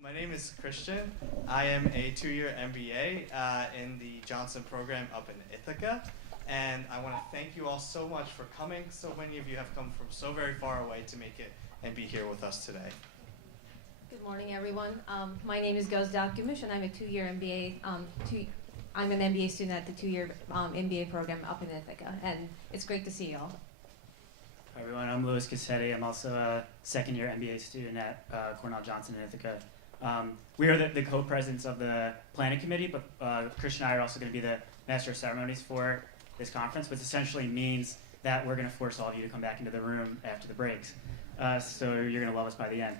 My name is Christian. I am a two-year MBA in the Johnson program up in Ithaca. And I want to thank you all so much for coming. So many of you have come from so very far away to make it and be here with us today. Good morning, everyone. My name is Gözde Gümüş, and I'm a two-year MBA. I'm an MBA student at the two-year MBA program up in Ithaca, and it's great to see you all. Hi everyone, I'm Louis Cassetti. I'm also a second-year MBA student at Cornell Johnson in Ithaca. We are the co-presidents of the planning committee, but Christian and I are also going to be the master of ceremonies for this conference, which essentially means that we're going to force all of you to come back into the room after the breaks. So you're going to love us by the end.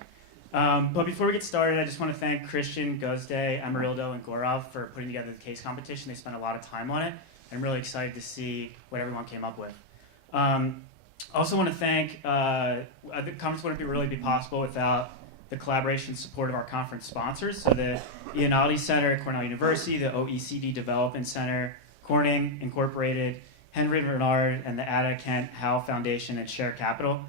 But before we get started, I just want to thank Christian, Gözde, Amarildo, and Gaurav for putting together the case competition. They spent a lot of time on it. I'm really excited to see what everyone came up with. I also want to thank, the conference wouldn't really be possible without the collaboration and support of our conference sponsors. So the Ianaldi Center at Cornell University, the OECD Development Center, Corning Incorporated, Henry Bernard, and the Ada Kent Howe Foundation and Share Capital.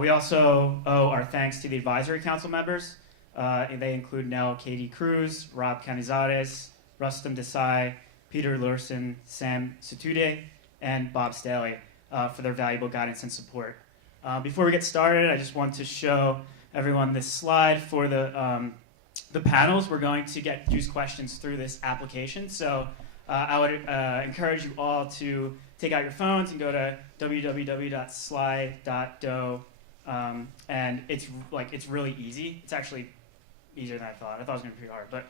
We also owe our thanks to the advisory council members. They include now Katie Cruz, Rob Canizares, Rustam Desai, Peter Lurson, Sam Situde, and Bob Staley for their valuable guidance and support. Before we get started, I just want to show everyone this slide for the panels. We're going to use questions through this application. So I would encourage you all to take out your phones and go to www.slide.do. And it's really easy. It's actually easier than I thought. I thought it was going to be pretty hard, but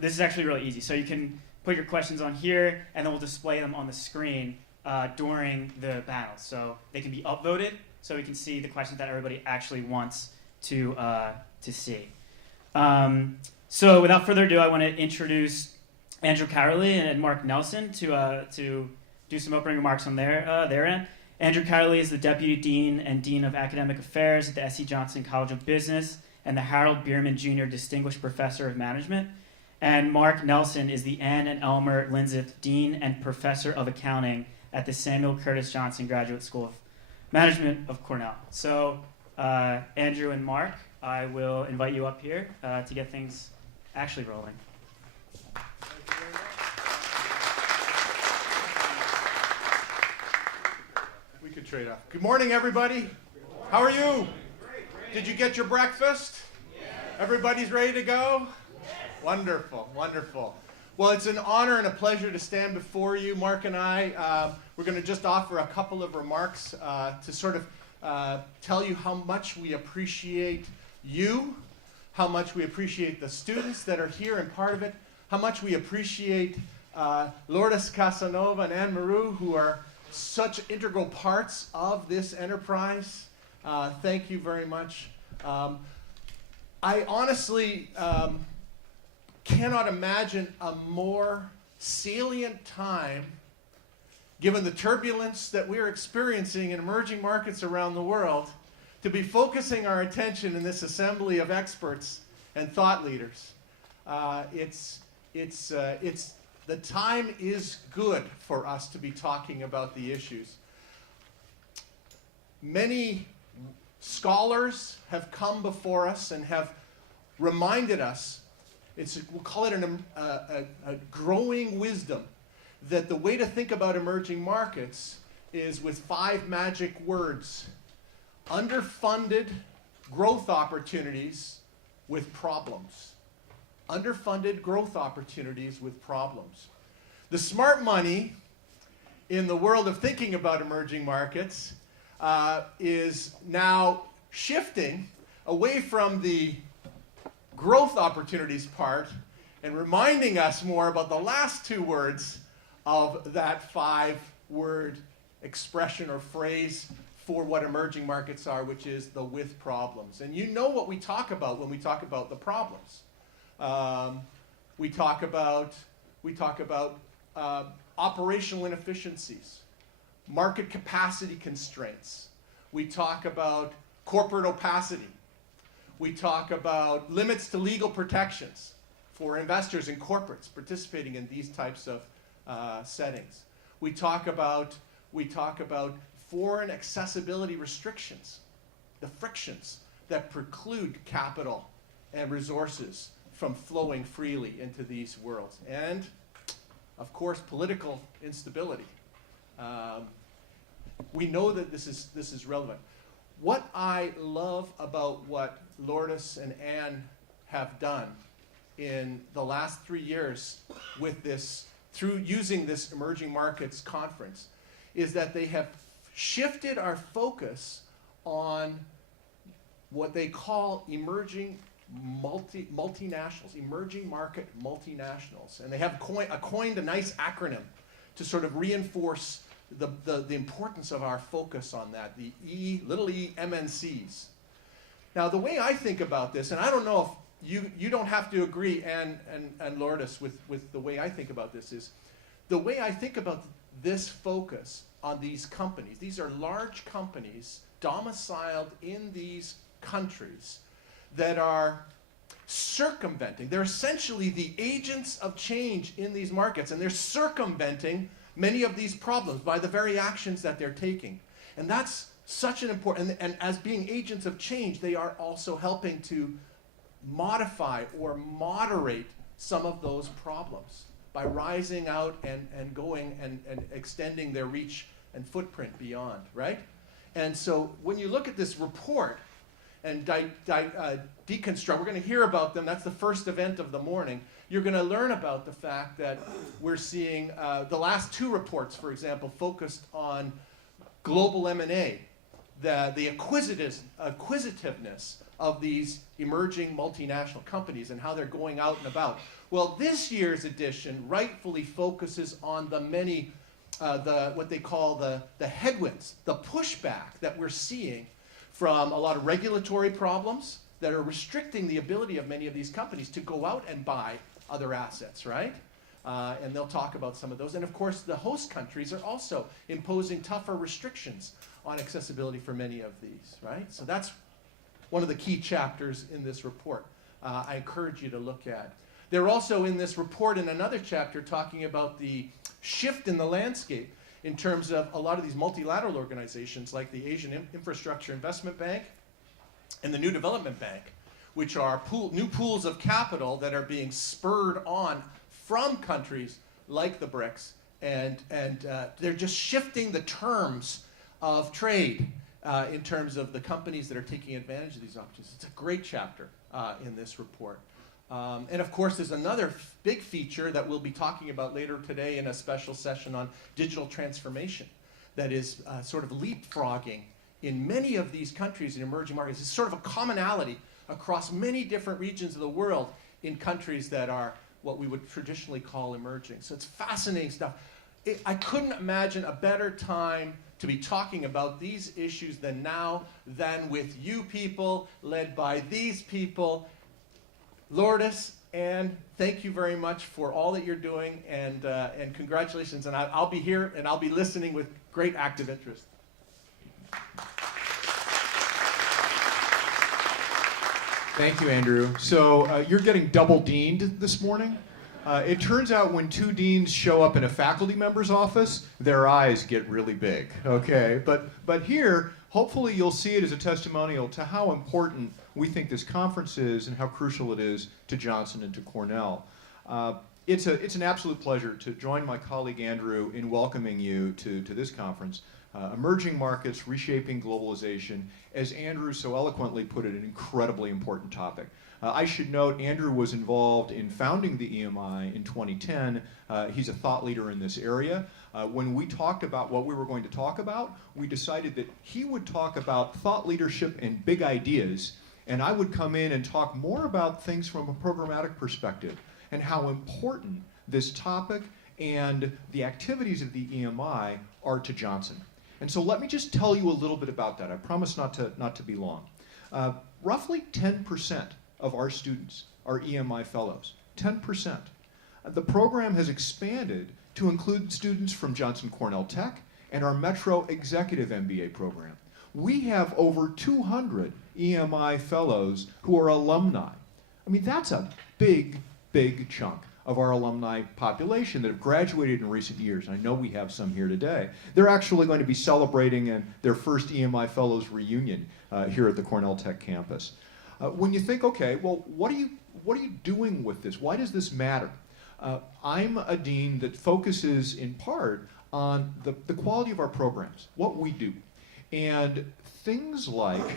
this is actually really easy. So you can put your questions on here, and then we'll display them on the screen during the panel. So they can be upvoted, so we can see the questions that everybody actually wants to see. So without further ado, I want to introduce Andrew Carley and Mark Nelson to do some opening remarks on their end. Andrew Carley is the Deputy Dean and Dean of Academic Affairs at the S.C. Johnson College of Business and the Harold Bierman Jr. Distinguished Professor of Management. And Mark Nelson is the Ann and Elmer Linzeth Dean and Professor of Accounting at the Samuel Curtis Johnson Graduate School of Management of Cornell. So Andrew and Mark, I will invite you up here to get things actually rolling. We could trade off. Good morning, everybody. How are you? Did you get your breakfast? Everybody's ready to go? Wonderful, wonderful. Well, it's an honor and a pleasure to stand before you. Mark and I, we're going to just offer a couple of remarks to sort of tell you how much we appreciate you, how much we appreciate the students that are here and part of it, how much we appreciate Lourdes Casanova and Anne Maru, who are such integral parts of this enterprise. Thank you very much. I honestly cannot imagine a more salient time, given the turbulence that we're experiencing in emerging markets around the world, to be focusing our attention in this assembly of experts and thought leaders. The time is good for us to be talking about the issues. Many scholars have come before us and have reminded us, we'll call it a growing wisdom, that the way to think about emerging markets is with 5 magic words: underfunded growth opportunities with problems. Underfunded growth opportunities with problems. The smart money in the world of thinking about emerging markets is now shifting away from the growth opportunities part and reminding us more about the last 2 words of that 5-word expression or phrase for what emerging markets are, which is the with problems. And you know what we talk about when we talk about the problems. We talk about operational inefficiencies, market capacity constraints. We talk about corporate opacity. We talk about limits to legal protections for investors and corporates participating in these types of settings. We talk about foreign accessibility restrictions, the frictions that preclude capital and resources from flowing freely into these worlds. And, of course, political instability. We know that this is relevant. What I love about what Lourdes and Anne have done in the last 3 years with this, through using this Emerging Markets Conference, is that they have shifted our focus on what they call emerging multinationals, emerging market multinationals. And they have coined a nice acronym to sort of reinforce the importance of our focus on that, the little e MNCs. Now, the way I think about this, and I don't know if you don't have to agree, and Lourdes, with the way I think about this, is the way I think about this focus on these companies. These are large companies domiciled in these countries that are circumventing. They're essentially the agents of change in these markets, and they're circumventing many of these problems by the very actions that they're taking. And that's such an important, and as being agents of change, they are also helping to modify or moderate some of those problems by rising out and going and extending their reach and footprint beyond, right? And so when you look at this report and deconstruct, we're going to hear about them. That's the first event of the morning. You're going to learn about the fact that we're seeing the last two reports, for example, focused on global M&A, the acquisitiveness of these emerging multinational companies and how they're going out and about. Well, this year's edition rightfully focuses on the many, what they call the headwinds, the pushback that we're seeing from a lot of regulatory problems that are restricting the ability of many of these companies to go out and buy other assets, right? And they'll talk about some of those. And of course, the host countries are also imposing tougher restrictions on accessibility for many of these, right? So that's one of the key chapters in this report. I encourage you to look at. They're also in this report in another chapter talking about the shift in the landscape in terms of a lot of these multilateral organizations like the Asian Infrastructure Investment Bank and the New Development Bank, which are new pools of capital that are being spurred on from countries like the BRICS, and they're just shifting the terms of trade in terms of the companies that are taking advantage of these opportunities. It's a great chapter in this report. And of course, there's another big feature that we'll be talking about later today in a special session on digital transformation that is sort of leapfrogging in many of these countries in emerging markets. It's sort of a commonality across many different regions of the world in countries that are what we would traditionally call emerging. So it's fascinating stuff. I couldn't imagine a better time to be talking about these issues than now, than with you people, led by these people. Lourdes, Anne, thank you very much for all that you're doing, and congratulations. And I'll be here, and I'll be listening with great active interest. Thank you, Andrew. So you're getting double deaned this morning. It turns out when two deans show up in a faculty member's office, their eyes get really big, okay? But here, hopefully you'll see it as a testimonial to how important we think this conference is and how crucial it is to Johnson and to Cornell. It's an absolute pleasure to join my colleague Andrew in welcoming you to this conference. Emerging Markets Reshaping Globalization, as Andrew so eloquently put it, an incredibly important topic. I should note Andrew was involved in founding the EMI in 2010. He's a thought leader in this area. When we talked about what we were going to talk about, we decided that he would talk about thought leadership and big ideas, and I would come in and talk more about things from a programmatic perspective and how important this topic and the activities of the EMI are to Johnson. And so let me just tell you a little bit about that. I promise not to be long. Roughly 10% of our students are EMI fellows, 10%. The program has expanded to include students from Johnson Cornell Tech and our Metro Executive MBA program. We have over 200 EMI fellows who are alumni. I mean, that's a big, big chunk of our alumni population that have graduated in recent years. I know we have some here today. They're actually going to be celebrating their first EMI Fellows reunion here at the Cornell Tech campus. When you think, okay, well, what are you doing with this? Why does this matter? I'm a dean that focuses in part on the quality of our programs, what we do. And things like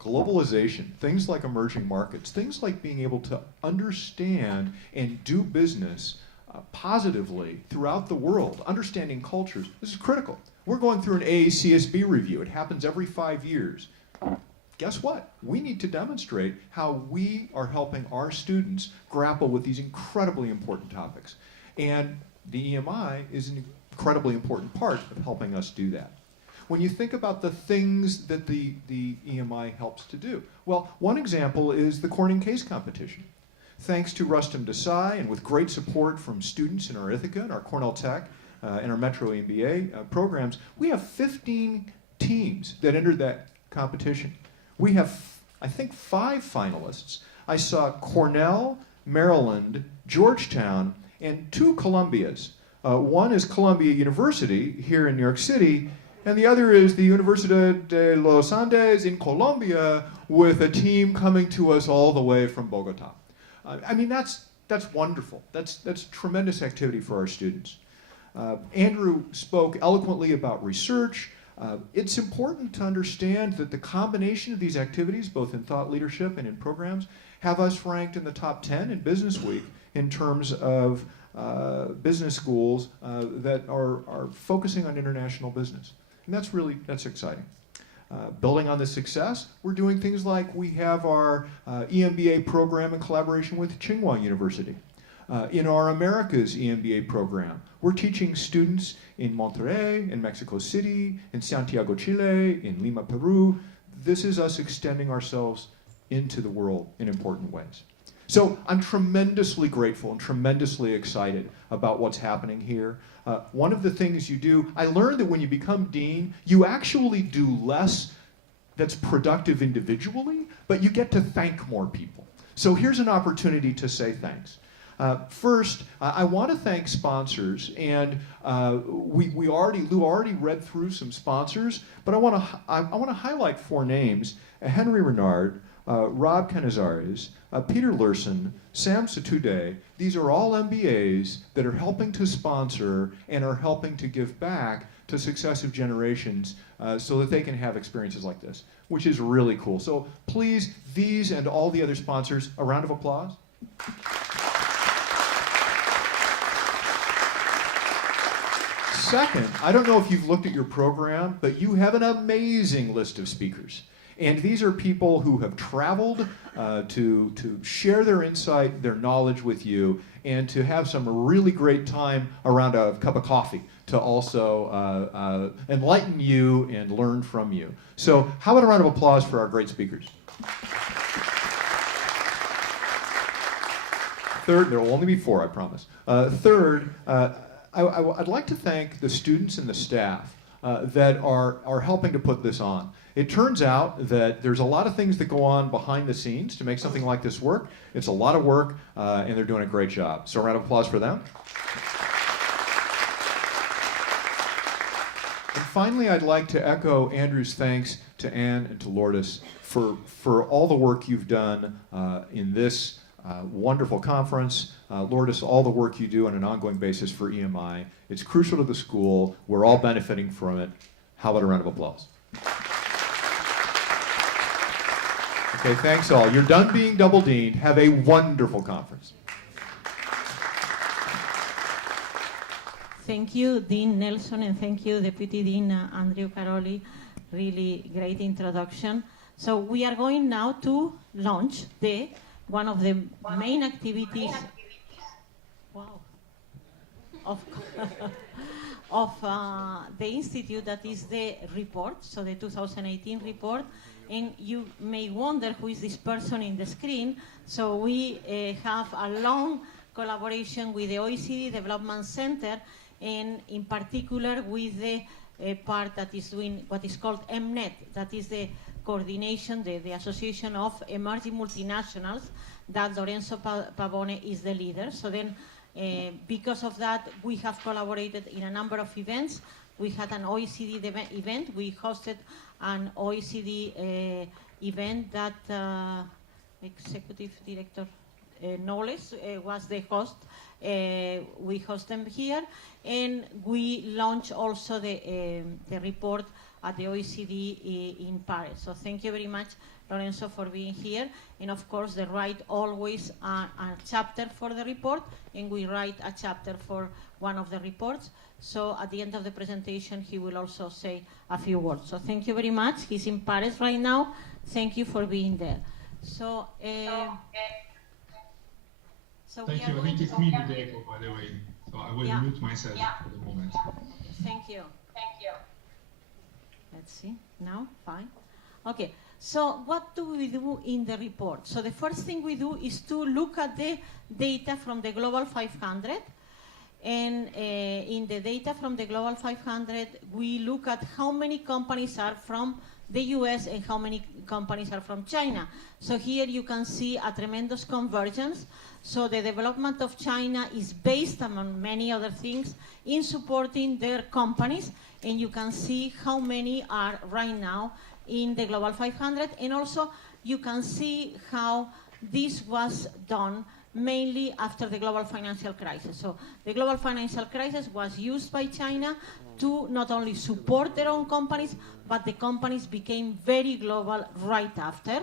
globalization, things like emerging markets, things like being able to understand and do business positively throughout the world, understanding cultures, this is critical. We're going through an AACSB review. It happens every 5 years. Guess what? We need to demonstrate how we are helping our students grapple with these incredibly important topics. And the EMI is an incredibly important part of helping us do that. When you think about the things that the EMI helps to do, well, one example is the Corning case competition. Thanks to Rustam Desai and with great support from students in our Ithaca and our Cornell Tech and our Metro MBA programs, we have 15 teams that entered that competition. We have, I think, 5 finalists. I saw Cornell, Maryland, Georgetown, and 2 Columbias. One is Columbia University here in New York City, and the other is the Universidad de los Andes in Colombia, with a team coming to us all the way from Bogota. I mean, that's wonderful. That's tremendous activity for our students. Andrew spoke eloquently about research. It's important to understand that the combination of these activities, both in thought leadership and in programs, have us ranked in the top 10 in Business Week in terms of business schools that are focusing on international business. And that's exciting. Building on this success, we're doing things like we have our EMBA program in collaboration with Tsinghua University. In our Americas EMBA program, we're teaching students in Monterrey, in Mexico City, in Santiago, Chile, in Lima, Peru. This is us extending ourselves into the world in important ways. So I'm tremendously grateful and tremendously excited about what's happening here. One of the things you do, I learned that when you become dean, you actually do less that's productive individually, but you get to thank more people. So here's an opportunity to say thanks. First, I want to thank sponsors, and Lou already read through some sponsors, but I want to highlight 4 names: Henry Renard, Rob Canizares, Peter Lurson, Sam Satude. These are all MBAs that are helping to sponsor and are helping to give back to successive generations so that they can have experiences like this, which is really cool. So please, these and all the other sponsors, a round of applause. Second, I don't know if you've looked at your program, but you have an amazing list of speakers. And these are people who have traveled to share their insight, their knowledge with you, and to have some really great time around a cup of coffee to also enlighten you and learn from you. So how about a round of applause for our great speakers? Third, there will only be 4, I promise. Third, I'd like to thank the students and the staff that are helping to put this on. It turns out that there's a lot of things that go on behind the scenes to make something like this work. It's a lot of work, and they're doing a great job. So a round of applause for them. And finally, I'd like to echo Andrew's thanks to Anne and to Lourdes for all the work you've done in this wonderful conference. Lourdes, all the work you do on an ongoing basis for EMI. It's crucial to the school. We're all benefiting from it. How about a round of applause? Okay, thanks all. You're done being double deaned. Have a wonderful conference. Thank you, Dean Nelson, and thank you, Deputy Dean Andrew Caroli. Really great introduction. So we are going now to launch one of the main activities of the Institute, that is the report, so the 2018 report. And you may wonder who is this person in the screen. So we have a long collaboration with the OECD Development Center, and in particular with the part that is doing what is called MNET, that is the coordination, the Association of Emerging Multinationals, that Lorenzo Pavone is the leader. So then, because of that, we have collaborated in a number of events. We had an OECD event. We hosted an OECD event that Executive Director Knowles was the host. We host them here, and we launch also the report at the OECD in Paris. So thank you very much, Lorenzo, for being here. And of course, they write always a chapter for the report, and we write a chapter for one of the reports. So at the end of the presentation, he will also say a few words. So thank you very much. He's in Paris right now. Thank you for being there. So, thank you. I think it's me the echo, by the way. So I will mute myself for the moment. Thank you. Let's see. Now, fine. Okay. So what do we do in the report? So the first thing we do is to look at the data from the Global 500. And in the data from the Global 500, we look at how many companies are from the US and how many companies are from China. So here you can see a tremendous convergence. So the development of China is based, among many other things, in supporting their companies. And you can see how many are right now in the Global 500. And also you can see how this was done mainly after the global financial crisis. So the global financial crisis was used by China to not only support their own companies, but the companies became very global right after.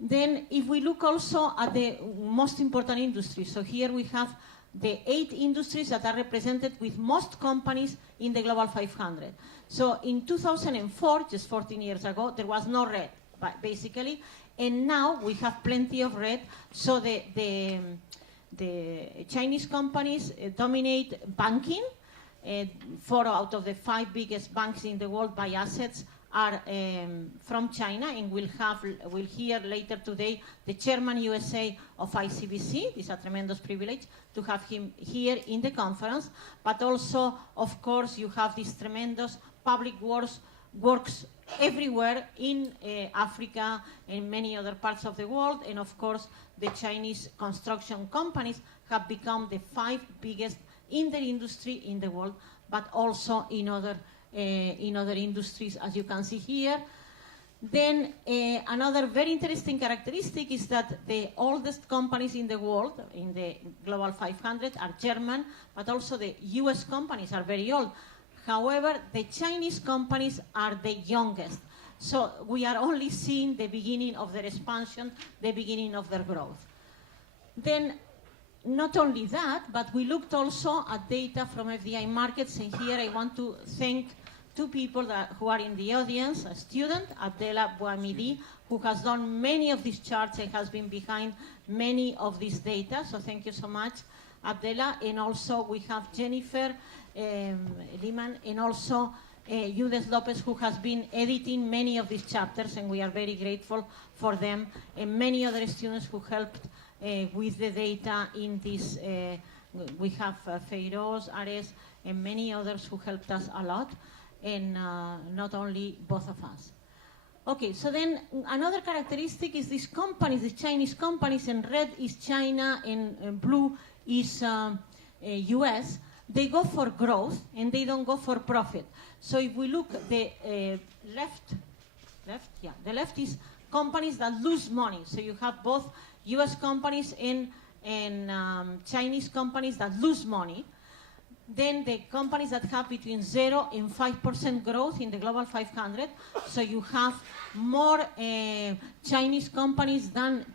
Then if we look also at the most important industries, so here we have the 8 industries that are represented with most companies in the Global 500. So in 2004, just 14 years ago, there was no red, basically. And now we have plenty of red, so the Chinese companies dominate banking. 4 out of the 5 biggest banks in the world by assets are from China, and we'll hear later today the chairman USA of ICBC. It's a tremendous privilege to have him here in the conference, but also, of course, you have this tremendous public works everywhere in Africa and many other parts of the world. And of course, the Chinese construction companies have become the 5 biggest in their industry in the world, but also in other industries, as you can see here. Then another very interesting characteristic is that the oldest companies in the world, in the Global 500, are German, but also the US companies are very old. However, the Chinese companies are the youngest. So we are only seeing the beginning of their expansion, the beginning of their growth. Then not only that, but we looked also at data from FDI markets, and here I want to thank 2 people who are in the audience, a student, Abdella Bouhamidi, who has done many of these charts and has been behind many of these data. So thank you so much, Abdella. And also we have Jennifer Lehman, and also Judith Lopez, who has been editing many of these chapters, and we are very grateful for them, and many other students who helped with the data in this. We have Feiroz, Ares, and many others who helped us a lot, and not only both of us. Okay, so then another characteristic is these companies, the Chinese companies, and red is China and blue is US. They go for growth and they don't go for profit. So if we look at the the left is companies that lose money. So you have both US companies and Chinese companies that lose money. Then the companies that have between 0 and 5% growth in the Global 500. So you have more Chinese companies than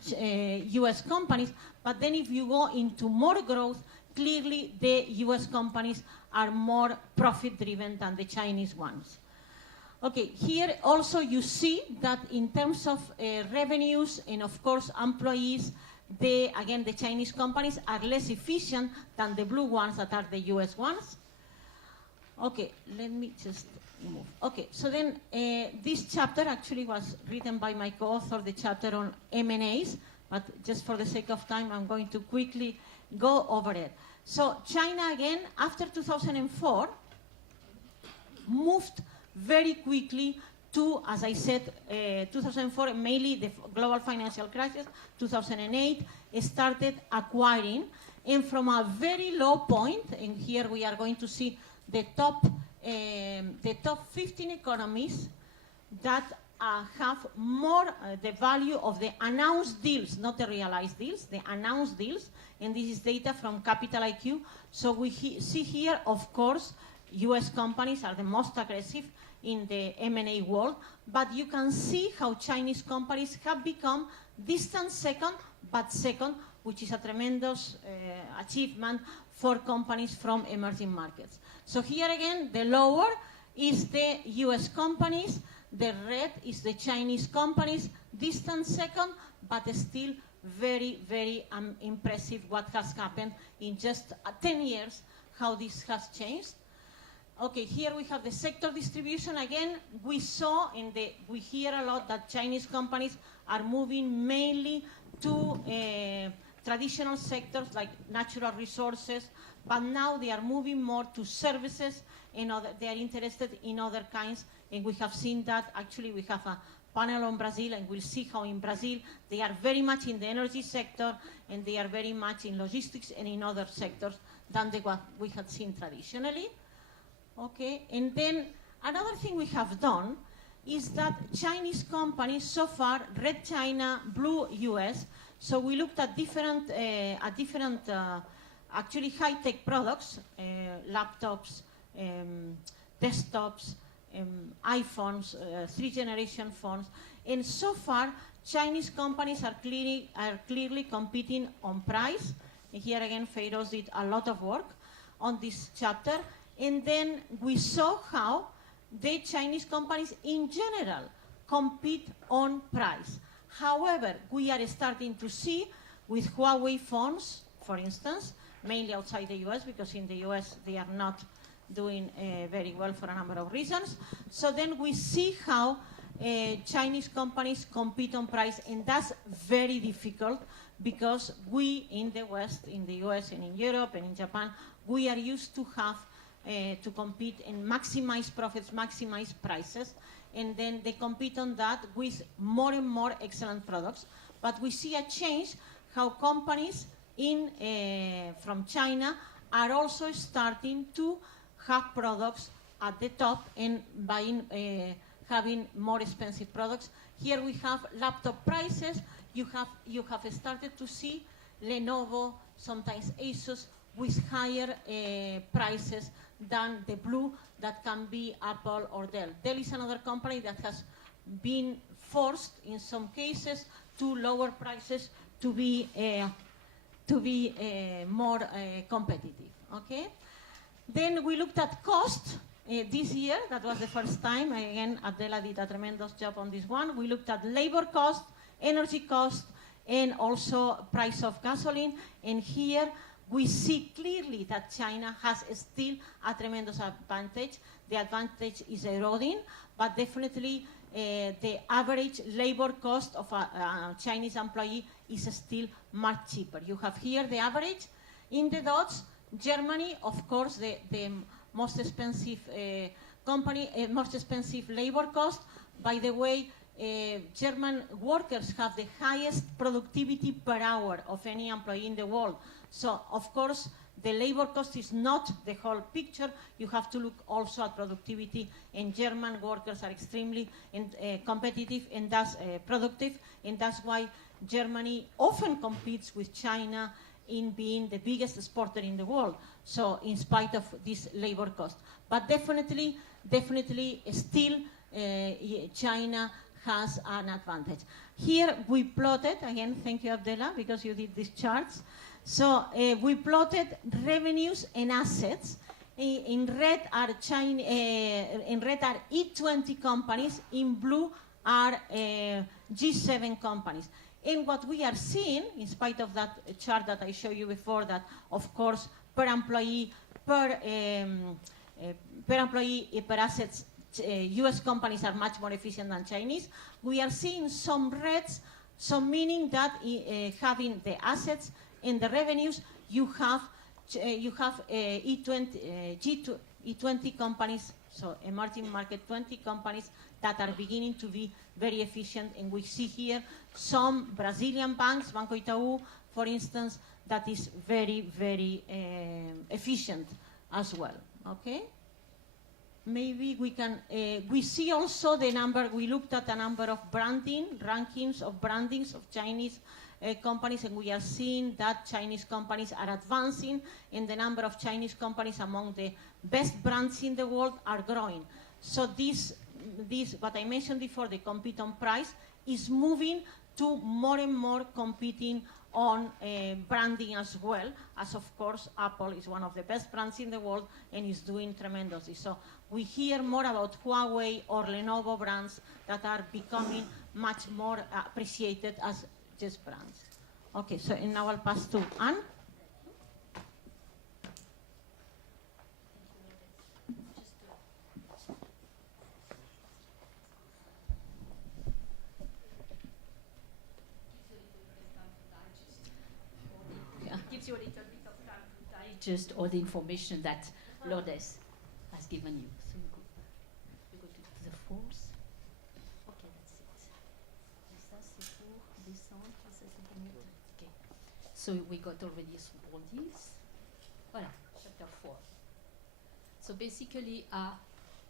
US companies. But then if you go into more growth, clearly the US companies are more profit-driven than the Chinese ones. Okay, here also you see that in terms of revenues and of course employees, again, the Chinese companies are less efficient than the blue ones that are the US ones. Okay, let me just move. Okay, so then this chapter actually was written by my co-author, the chapter on M&As, but just for the sake of time, I'm going to quickly go over it. So China, again, after 2004, moved very quickly to, as I said, 2004, mainly the global financial crisis, 2008, started acquiring. And from a very low point, and here we are going to see the top 15 economies that have more the value of the announced deals, not the realized deals, the announced deals, and this is data from Capital IQ. So we see here, of course, US companies are the most aggressive in the M&A world, but you can see how Chinese companies have become distant second, but second, which is a tremendous achievement for companies from emerging markets. So here again, the lower is the US companies, the red is the Chinese companies, distant second, but still very, very impressive what has happened in just 10 years, how this has changed. Okay, here we have the sector distribution. Again, we hear a lot that Chinese companies are moving mainly to traditional sectors like natural resources, but now they are moving more to services, and they are interested in other kinds, and we have seen that. Actually, we have a panel on Brazil, and we'll see how in Brazil they are very much in the energy sector, and they are very much in logistics and in other sectors than what we had seen traditionally. Okay, and then another thing we have done is that Chinese companies so far, red China, blue US, so we looked at different actually high-tech products, laptops, desktops, iPhones, 3rd-generation phones, and so far Chinese companies are clearly competing on price. And here again, Feiros did a lot of work on this chapter, and then we saw how the Chinese companies in general compete on price. However, we are starting to see with Huawei phones, for instance, mainly outside the US, because in the US they are not doing very well for a number of reasons. So then we see how Chinese companies compete on price, and that's very difficult because we in the West, in the US and in Europe and in Japan, we are used to have to compete and maximize profits, maximize prices, and then they compete on that with more and more excellent products. But we see a change how companies from China are also starting to have products at the top and having more expensive products. Here we have laptop prices. You have started to see Lenovo, sometimes Asus, with higher prices than the blue that can be Apple or Dell. Dell is another company that has been forced in some cases to lower prices to be more competitive. Okay. Then we looked at cost this year. That was the first time. Again, Adela did a tremendous job on this one. We looked at labor cost, energy cost, and also price of gasoline. And here we see clearly that China has still a tremendous advantage. The advantage is eroding, but definitely the average labor cost of a Chinese employee is still much cheaper. You have here the average in the dots. Germany, of course, the most expensive most expensive labor cost. By the way, German workers have the highest productivity per hour of any employee in the world. So, of course, the labor cost is not the whole picture. You have to look also at productivity, and German workers are extremely competitive and thus productive, and that's why Germany often competes with China in being the biggest exporter in the world, so in spite of this labor cost. But definitely still China has an advantage. Here we plotted, again, thank you, Abdella, because you did these charts. So we plotted revenues and assets. In red are E20 companies. In blue are G7 companies. And what we are seeing, in spite of that chart that I showed you before, that of course per employee, per assets, US companies are much more efficient than Chinese. We are seeing some reds, some meaning that having the assets and the revenues, you have E20 companies, so emerging market 20 companies that are beginning to be very efficient, and we see here some Brazilian banks, Banco Itaú, for instance, that is very, very efficient as well. Okay. maybe we can, we see also the number, we looked at a number of rankings of brandings of Chinese companies, and we are seeing that Chinese companies are advancing, and the number of Chinese companies among the best brands in the world are growing. So this, what I mentioned before, the compete on price, is moving to more and more competing on branding as well, as of course Apple is one of the best brands in the world and is doing tremendously. So we hear more about Huawei or Lenovo brands that are becoming much more appreciated as just brands. Okay, so and now I'll pass to Anne. Gives you a little bit of time to digest all the information that Lourdes has given you. So you go to the fourth. Okay, that's it. Et ça, c'est pour descendre, ça, c'est pour monter. Okay. So we got already all these. Voilà, chapter 4. So basically,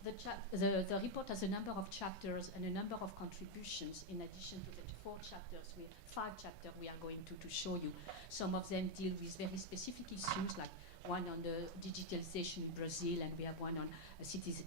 the report has a number of chapters and a number of contributions in addition to the 5 chapters we are going to show you. Some of them deal with very specific issues, like one on the digitalization in Brazil, and we have one on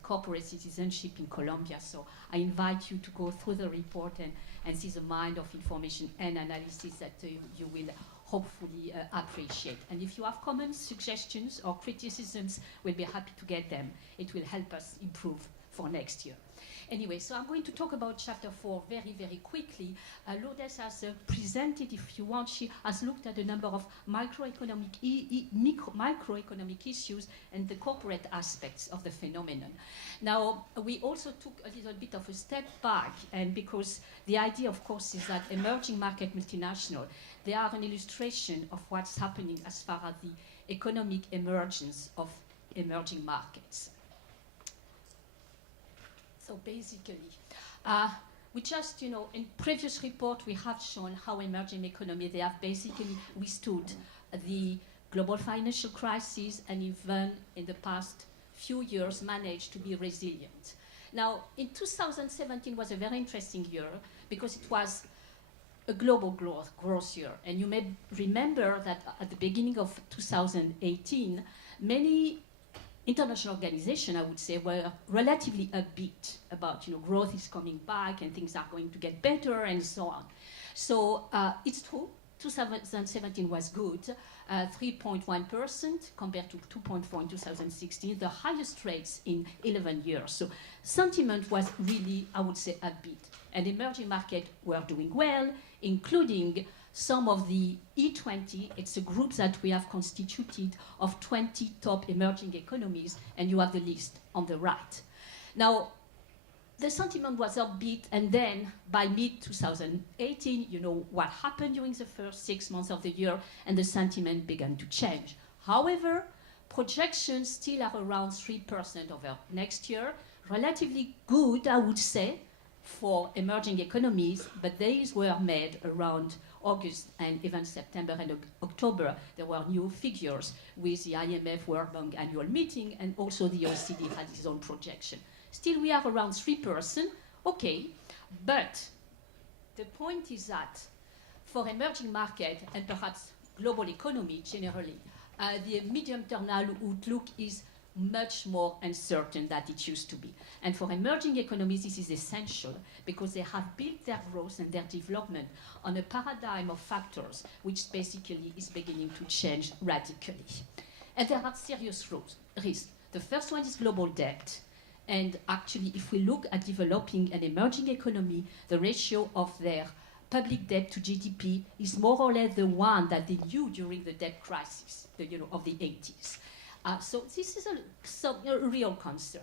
corporate citizenship in Colombia. So I invite you to go through the report and see the mind of information and analysis that you will hopefully appreciate. And if you have comments, suggestions, or criticisms, we'll be happy to get them. It will help us improve for next year. Anyway, so I'm going to talk about chapter 4 very, very quickly. Lourdes has presented, if you want, she has looked at a number of microeconomic issues and the corporate aspects of the phenomenon. Now, we also took a little bit of a step back, and because the idea, of course, is that emerging market multinational, they are an illustration of what's happening as far as the economic emergence of emerging markets. So basically, we just, in previous report, we have shown how emerging economies, they have basically withstood the global financial crisis, and even in the past few years managed to be resilient. Now, in 2017 was a very interesting year because it was a global growth year. And you may remember that at the beginning of 2018, many international organizations, I would say, were relatively upbeat about, growth is coming back and things are going to get better and so on. So it's true, 2017 was good, 3.1% compared to 2.4% in 2016, the highest rates in 11 years. So sentiment was really, I would say, upbeat. And emerging markets were doing well, including some of the E20, it's a group that we have constituted of 20 top emerging economies, and you have the list on the right. Now, the sentiment was upbeat, and then by mid-2018, you know what happened during the first 6 months of the year, and the sentiment began to change. However, projections still are around 3% over next year, relatively good, I would say, for emerging economies, but these were made around August and even September and October. There were new figures with the IMF World Bank annual meeting, and also the OECD had its own projection. Still, we are around 3%, okay, but the point is that for emerging market and perhaps global economy generally, the medium-term outlook is much more uncertain than it used to be. And for emerging economies, this is essential because they have built their growth and their development on a paradigm of factors which basically is beginning to change radically. And there are serious risks. The first one is global debt. And actually, if we look at developing an emerging economy, the ratio of their public debt to GDP is more or less the one that they knew during the debt crisis, of the 80s. So this is a real concern.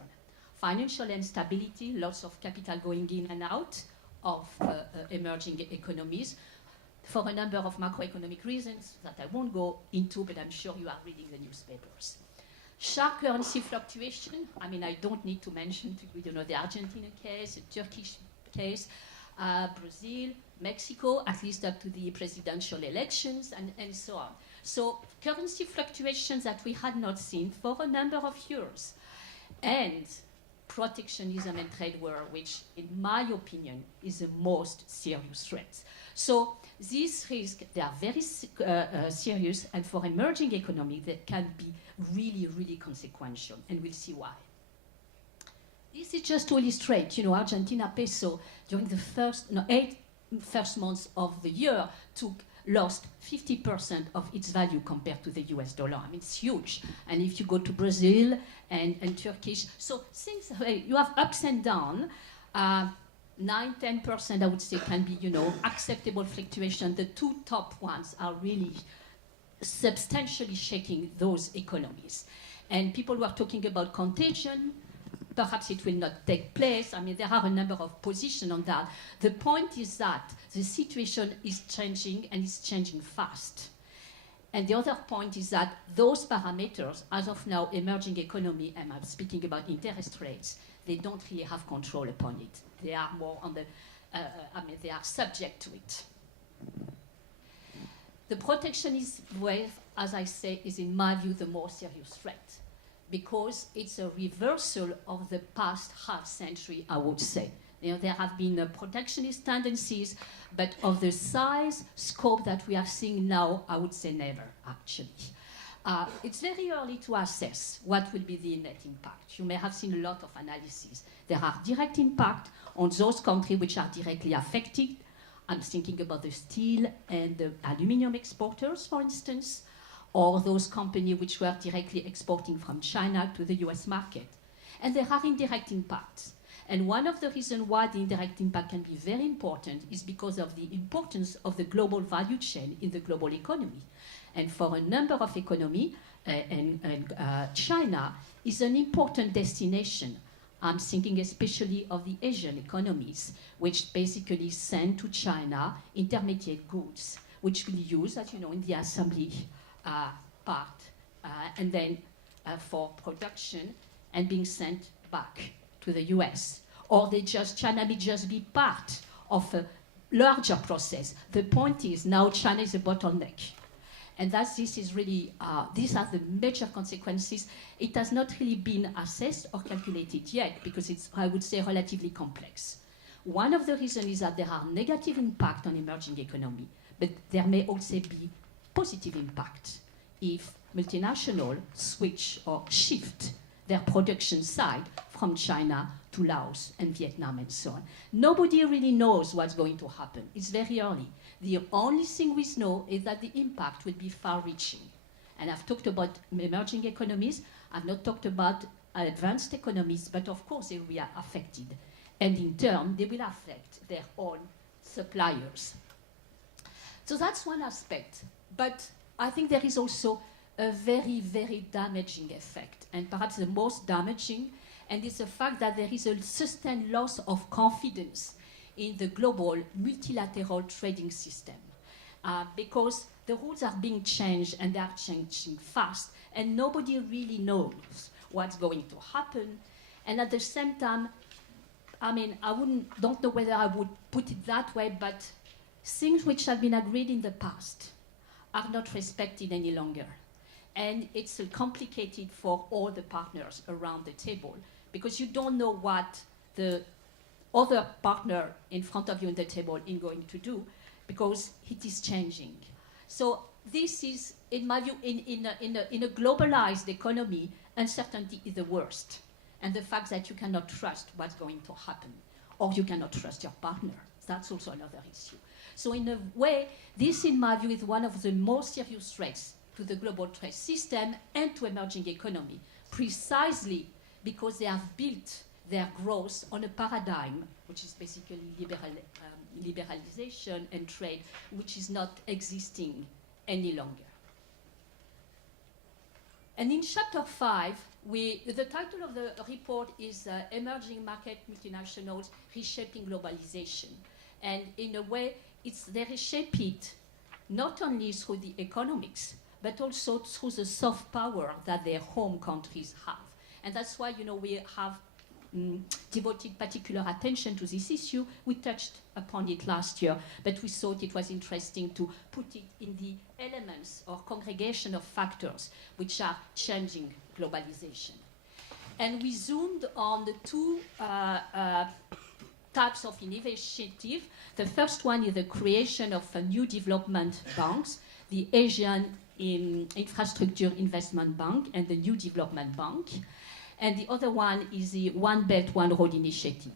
Financial instability, lots of capital going in and out of emerging economies for a number of macroeconomic reasons that I won't go into, but I'm sure you are reading the newspapers. Sharp currency fluctuation. I mean, I don't need to mention the Argentina case, the Turkish case, Brazil, Mexico, at least up to the presidential elections, and so on. So currency fluctuations that we had not seen for a number of years. And protectionism and trade war, which, in my opinion, is the most serious threat. So these risks, they are very serious, and for emerging economies, they can be really, really consequential, and we'll see why. This is just to illustrate, Argentina peso during the eight first months of the year lost 50% of its value compared to the US dollar. I mean, it's huge. And if you go to Brazil and Turkish, so things, you have ups and downs. 9-10%, I would say, can be, acceptable fluctuation. The two top ones are really substantially shaking those economies. And people who are talking about contagion, perhaps it will not take place. I mean, there are a number of positions on that. The point is that the situation is changing, and it's changing fast. And the other point is that those parameters, as of now, emerging economy, and I'm speaking about interest rates, they don't really have control upon it. They are more on the, they are subject to it. The protectionist wave, as I say, is in my view the more serious threat, because it's a reversal of the past half century, I would say. There have been protectionist tendencies, but of the size, scope that we are seeing now, I would say never, actually. It's very early to assess what will be the net impact. You may have seen a lot of analyses. There are direct impact on those countries which are directly affected. I'm thinking about the steel and the aluminum exporters, for instance, or those companies which were directly exporting from China to the US market. And there are indirect impacts. And one of the reasons why the indirect impact can be very important is because of the importance of the global value chain in the global economy. And for a number of economies, China is an important destination. I'm thinking especially of the Asian economies, which basically send to China intermediate goods, which will use, as you know, in the assembly part, and then for production and being sent back to the US. Or China may just be part of a larger process. The point is now China is a bottleneck. And this is really, these are the major consequences. It has not really been assessed or calculated yet because it's, I would say, relatively complex. One of the reasons is that there are negative impact on emerging economy, but there may also be positive impact if multinationals switch or shift their production side from China to Laos and Vietnam and so on. Nobody really knows what's going to happen. It's very early. The only thing we know is that the impact will be far-reaching. And I've talked about emerging economies. I've not talked about advanced economies, but of course they will be affected. And in turn, they will affect their own suppliers. So that's one aspect. But I think there is also a very, very damaging effect, and perhaps the most damaging, and it's the fact that there is a sustained loss of confidence in the global multilateral trading system, because the rules are being changed and they are changing fast, and nobody really knows what's going to happen. And at the same time, I mean, don't know whether I would put it that way, but things which have been agreed in the past are not respected any longer. And it's complicated for all the partners around the table because you don't know what the other partner in front of you on the table is going to do because it is changing. So this is, in my view, in a globalized economy, uncertainty is the worst. And the fact that you cannot trust what's going to happen or you cannot trust your partner, that's also another issue. So in a way, this, in my view, is one of the most serious threats to the global trade system and to emerging economy, precisely because they have built their growth on a paradigm which is basically liberalization and trade, which is not existing any longer. And in chapter 5, the title of the report is Emerging Market Multinationals Reshaping Globalization. And in a way, they reshape it not only through the economics, but also through the soft power that their home countries have. And that's why, we have devoted particular attention to this issue. We touched upon it last year, but we thought it was interesting to put it in the elements or congregation of factors which are changing globalization. And we zoomed on the two types of initiative. The first one is the creation of a new development banks, the Asian Infrastructure Investment Bank and the New Development Bank. And the other one is the One Belt, One Road initiative.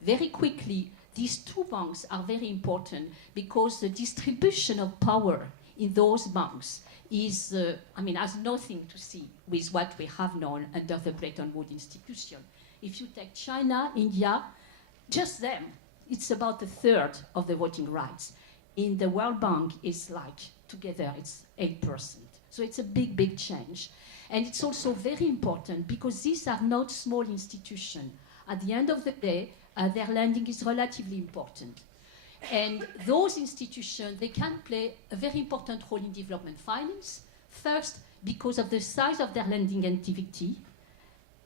Very quickly, these two banks are very important because the distribution of power in those banks is, has nothing to see with what we have known under the Bretton Woods institution. If you take China, India, just them, it's about a third of the voting rights. In the World Bank, it's like, together, it's 8%. So it's a big, big change. And it's also very important because these are not small institutions. At the end of the day, their lending is relatively important. And those institutions, they can play a very important role in development finance. First, because of the size of their lending activity.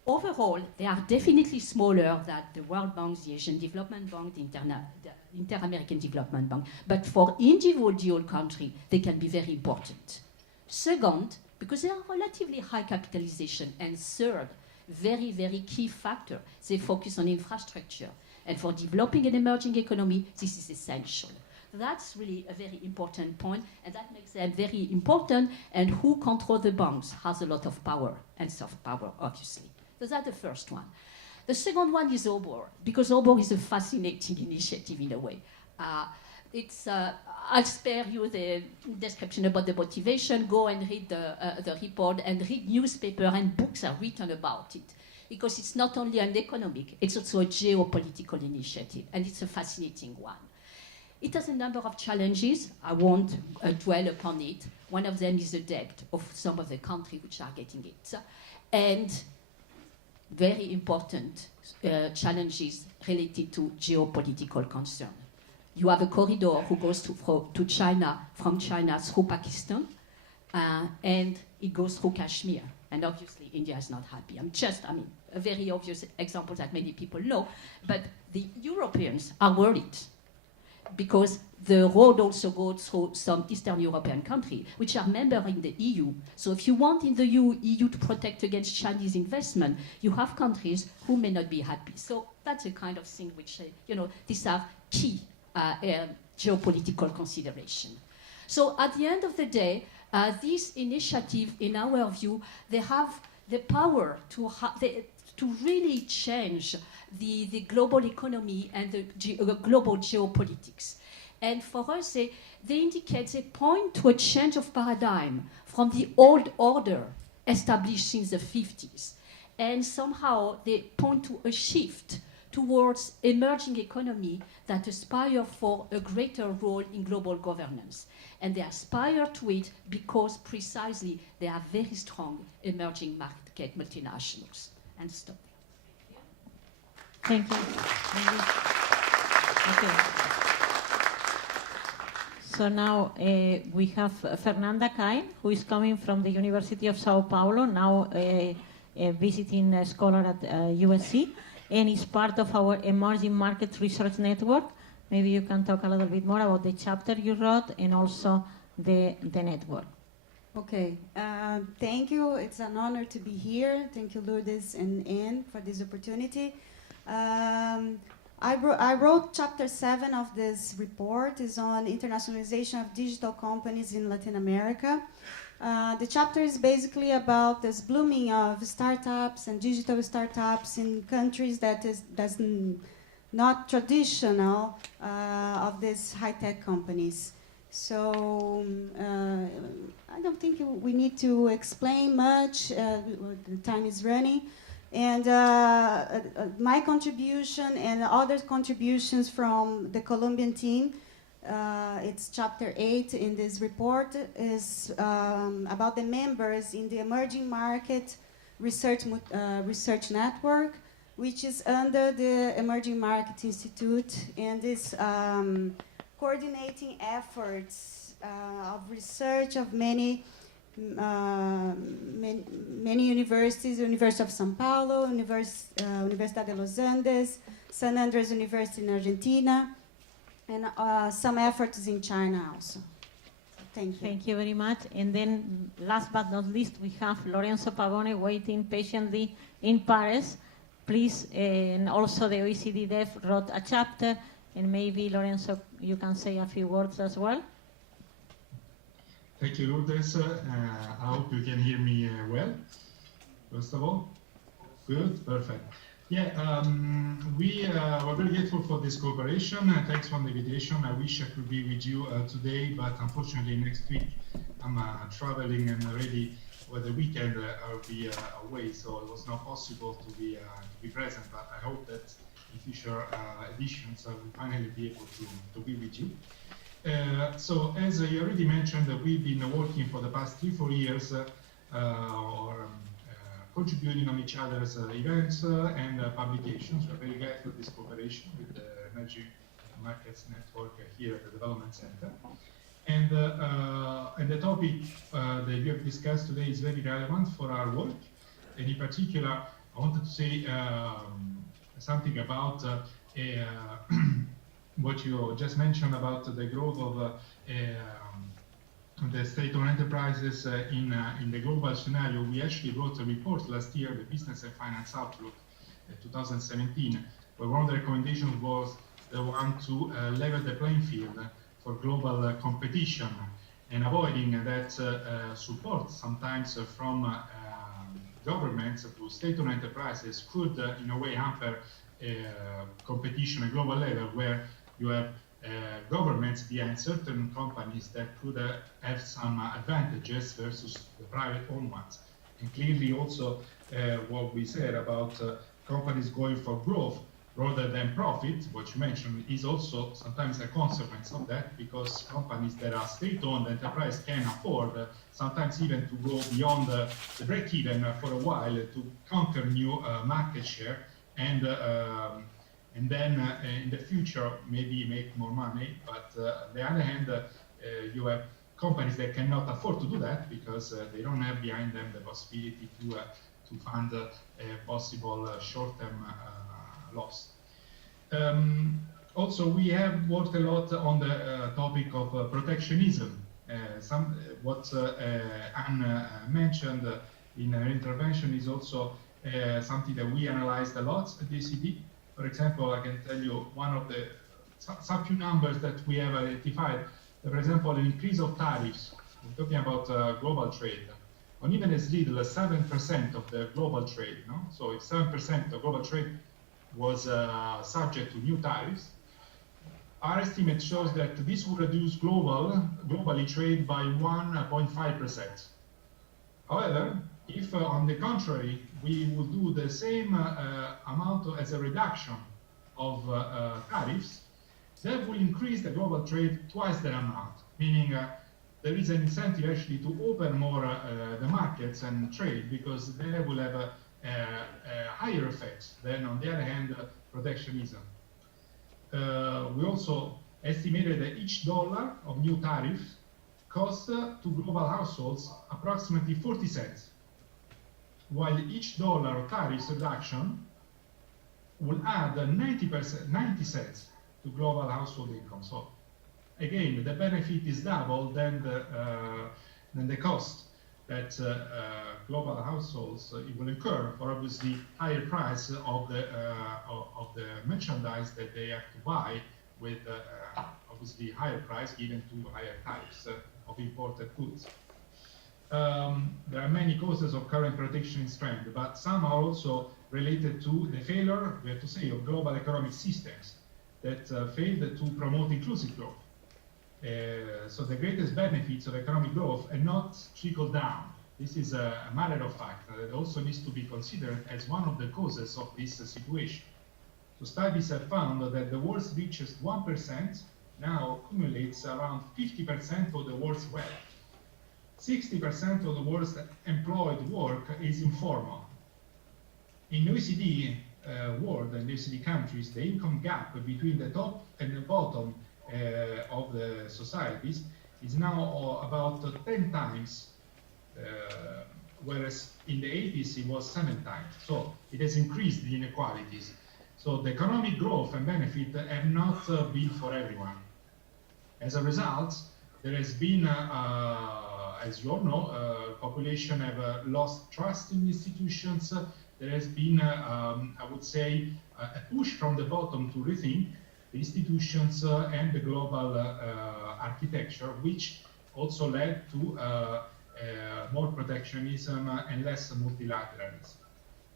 Overall, they are definitely smaller than the World Bank, the Asian Development Bank, the Inter-American Development Bank. But for individual countries, they can be very important. Second, because they are relatively high capitalization. And third, very, very key factor, they focus on infrastructure. And for developing an emerging economy, this is essential. That's really a very important point, and that makes them very important. And who controls the banks has a lot of power, and soft power, obviously. So that's the first one. The second one is OBOR, because OBOR is a fascinating initiative in a way. I'll spare you the description about the motivation. Go and read the report and read newspaper and books are written about it. Because it's not only an economic, it's also a geopolitical initiative, and it's a fascinating one. It has a number of challenges. I won't dwell upon it. One of them is the debt of some of the countries which are getting it. And very important challenges related to geopolitical concern. You have a corridor who goes to China, from China through Pakistan, and it goes through Kashmir. And obviously, India is not happy. A very obvious example that many people know. But the Europeans are worried because the road also goes through some Eastern European countries, which are members in the EU. So if you want in the EU to protect against Chinese investment, you have countries who may not be happy. So that's a kind of thing which, these are key geopolitical consideration. So at the end of the day, this initiative, in our view, they have the power to really change the global economy and the global geopolitics. And for us, they indicate, they point to a change of paradigm from the old order established since the 50s. And somehow they point to a shift towards emerging economy that aspire for a greater role in global governance. And they aspire to it because precisely they are very strong emerging market multinationals. And stop. Thank you. Okay. So now we have Fernanda Cain, who is coming from the University of Sao Paulo, now a visiting scholar at USC, and is part of our Emerging Markets Research Network. Maybe you can talk a little bit more about the chapter you wrote and also the network. Okay, thank you. It's an honor to be here. Thank you, Lourdes and Anne, for this opportunity. I wrote chapter 7 of this report. Is on internationalization of digital companies in Latin America. The chapter is basically about this blooming of startups and digital startups in countries that's not traditional of these high-tech companies. So I don't think we need to explain much. The time is running. And my contribution and other contributions from the Colombian team, it's chapter 8 in this report, is about the members in the Emerging Market Research Network, which is under the Emerging Market Institute, and is coordinating efforts of research of many universities, University of São Paulo, Universidad de los Andes, San Andres University in Argentina, and some efforts in China also. Thank you. Thank you very much. And then, last but not least, we have Lorenzo Pavone waiting patiently in Paris. Please, and also the OECD Dev wrote a chapter, and maybe, Lorenzo, you can say a few words as well. Thank you, Lourdes. I hope you can hear me well, first of all. Good, perfect. Yeah, we are very grateful for this cooperation. Thanks for the invitation. I wish I could be with you today, but unfortunately next week I'm traveling and already over the weekend I'll be away, so it was not possible to be present. But I hope that in future editions I will finally be able to be with you. So as you already mentioned, we've been working for the past 3-4 years contributing on each other's events and publications. We're very glad for this cooperation with the Emerging Markets Network here at the Development Center. And the topic that we have discussed today is very relevant for our work. And in particular, I wanted to say something about what you just mentioned about the growth of the state-owned enterprises in the global scenario. We actually wrote a report last year, the Business and Finance Outlook 2017, where one of the recommendations was the one to level the playing field for global competition and avoiding that support sometimes from governments to state-owned enterprises could in a way hamper competition at global level, where you have governments behind certain companies that could have some advantages versus the private-owned ones. And clearly also what we said about companies going for growth rather than profit, what you mentioned, is also sometimes a consequence of that, because companies that are state-owned enterprise can afford sometimes even to go beyond the break-even for a while to conquer new market share and then in the future maybe make more money. But on the other hand, you have companies that cannot afford to do that because they don't have behind them the possibility to fund a possible short-term loss. Also, we have worked a lot on the topic of protectionism. What Anne mentioned in her intervention is also something that we analyzed a lot at the OECD. For example, I can tell you one of the some few numbers that we have identified. For example, an increase of tariffs. We're talking about global trade. On even as little as 7% of the global trade, no? So if 7% of global trade was subject to new tariffs, our estimate shows that this would reduce globally trade by 1.5%. However, if on the contrary, we will do the same amount as a reduction of tariffs, that will increase the global trade twice that amount, meaning there is an incentive actually to open more the markets and trade, because they will have a higher effect than, on the other hand, protectionism. We also estimated that each dollar of new tariff costs to global households approximately 40 cents, while each dollar of tariffs reduction will add 90 cents to global household income. So again, the benefit is double than the cost that global households will incur for obviously higher price of the merchandise that they have to buy with obviously higher price given to higher tariffs of imported goods. There are many causes of current protectionist trend, but some are also related to the failure, we have to say, of global economic systems that failed to promote inclusive growth. So the greatest benefits of economic growth are not trickled down. This is a matter of fact that also needs to be considered as one of the causes of this situation. So studies have found that the world's richest 1% now accumulates around 50% of the world's wealth. 60% of the world's employed work is informal. In the OECD world and OECD countries, the income gap between the top and the bottom of the societies is now about 10 times, whereas in the 80s it was 7 times. So it has increased the inequalities. So the economic growth and benefit have not been for everyone. As a result, there has been, as you all know, population have lost trust in institutions. There has been, I would say, a push from the bottom to rethink the institutions and the global architecture, which also led to more protectionism and less multilateralism.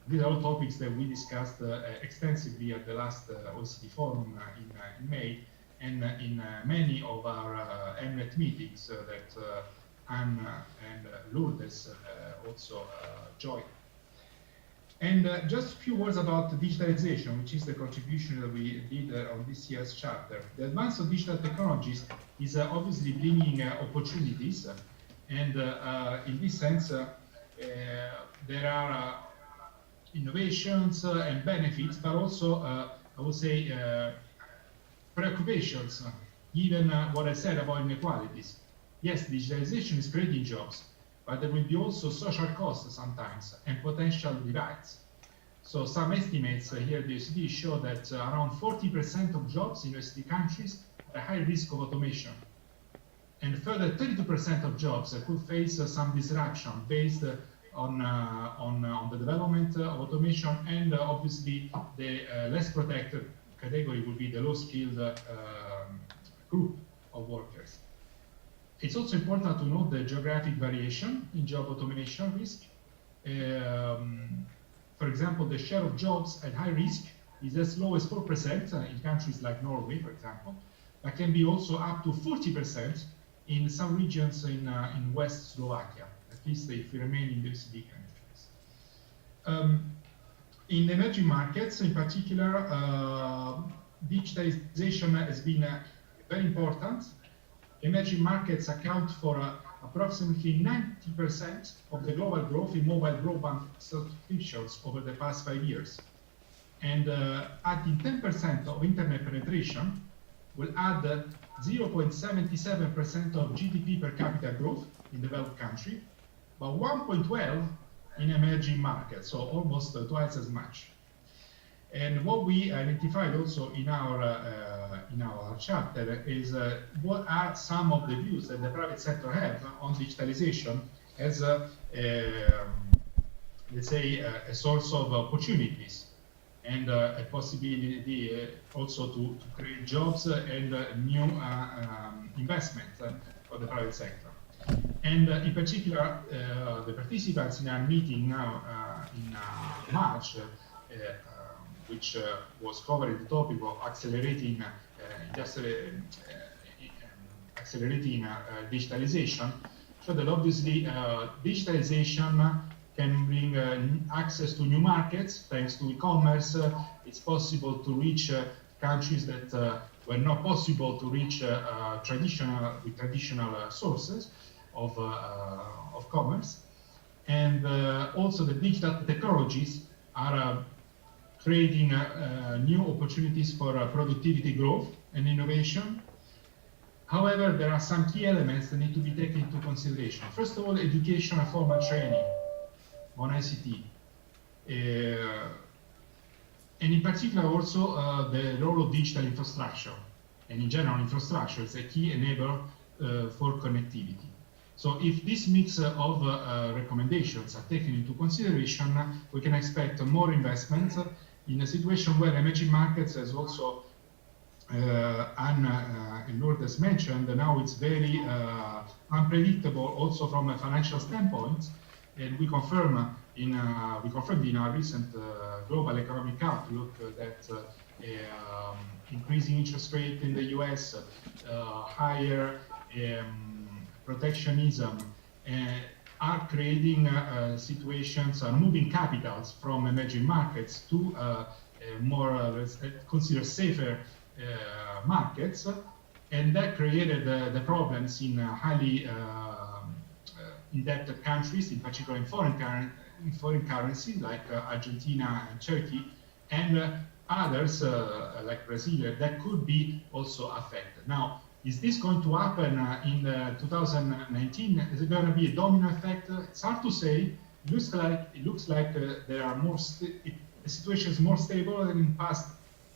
These are all topics that we discussed extensively at the last OECD forum in May, and in many of our MNET meetings that Anne and Lourdes also joined. And just a few words about digitalization, which is the contribution that we did on this year's chapter. The advance of digital technologies is obviously bringing opportunities, and in this sense, there are innovations and benefits, but also, I would say, preoccupations, given what I said about inequalities. Yes, digitalization is creating jobs, but there will be also social costs sometimes and potential divides. So some estimates here at the OECD show that around 40% of jobs in OECD countries are at high risk of automation. And further 32% of jobs could face some disruption based on the development of automation, and obviously the less protected category will be the low-skilled group of workers. It's also important to note the geographic variation in job automation risk. For example, the share of jobs at high risk is as low as 4% in countries like Norway, for example, but can be also up to 40% in some regions in West Slovakia, at least if we remain in the OECD countries. In emerging markets, in particular, digitalization has been very important. Emerging markets account for approximately 90% of the global growth in mobile broadband subscriptions over the past 5 years. And adding 10% of internet penetration will add 0.77% of GDP per capita growth in developed country, but 1.12 in emerging markets, so almost twice as much. And what we identified also in our chapter is what are some of the views that the private sector have on digitalization as let's say a source of opportunities and a possibility also to create jobs and new investment for the private sector. And in particular, the participants in our meeting now in March, which was covering the topic of accelerating digitalization, so that obviously digitalization can bring access to new markets thanks to e-commerce. It's possible to reach countries that were not possible to reach with traditional sources of commerce. And also the digital technologies are creating new opportunities for productivity growth and innovation. However, there are some key elements that need to be taken into consideration. First of all, education and formal training on ICT. And in particular also the role of digital infrastructure. And in general, infrastructure is a key enabler for connectivity. So if this mix of recommendations are taken into consideration, we can expect more investment in a situation where emerging markets, as also Anne and Lourdes mentioned, now it's very unpredictable also from a financial standpoint. And we confirmed in our recent global economic outlook that increasing interest rate in the US, higher protectionism are creating situations, moving capitals from emerging markets to more, let's consider, safer markets, and that created the problems in highly indebted countries, in particular in foreign currency like Argentina and Turkey, and others like Brazil that could be also affected. Now, is this going to happen in 2019? Is it going to be a domino effect? It's hard to say. It looks like there are the situation is more stable than in past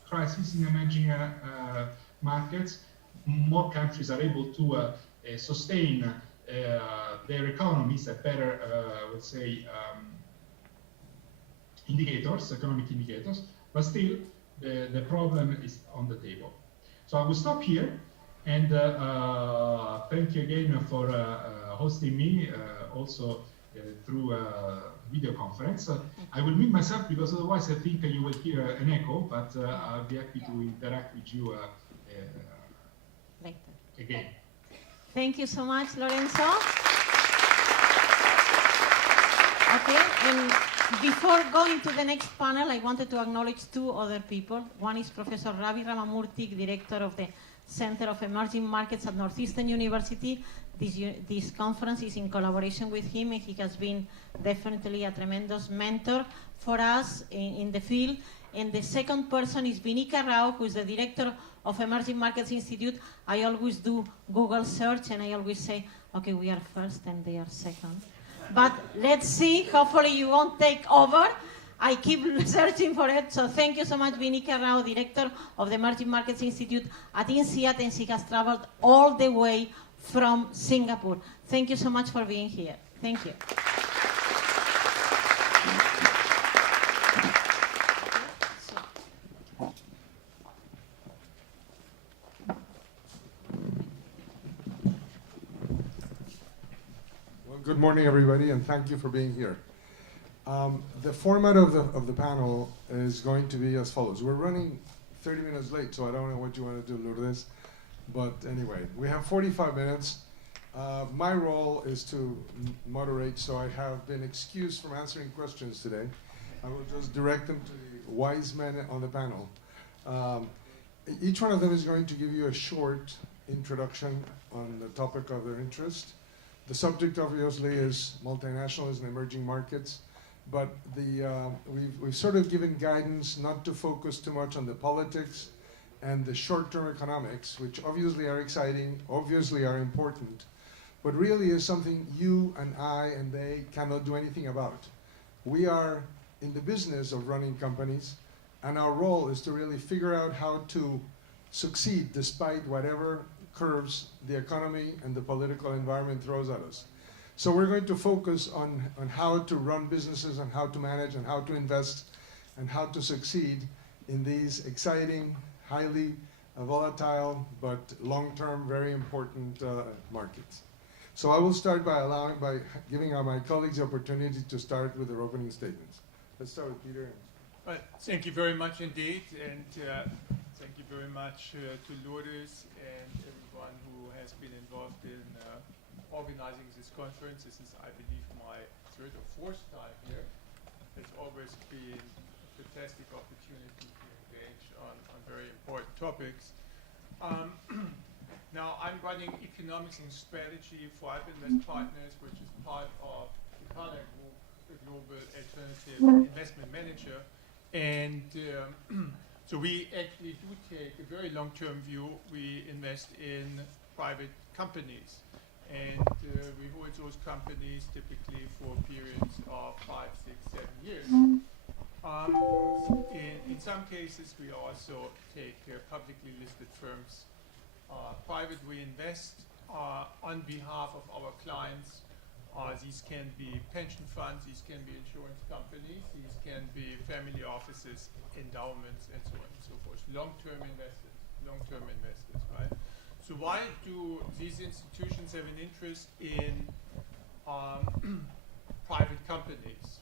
crises in emerging markets. More countries are able to sustain their economies at better, let's say, indicators, economic indicators, but still the problem is on the table. So I will stop here, and thank you again for hosting me, also through video conference. I will mute myself because otherwise I think you will hear an echo, but I'll be happy to interact with you Later. again. Thank you so much, Lorenzo. Okay, and before going to the next panel, I wanted to acknowledge two other people. One is Professor Ravi Ramamurthy, Director of the Center of Emerging Markets at Northeastern University. This conference is in collaboration with him, and he has been definitely a tremendous mentor for us in the field. And the second person is Vinika Rao, who is the Director of Emerging Markets Institute. I always do Google search, and I always say, okay, we are first and they are second. But let's see, hopefully you won't take over. I keep searching for it. So thank you so much, Vinika Rao, Director of the Emerging Markets Institute at INSEAD, and she has traveled all the way from Singapore. Thank you so much for being here. Thank you. Good morning, everybody, and thank you for being here. The format of the panel is going to be as follows. We're running 30 minutes late, so I don't know what you want to do, Lourdes. But anyway, we have 45 minutes. My role is to moderate, so I have been excused from answering questions today. I will just direct them to the wise men on the panel. Each one of them is going to give you a short introduction on the topic of their interest. The subject, obviously, is multinationals and emerging markets, but we've sort of given guidance not to focus too much on the politics and the short-term economics, which obviously are exciting, obviously are important, but really is something you and I and they cannot do anything about. We are in the business of running companies, and our role is to really figure out how to succeed despite whatever curves the economy and the political environment throws at us. So we're going to focus on how to run businesses and how to manage and how to invest and how to succeed in these exciting, highly volatile, but long-term, very important markets. So I will start by giving my colleagues the opportunity to start with their opening statements. Let's start with Peter. Well, thank you very much indeed, and thank you very much to Lourdes and everyone who has been involved in organizing this conference. This is, I believe, my third or fourth time here. It's always been a fantastic opportunity to engage on very important topics. Now, I'm running economics and strategy for Alpinvest Partners, which is part of the Cornell Group, a global alternative investment manager. And so we actually do take a very long-term view. We invest in private companies. And we hold those companies typically for periods of 5, 6, 7 years. In some cases, we also take publicly listed firms. Private, we invest on behalf of our clients. These can be pension funds, these can be insurance companies, these can be family offices, endowments, and so on and so forth. Long-term investors, right? So why do these institutions have an interest in private companies?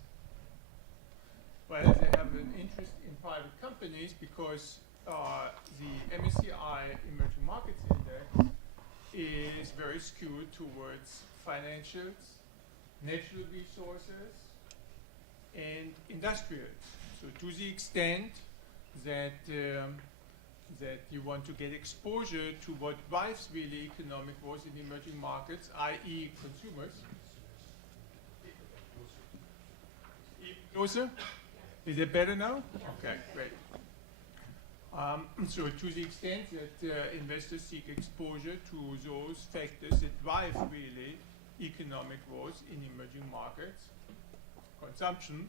Well, they have an interest in private companies because the MSCI Emerging Markets Index is very skewed towards financials, natural resources, and industrials. So to the extent that that you want to get exposure to what drives really economic growth in emerging markets, i.e. consumers. Even closer? Is it better now? Okay, great. So to the extent that investors seek exposure to those factors that drive really economic growth in emerging markets, consumption,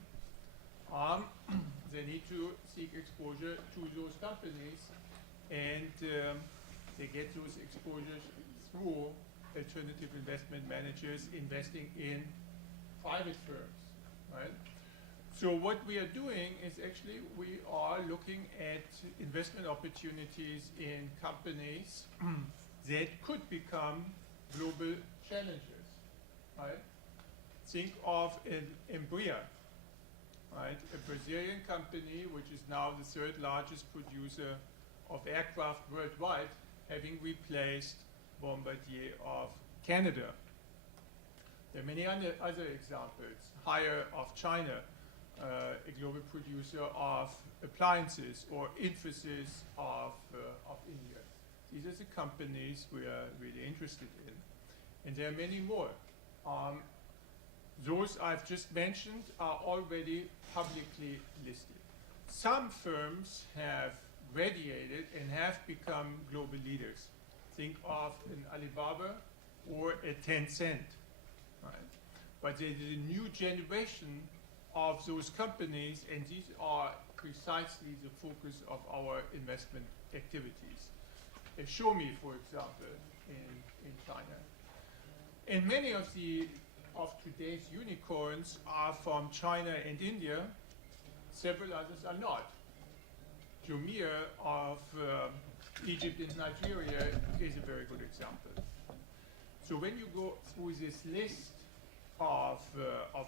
they need to seek exposure to those companies, and they get those exposures through alternative investment managers investing in private firms, right? So what we are doing is actually we are looking at investment opportunities in companies that could become global challengers, right? Think of an Embraer, right? A Brazilian company which is now the third largest producer of aircraft worldwide, having replaced Bombardier of Canada. There are many other examples. Haier of China, a global producer of appliances, or Infosys of India. These are the companies we are really interested in. And there are many more. Those I've just mentioned are already publicly listed. Some firms have radiated and have become global leaders. Think of an Alibaba or a Tencent, right? But there is a new generation of those companies, and these are precisely the focus of our investment activities. Xiaomi, for example, in China. And many of today's unicorns are from China and India. Several others are not. Jumia of Egypt and Nigeria is a very good example. So when you go through this list of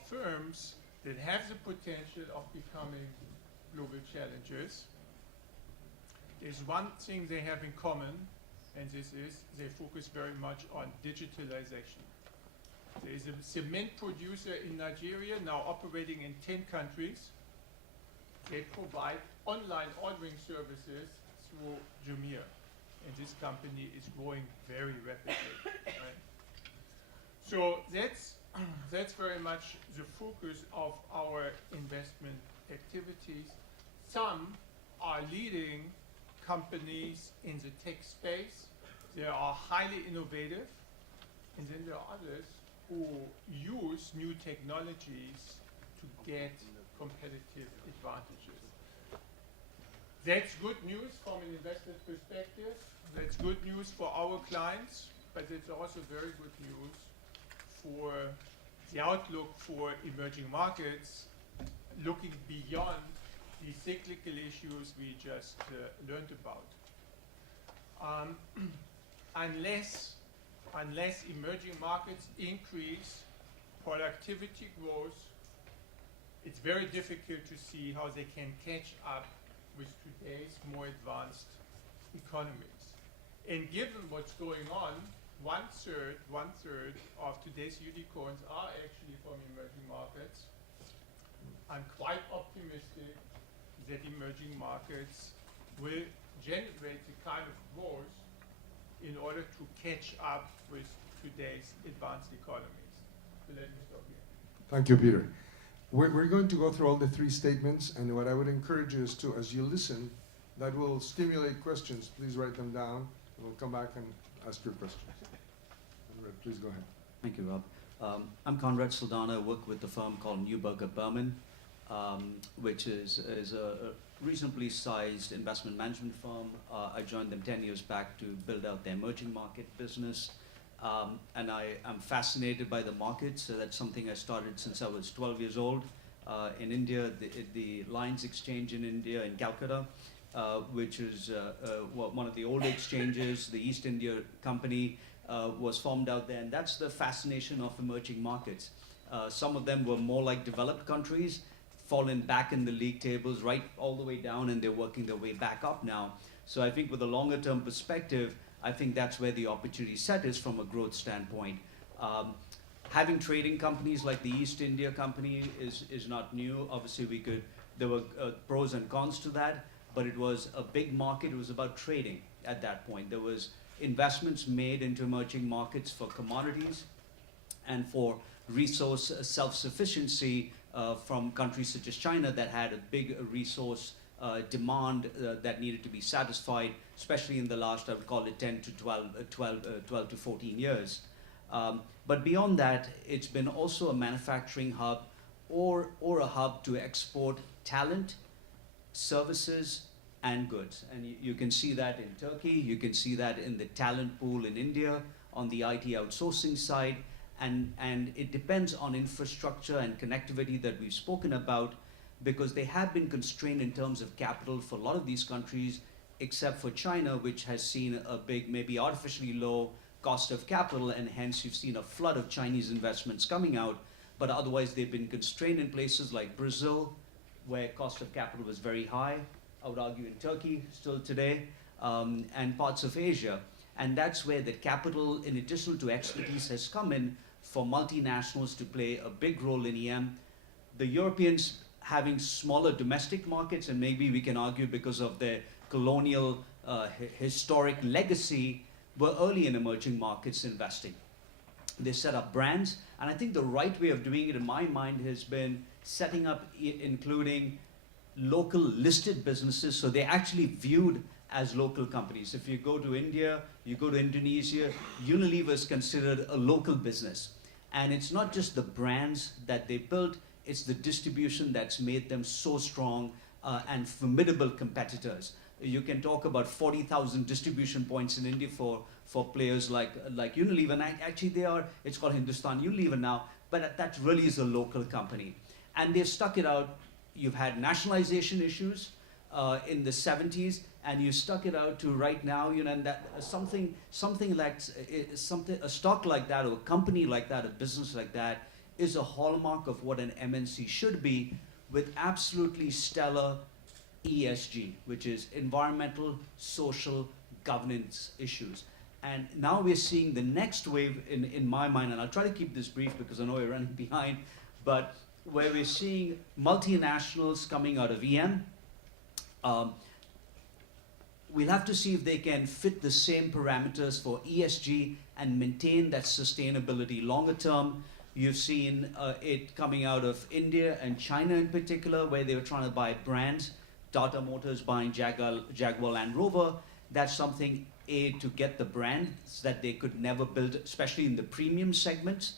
firms that have the potential of becoming global challengers, there's one thing they have in common, and this is they focus very much on digitalization. There is a cement producer in Nigeria now operating in 10 countries. They provide online ordering services through Jumia, and this company is growing very rapidly. Right? So that's very much the focus of our investment activities. Some are leading companies in the tech space. They are highly innovative, and then there are others who use new technologies to get competitive advantages. That's good news from an investment perspective. That's good news for our clients, but it's also very good news for the outlook for emerging markets, looking beyond the cyclical issues we just learned about. Unless emerging markets increase productivity growth, it's very difficult to see how they can catch up with today's more advanced economies. And given what's going on, one third of today's unicorns are actually from emerging markets. I'm quite optimistic that emerging markets will generate the kind of growth in order to catch up with today's advanced economies. So let me stop here. Thank you, Peter. We're going to go through all the three statements, and what I would encourage you is to, as you listen, that will stimulate questions. Please write them down, and we'll come back and ask your questions. Conrad, please go ahead. Thank you, Rob. I'm Conrad Saldana. I work with a firm called Neuberger Berman, which is a reasonably sized investment management firm. I joined them 10 years back to build out their emerging market business. And I am fascinated by the markets. So that's something I started since I was 12 years old. In India, the Lions Exchange in India, in Calcutta, which is one of the old exchanges. The East India Company was formed out there, and that's the fascination of emerging markets. Some of them were more like developed countries, fallen back in the league tables, right all the way down, and they're working their way back up now. So I think with a longer term perspective, I think that's where the opportunity set is from a growth standpoint. Having trading companies like the East India Company is not new. Obviously, there were pros and cons to that, but it was a big market. It was about trading at that point. There was investments made into emerging markets for commodities and for resource self-sufficiency from countries such as China that had a big resource demand that needed to be satisfied, especially in the last, I would call it 10 to 12 to 14 years. But beyond that, it's been also a manufacturing hub or a hub to export talent, services, and goods. And you can see that in Turkey, you can see that in the talent pool in India, on the IT outsourcing side, and it depends on infrastructure and connectivity that we've spoken about, because they have been constrained in terms of capital for a lot of these countries, except for China, which has seen a big, maybe artificially low cost of capital, and hence you've seen a flood of Chinese investments coming out. But otherwise, they've been constrained in places like Brazil, where cost of capital was very high. I would argue in Turkey still today, and parts of Asia. And that's where the capital, in addition to expertise, has come in for multinationals to play a big role in EM. The Europeans having smaller domestic markets, and maybe we can argue because of their colonial historic legacy, were early in emerging markets investing. They set up brands, and I think the right way of doing it, in my mind, has been setting up, including local listed businesses, so they're actually viewed as local companies. If you go to India, you go to Indonesia, Unilever is considered a local business. And it's not just the brands that they built, it's the distribution that's made them so strong and formidable competitors. You can talk about 40,000 distribution points in India for players like Unilever, and actually it's called Hindustan Unilever now, but that really is a local company. And they've stuck it out. You've had nationalization issues in the 70s, and you stuck it out to right now, and that something like a stock like that, or a company like that, a business like that, is a hallmark of what an MNC should be, with absolutely stellar ESG, which is environmental, social, governance issues. And now we're seeing the next wave in my mind, and I'll try to keep this brief because I know we're running behind, but where we're seeing multinationals coming out of EM. We'll have to see if they can fit the same parameters for ESG and maintain that sustainability longer term. You've seen it coming out of India and China in particular, where they were trying to buy brands. Tata Motors buying Jaguar Land Rover. That's something, A, to get the brands that they could never build, especially in the premium segments.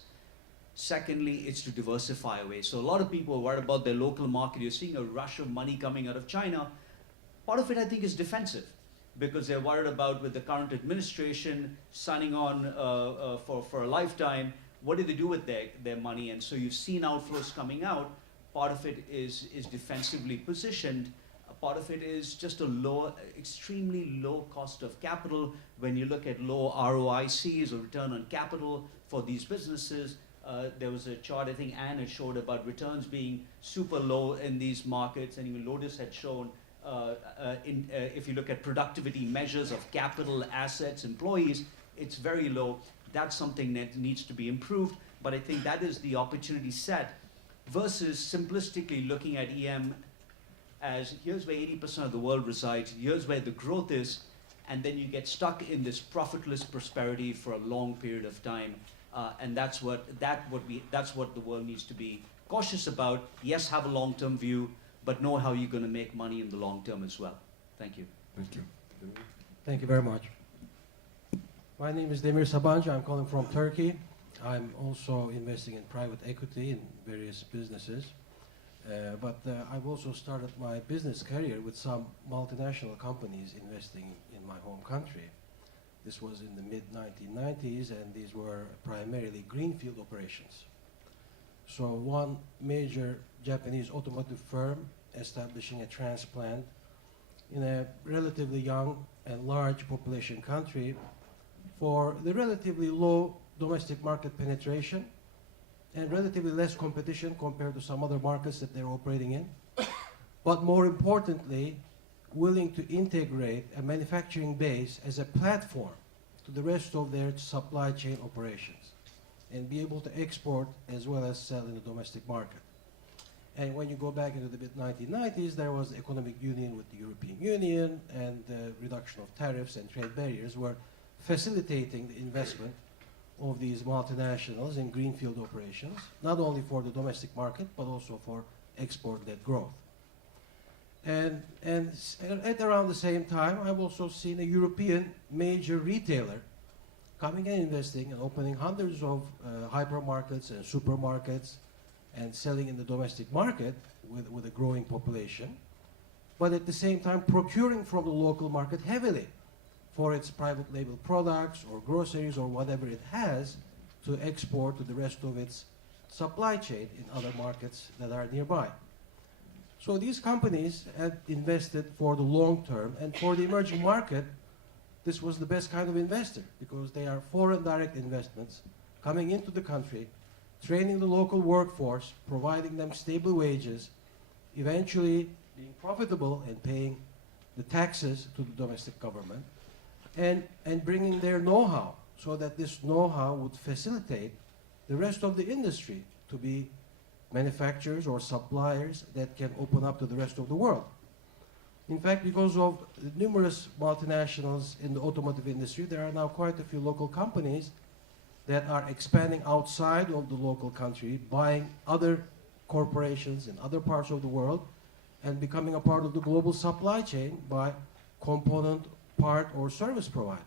Secondly, it's to diversify away. So a lot of people are worried about their local market. You're seeing a rush of money coming out of China. Part of it, I think, is defensive, because they're worried about, with the current administration signing on for a lifetime, what do they do with their money? And so you've seen outflows coming out. Part of it is defensively positioned. Part of it is just a extremely low cost of capital. When you look at low ROICs, or return on capital, for these businesses, there was a chart, I think Anne had showed, about returns being super low in these markets, and even Lotus had shown, if you look at productivity measures of capital, assets, employees, it's very low. That's something that needs to be improved, but I think that is the opportunity set, versus simplistically looking at EM as, here's where 80% of the world resides, here's where the growth is, and then you get stuck in this profitless prosperity for a long period of time. And that's what the world needs to be cautious about. Yes, have a long-term view, but know how you're going to make money in the long term as well. Thank you. Thank you. Thank you very much. My name is Demir Sabancı. I'm calling from Turkey. I'm also investing in private equity in various businesses. But I've also started my business career with some multinational companies investing in my home country. This was in the mid-1990s, and these were primarily greenfield operations. So one major Japanese automotive firm establishing a transplant in a relatively young and large population country for the relatively low domestic market penetration and relatively less competition compared to some other markets that they're operating in. But more importantly, willing to integrate a manufacturing base as a platform to the rest of their supply chain operations and be able to export as well as sell in the domestic market. And when you go back into the mid-1990s, there was the economic union with the European Union, and the reduction of tariffs and trade barriers were facilitating the investment of these multinationals in greenfield operations, not only for the domestic market, but also for export-led growth. And at around the same time, I've also seen a European major retailer coming and investing and opening hundreds of hypermarkets and supermarkets and selling in the domestic market with a growing population, but at the same time procuring from the local market heavily for its private label products or groceries or whatever it has to export to the rest of its supply chain in other markets that are nearby. So these companies had invested for the long term, and for the emerging market, this was the best kind of investor because they are foreign direct investments coming into the country, training the local workforce, providing them stable wages, eventually being profitable and paying the taxes to the domestic government, and bringing their know-how so that this know-how would facilitate the rest of the industry to be manufacturers or suppliers that can open up to the rest of the world. In fact, because of numerous multinationals in the automotive industry, there are now quite a few local companies that are expanding outside of the local country, buying other corporations in other parts of the world, and becoming a part of the global supply chain by component, part, or service providers.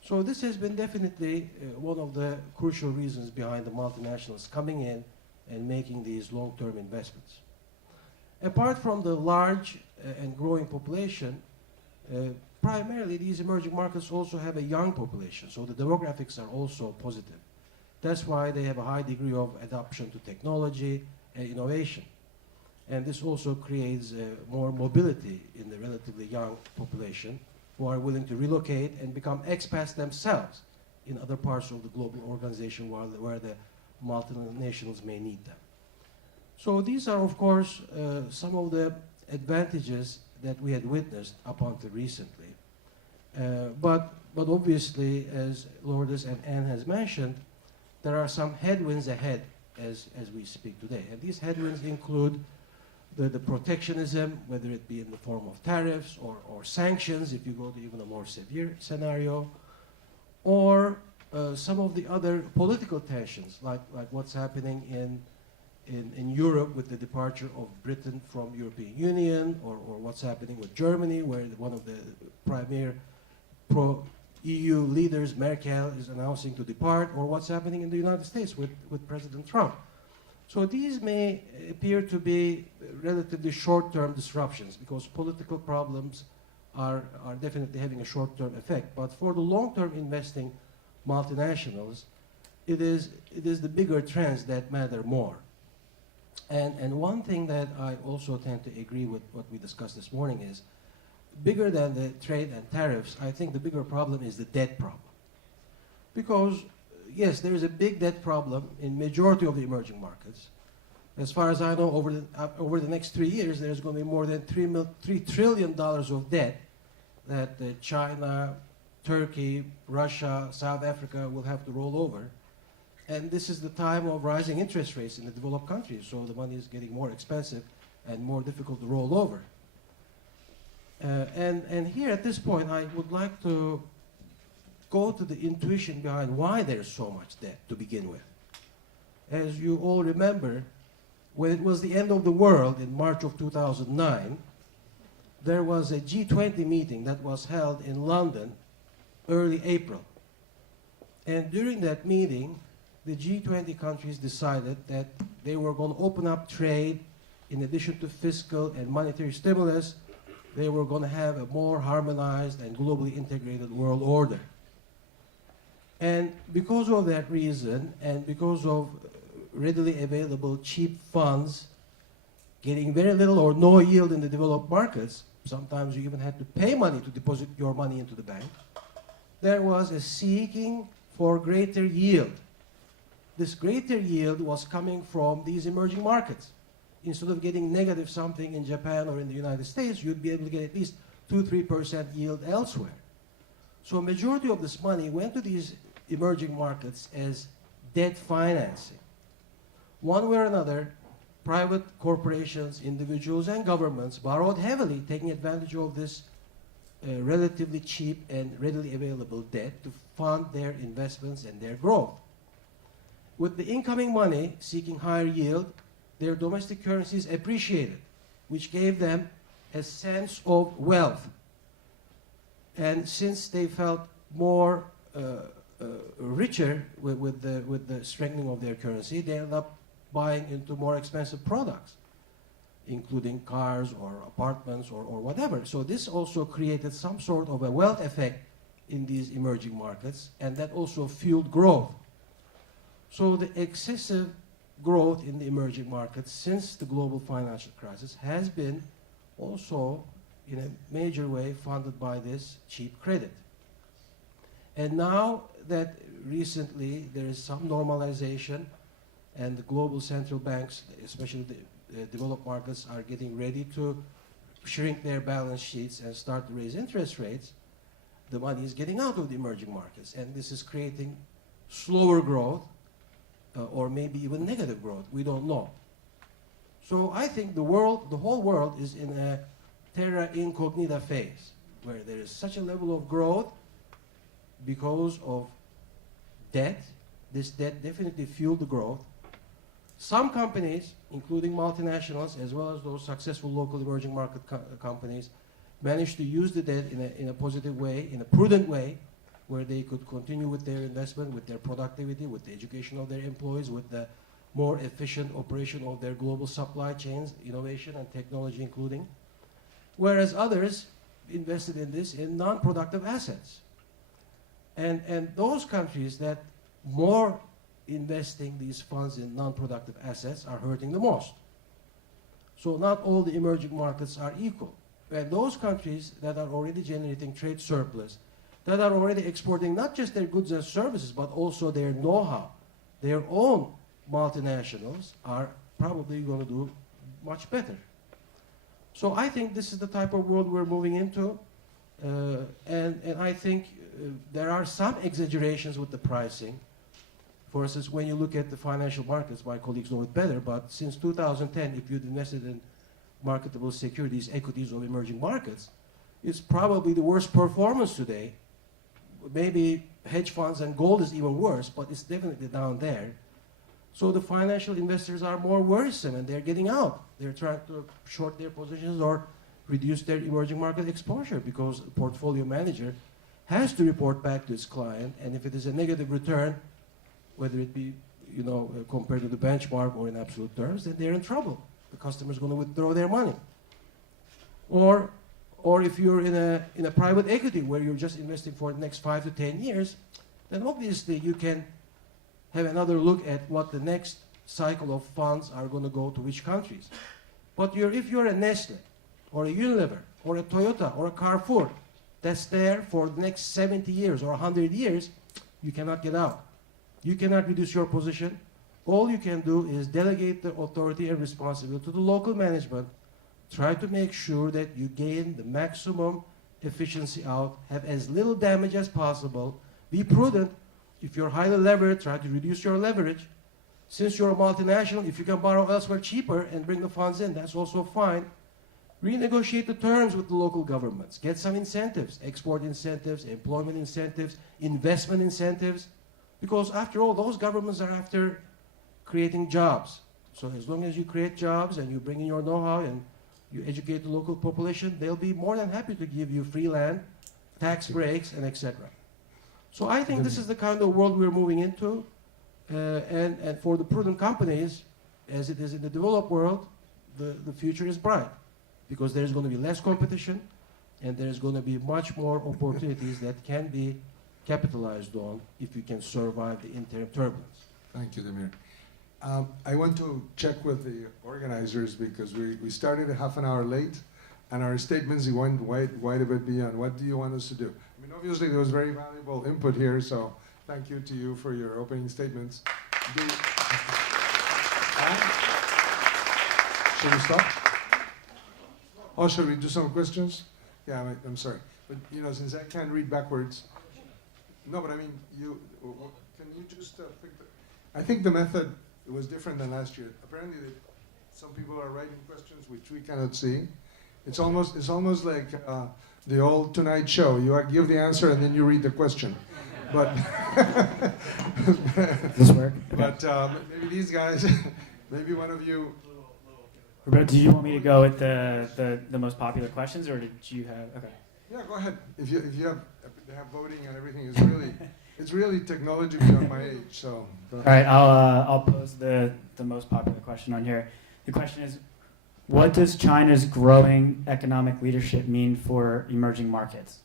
So this has been definitely one of the crucial reasons behind the multinationals coming in and making these long-term investments. Apart from the large and growing population, primarily these emerging markets also have a young population, so the demographics are also positive. That's why they have a high degree of adoption to technology and innovation. And this also creates more mobility in the relatively young population who are willing to relocate and become expats themselves in other parts of the global organization where the multinationals may need them. So these are, of course, some of the advantages that we had witnessed up until recently. But obviously, as Lourdes and Anne has mentioned, there are some headwinds ahead as we speak today. And these headwinds include the protectionism, whether it be in the form of tariffs or sanctions, if you go to even a more severe scenario, or some of the other political tensions, like what's happening in Europe with the departure of Britain from European Union, or what's happening with Germany, where one of the premier pro-EU leaders, Merkel, is announcing to depart, or what's happening in the United States with President Trump. So these may appear to be relatively short-term disruptions because political problems are definitely having a short-term effect. But for the long-term investing multinationals, it is the bigger trends that matter more. And one thing that I also tend to agree with what we discussed this morning is, bigger than the trade and tariffs, I think the bigger problem is the debt problem. Because yes, there is a big debt problem in majority of the emerging markets. As far as I know, over the next 3 years, there's going to be more than $3 trillion of debt that China, Turkey, Russia, South Africa will have to roll over. And this is the time of rising interest rates in the developed countries, so the money is getting more expensive and more difficult to roll over. And here at this point, I would like to go to the intuition behind why there's so much debt to begin with. As you all remember, when it was the end of the world in March of 2009, there was a G20 meeting that was held in London early April. And during that meeting, the G20 countries decided that they were going to open up trade. In addition to fiscal and monetary stimulus, they were going to have a more harmonized and globally integrated world order. And because of that reason, and because of readily available cheap funds getting very little or no yield in the developed markets, sometimes you even had to pay money to deposit your money into the bank, there was a seeking for greater yield. This greater yield was coming from these emerging markets. Instead of getting negative something in Japan or in the United States, you'd be able to get at least 2-3% yield elsewhere. So a majority of this money went to these emerging markets as debt financing. One way or another, private corporations, individuals, and governments borrowed heavily, taking advantage of this relatively cheap and readily available debt to fund their investments and their growth. With the incoming money seeking higher yield, their domestic currencies appreciated, which gave them a sense of wealth. And since they felt more richer with the strengthening of their currency, they ended up buying into more expensive products. including cars or apartments or whatever. So this also created some sort of a wealth effect in these emerging markets, and that also fueled growth. So the excessive growth in the emerging markets since the global financial crisis has been also in a major way funded by this cheap credit. And now that recently there is some normalization and the global central banks, especially the developed markets, are getting ready to shrink their balance sheets and start to raise interest rates, the money is getting out of the emerging markets. And this is creating slower growth or maybe even negative growth. We don't know. So I think the whole world is in a terra incognita phase where there is such a level of growth because of debt. This debt definitely fueled the growth. Some companies, including multinationals, as well as those successful local emerging market companies, managed to use the debt in a positive way, in a prudent way, where they could continue with their investment, with their productivity, with the education of their employees, with the more efficient operation of their global supply chains, innovation and technology including. Whereas others invested in this in non-productive assets. And those countries that more investing these funds in non-productive assets are hurting the most. So not all the emerging markets are equal. And those countries that are already generating trade surplus, that are already exporting not just their goods and services, but also their know-how, their own multinationals are probably going to do much better. So I think this is the type of world we're moving into. And I think there are some exaggerations with the pricing. For instance, when you look at the financial markets, my colleagues know it better, but since 2010, if you'd invested in marketable securities, equities of emerging markets, it's probably the worst performance today. Maybe hedge funds and gold is even worse, but it's definitely down there. So the financial investors are more worrisome and they're getting out. They're trying to short their positions or reduce their emerging market exposure because the portfolio manager has to report back to its client, and if it is a negative return, whether it be compared to the benchmark or in absolute terms, then they're in trouble. The customer is going to withdraw their money. Or if you're in a private equity where you're just investing for the next 5 to 10 years, then obviously you can have another look at what the next cycle of funds are going to go to which countries. But if you're a Nestle or a Unilever or a Toyota or a Carrefour that's there for the next 70 years or 100 years, you cannot get out. You cannot reduce your position. All you can do is delegate the authority and responsibility to the local management. Try to make sure that you gain the maximum efficiency out, have as little damage as possible. Be prudent. If you're highly levered, try to reduce your leverage. Since you're a multinational, if you can borrow elsewhere cheaper and bring the funds in, that's also fine. Renegotiate the terms with the local governments. Get some incentives, export incentives, employment incentives, investment incentives. Because after all, those governments are after creating jobs. So as long as you create jobs and you bring in your know-how and you educate the local population, they'll be more than happy to give you free land, tax breaks, and etc. So I think this is the kind of world we're moving into. And for the prudent companies, as it is in the developed world, the future is bright. Because there's going to be less competition, and there's going to be much more opportunities that can be capitalized on if you can survive the interim turbulence. Thank you, Demir. I want to check with the organizers because we started a half an hour late, and our statements went quite a bit beyond. What do you want us to do? I mean, obviously there was very valuable input here, so thank you to you for your opening statements. Should we stop? Or should we do some questions? Yeah, I'm sorry. But, since I can't read backwards. No, but I mean, can you just pick I think the method was different than last year. Apparently, some people are writing questions which we cannot see. It's almost like the old Tonight Show. You give the answer and then you read the question. But this work? But maybe these guys, maybe one of you. Roberto, do you want me to go with the most popular questions, or did you have? Okay. Yeah, go ahead. If you have voting and everything, it's really technology beyond my age. So. All right, I'll pose the most popular question on here. The question is, What does China's growing economic leadership mean for emerging markets?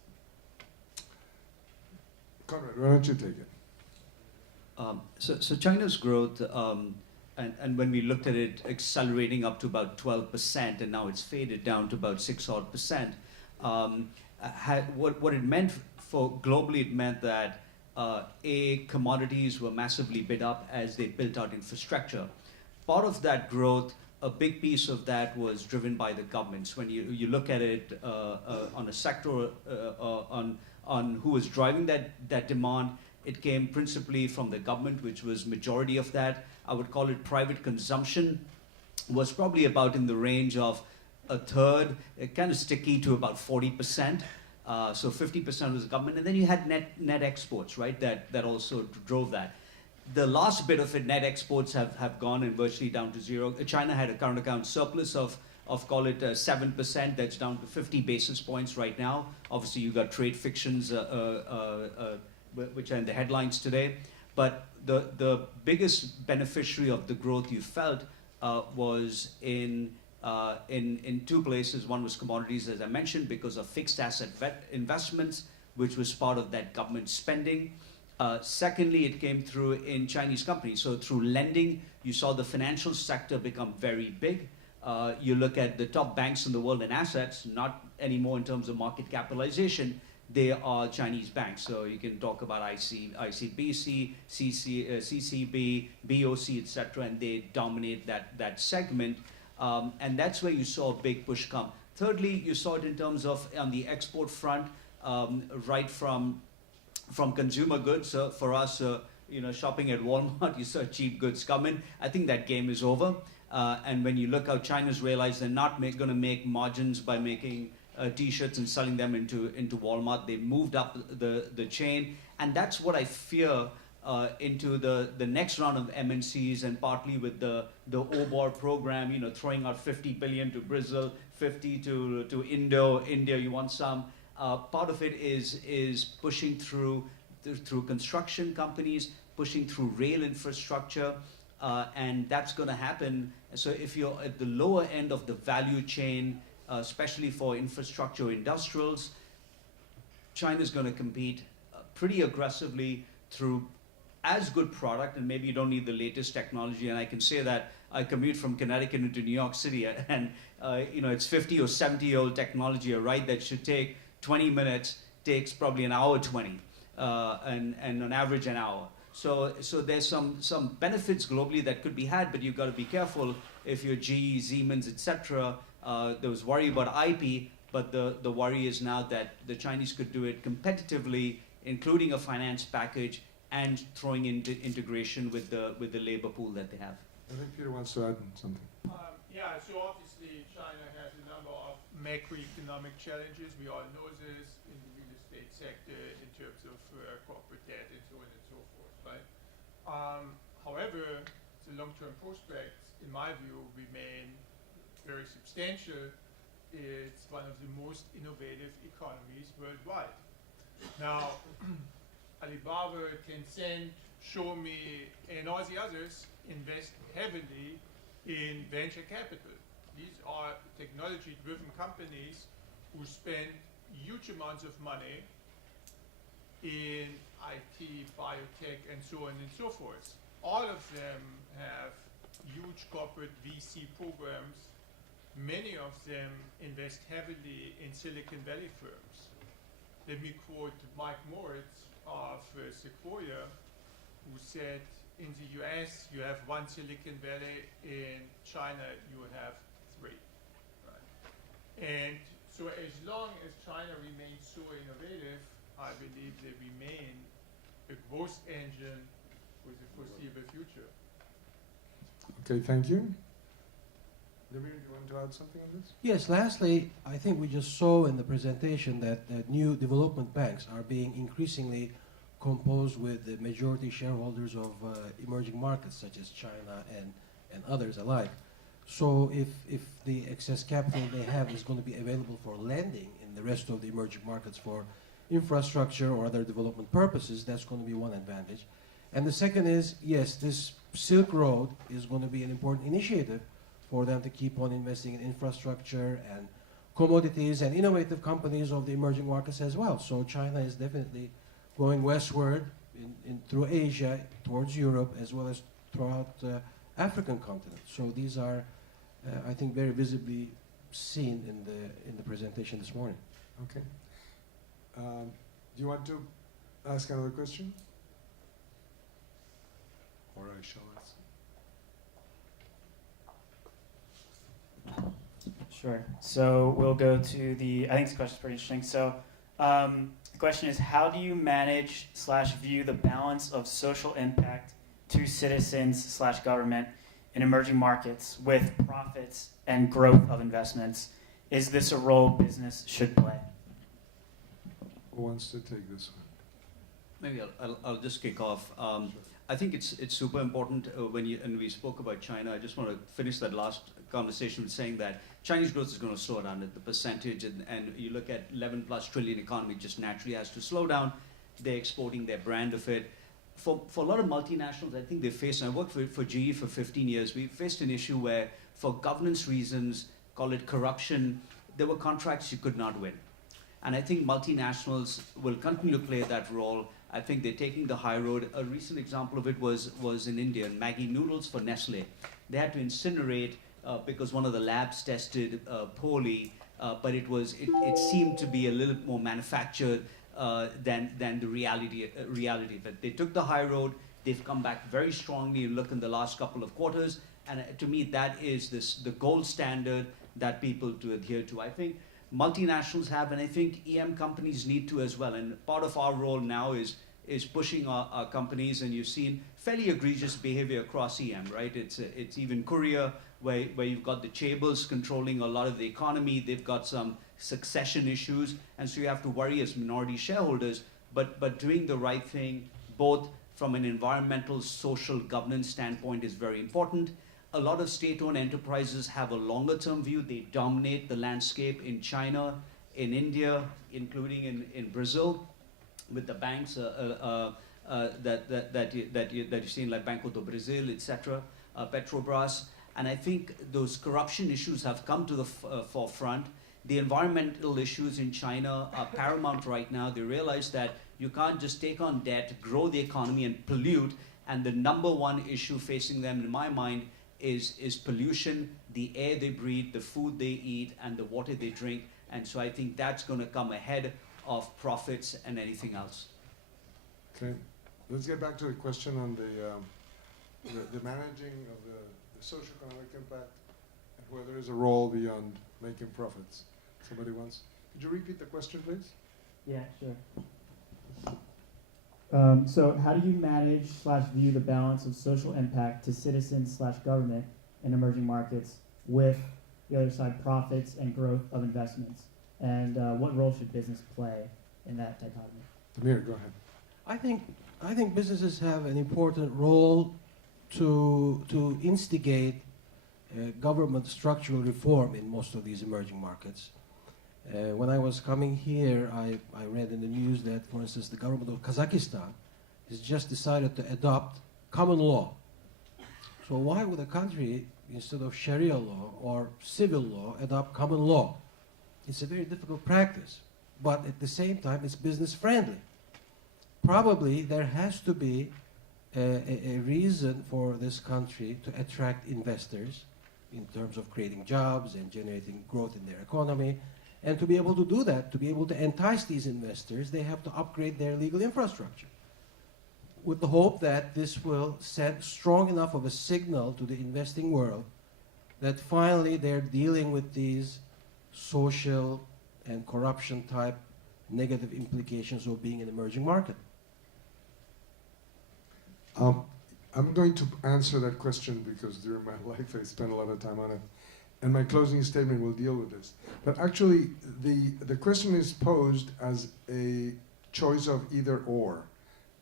Conrad, why don't you take it? So China's growth, and when we looked at it accelerating up to about 12%, and now it's faded down to about 6% what it meant for globally, it meant that commodities were massively bid up as they built out infrastructure. Part of that growth, a big piece of that was driven by the governments. When you look at it on a sector, on who was driving that demand, it came principally from the government, which was majority of that. I would call it private consumption was probably about in the range of a third, kind of sticky to about 40%. So 50% was government, and then you had net exports, right? That also drove that. The last bit of it, net exports have gone and virtually down to zero. China had a current account surplus of call it 7%. That's down to 50 basis points right now. Obviously, you got trade fictions which are in the headlines today. But the biggest beneficiary of the growth you felt was in two places. One was commodities, as I mentioned, because of fixed asset investments, which was part of that government spending. Secondly, it came through in Chinese companies. So through lending, you saw the financial sector become very big. You look at the top banks in the world in assets, not anymore in terms of market capitalization, they are Chinese banks. So you can talk about ICBC, CCB, BOC, etc., and they dominate that segment. And that's where you saw a big push come. Thirdly, you saw it in terms of on the export front, right from consumer goods. For us, shopping at Walmart, you saw cheap goods coming. I think that game is over. And when you look how China's realized they're not going to make margins by making T-shirts and selling them into Walmart, they moved up the chain. And that's what I fear into the next round of MNCs, and partly with the OBOR program, throwing out 50 billion to Brazil, 50 to India, you want some. Part of it is pushing through construction companies, pushing through rail infrastructure, and that's going to happen. So if you're at the lower end of the value chain, especially for infrastructure industrials, China's going to compete pretty aggressively through as good product, and maybe you don't need the latest technology. And I can say that I commute from Connecticut into New York City, and it's 50 or 70-year-old technology. A ride that should take 20 minutes takes probably an hour 20, and on average an hour. So there's some benefits globally that could be had, but you've got to be careful if you're GE, Siemens, etc. There was worry about IP, but the worry is now that the Chinese could do it competitively, including a finance package and throwing into integration with the labor pool that they have. I think Peter wants to add something. Yeah, so obviously China has a number of macroeconomic challenges. We all know this in the real estate sector in terms of corporate debt and so on and so forth, right? However, the long-term prospects, in my view, remain very substantial. It's one of the most innovative economies worldwide. Now, Alibaba, Tencent, Xiaomi, and all the others invest heavily in venture capital. These are technology-driven companies who spend huge amounts of money in IT, biotech, and so on and so forth. All of them have huge corporate VC programs. Many of them invest heavily in Silicon Valley firms. Let me quote Mike Moritz of Sequoia, who said, in the US, you have one Silicon Valley. In China, you have 3. Right? And so as long as China remains so innovative, I believe they remain a growth engine for the foreseeable future. Okay, thank you. Demir, do you want to add something on this? Yes, lastly, I think we just saw in the presentation that new development banks are being increasingly composed with the majority shareholders of emerging markets such as China and others alike. So if the excess capital they have is going to be available for lending in the rest of the emerging markets for infrastructure or other development purposes, that's going to be one advantage. And the second is, yes, this Silk Road is going to be an important initiative for them to keep on investing in infrastructure and commodities and innovative companies of the emerging markets as well. So China is definitely going westward through Asia towards Europe as well as throughout the African continent. So these are, I think, very visibly seen in the presentation this morning. Okay. Do you want to ask another question? Or I shall answer. Sure. So we'll go to I think this question is pretty interesting. So the question is, how do you manage / view the balance of social impact to citizens / government in emerging markets with profits and growth of investments? Is this a role business should play? Who wants to take this one? Maybe I'll just kick off. I think it's super important and we spoke about China. I just want to finish that last conversation with saying that Chinese growth is going to slow down at the percentage, and you look at 11 plus trillion economy just naturally has to slow down. They're exporting their brand of it. For a lot of multinationals, I think they face, and I worked for GE for 15 years, we faced an issue where for governance reasons, call it corruption, there were contracts you could not win. And I think multinationals will continue to play that role. I think they're taking the high road. A recent example of it was in India, Maggi noodles for Nestle. They had to incinerate because one of the labs tested poorly, but it seemed to be a little more manufactured than the reality of it. They took the high road. They've come back very strongly. You look in the last couple of quarters, and to me, that is the gold standard that people to adhere to. I think multinationals have, and I think EM companies need to as well. And part of our role now is pushing our companies, and you've seen fairly egregious behavior across EM, right? It's even Korea, where you've got the chaebols controlling a lot of the economy. They've got some succession issues, and so you have to worry as minority shareholders. But doing the right thing, both from an environmental, social, governance standpoint, is very important. A lot of state-owned enterprises have a longer-term view. They dominate the landscape in China, in India, including in Brazil, with the banks that you've seen, like Banco do Brasil, etc., Petrobras. And I think those corruption issues have come to the forefront. The environmental issues in China are paramount right now. They realize that you can't just take on debt, grow the economy, and pollute. And the number one issue facing them, in my mind, is pollution, the air they breathe, the food they eat, and the water they drink. And so I think that's going to come ahead of profits and anything else. Okay, let's get back to the question on the managing of the socio-economic impact, and where there is a role beyond making profits. Somebody wants? Could you repeat the question, please? Yeah, sure. So how do you manage / view the balance of social impact to citizens / government in emerging markets with the other side, profits and growth of investments? And what role should business play in that dichotomy? Amir, go ahead. I think businesses have an important role to instigate government structural reform in most of these emerging markets. When I was coming here, I read in the news that, for instance, the government of Kazakhstan has just decided to adopt common law. So why would a country, instead of Sharia law or civil law, adopt common law? It's a very difficult practice, but at the same time, it's business friendly. Probably there has to be a reason for this country to attract investors in terms of creating jobs and generating growth in their economy. And to be able to do that, to be able to entice these investors, they have to upgrade their legal infrastructure, with the hope that this will send strong enough of a signal to the investing world that finally they're dealing with these social and corruption type negative implications of being an emerging market. I'm going to answer that question because during my life I spent a lot of time on it. And my closing statement will deal with this. But actually, the question is posed as a choice of either or.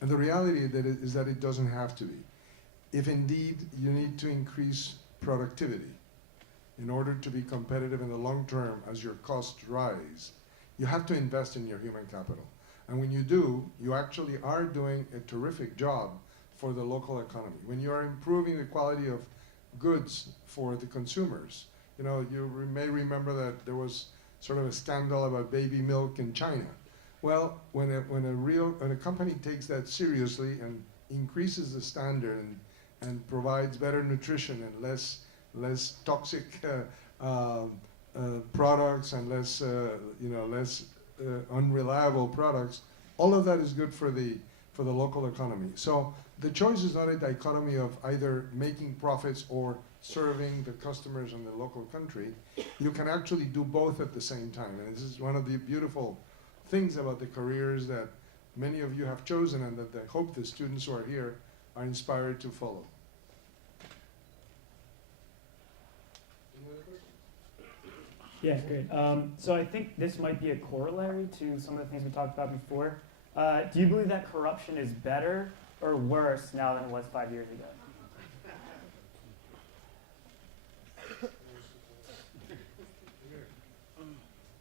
And the reality is that it doesn't have to be. If indeed you need to increase productivity in order to be competitive in the long term as your costs rise, you have to invest in your human capital. And when you do, you actually are doing a terrific job for the local economy. When you are improving the quality of goods for the consumers. You know, you may remember that there was sort of a scandal about baby milk in China. Well, when a company takes that seriously and increases the standard and provides better nutrition and less toxic products and less unreliable products, all of that is good for the local economy. So the choice is not a dichotomy of either making profits or serving the customers in the local country. You can actually do both at the same time. And this is one of the beautiful things about the careers that many of you have chosen and that I hope the students who are here are inspired to follow. Yeah, great. So I think this might be a corollary to some of the things we talked about before. Do you believe that corruption is better or worse now than it was 5 years ago?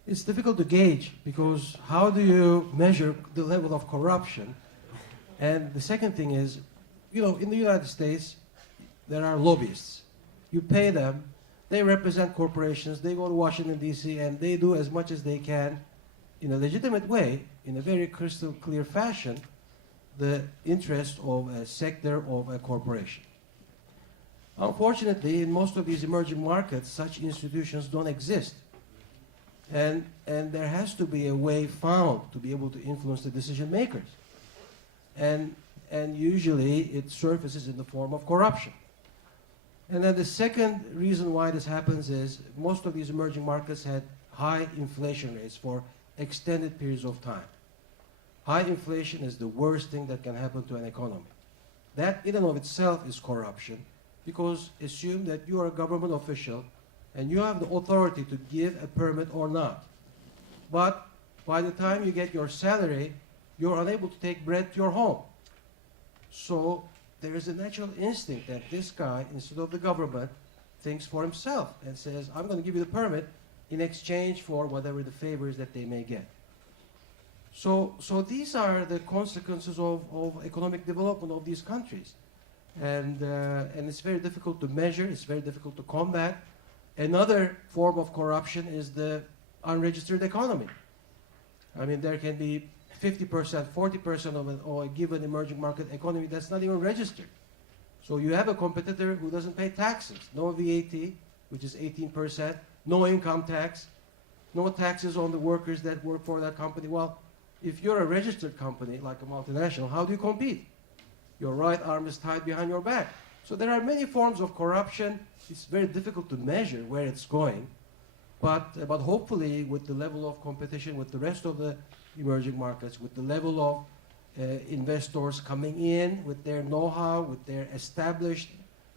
It's difficult to gauge because how do you measure the level of corruption? And the second thing is, you know, in the United States, there are lobbyists. You pay them, they represent corporations, they go to Washington, D.C., and they do as much as they can in a legitimate way, in a very crystal clear fashion, the interest of a sector of a corporation. Unfortunately, in most of these emerging markets, such institutions don't exist. And there has to be a way found to be able to influence the decision makers. And usually it surfaces in the form of corruption. And then the second reason why this happens is most of these emerging markets had high inflation rates for extended periods of time. High inflation is the worst thing that can happen to an economy. That in and of itself is corruption, because assume that you are a government official and you have the authority to give a permit or not. But by the time you get your salary, you're unable to take bread to your home. So there is a natural instinct that this guy, instead of the government, thinks for himself and says, I'm going to give you the permit in exchange for whatever the favors that they may get. So these are the consequences of economic development of these countries. And it's very difficult to measure, it's very difficult to combat. Another form of corruption is the unregistered economy. I mean, there can be 50%, 40% of a given emerging market economy that's not even registered. So you have a competitor who doesn't pay taxes, no VAT, which is 18%, no income tax, no taxes on the workers that work for that company. Well, if you're a registered company, like a multinational, how do you compete? Your right arm is tied behind your back. So there are many forms of corruption. It's very difficult to measure where it's going. But hopefully, with the level of competition with the rest of the emerging markets, with the level of investors coming in with their know-how, with their established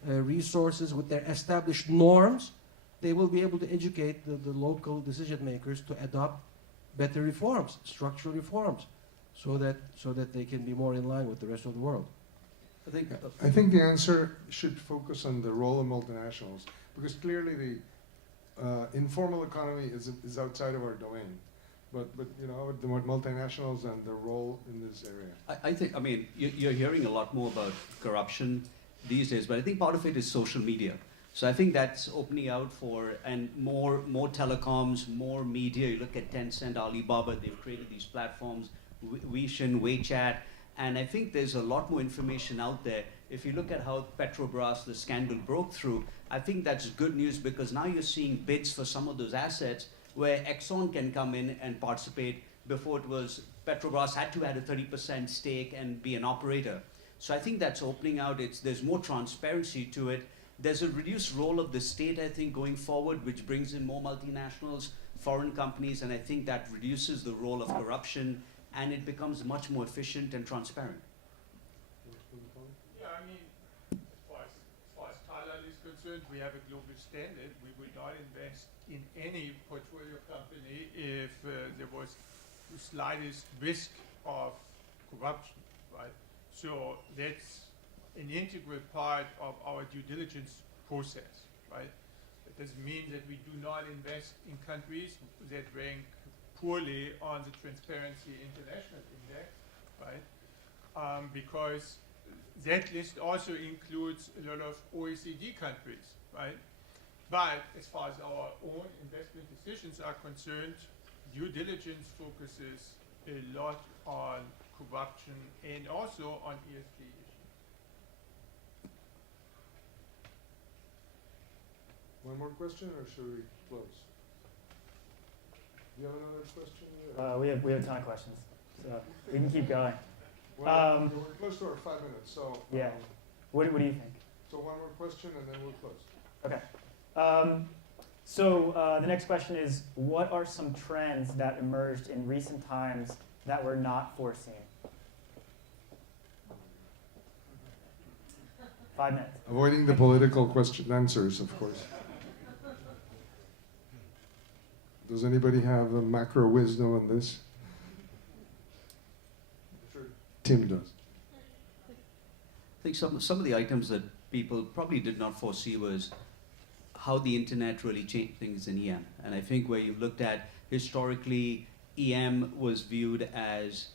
resources, with their established norms, they will be able to educate the local decision makers to adopt better reforms, structural reforms, so that they can be more in line with the rest of the world. I think the answer should focus on the role of multinationals, because clearly the informal economy is outside of our domain. But you know, the multinationals and their role in this area. I mean, you're hearing a lot more about corruption these days, but I think part of it is social media. So I think that's opening out for, and more telecoms, more media. You look at Tencent, Alibaba, they've created these platforms, Weixin, WeChat, and I think there's a lot more information out there. If you look at how Petrobras, the scandal broke through, I think that's good news, because now you're seeing bids for some of those assets where Exxon can come in and participate. Before it was Petrobras had to add a 30% stake and be an operator. So I think that's opening out. There's more transparency to it. There's a reduced role of the state, I think, going forward, which brings in more multinationals, foreign companies, and I think that reduces the role of corruption, and it becomes much more efficient and transparent. Yeah, I mean, as far as Thailand is concerned, we have a global standard. We will not invest in any portfolio company if there was the slightest risk of corruption, right? So that's an integral part of our due diligence process, right? It doesn't mean that we do not invest in countries that rank poorly on the Transparency International Index, right? Because that list also includes a lot of OECD countries, right? But as far as our own investment decisions are concerned, due diligence focuses a lot on corruption and also on ESG issues. One more question, or should we close? Do you have another question? We have a ton of questions, so we can keep going. Well, we're close to our 5 minutes, so. Yeah. What do you think? So one more question, and then we'll close. Okay. So the next question is, what are some trends that emerged in recent times that were not foreseen? 5 minutes. Avoiding the political question answers, of course. Does anybody have a macro wisdom on this? Sure. Tim does. I think some of the items that people probably did not foresee was how the internet really changed things in EM. And I think where you've looked at historically, EM was viewed as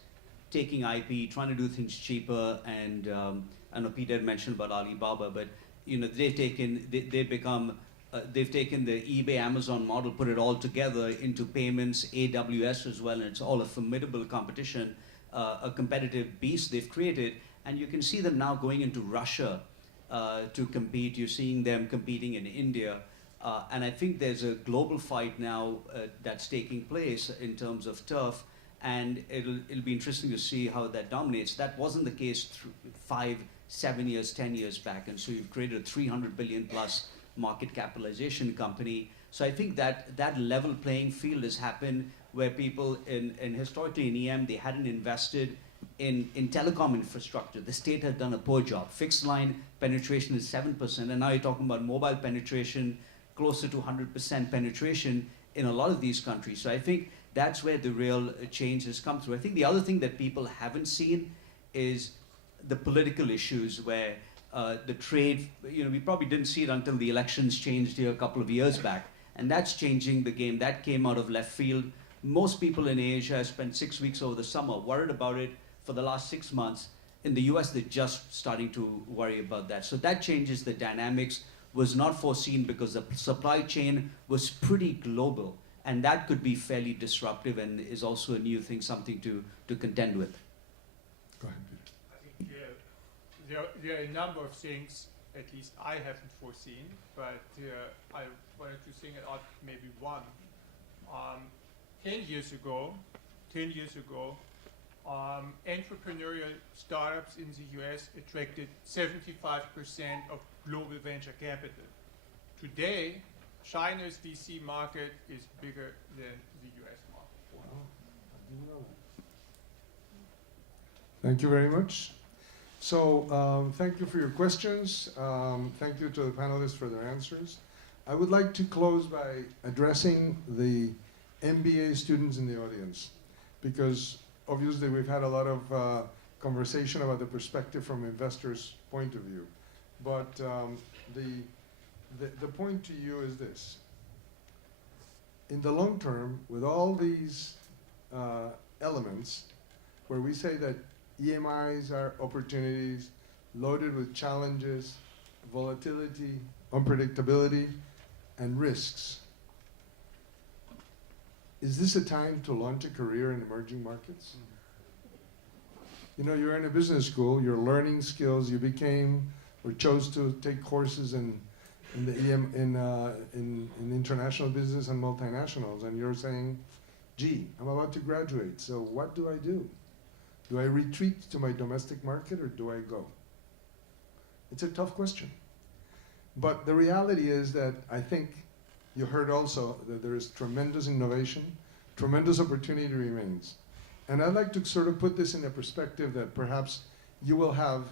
taking IP, trying to do things cheaper, and I know Peter had mentioned about Alibaba, but they've taken the eBay, Amazon model, put it all together into payments, AWS as well, and it's all a formidable competition, a competitive beast they've created, and you can see them now going into Russia to compete. You're seeing them competing in India, and I think there's a global fight now that's taking place in terms of turf, and it'll be interesting to see how that dominates. That wasn't the case 5, 7 years, 10 years back, and so you've created a 300 billion plus market capitalization company. So I think that level playing field has happened where people historically in EM, they hadn't invested in telecom infrastructure. The state has done a poor job. Fixed line penetration is 7%, and now you're talking about mobile penetration closer to 100% penetration in a lot of these countries. So I think that's where the real change has come through. I think the other thing that people haven't seen is the political issues where the trade, we probably didn't see it until the elections changed here a couple of years back. And that's changing the game. That came out of left field. Most people in Asia spent 6 weeks over the summer worried about it for the last 6 months. In the US, they're just starting to worry about that. So that changes the dynamics, was not foreseen because the supply chain was pretty global. And that could be fairly disruptive and is also a new thing, something to contend with. Go ahead, Peter. I think there are a number of things, at least I haven't foreseen, but I wanted to sing it out maybe one. 10 years ago, entrepreneurial startups in the US attracted 75% of global venture capital. Today, China's VC market is bigger than the US market. Wow, I didn't know that. Thank you very much. So thank you for your questions. Thank you to the panelists for their answers. I would like to close by addressing the MBA students in the audience, because obviously we've had a lot of conversation about the perspective from investors' point of view. But the point to you is this. In the long term, with all these elements, where we say that EMIs are opportunities loaded with challenges, volatility, unpredictability, and risks, is this a time to launch a career in emerging markets? You're in a business school, you're learning skills, you became or chose to take courses in international business and multinationals, and you're saying, gee, I'm about to graduate, so what do I do? Do I retreat to my domestic market or do I go? It's a tough question. But the reality is that I think you heard also that there is tremendous innovation, tremendous opportunity remains. And I'd like to sort of put this in a perspective that perhaps you will have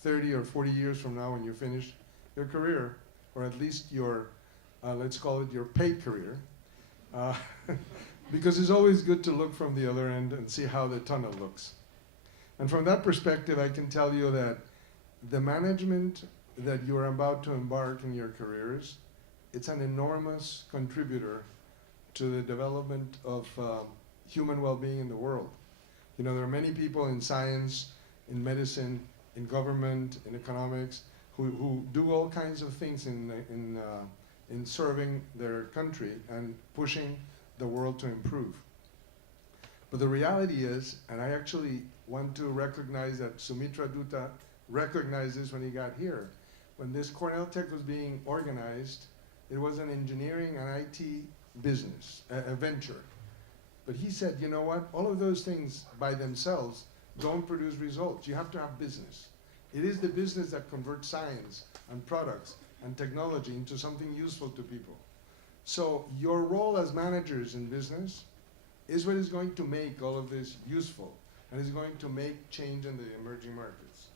30 or 40 years from now when you finish your career, or at least your, let's call it your paid career, because it's always good to look from the other end and see how the tunnel looks. And from that perspective, I can tell you that the management that you are about to embark in your careers, it's an enormous contributor to the development of human well-being in the world. There are many people in science, in medicine, in government, in economics, who do all kinds of things in serving their country and pushing the world to improve. But the reality is, and I actually want to recognize that Sumitra Dutta recognized this when he got here. When this Cornell Tech was being organized, it was an engineering and IT business, a venture. But he said, you know what, all of those things by themselves don't produce results. You have to have business. It is the business that converts science and products and technology into something useful to people. So your role as managers in business is what is going to make all of this useful and is going to make change in the emerging markets.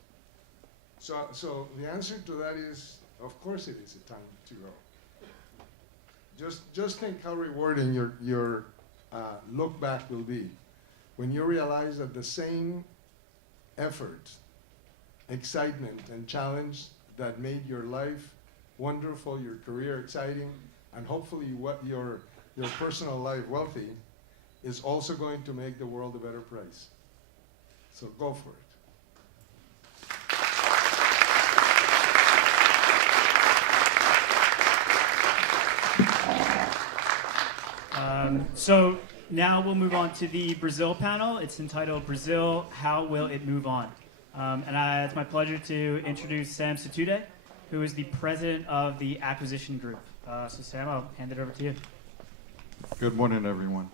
So the answer to that is, of course it is a time to go. Just think how rewarding your look back will be when you realize that the same effort, excitement, and challenge that made your life wonderful, your career exciting, and hopefully what your personal life wealthy, is also going to make the world a better place. So go for it. So now we'll move on to the Brazil panel. It's entitled Brazil, How Will It Move On? It's my pleasure to introduce Sam Situde, who is the president of the acquisition group. So Sam, I'll hand it over to you. Good morning, everyone.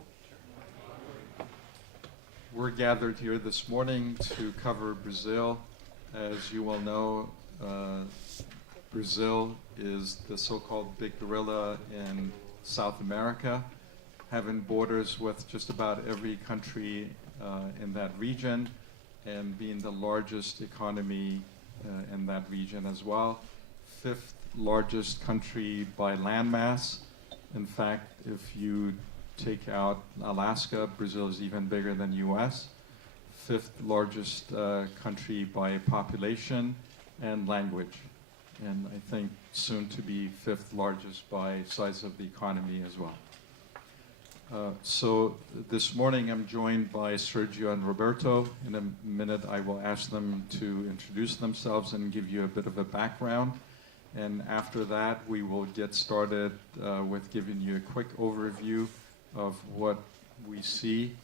We're gathered here this morning to cover Brazil. As you all know, Brazil is the so-called big gorilla in South America, having borders with just about every country in that region, and being the largest economy in that region as well. 5th largest country by landmass. In fact, if you take out Alaska, Brazil is even bigger than US. 5th largest country by population and language. And I think soon to be 5th largest by size of the economy as well. So this morning I'm joined by Sergio and Roberto. In a minute I will ask them to introduce themselves and give you a bit of a background. And after that we will get started with giving you a quick overview of what we see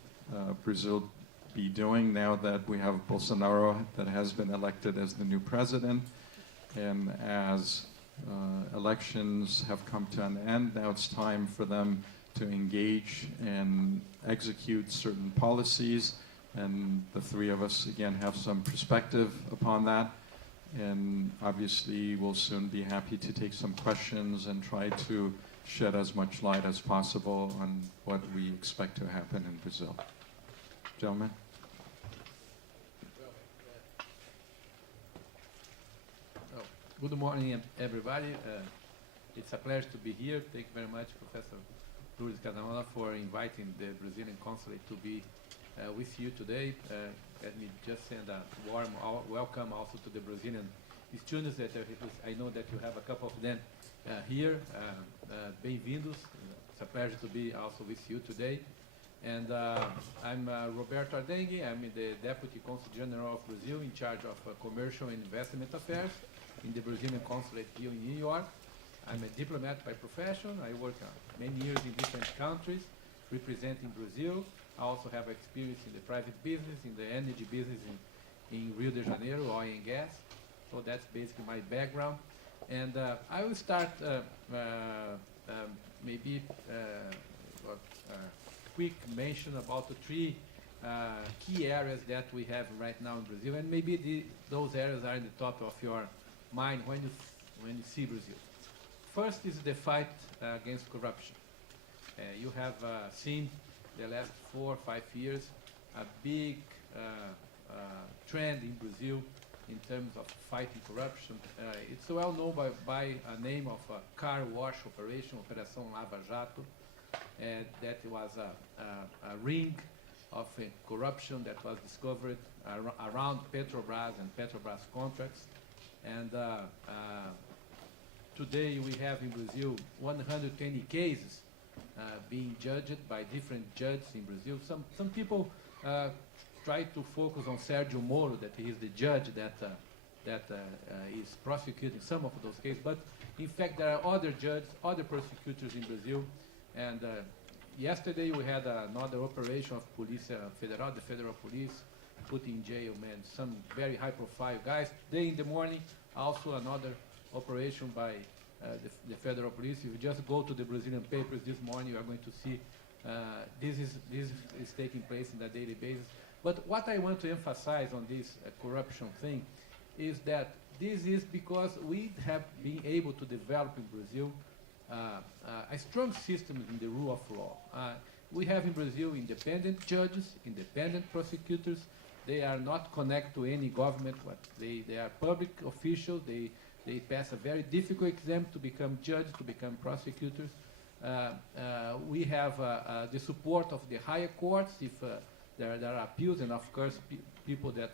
Brazil be doing now that we have Bolsonaro that has been elected as the new president. And as elections have come to an end, now it's time for them to engage and execute certain policies. And the three of us, again, have some perspective upon that. And obviously, we'll soon be happy to take some questions and try to shed as much light as possible on what we expect to happen in Brazil. Gentlemen. Good morning, everybody. It's a pleasure to be here. Thank you very much, Professor Lourdes Casanova, for inviting the Brazilian consulate to be with you today. Let me just send a warm welcome also to the Brazilian students that I know that you have a couple of them here. Bem-vindos. It's a pleasure to be also with you today. And I'm Roberto Ardengue. I'm the Deputy Consul General of Brazil in charge of commercial and investment affairs in the Brazilian consulate here in New York. I'm a diplomat by profession. I work many years in different countries representing Brazil. I also have experience in the private business, in the energy business in Rio de Janeiro, oil and gas. So that's basically my background. And I will start maybe a quick mention about the three key areas that we have right now in Brazil, and maybe those areas are in the top of your mind when you see Brazil. First is the fight against corruption. You have seen the last 4 or 5 years a big trend in Brazil in terms of fighting corruption. It's well known by a name of a car wash operation, Operação Lava Jato. That was a ring of corruption that was discovered around Petrobras and Petrobras contracts. And today we have in Brazil 120 cases being judged by different judges in Brazil. Some people try to focus on Sergio Moro, that he is the judge that that is prosecuting some of those cases. But in fact, there are other judges, other prosecutors in Brazil. And yesterday we had another operation of police federal, the federal police, put in jail, man, some very high-profile guys. Today in the morning, also another operation by the federal police. If you just go to the Brazilian papers this morning, you are going to see this is taking place on a daily basis. But what I want to emphasize on this corruption thing is that this is because we have been able to develop in Brazil a strong system in the rule of law. We have in Brazil independent judges, independent prosecutors. They are not connected to any government. But they are public officials. They pass a very difficult exam to become judges, to become prosecutors. We have the support of the higher courts if there are appeals, and of course people that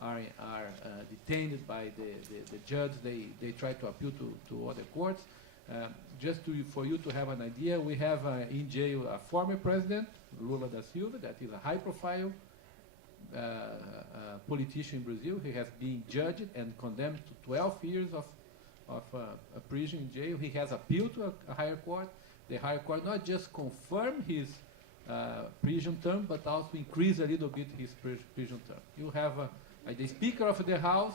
are detained by the judge, they try to appeal to other courts. Just for you to have an idea, we have in jail a former president, Lula da Silva, that is a high-profile politician in Brazil. He has been judged and condemned to 12 years of prison in jail. He has appealed to a higher court. The higher court not just confirmed his prison term, but also increase a little bit his prison term. You have the Speaker of the House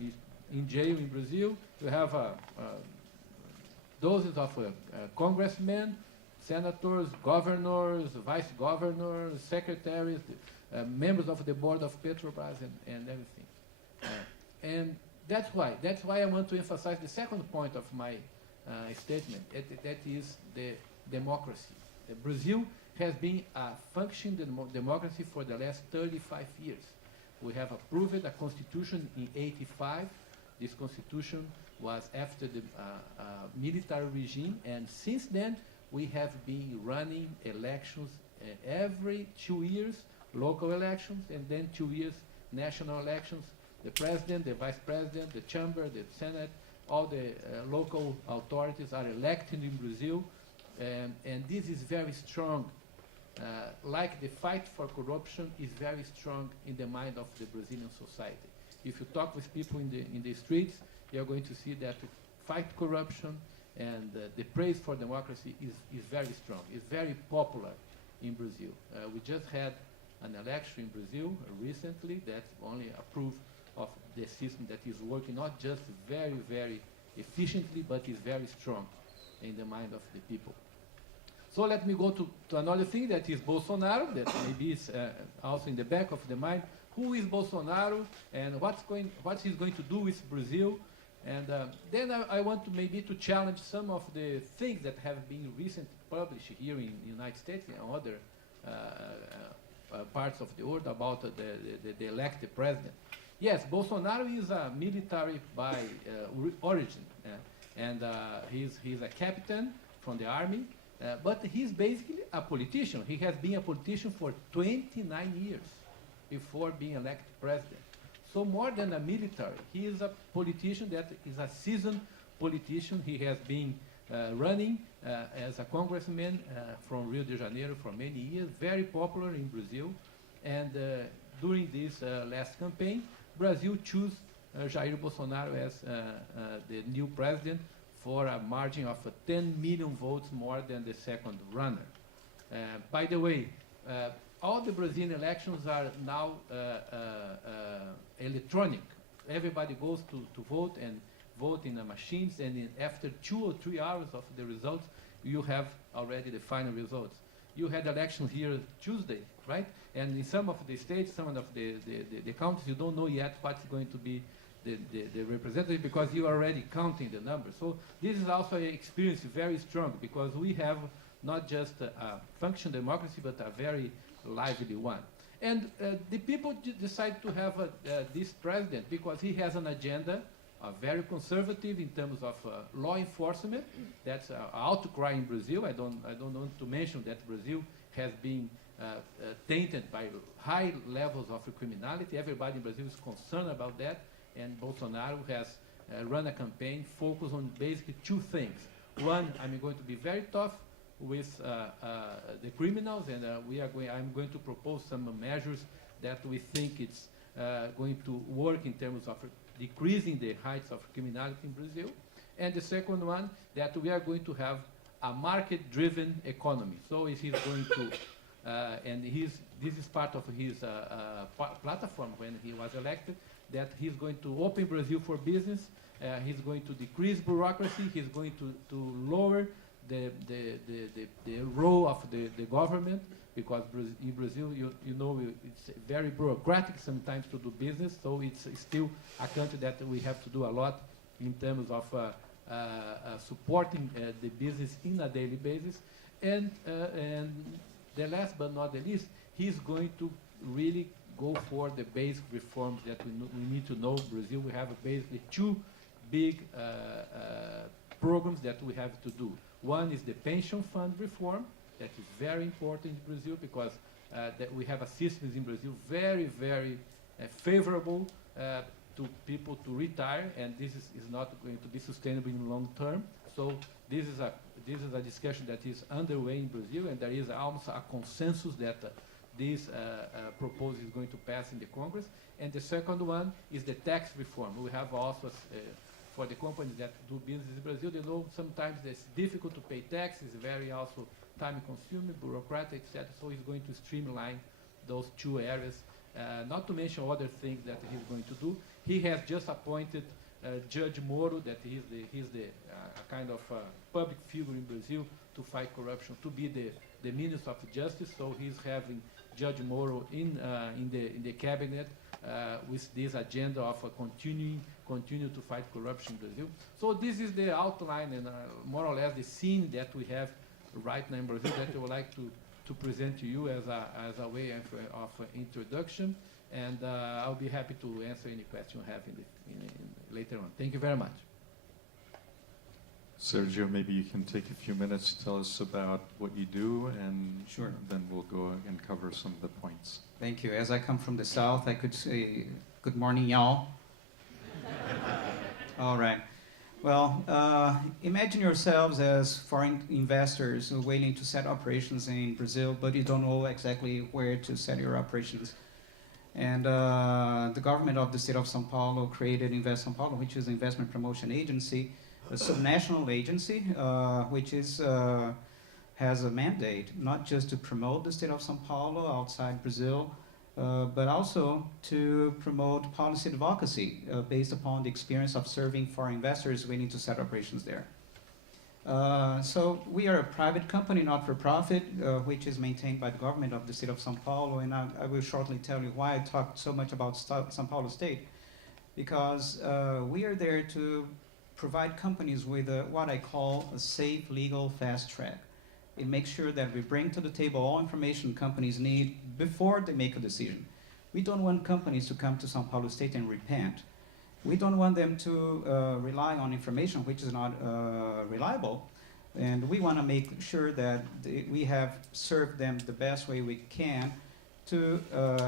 is in jail in Brazil. You have dozens of congressmen, senators, governors, vice governors, secretaries, members of the board of Petrobras, and everything. And that's why I want to emphasize the second point of my statement. That is the democracy. Brazil has been a functioning democracy for the last 35 years. We have approved a constitution in '85. This constitution was after the military regime, and since then we have been running elections every 2 years, local elections, and then 2 years national elections. The president, the vice president, the chamber, the senate, all the local authorities are elected in Brazil, and this is very strong. Like the fight for corruption is very strong in the mind of the Brazilian society. If you talk with people in the streets, you're going to see that fight corruption and the praise for democracy is very strong. It's very popular in Brazil. We just had an election in Brazil recently that only a proof of the system that is working not just very, very efficiently, but is very strong in the mind of the people. So let me go to another thing that is Bolsonaro, that maybe is also in the back of the mind. Who is Bolsonaro and what he's going to do with Brazil? And then I want to maybe to challenge some of the things that have been recently published here in the United States and other parts of the world about the elected president. Yes, Bolsonaro is a military by origin, and he's a captain from the army, but he's basically a politician. He has been a politician for 29 years before being elected president. So more than a military, he is a politician that is a seasoned politician. He has been running as a congressman from Rio de Janeiro for many years, very popular in Brazil. And during this last campaign, Brazil chose Jair Bolsonaro as the new president for a margin of 10 million votes more than the second runner. By the way, all the Brazilian elections are now electronic. Everybody goes to vote and vote in the machines, and after 2 or 3 hours of the results, you have already the final results. You had elections here Tuesday, right? And in some of the states, some of the counties, you don't know yet what's going to be the representative because you are already counting the numbers. So this is also an experience very strong because we have not just a functional democracy, but a very lively one. And the people decide to have this president because he has an agenda, very conservative in terms of law enforcement. That's an outcry in Brazil. I don't want to mention that Brazil has been tainted by high levels of criminality. Everybody in Brazil is concerned about that. And Bolsonaro has run a campaign focused on basically 2 things. One, I'm going to be very tough with the criminals, and I'm going to propose some measures that we think it's going to work in terms of decreasing the heights of criminality in Brazil. And the second one, that we are going to have a market-driven economy. So if he's going to, this is part of his platform when he was elected, that he's going to open Brazil for business, he's going to decrease bureaucracy, he's going to lower the role of the government, because in Brazil, you know, it's very bureaucratic sometimes to do business, so it's still a country that we have to do a lot in terms of supporting the business in a daily basis. And the last but not the least, he's going to really go for the basic reforms that we need to know. Brazil, we have basically two big programs that we have to do. One is the pension fund reform, that is very important in Brazil, because that we have a system in Brazil very, very favorable to people to retire, and this is not going to be sustainable in the long term. So this is a discussion that is underway in Brazil, and there is almost a consensus that this proposal is going to pass in the Congress. And the second one is the tax reform. We have also, for the companies that do business in Brazil, they know sometimes it's difficult to pay tax, it's very also time-consuming, bureaucratic, etc. So he's going to streamline those two areas, not to mention other things that he's going to do. He has just appointed Judge Moro, that he's the kind of public figure in Brazil to fight corruption, to be the Minister of Justice. So he's having Judge Moro in the cabinet with this agenda of continue to fight corruption in Brazil. So this is the outline and more or less the scene that we have right now in Brazil that I would like to present to you as a way of introduction. And I'll be happy to answer any question you have later on. Thank you very much. Sergio, maybe you can take a few minutes to tell us about what you do, and sure. Then we'll go and cover some of the points. Thank you. As I come from the South, I could say, good morning, y'all. All right. Well, imagine yourselves as foreign investors waiting to set operations in Brazil, but you don't know exactly where to set your operations. And the government of the state of São Paulo created Invest São Paulo, which is an investment promotion agency, a subnational agency, which has a mandate not just to promote the state of São Paulo outside Brazil, but also to promote policy advocacy based upon the experience of serving foreign investors waiting to set operations there. So we are a private company, not for profit, which is maintained by the government of the state of São Paulo, and I will shortly tell you why I talked so much about São Paulo State, because we are there to provide companies with what I call a safe, legal, fast track. It makes sure that we bring to the table all information companies need before they make a decision. We don't want companies to come to São Paulo State and repent. We don't want them to rely on information which is not reliable, and we want to make sure that we have served them the best way we can to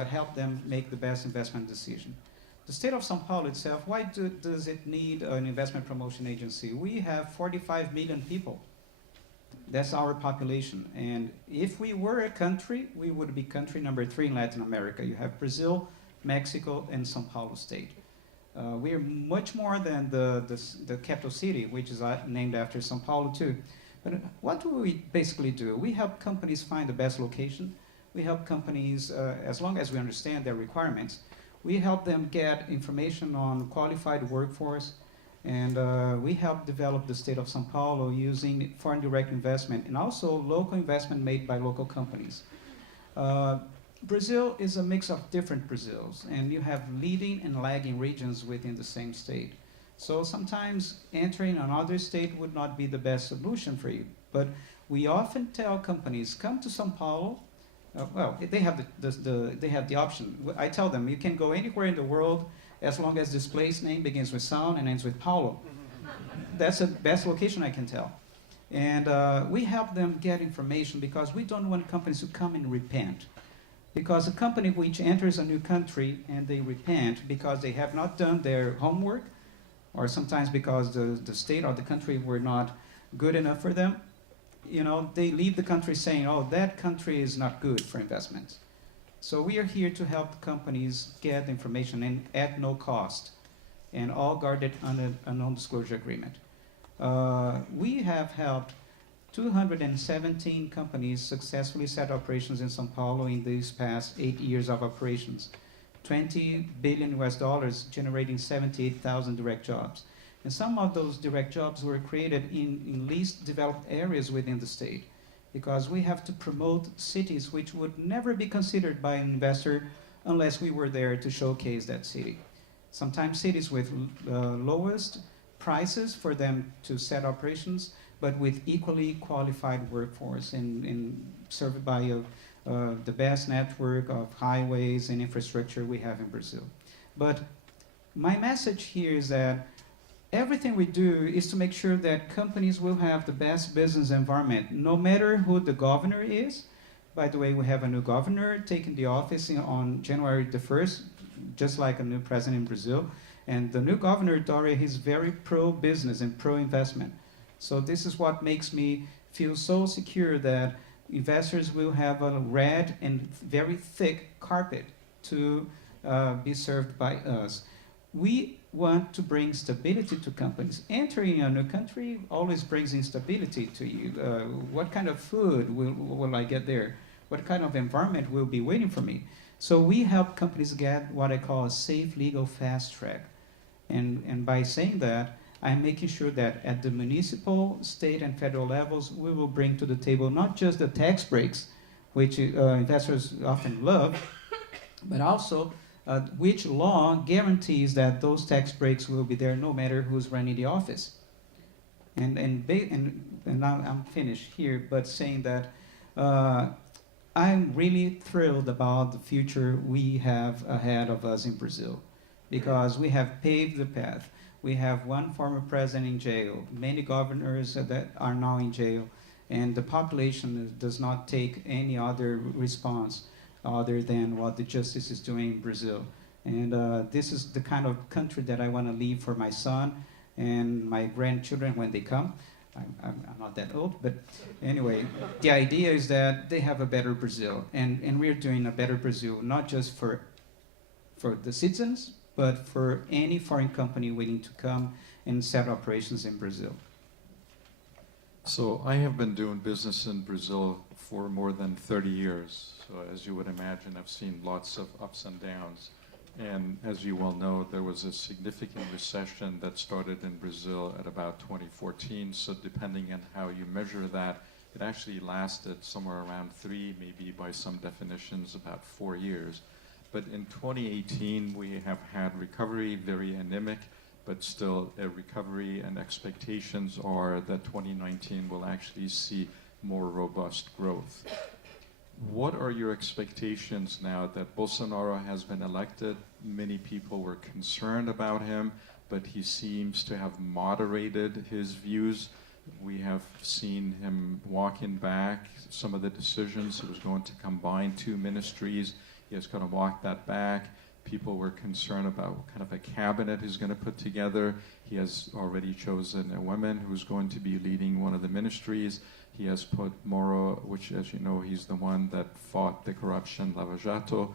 help them make the best investment decision. The state of São Paulo itself, why does it need an investment promotion agency? We have 45 million people. That's our population. And if we were a country, we would be country number 3 in Latin America. You have Brazil, Mexico, and São Paulo State. We are much more than the capital city, which is named after São Paulo too. But what do we basically do? We help companies find the best location. We help companies, as long as we understand their requirements, we help them get information on qualified workforce, and we help develop the state of São Paulo using foreign direct investment and also local investment made by local companies. Brazil is a mix of different Brazils, and you have leading and lagging regions within the same state. So sometimes entering another state would not be the best solution for you. But we often tell companies, come to São Paulo. Well, they have the option. I tell them, you can go anywhere in the world as long as this place name begins with São and ends with Paulo. That's the best location I can tell. And we help them get information because we don't want companies to come and repent. Because a company which enters a new country and they repent because they have not done their homework, or sometimes because the state or the country were not good enough for them, you know, they leave the country saying, oh, that country is not good for investments. So we are here to help companies get information and at no cost. and all guarded under a non-disclosure agreement. We have helped 217 companies successfully set operations in São Paulo in these past 8 years of operations. $20 billion US, generating 78,000 direct jobs. And some of those direct jobs were created in least developed areas within the state, because we have to promote cities which would never be considered by an investor unless we were there to showcase that city. Sometimes cities with lowest prices for them to set operations, but with equally qualified workforce and served by the best network of highways and infrastructure we have in Brazil. But my message here is that everything we do is to make sure that companies will have the best business environment, no matter who the governor is. By the way, we have a new governor taking the office on January the 1st, just like a new president in Brazil. And the new governor, Doria, he's very pro-business and pro-investment. So this is what makes me feel so secure that investors will have a red and very thick carpet to be served by us. We want to bring stability to companies. Entering a new country always brings instability to you. What kind of food will I get there? What kind of environment will be waiting for me? So we help companies get what I call a safe, legal, fast track. And by saying that, I'm making sure that at the municipal, state, and federal levels, we will bring to the table not just the tax breaks, which investors often love, but also which law guarantees that those tax breaks will be there no matter who's running the office. And now I'm finished here, but saying that I'm really thrilled about the future we have ahead of us in Brazil, because we have paved the path. We have one former president in jail, many governors that are now in jail, and the population does not take any other response other than what the justice is doing in Brazil. And this is the kind of country that I want to leave for my son and my grandchildren when they come. I'm not that old, but anyway, the idea is that they have a better Brazil, and we're doing a better Brazil, not just for the citizens, but for any foreign company willing to come and set operations in Brazil. So I have been doing business in Brazil for more than 30 years. So as you would imagine, I've seen lots of ups and downs. And as you well know, there was a significant recession that started in Brazil at about 2014. So depending on how you measure that, it actually lasted somewhere around 3, maybe by some definitions, about 4 years. But in 2018, we have had recovery, very anemic, but still a recovery, and expectations are that 2019 will actually see more robust growth. What are your expectations now that Bolsonaro has been elected? Many people were concerned about him, but he seems to have moderated his views. We have seen him walking back some of the decisions. He was going to combine 2 ministries. He has kind of walked that back. People were concerned about what kind of a cabinet he's going to put together. He has already chosen a woman who's going to be leading one of the ministries. He has put Moro, which, as you know, he's the one that fought the corruption, Lava Jato.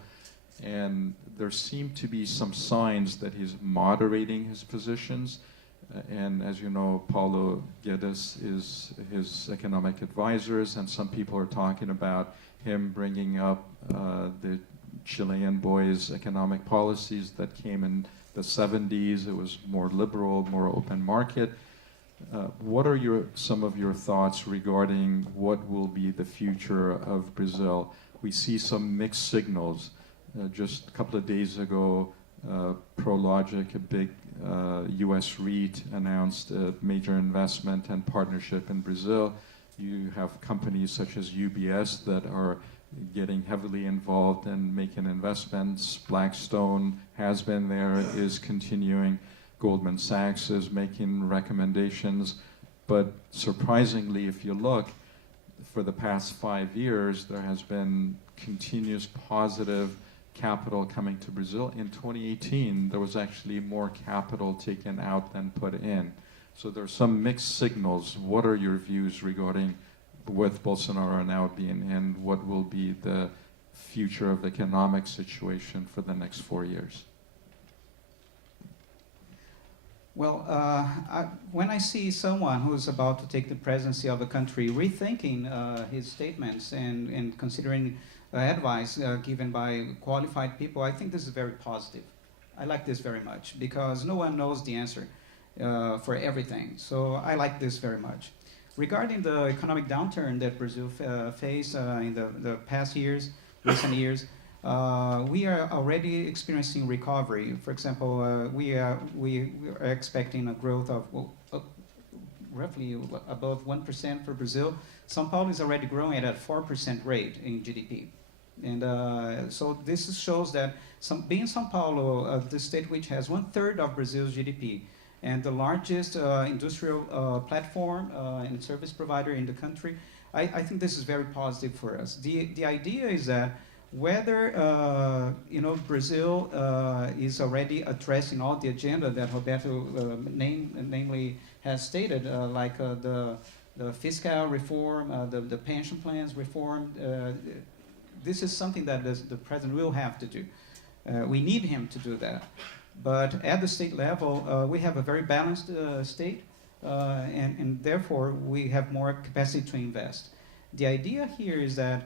And there seem to be some signs that he's moderating his positions. And as you know, Paulo Guedes is his economic advisors, and some people are talking about him bringing up the Chilean boys' economic policies that came in the 70s. It was more liberal, more open market. What are some of your thoughts regarding what will be the future of Brazil? We see some mixed signals. Just a couple of days ago, Prologic, a big US REIT, announced a major investment and partnership in Brazil. You have companies such as UBS that are getting heavily involved and making investments. Blackstone has been there, is continuing. Goldman Sachs is making recommendations. But surprisingly, if you look, for the past 5 years, there has been continuous positive capital coming to Brazil. In 2018, there was actually more capital taken out than put in. So there are some mixed signals. What are your views regarding, with Bolsonaro now being in, what will be the future of the economic situation for the next 4 years? Well, when I see someone who's about to take the presidency of a country rethinking his statements and considering advice given by qualified people, I think this is very positive. I like this very much because no one knows the answer for everything. So I like this very much. Regarding the economic downturn that Brazil faced in the past years, recent years, we are already experiencing recovery. For example, we are expecting a growth of roughly above 1% for Brazil. São Paulo is already growing at a 4% rate in GDP. And so this shows that being São Paulo, the state which has 1/3 of Brazil's GDP, and the largest industrial platform and service provider in the country, I think this is very positive for us. The idea is that whether Brazil is already addressing all the agenda that Roberto namely has stated, like the fiscal reform, the pension plans reform. This is something that the president will have to do. We need him to do that. But at the state level, we have a very balanced state, and therefore we have more capacity to invest. The idea here is that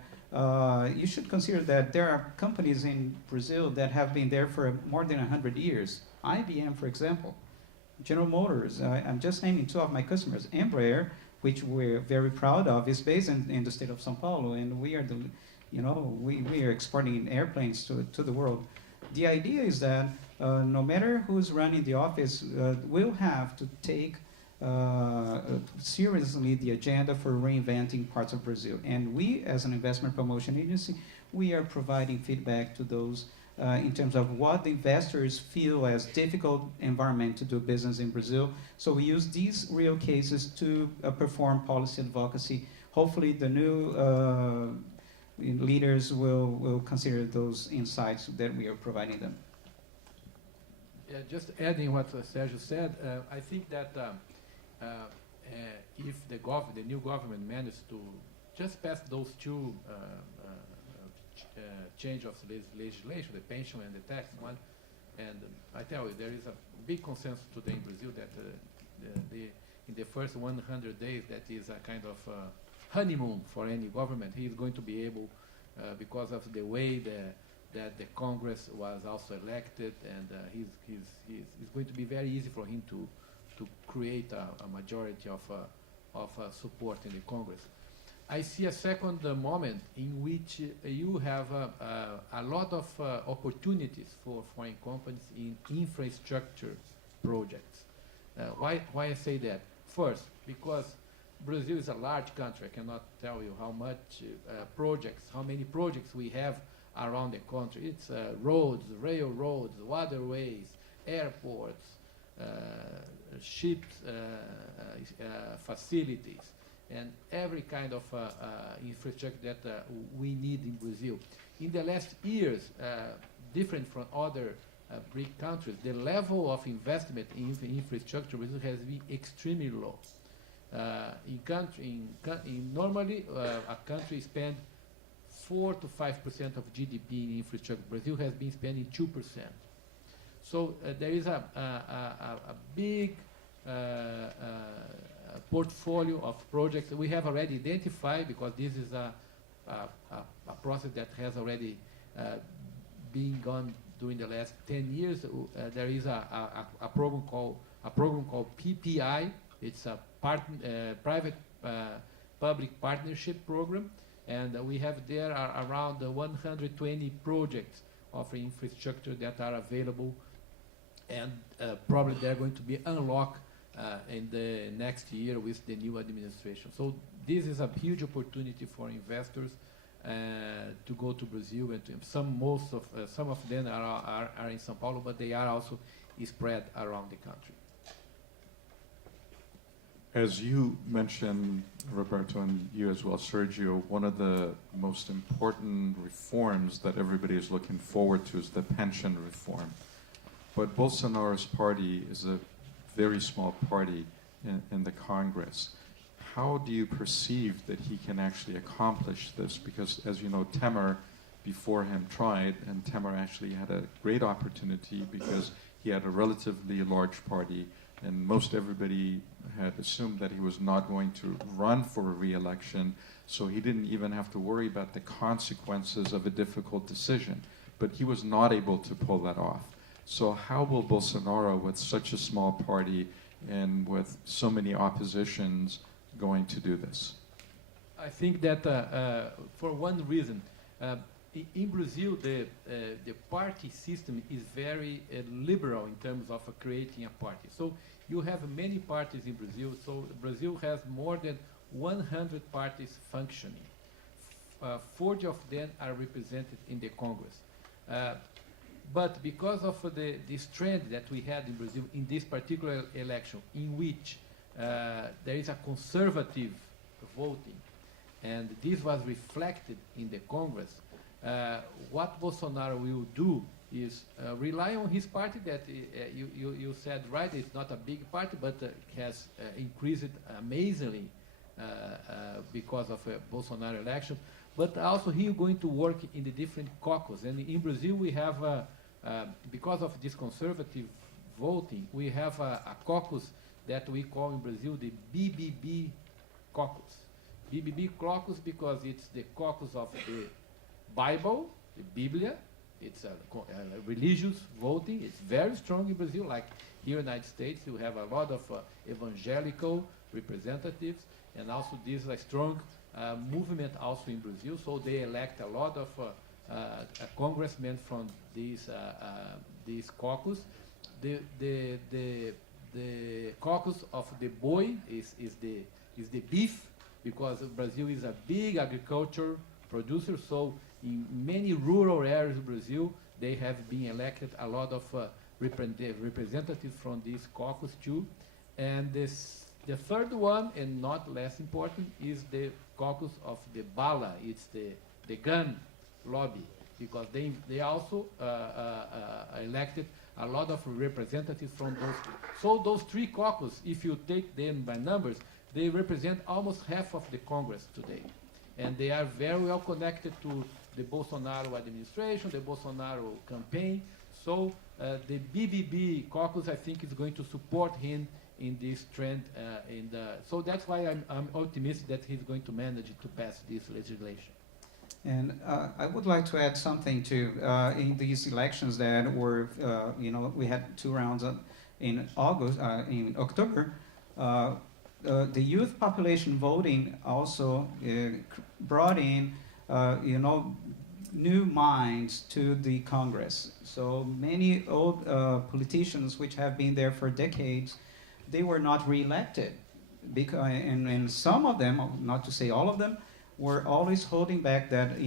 you should consider that there are companies in Brazil that have been there for more than 100 years. IBM, for example, General Motors. I'm just naming two of my customers. Embraer, which we're very proud of, is based in the state of São Paulo, and we are we are exporting airplanes to the world. The idea is that no matter who's running the office, we'll have to take seriously the agenda for reinventing parts of Brazil. And we, as an investment promotion agency, we are providing feedback to those in terms of what the investors feel as difficult environment to do business in Brazil. So we use these real cases to perform policy advocacy. Hopefully the new leaders will consider those insights that we are providing them. Yeah, just adding what Sergio said, I think that if the new government manages to just pass those two change of legislation, the pension and the tax one, and I tell you, there is a big consensus today in Brazil that in the first 100 days, that is a kind of honeymoon for any government. He is going to be able, because of the way that the Congress was also elected, and it's going to be very easy for him to create a majority of support in the Congress. I see a second moment in which you have a lot of opportunities for foreign companies in infrastructure projects. Why I say that? First, because Brazil is a large country. I cannot tell you how many projects we have around the country. It's roads, railroads, waterways, airports, ships, facilities, and every kind of infrastructure that we need in Brazil. In the last years, different from other BRIC countries, the level of investment in infrastructure Brazil has been extremely low. Normally, a country spends 4 to 5% of GDP in infrastructure. Brazil has been spending 2%. So there is a big portfolio of projects that we have already identified, because this is a process that has already been gone during the last 10 years. There is a program called PPI. It's a private-public partnership program, and we have there around 120 projects of infrastructure that are available, and probably they're going to be unlocked in the next year with the new administration. So this is a huge opportunity for investors to go to Brazil, and some of them are in São Paulo, but they are also spread around the country. As you mentioned, Roberto, and you as well, Sergio, one of the most important reforms that everybody is looking forward to is the pension reform. But Bolsonaro's party is a very small party in the Congress. How do you perceive that he can actually accomplish this? Because, as you know, Temer before him tried, and Temer actually had a great opportunity because he had a relatively large party and most everybody had assumed that he was not going to run for a re-election, so he didn't even have to worry about the consequences of a difficult decision. But he was not able to pull that off. So how will Bolsonaro, with such a small party and with so many oppositions, going to do this? I think that for one reason, in Brazil, the party system is very liberal in terms of creating a party. So you have many parties in Brazil. So Brazil has more than 100 parties functioning. 40 of them are represented in the Congress. But because of this trend that we had in Brazil in this particular election, in which there is a conservative voting, and this was reflected in the Congress, what Bolsonaro will do is rely on his party that you said right, it's not a big party, but has increased amazingly because of Bolsonaro election. But also he is going to work in the different caucus. And in Brazil we have, because of this conservative voting, we have a caucus that we call in Brazil the BBB caucus. BBB caucus because it's the caucus of the Bible, the Biblia. It's a religious voting. It's very strong in Brazil. Like here in the United States, you have a lot of evangelical representatives, and also this is a strong movement also in Brazil. So they elect a lot of congressmen from this caucus. The caucus of the boi is the beef, because Brazil is a big agriculture producer. So in many rural areas of Brazil, they have been elected a lot of representatives from this caucus too. And the third one, and not less important, is the caucus of the bala. It's the gun lobby, because they also elected a lot of representatives from those. So those three caucus, if you take them by numbers, they represent almost half of the Congress today. And they are very well connected to the Bolsonaro administration, the Bolsonaro campaign. So the BBB caucus, I think, is going to support him in this trend. So that's why I'm optimistic that he's going to manage to pass this legislation. And I would like to add something too. In these elections that were, we had 2 rounds in October. The youth population voting also brought in, new minds to the Congress. So many old politicians, which have been there for decades, they were not reelected, and some of them, not to say all of them, were always holding back that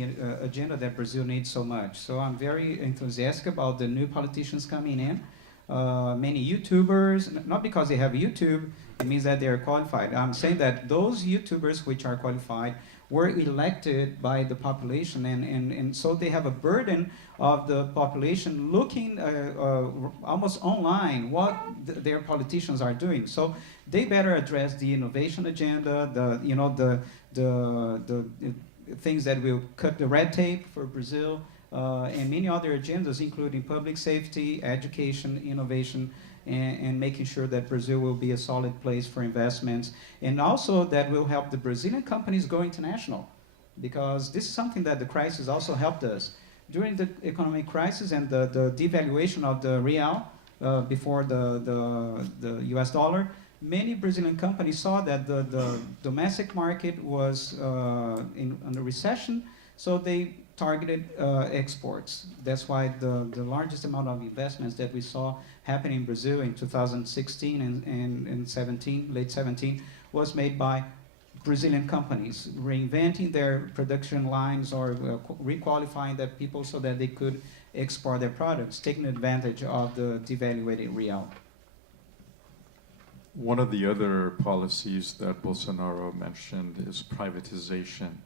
agenda that Brazil needs so much. So I'm very enthusiastic about the new politicians coming in. Many YouTubers, not because they have YouTube, it means that they are qualified. I'm saying that those YouTubers which are qualified were elected by the population, and so they have a burden of the population looking almost online what their politicians are doing. So they better address the innovation agenda, the things that will cut the red tape for Brazil, and many other agendas, including public safety, education, innovation, and making sure that Brazil will be a solid place for investments, and also that will help the Brazilian companies go international, because this is something that the crisis also helped us. During the economic crisis and the devaluation of the real before the US dollar, many Brazilian companies saw that the domestic market was under recession, so they targeted exports. That's why the largest amount of investments that we saw happen in Brazil in 2016 and 17, late 17, was made by Brazilian companies, reinventing their production lines or requalifying their people so that they could export their products, taking advantage of the devaluated real. One of the other policies that Bolsonaro mentioned is privatization.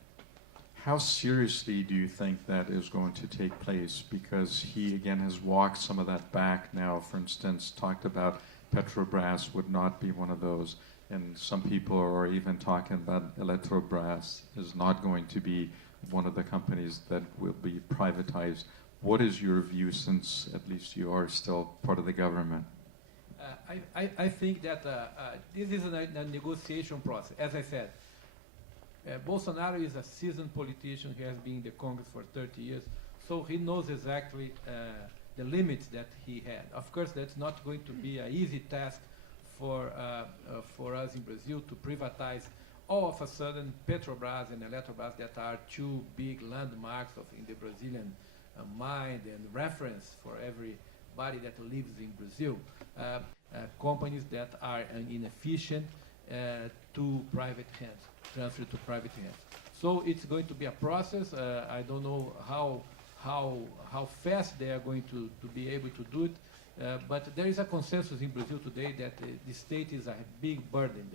How seriously do you think that is going to take place? Because he, again, has walked some of that back now. For instance, talked about Petrobras would not be one of those. And some people are even talking about Eletrobras is not going to be one of the companies that will be privatized. What is your view, since at least you are still part of the government? I think that this is a negotiation process. As I said, Bolsonaro is a seasoned politician. He has been in the Congress for 30 years, so he knows exactly the limits that he had. Of course, that's not going to be an easy task for us in Brazil to privatize all of a sudden Petrobras and Eletrobras, that are two big landmarks in the Brazilian mind and reference for everybody that lives in Brazil. Companies that are inefficient to private hands, transferred to private hands. So it's going to be a process. I don't know how fast they are going to be able to do it, but there is a consensus in Brazil today that the state is a big burden.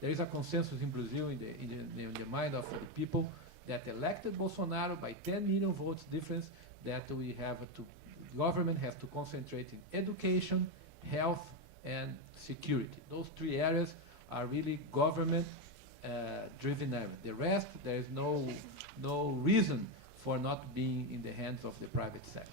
There is a consensus in Brazil in the mind of the people that elected Bolsonaro by 10 million votes difference, that we have to, government has to concentrate in education, health, and security. Those three areas are really government driven areas. The rest, there is no reason for not being in the hands of the private sector.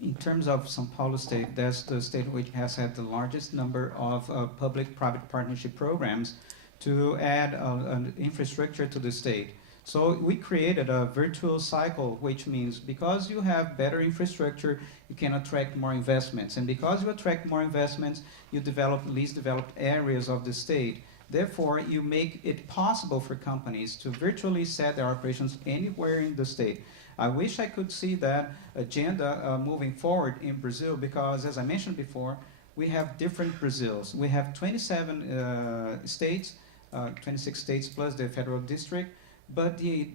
In terms of São Paulo state, that's the state which has had the largest number of public-private partnership programs to add an infrastructure to the state. So we created a virtuous cycle, which means because you have better infrastructure, you can attract more investments. And because you attract more investments, you develop least developed areas of the state. Therefore, you make it possible for companies to virtually set their operations anywhere in the state. I wish I could see that agenda moving forward in Brazil, because as I mentioned before, we have different Brazils. We have 27 states, 26 states plus the federal district, but the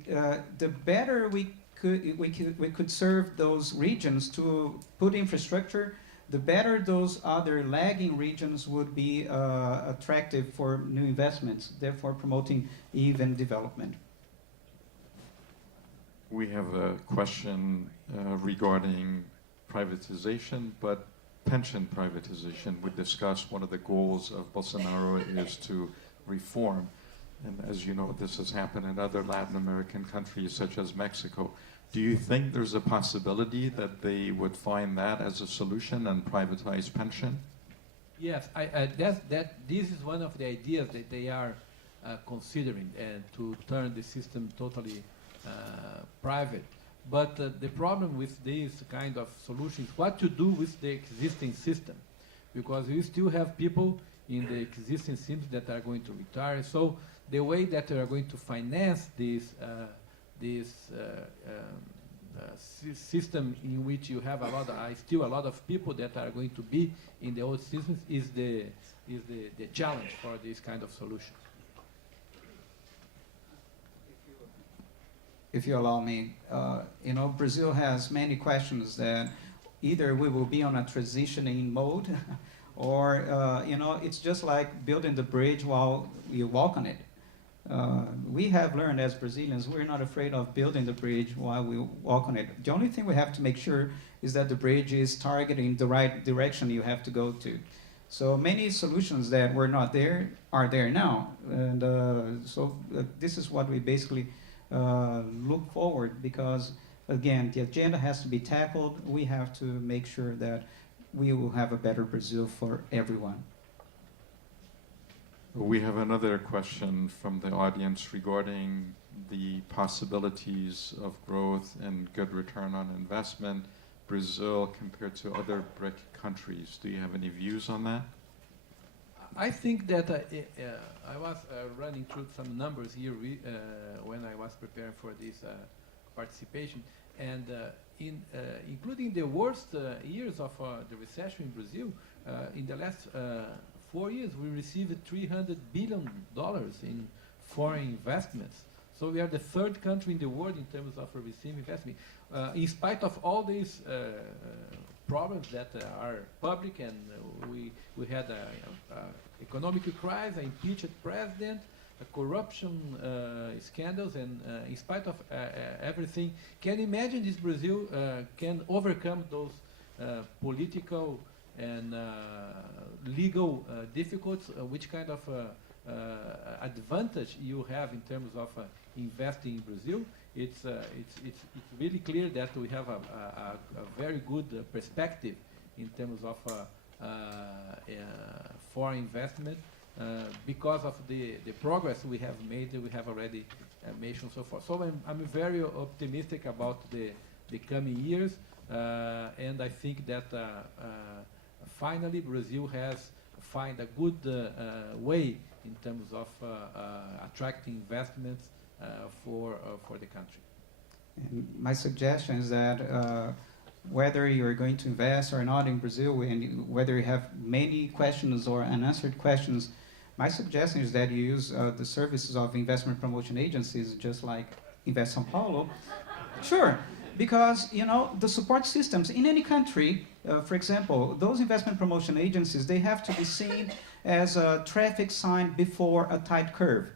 better we could serve those regions to put infrastructure, the better those other lagging regions would be attractive for new investments, therefore promoting even development. We have a question regarding privatization, but pension privatization. We discussed one of the goals of Bolsonaro is to reform. And as you know, this has happened in other Latin American countries such as Mexico. Do you think there's a possibility that they would find that as a solution and privatize pension? Yes, this is one of the ideas that they are considering, to turn the system totally private. But the problem with this kind of solutions, what to do with the existing system, because you still have people in the existing systems that are going to retire. So the way that they are going to finance this system in which you have still a lot of people that are going to be in the old systems is the challenge for this kind of solution. If you allow me, Brazil has many questions that either we will be on a transitioning mode or, it's just like building the bridge while you walk on it. We have learned as Brazilians, we're not afraid of building the bridge while we walk on it. The only thing we have to make sure is that the bridge is targeting the right direction you have to go to. So many solutions that were not there are there now. And this is what we basically look forward, because again, the agenda has to be tackled. We have to make sure that we will have a better Brazil for everyone. We have another question from the audience regarding the possibilities of growth and good return on investment, Brazil compared to other BRIC countries. Do you have any views on that? I think that I was running through some numbers here when I was preparing for this participation, and including the worst years of the recession in Brazil, in the last 4 years we received $300 billion in foreign investments. So we are the third country in the world in terms of receiving investment. In spite of all these problems that are public, and we had an economic crisis, an impeached president, corruption scandals, and in spite of everything, can you imagine this Brazil can overcome those political and legal difficulties? Which kind of advantage you have in terms of investing in Brazil? It's really clear that we have a very good perspective in terms of foreign investment because of the progress we have made, we have already mentioned so far. So I'm very optimistic about the coming years, and I think that finally Brazil has find a good way in terms of attracting investments for the country. And my suggestion is that whether you're going to invest or not in Brazil, and whether you have many questions or unanswered questions, my suggestion is that you use the services of investment promotion agencies, just like Invest São Paulo. Sure, because the support systems in any country, for example, those investment promotion agencies, they have to be seen as a traffic sign before a tight curve,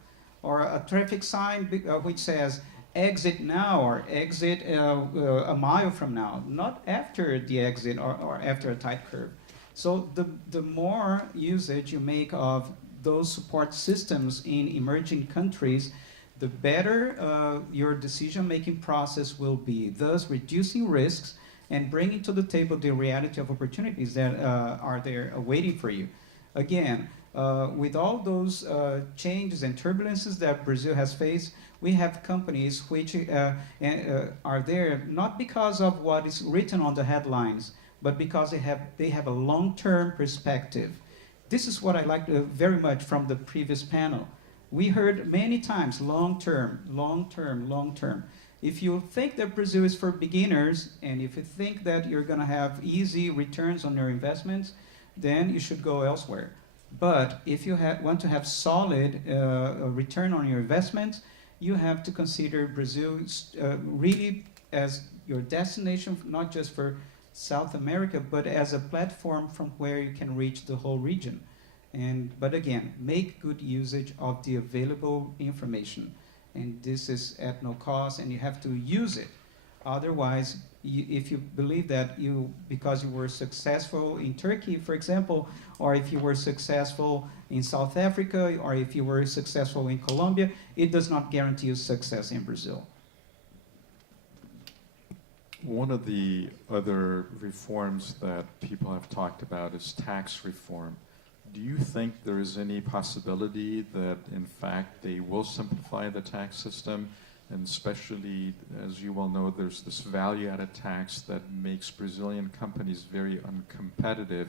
or a traffic sign which says exit now or exit a mile from now, not after the exit or after a tight curve. So the more usage you make of those support systems in emerging countries, the better your decision-making process will be, thus reducing risks and bringing to the table the reality of opportunities that are there waiting for you. Again, with all those changes and turbulences that Brazil has faced, we have companies which are there not because of what is written on the headlines, but because they have a long-term perspective. This is what I liked very much from the previous panel. We heard many times long-term, long-term, long-term. If you think that Brazil is for beginners, and if you think that you're going to have easy returns on your investments, then you should go elsewhere. But if you want to have solid return on your investments, you have to consider Brazil really as your destination, not just for South America, but as a platform from where you can reach the whole region. But again, make good usage of the available information. And this is at no cost, and you have to use it. Otherwise, if you believe that because you were successful in Turkey, for example, or if you were successful in South Africa, or if you were successful in Colombia, it does not guarantee you success in Brazil. One of the other reforms that people have talked about is tax reform. Do you think there is any possibility that, in fact, they will simplify the tax system? And especially, as you well know, there's this value-added tax that makes Brazilian companies very uncompetitive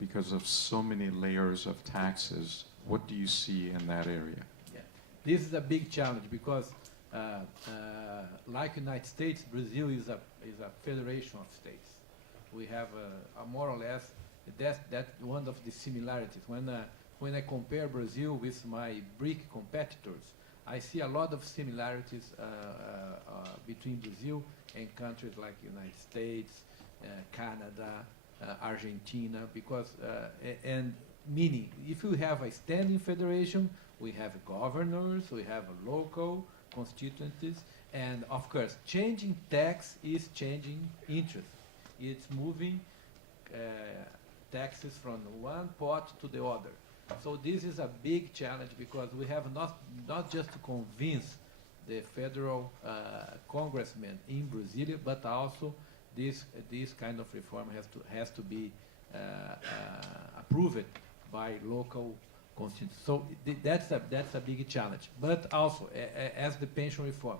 because of so many layers of taxes. What do you see in that area? Yeah. This is a big challenge because, like United States, Brazil is a federation of states. We have a more or less that's one of the similarities. When I compare Brazil with my BRIC competitors, I see a lot of similarities between Brazil and countries like United States, Canada, Argentina, because and meaning if you have a standing federation, we have governors, we have local constituencies, and of course, changing tax is changing interest. It's moving taxes from one pot to the other. So this is a big challenge because we have not just to convince the federal congressmen in Brazil, but also this kind of reform has to be approved by local constituents. So that's a big challenge. But also, as the pension reform,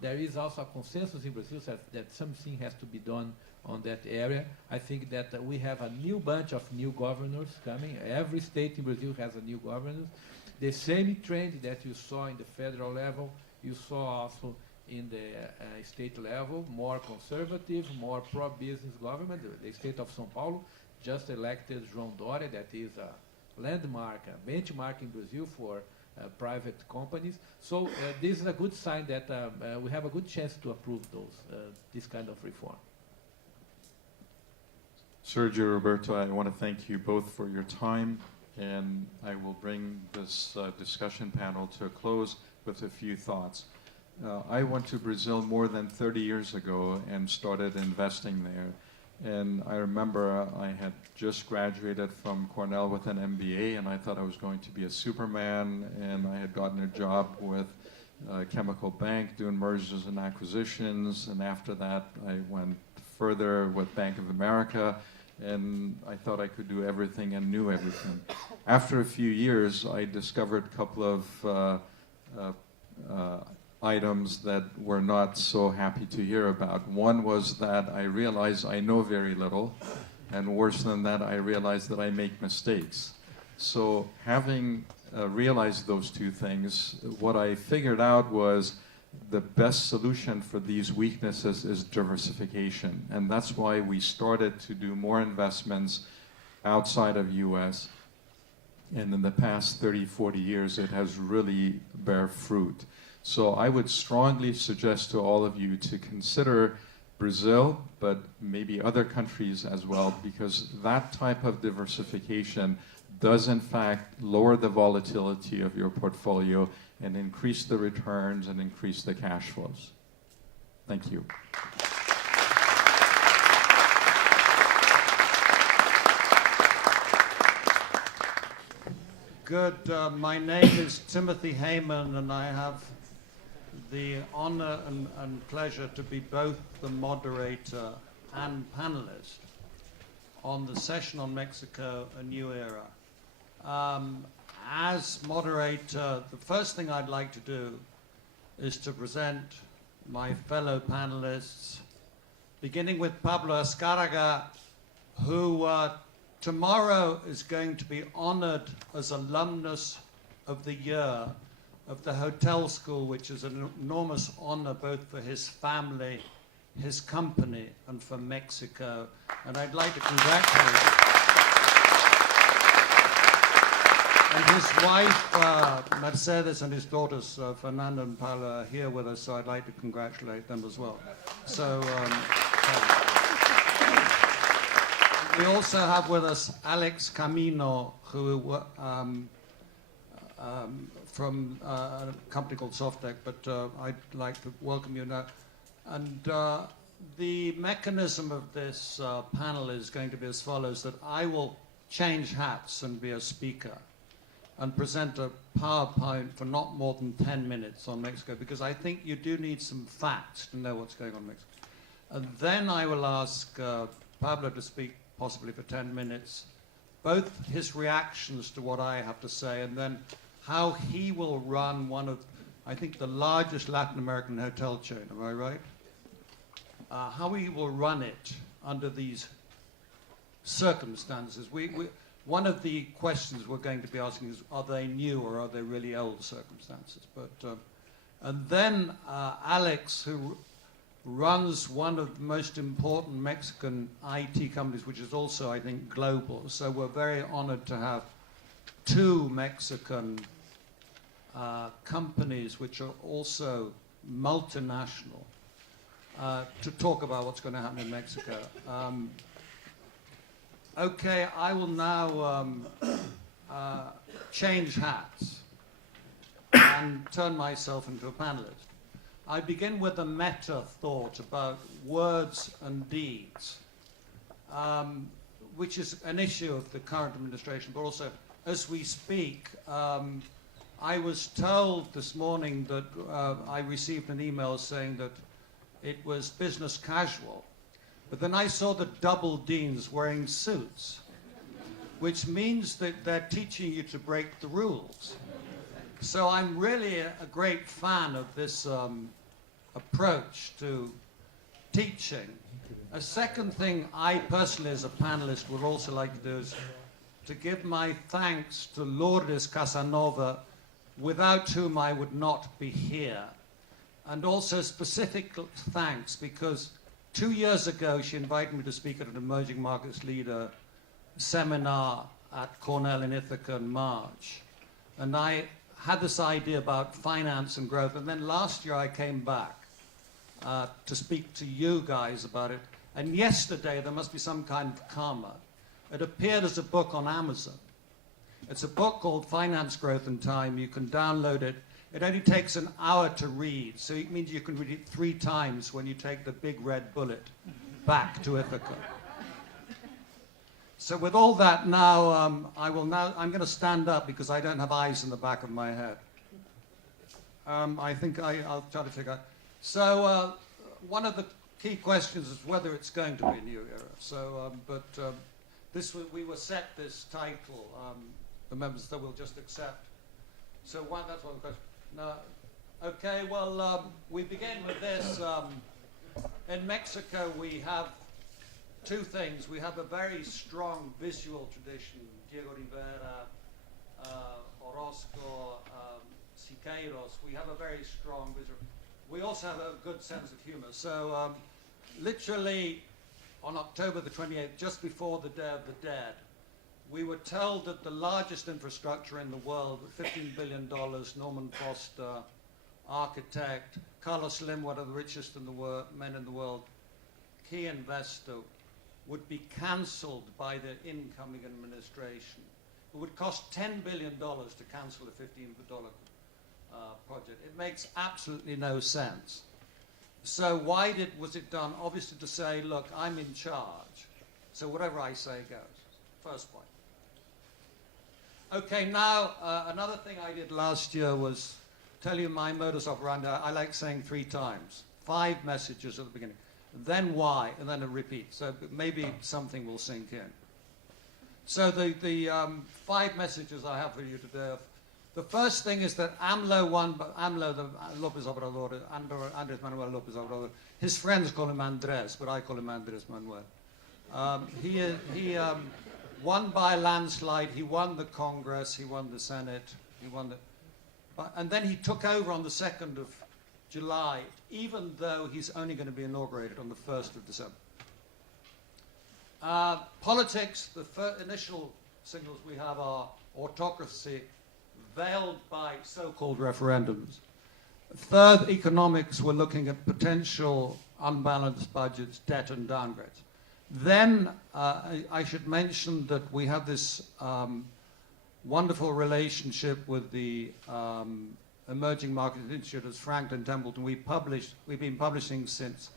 there is also a consensus in Brazil that something has to be done on that area. I think that we have a new bunch of new governors coming. Every state in Brazil has a new governor. The same trend that you saw in the federal level, you saw also in the state level, more conservative, more pro-business government. The state of São Paulo just elected João Dória, that is a landmark, a benchmark in Brazil for private companies. So this is a good sign that we have a good chance to approve this kind of reform. Sergio, Roberto, I want to thank you both for your time, and I will bring this discussion panel to a close with a few thoughts. I went to Brazil more than 30 years ago and started investing there. And I remember I had just graduated from Cornell with an MBA, and I thought I was going to be a Superman, and I had gotten a job with a chemical bank doing mergers and acquisitions, and after that I went further with Bank of America, and I thought I could do everything and knew everything. After a few years, I discovered a couple of items that were not so happy to hear about. One was that I realized I know very little, and worse than that, I realized that I make mistakes. So having realized those two things, what I figured out was the best solution for these weaknesses is diversification. And that's why we started to do more investments outside of US. And in the past 30, 40 years, it has really bear fruit. So I would strongly suggest to all of you to consider Brazil, but maybe other countries as well, because that type of diversification does in fact lower the volatility of your portfolio and increase the returns and increase the cash flows. Thank you. Good. My name is Timothy Heyman, and I have the honor and pleasure to be both the moderator and panelist on the session on Mexico, A New Era. As moderator, the first thing I'd like to do is to present my fellow panelists, beginning with Pablo Escarraga, who tomorrow is going to be honored as alumnus of the year of the hotel school, which is an enormous honor both for his family, his company, and for Mexico. And I'd like to congratulate him. And his wife, Mercedes, and his daughters, Fernanda and Paula, are here with us, so I'd like to congratulate them as well. So we also have with us Alex Camino, who from a company called Softec, but I'd like to welcome you now. And the mechanism of this panel is going to be as follows, that I will change hats and be a speaker and present a PowerPoint for not more than 10 minutes on Mexico, because I think you do need some facts to know what's going on in Mexico. And then I will ask Pablo to speak possibly for 10 minutes, both his reactions to what I have to say, and then how he will run one of, I think, the largest Latin American hotel chain, am I right? How he will run it under these circumstances. One of the questions we're going to be asking is, are they new or are they really old circumstances? But and then Alex, who runs one of the most important Mexican IT companies, which is also, I think, global. So we're very honored to have two Mexican companies, which are also multinational, to talk about what's going to happen in Mexico. Okay, I will now change hats and turn myself into a panelist. I begin with a meta thought about words and deeds, which is an issue of the current administration, but also as we speak. I was told this morning that I received an email saying that it was business casual. But then I saw the double deans wearing suits, which means that they're teaching you to break the rules. So I'm really a great fan of this approach to teaching. A second thing I personally, as a panelist, would also like to do is to give my thanks to Lourdes Casanova, without whom I would not be here. And also specific thanks because 2 years ago she invited me to speak at an Emerging Markets Leader seminar at Cornell in Ithaca in March. And I had this idea about finance and growth. And then last year I came back to speak to you guys about it. And yesterday there must be some kind of karma. It appeared as a book on Amazon. It's a book called Finance, Growth and Time. You can download it. It only takes an hour to read, so it means you can read it 3 times when you take the big red bullet back to Ithaca. So with all that now, I'm going to stand up because I don't have eyes in the back of my head. I think I'll try to figure out. So one of the key questions is whether it's going to be a new era. So, we were set this title. The members that will just accept. So that's one question. No, okay. Well, we begin with this. In Mexico, we have two things. We have a very strong visual tradition. Diego Rivera, Orozco, Siqueiros. We have a very strong visual. We also have a good sense of humor. So literally on October the 28th, just before the Day of the Dead, we were told that the largest infrastructure in the world, $15 billion, Norman Foster, architect, Carlos Slim, one of the richest men in the world, key investor, would be cancelled by the incoming administration. It would cost $10 billion to cancel a $15 billion project. It makes absolutely no sense. So why was it done? Obviously to say, look, I'm in charge, so whatever I say goes. First point. Okay, now another thing I did last year was tell you my modus operandi. I like saying 3 times. 5 messages at the beginning. Then why, and then a repeat. So maybe something will sink in. So the 5 messages I have for you today. The first thing is that AMLO, López Obrador, Andrés Manuel López Obrador, his friends call him Andrés, but I call him Andrés Manuel. He won by a landslide. He won the Congress. He won the Senate. And then he took over on the 2nd of July, even though he's only going to be inaugurated on the 1st of December. Politics, the initial signals we have are autocracy, veiled by so-called referendums. Third, economics, we're looking at potential unbalanced budgets, debt and downgrades. Then I should mention that we have this wonderful relationship with the Emerging Markets Institute as Franklin Templeton. We've been publishing since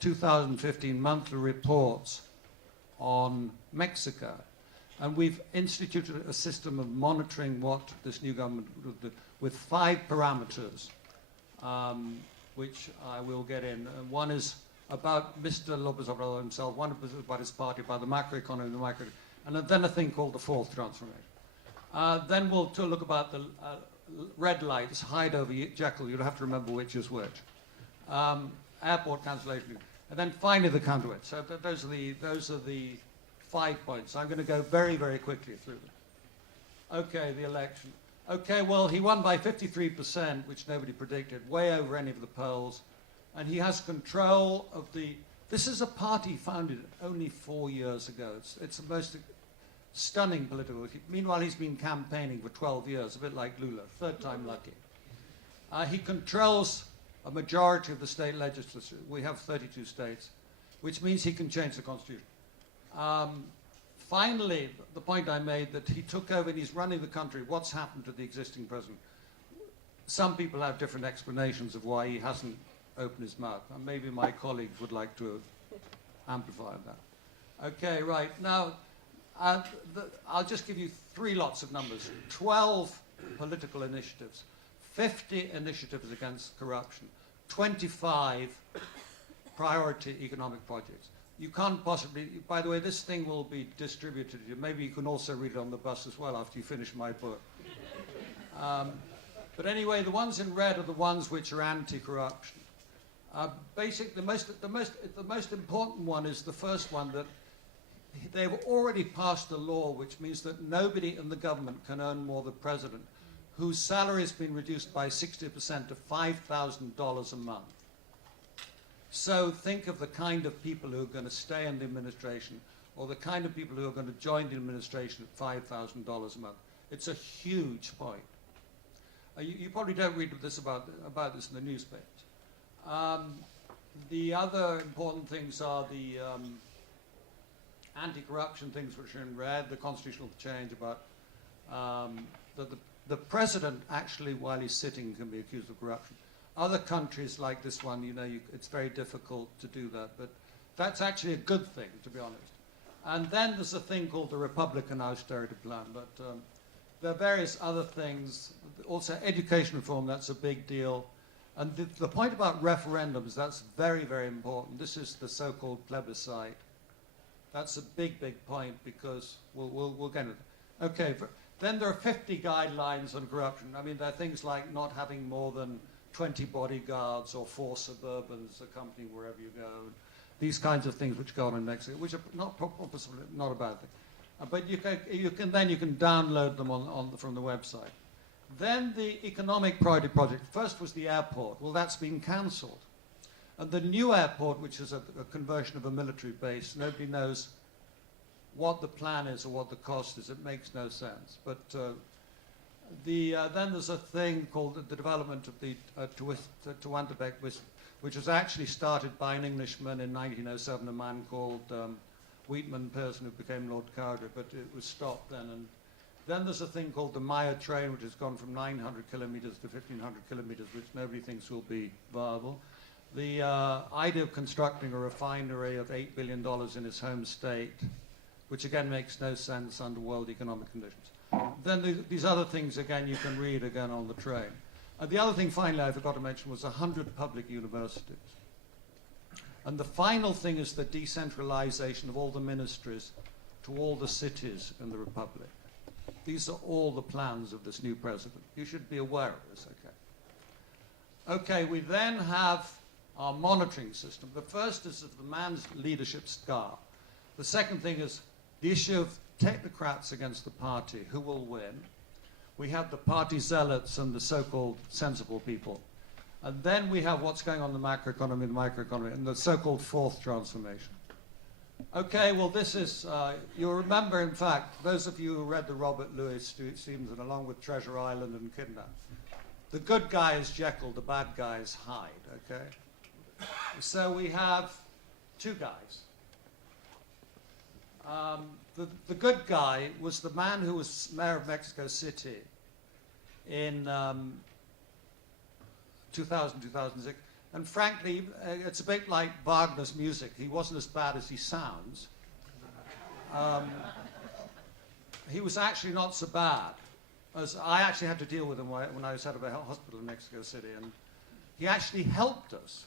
2015 monthly reports on Mexico. And we've instituted a system of monitoring what this new government will do with 5 parameters, which I will get in. One is about Mr. López Obrador himself, one is about his party, about the macroeconomy, and then a thing called the 4th transformation. Then we'll look about the red lights, hide over Jekyll, you'll have to remember which is which. Airport cancellation, and then finally the counterweight. So those are the 5 points. I'm going to go very, very quickly through them. Okay, the election. Okay, well, he won by 53%, which nobody predicted, way over any of the polls. And he has control of the... This is a party founded only 4 years ago. It's the most stunning political... Meanwhile, he's been campaigning for 12 years, a bit like Lula, 3rd time lucky. He controls a majority of the state legislature. We have 32 states, which means he can change the constitution. Finally, the point I made that he took over and he's running the country. What's happened to the existing president? Some people have different explanations of why he hasn't opened his mouth. And maybe my colleagues would like to amplify that. Okay, right. Now, I'll just give you 3 lots of numbers. 12 political initiatives, 50 initiatives against corruption, 25 priority economic projects. You can't possibly, by the way, this thing will be distributed to you. Maybe you can also read it on the bus as well after you finish my book. But anyway, the ones in red are the ones which are anti-corruption. Basically, the most important one is the first one, that they've already passed a law which means that nobody in the government can earn more than the president, whose salary has been reduced by 60% to $5,000 a month. So think of the kind of people who are going to stay in the administration, or the kind of people who are going to join the administration at $5,000 a month. It's a huge point. You probably don't read about this in the newspapers. The other important things are the anti-corruption things which are in red, the constitutional change about the president actually, while he's sitting, can be accused of corruption. Other countries like this one, it's very difficult to do that, but that's actually a good thing, to be honest. And then there's a thing called the Republican austerity plan, but there are various other things. Also, education reform, that's a big deal. And the point about referendums, that's very, very important. This is the so-called plebiscite. That's a big, big point because we'll get it. Okay, then there are 50 guidelines on corruption. I mean, there are things like not having more than 20 bodyguards or 4 Suburbans accompanying wherever you go. These kinds of things which go on in Mexico, which are not a bad thing. But you can download them from the website. Then the economic priority project. First was the airport. Well, that's been cancelled. And the new airport, which is a conversion of a military base, nobody knows what the plan is or what the cost is. It makes no sense. But then there's a thing called the development of the Tehuantepec, which was actually started by an Englishman in 1907, a man called Wheatman Pearson, who became Lord Cowdery, but it was stopped then. And then there's a thing called the Maya train, which has gone from 900 kilometers to 1,500 kilometers, which nobody thinks will be viable. The idea of constructing a refinery of $8 billion in his home state, which again makes no sense under world economic conditions. Then these other things, again, you can read again on the train. The other thing, finally, I forgot to mention was 100 public universities. And the final thing is the decentralization of all the ministries to all the cities in the Republic. These are all the plans of this new president. You should be aware of this, okay? Okay, we then have our monitoring system. The first is the man's leadership scar. The second thing is the issue of technocrats against the party. Who will win? We have the party zealots and the so-called sensible people. And then we have what's going on in the microeconomy, and the so-called fourth transformation. Okay, well, this is, you'll remember, in fact, those of you who read the Robert Louis Stevenson, along with Treasure Island and Kidnap, the good guy is Jekyll, the bad guy is Hyde, okay? So we have 2 guys. The good guy was the man who was mayor of Mexico City in 2000, 2006. And frankly, it's a bit like Wagner's music. He wasn't as bad as he sounds. He was actually not so bad. As I actually had to deal with him when I was head of a hospital in Mexico City. And he actually helped us,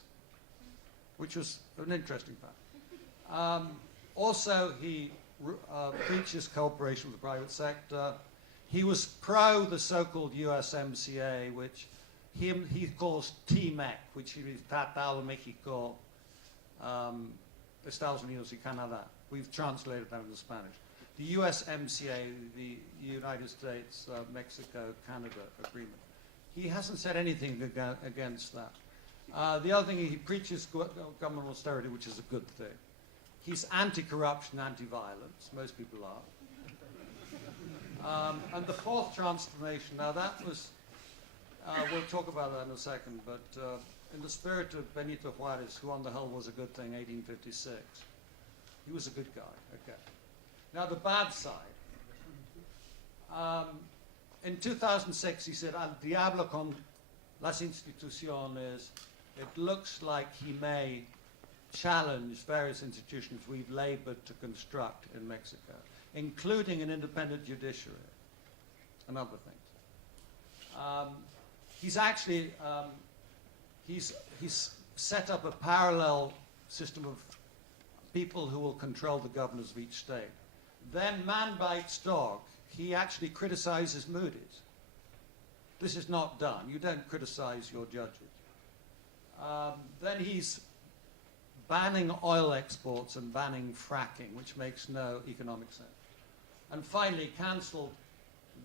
which was an interesting fact. Also, he preaches cooperation with the private sector. He was pro the so-called USMCA, which he calls TMEC, which is Tratado México, Estados Unidos y Canadá. We've translated that into Spanish. The USMCA, the United States, Mexico, Canada agreement. He hasn't said anything against that. The other thing, he preaches government austerity, which is a good thing. He's anti-corruption, anti-violence. Most people are. And the fourth transformation, now that was, we'll talk about that in a second, but in the spirit of Benito Juarez, who on the whole was a good thing, 1856, he was a good guy, okay. Now the bad side. In 2006, he said, Al diablo con las instituciones. It looks like he may challenge various institutions we've labored to construct in Mexico, including an independent judiciary and other things. He's actually, he's set up a parallel system of people who will control the governors of each state. Then man bites dog. He actually criticizes Moody's. This is not done. You don't criticize your judges. Then he's banning oil exports and banning fracking, which makes no economic sense. And finally, cancelled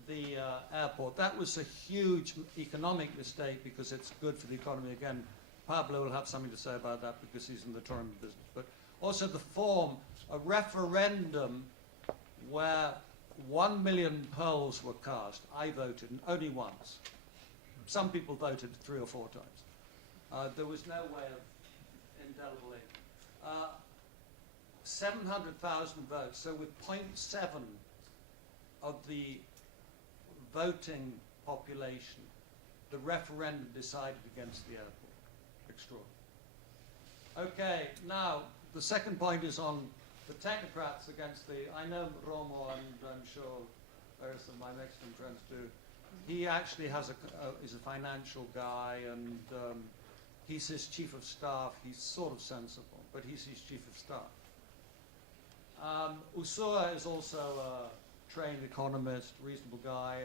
the airport. That was a huge economic mistake because it's good for the economy. Again, Pablo will have something to say about that because he's in the tourism business. But also the form, a referendum where 1 million polls were cast. I voted, and only once. Some people voted 3 or 4 times. There was no way of indelible ink. 700,000 votes, so with 0.7 of the voting population, the referendum decided against the airport. Extraordinary. Okay, now the second point is on the technocrats against the, I know Romo and I'm sure various of my Mexican friends do, he actually is a financial guy, and he's his chief of staff. He's sort of sensible, but he's his chief of staff. Usua is also a trained economist, reasonable guy.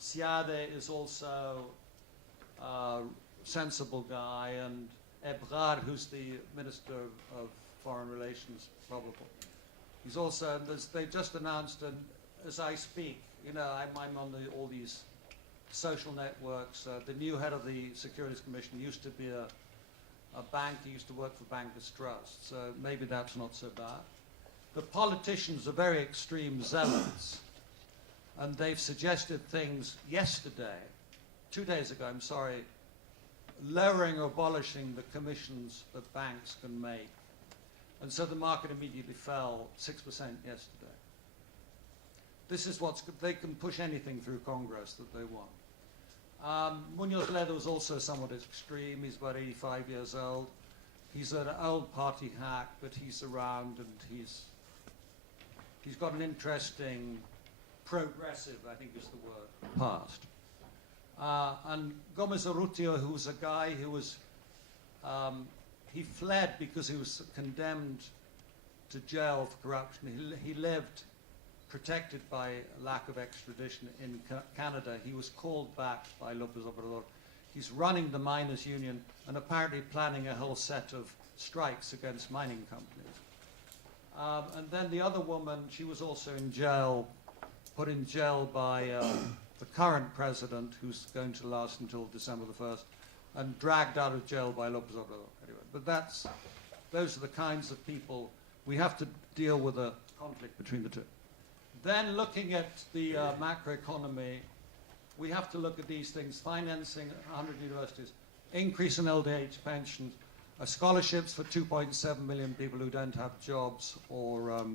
Siade is also a sensible guy, and Ebrard, who's the Minister of Foreign Relations, probably. He's also, they just announced, and as I speak, you know, I'm on all these social networks. The new head of the Securities Commission used to be a banker, he used to work for Bankers Trust, so maybe that's not so bad. The politicians are very extreme zealots, and they've suggested things yesterday, 2 days ago, I'm sorry, lowering or abolishing the commissions that banks can make. And so the market immediately fell 6% yesterday. This is they can push anything through Congress that they want. Munoz Ledo is also somewhat extreme. He's about 85 years old. He's an old party hack, but he's around, and he's got an interesting, progressive, I think is the word, past. And Gomez Urrutia, who was a guy who was, he fled because he was condemned to jail for corruption. He lived protected by lack of extradition in Canada. He was called back by López Obrador. He's running the miners' union and apparently planning a whole set of strikes against mining companies. And then the other woman, she was also in jail, put in jail by the current president, who's going to last until December the 1st, and dragged out of jail by López Obrador. Anyway, but those are the kinds of people. We have to deal with a conflict between the two. Then looking at the macroeconomy, we have to look at these things: financing 100 universities, increase in LDH pensions, scholarships for 2.7 million people who don't have jobs or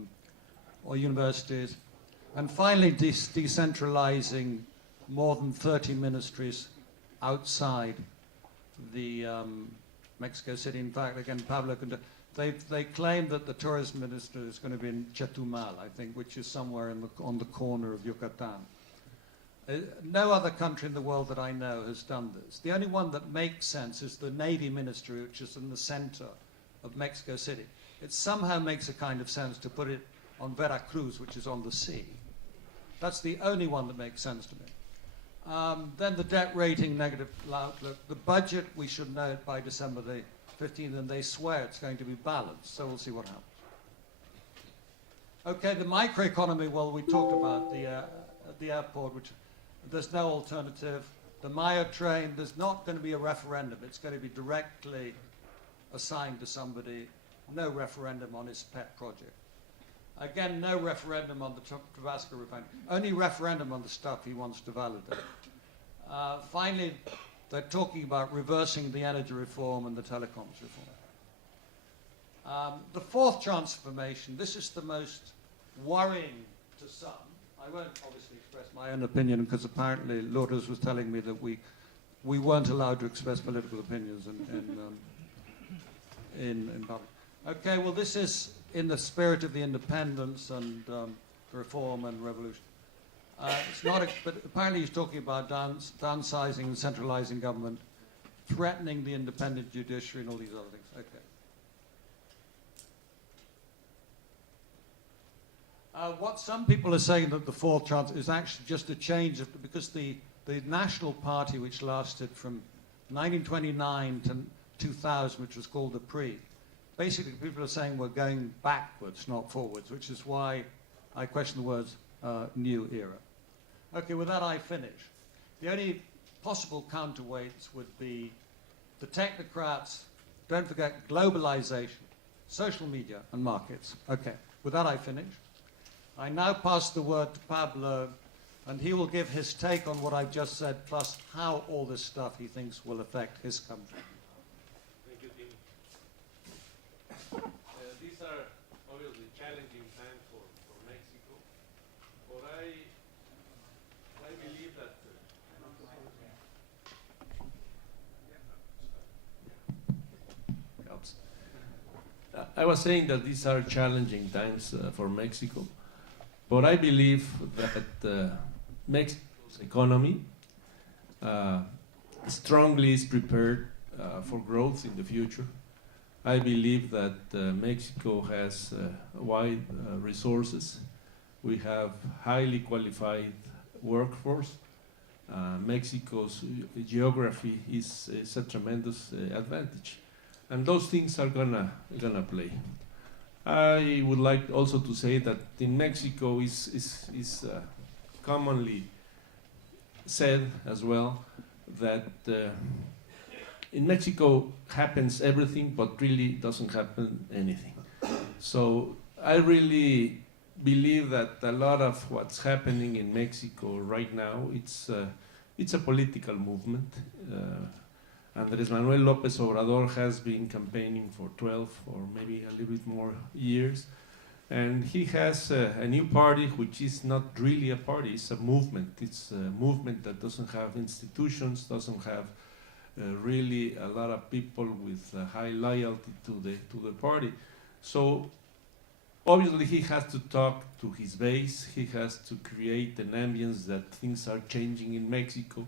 universities, and finally decentralizing more than 30 ministries outside the Mexico City. In fact, again, Pablo, they claim that the tourism minister is going to be in Chetumal, I think, which is somewhere on the corner of Yucatan. No other country in the world that I know has done this. The only one that makes sense is the Navy Ministry, which is in the center of Mexico City. It somehow makes a kind of sense to put it on Veracruz, which is on the sea. That's the only one that makes sense to me. Then the debt rating, negative outlook. The budget, we should know it by December the 15th, and they swear it's going to be balanced, so we'll see what happens. Okay, the microeconomy, well, we talked about the airport, which there's no alternative. The Maya train, there's not going to be a referendum. It's going to be directly assigned to somebody. No referendum on his pet project. Again, no referendum on the Tabasco refinery. Only referendum on the stuff he wants to validate. Finally, they're talking about reversing the energy reform and the telecoms reform. The fourth transformation, this is the most worrying to some. I won't obviously express my own opinion, because apparently Lourdes was telling me that we weren't allowed to express political opinions in public. Okay, well, this is in the spirit of the independence and reform and revolution. It's not, but apparently he's talking about downsizing and centralizing government, threatening the independent judiciary and all these other things. Okay. What some people are saying that the fourth chance is actually just a change of, because the National Party, which lasted from 1929 to 2000, which was called the PRI, basically people are saying we're going backwards, not forwards, which is why I question the words new era. Okay, with that I finish. The only possible counterweights would be the technocrats, don't forget globalization, social media, and markets. Okay, with that I finish. I now pass the word to Pablo, and he will give his take on what I've just said, plus how all this stuff he thinks will affect his country. Thank you, Tim. These are obviously challenging times for Mexico, but I believe that I was saying that these are challenging times for Mexico, but I believe that Mexico's economy strongly is prepared for growth in the future. I believe that Mexico has wide resources. We have highly qualified workforce. Mexico's geography is a tremendous advantage, and those things are gonna play. I would like also to say that in Mexico is commonly said as well that in Mexico happens everything, but really doesn't happen anything. So I really believe that a lot of what's happening in Mexico right now, it's a political movement. Andrés Manuel López Obrador has been campaigning for 12 or maybe a little bit more years. And he has a new party, which is not really a party, it's a movement. It's a movement that doesn't have institutions, doesn't have really a lot of people with high loyalty to the party. So obviously he has to talk to his base, he has to create an ambience that things are changing in Mexico.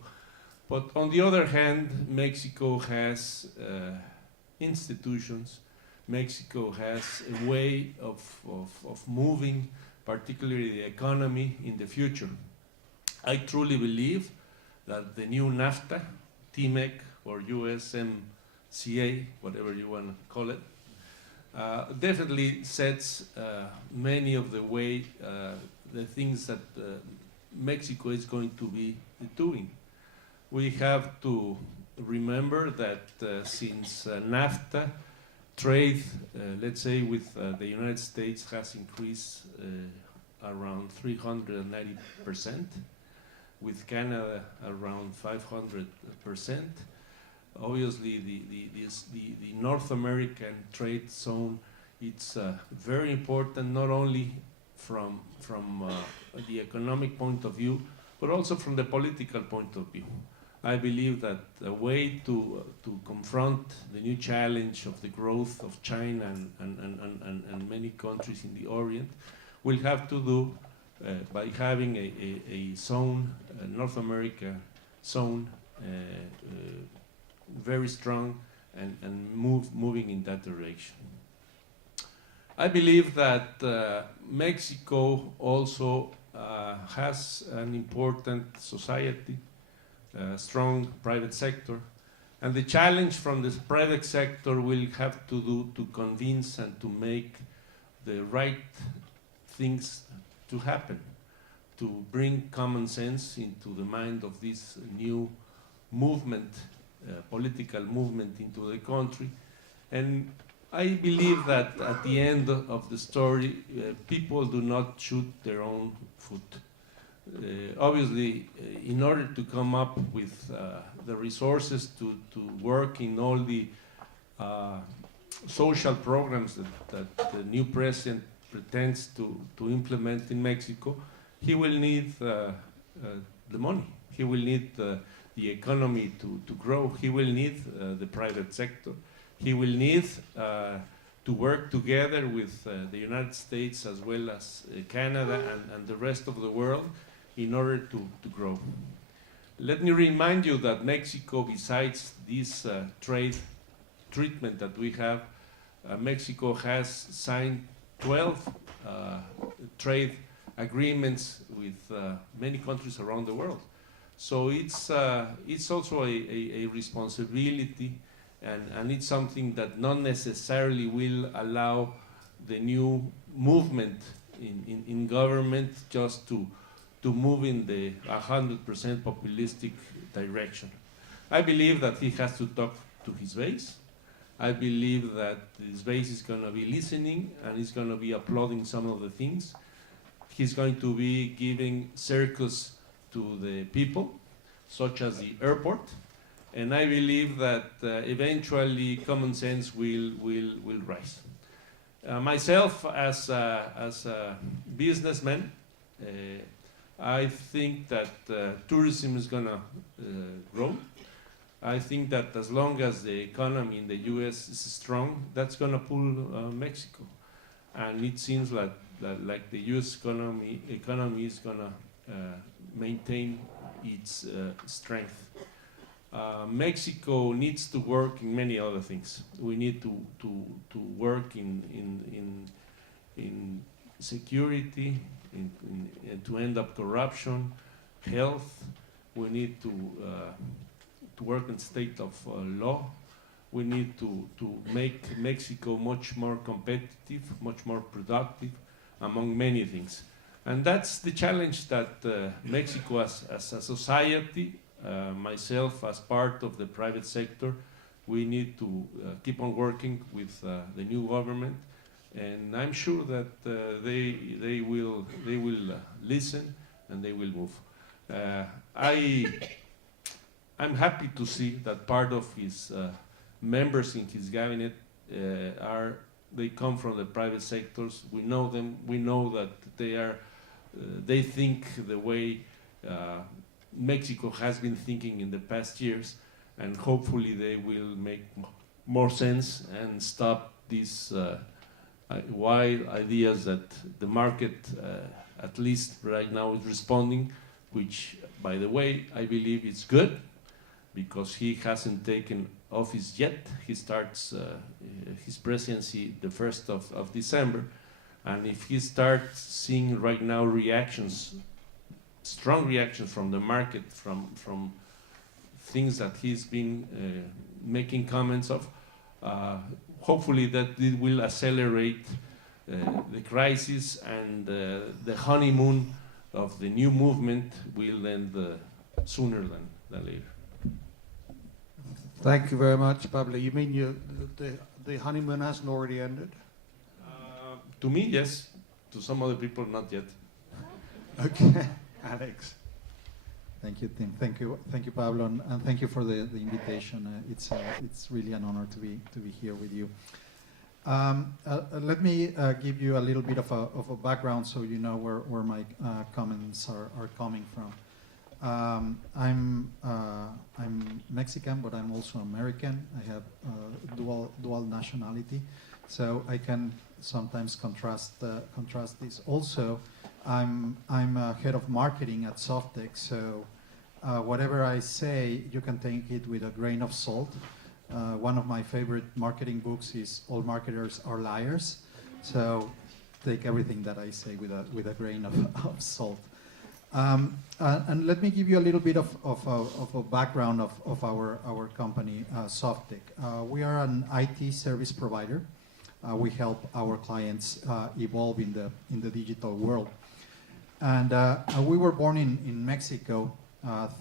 But on the other hand, Mexico has institutions. Mexico has a way of moving, particularly the economy, in the future. I truly believe that the new NAFTA, TMEC, or USMCA, whatever you want to call it, definitely sets many of the way, the things that Mexico is going to be doing. We have to remember that since NAFTA, trade, let's say, with the United States has increased around 390%, with Canada around 500%. Obviously, the North American trade zone, it's very important, not only from the economic point of view, but also from the political point of view. I believe that a way to confront the new challenge of the growth of China and many countries in the Orient will have to do by having a zone, a North America zone, very strong and moving in that direction. I believe that Mexico also has an important society, strong private sector, and the challenge from the private sector will have to do to convince and to make the right things to happen, to bring common sense into the mind of this new movement, political movement into the country. And I believe that at the end of the story, people do not shoot their own foot. Obviously, in order to come up with the resources to work in all the social programs that the new president pretends to implement in Mexico, he will need the money. He will need the economy to grow. He will need the private sector. He will need to work together with the United States as well as Canada and the rest of the world in order to grow. Let me remind you that Mexico, besides this trade treatment that we have, Mexico has signed 12 trade agreements with many countries around the world. So it's also a responsibility, and it's something that not necessarily will allow the new movement in government just to move in the 100% populistic direction. I believe that he has to talk to his base. I believe that his base is going to be listening and is going to be applauding some of the things. He's going to be giving circus to the people, such as the airport. And I believe that eventually common sense will rise. Myself, as a businessman, I think that tourism is going to grow. I think that as long as the economy in the U.S. is strong, that's going to pull Mexico. And it seems like the U.S. economy is going to maintain its strength. Mexico needs to work in many other things. We need to work in security, to end up corruption, health. We need to work in state of law. We need to make Mexico much more competitive, much more productive, among many things. And that's the challenge that Mexico as a society, myself as part of the private sector, we need to keep on working with the new government. And I'm sure that they will listen and they will move. I'm happy to see that part of his members in his cabinet they come from the private sectors. We know them. We know that they think the way Mexico has been thinking in the past years, and hopefully they will make more sense and stop these wild ideas that the market, at least right now, is responding, which, by the way, I believe is good, because he hasn't taken office yet. He starts his presidency the 1st of December, and if he starts seeing right now strong reactions from the market, from things that he's been making comments of, hopefully that it will accelerate the crisis, and the honeymoon of the new movement will end sooner than later. Thank you very much, Pablo. You mean the honeymoon hasn't already ended? To me, yes. To some other people, not yet. Okay, Alex. Thank you, Tim. Thank you, Pablo, and thank you for the invitation. It's really an honor to be here with you. Let me give you a little bit of a background so you know where my comments are coming from. I'm Mexican, but I'm also American. I have dual nationality, so I can sometimes contrast this. Also, I'm head of marketing at Softec, so whatever I say, you can take it with a grain of salt. One of my favorite marketing books is "All Marketers Are Liars," so take everything that I say with a grain of salt. And let me give you a little bit of a background of our company, Softec. We are an IT service provider. We help our clients evolve in the digital world. And we were born in Mexico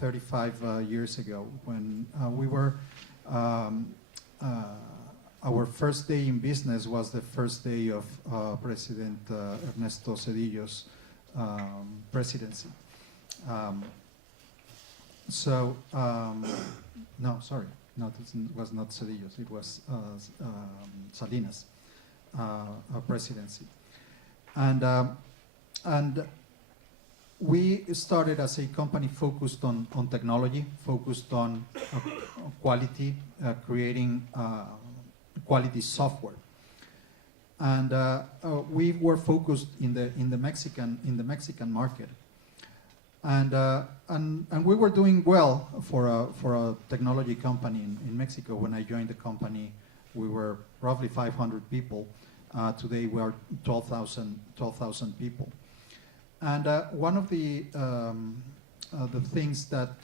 35 years ago, when we were, our first day in business was the first day of President Ernesto Zedillo's presidency. No, sorry, no, it was not Zedillo's, it was Salinas' presidency. And we started as a company focused on technology, focused on quality, creating quality software. And we were focused in the Mexican market. And we were doing well for a technology company in Mexico. When I joined the company, we were roughly 500 people. Today we are 12,000 people. And one of the things that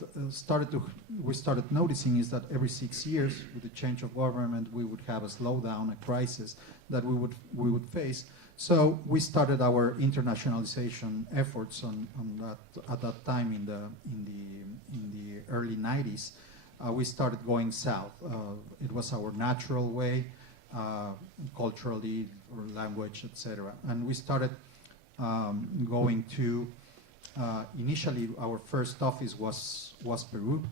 we started noticing is that every 6 years, with the change of government, we would have a slowdown, a crisis that we would face. So we started our internationalization efforts at that time in the early 90s. We started going south. It was our natural way, culturally, or language, etc. And we started going to, initially our first office was Peru,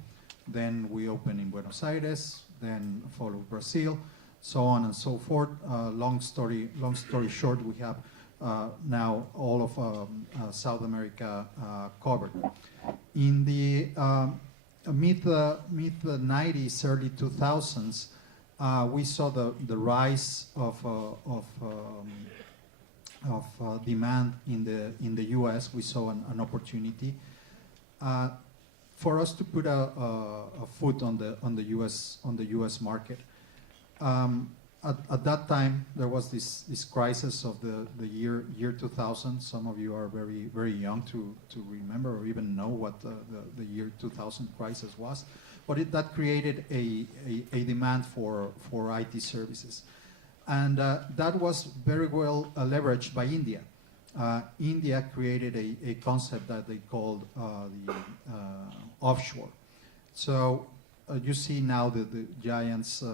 then we opened in Buenos Aires, then followed Brazil, so on and so forth. Long story short, we have now all of South America covered. In the mid 90s, early 2000s, we saw the rise of demand in the U.S. We saw an opportunity. for us to put a foot on the U.S. market. At that time, there was this crisis of the year 2000. Some of you are very young to remember or even know what the year 2000 crisis was. But that created a demand for IT services. And that was very well leveraged by India. India created a concept that they called the offshore. So you see now the giants.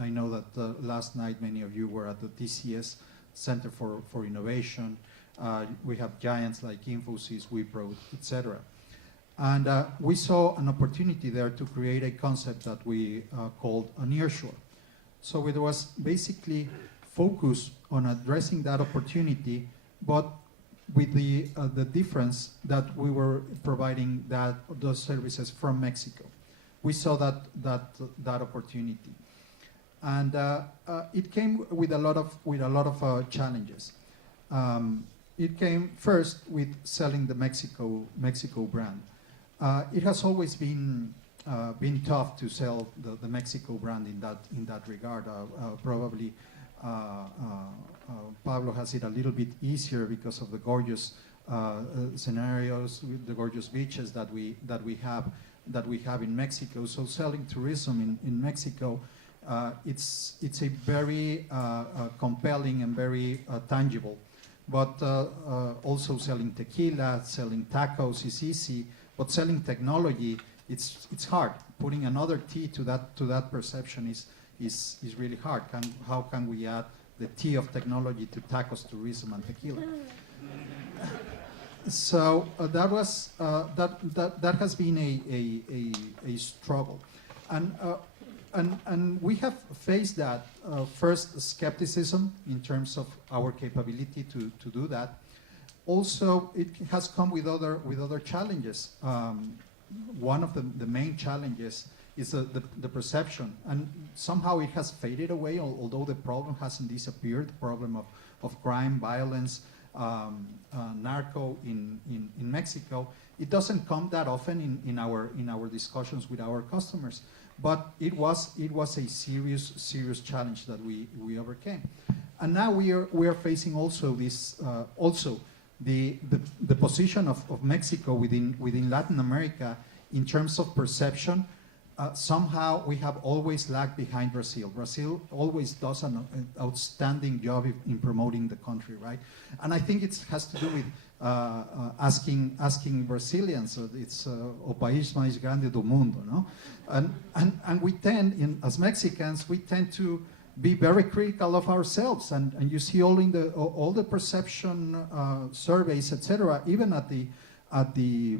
I know that last night many of you were at the TCS Center for Innovation. We have giants like Infosys, Wipro, etc. And we saw an opportunity there to create a concept that we called a nearshore. So it was basically focused on addressing that opportunity, but with the difference that we were providing those services from Mexico. We saw that opportunity. And it came with a lot of challenges. It came first with selling the Mexico brand. It has always been tough to sell the Mexico brand in that regard. Probably Pablo has it a little bit easier because of the gorgeous scenarios, with the gorgeous beaches that we have in Mexico. So selling tourism in Mexico. It's a very compelling and very tangible, but also selling tequila, selling tacos is easy, but selling technology, it's hard. Putting another T to that perception is really hard. How can we add the T of technology to tacos, tourism, and tequila? So that was that has been a struggle, and we have faced that first skepticism in terms of our capability to do that. Also, it has come with other challenges. One of the main challenges is the perception, and somehow it has faded away. Although the problem hasn't disappeared, the problem of crime, violence, narco in Mexico, it doesn't come that often in our discussions with our customers. But it was a serious challenge that we overcame, and now we are facing also this the position of Mexico within Latin America in terms of perception. Somehow we have always lagged behind Brazil. Brazil always does an outstanding job in promoting the country, right? And I think it has to do with asking Brazilians. It's o país mais grande do mundo, no? And we tend, as Mexicans, we tend to be very critical of ourselves, and you see all the perception surveys, etc. Even at the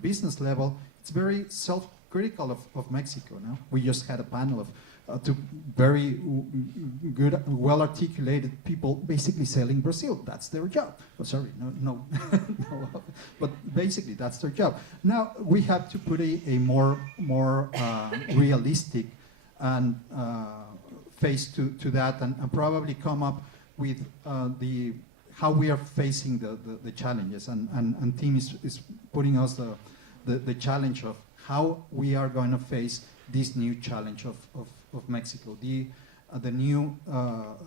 business level, it's very self-critical of Mexico. No, we just had a panel of two very good, well-articulated people basically selling Brazil. That's their job. Oh, sorry, no, but basically that's their job. Now we have to put a more realistic and face to that, and probably come up with how we are facing the challenges, and Tim is putting us the challenge of how we are going to face this new challenge of Mexico, the new,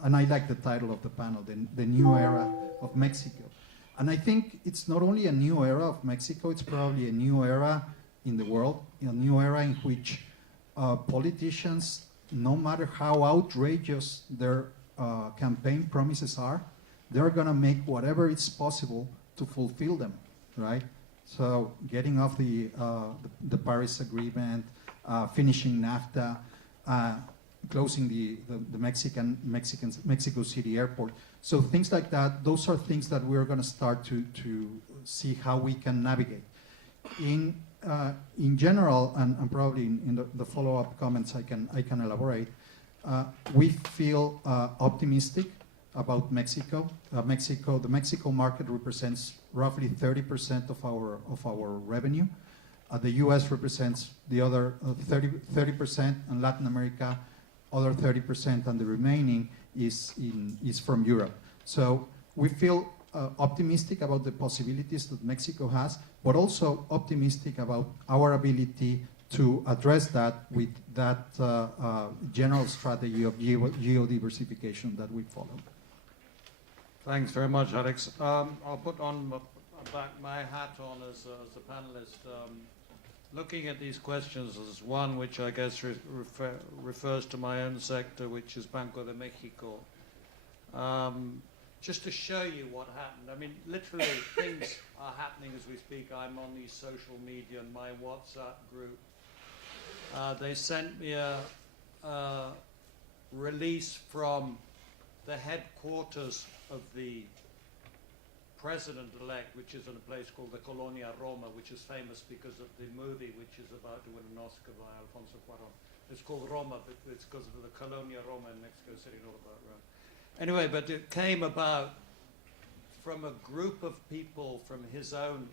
and I like the title of the panel, the new era of Mexico. And I think it's not only a new era of Mexico, it's probably a new era in the world, a new era in which politicians, no matter how outrageous their campaign promises are, they're going to make whatever is possible to fulfill them, right? So getting off the Paris Agreement, finishing NAFTA, closing the Mexico City airport. So things like that, those are things that we're going to start to see how we can navigate. In general, and probably in the follow-up comments I can elaborate, we feel optimistic about Mexico. The Mexico market represents roughly 30% of our revenue. The U.S. represents the other 30%, and Latin America, other 30%, and the remaining is from Europe. So we feel optimistic about the possibilities that Mexico has, but also optimistic about our ability to address that with that general strategy of geodiversification that we follow. Thanks very much, Alex. I'll put on my hat on as a panelist. Looking at these questions as one which I guess refers to my own sector, which is Banco de Mexico. Just to show you what happened. I mean, literally things are happening as we speak. I'm on the social media and my WhatsApp group. They sent me a release from the headquarters of the president-elect, which is in a place called the Colonia Roma, which is famous because of the movie which is about to win an Oscar by Alfonso Cuarón. It's called Roma, but it's because of the Colonia Roma in Mexico City, not about Rome. Anyway, but it came about from a group of people from his own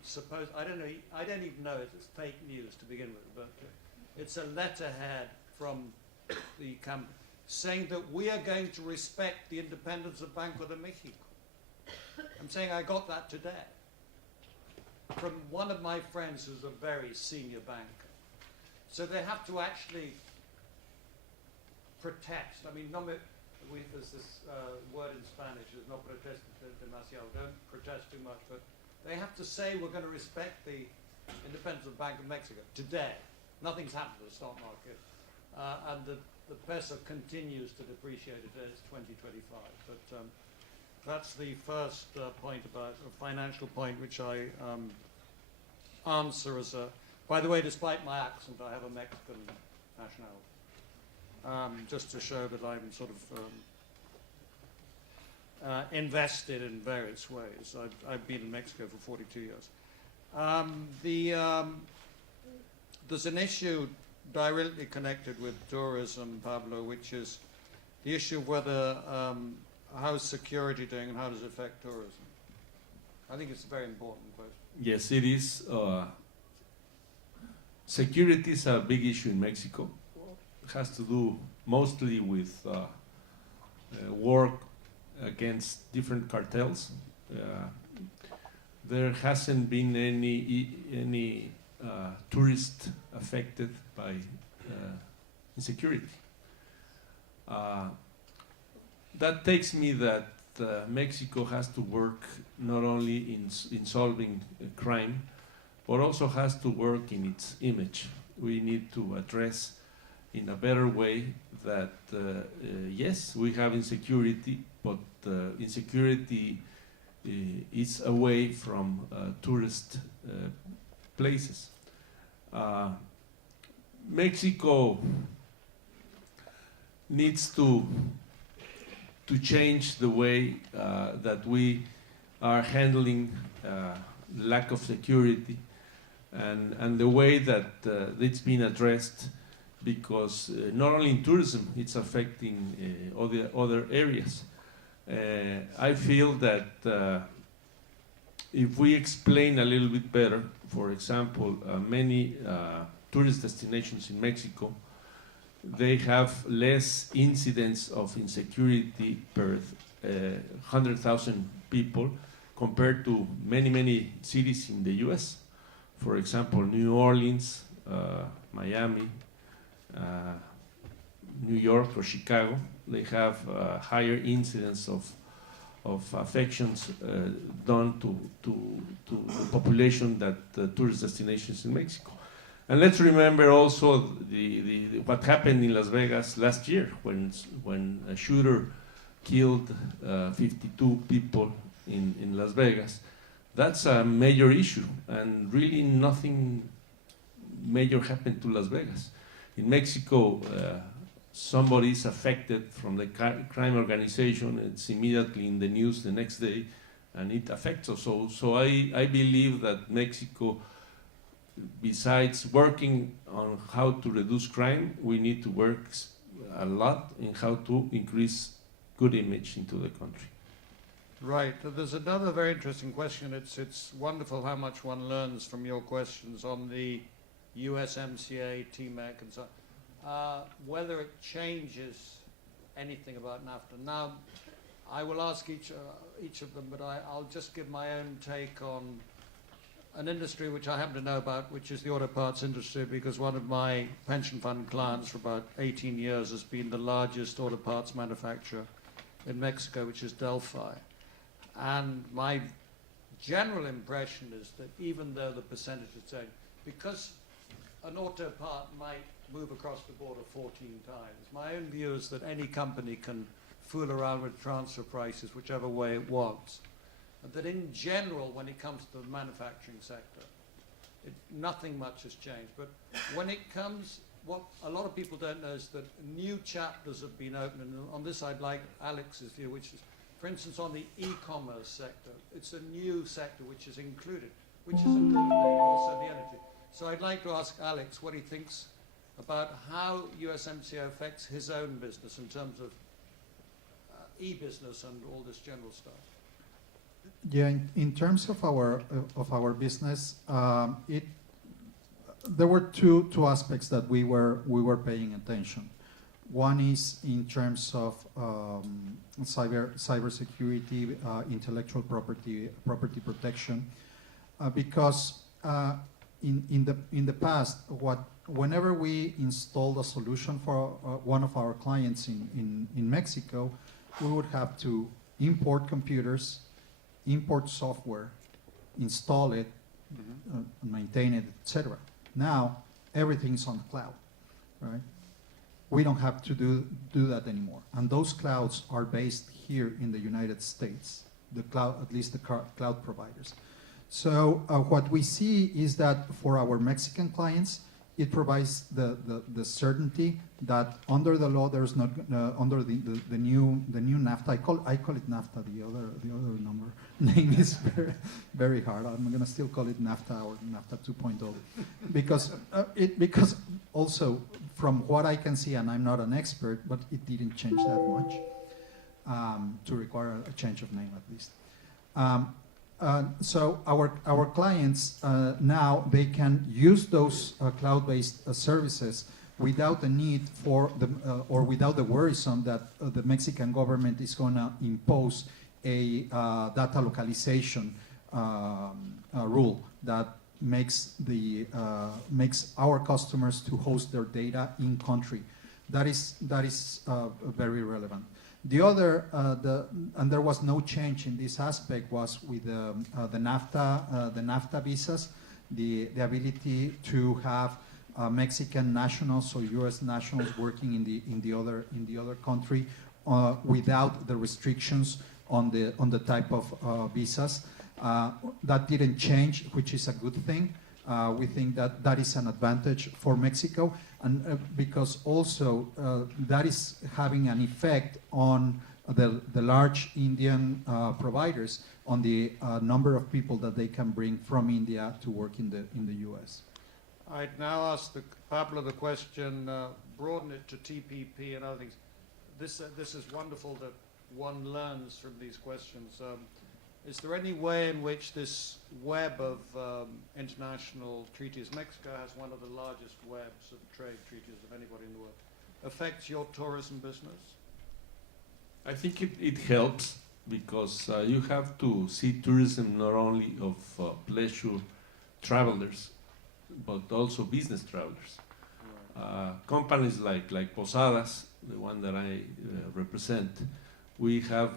I don't even know if it's fake news to begin with, but it's a letterhead from the company saying that we are going to respect the independence of Banco de Mexico. I'm saying I got that today from one of my friends who's a very senior banker. So they have to actually protest. I mean, there's this word in Spanish, there's no protesta demasiado, don't protest too much, but they have to say we're going to respect the independence of Bank of Mexico today. Nothing's happened to the stock market. And the peso continues to depreciate at its 2025. But that's the first point about a financial point, which I answer as a, by the way, despite my accent, I have a Mexican nationality. Just to show that I'm sort of invested in various ways. I've been in Mexico for 42 years. There's an issue directly connected with tourism, Pablo, which is the issue of whether how's security doing and how does it affect tourism? I think it's a very important question. Yes, it is. Security is a big issue in Mexico. It has to do mostly with work against different cartels. There hasn't been any tourist affected by insecurity. That takes me that Mexico has to work not only in solving crime, but also has to work in its image. We need to address in a better way that, yes, we have insecurity, but insecurity is away from tourist places. Mexico needs to change the way that we are handling lack of security and the way that it's been addressed, because not only in tourism, it's affecting other areas. I feel that if we explain a little bit better, for example, many tourist destinations in Mexico, they have less incidents of insecurity per 100,000 people compared to many cities in the US. For example, New Orleans, Miami, New York or Chicago, they have higher incidence of affections done to the population that tourist destinations in Mexico. And let's remember also what happened in Las Vegas last year when a shooter killed 52 people in Las Vegas. That's a major issue, and really nothing major happened to Las Vegas. In Mexico, somebody is affected from the crime organization, it's immediately in the news the next day, and it affects us. So I believe that Mexico, besides working on how to reduce crime, we need to work a lot in how to increase good image into the country. Right. There's another very interesting question. It's wonderful how much one learns from your questions on the USMCA, TMEC, and so on. Whether it changes anything about NAFTA. Now, I will ask each of them, but I'll just give my own take on an industry which I happen to know about, which is the auto parts industry, because one of my pension fund clients for about 18 years has been the largest auto parts manufacturer in Mexico, which is Delphi. And my general impression is that even though the percentage is changed, because an auto part might move across the border 14 times, my own view is that any company can fool around with transfer prices whichever way it wants. And that in general, when it comes to the manufacturing sector, nothing much has changed. But when it comes, what a lot of people don't know is that new chapters have been opened. And on this, I'd like Alex's view, which is, for instance, on the e-commerce sector. It's a new sector which is included, which is including also the energy. So I'd like to ask Alex what he thinks about how USMCA affects his own business in terms of e-business and all this general stuff. Yeah, in terms of our business, there were two aspects that we were paying attention. One is in terms of cybersecurity, intellectual property protection, because in the past, whenever we installed a solution for one of our clients in Mexico, we would have to import computers, import software, install it, maintain it, etc. Now everything's on the cloud, right? We don't have to do that anymore, and those clouds are based here in the United States. The cloud, at least the cloud providers. So what we see is that for our Mexican clients, it provides the certainty that under the law there's not under the new NAFTA. I call it NAFTA. The other name is very hard. I'm going to still call it NAFTA or NAFTA 2.0 because also from what I can see, and I'm not an expert, but it didn't change that much to require a change of name at least. So our clients now, they can use those cloud-based services without the need for or without the worrisome that the Mexican government is going to impose a data localization rule that makes our customers to host their data in country. That is very relevant. The other, and there was no change in this aspect, was with the NAFTA visas, the ability to have Mexican nationals or U.S. nationals working in the other country without the restrictions on the type of visas. That didn't change, which is a good thing. We think that is an advantage for Mexico, and because also that is having an effect on the large Indian providers on the number of people that they can bring from India to work in the U.S. I'd now ask Pablo the question, broaden it to TPP and other things. This is wonderful that one learns from these questions. Is there any way in which this web of international treaties, Mexico has one of the largest webs of trade treaties of anybody in the world, affects your tourism business? I think it helps because you have to see tourism not only of pleasure travelers, but also business travelers. Companies like Posadas, the one that I represent, we have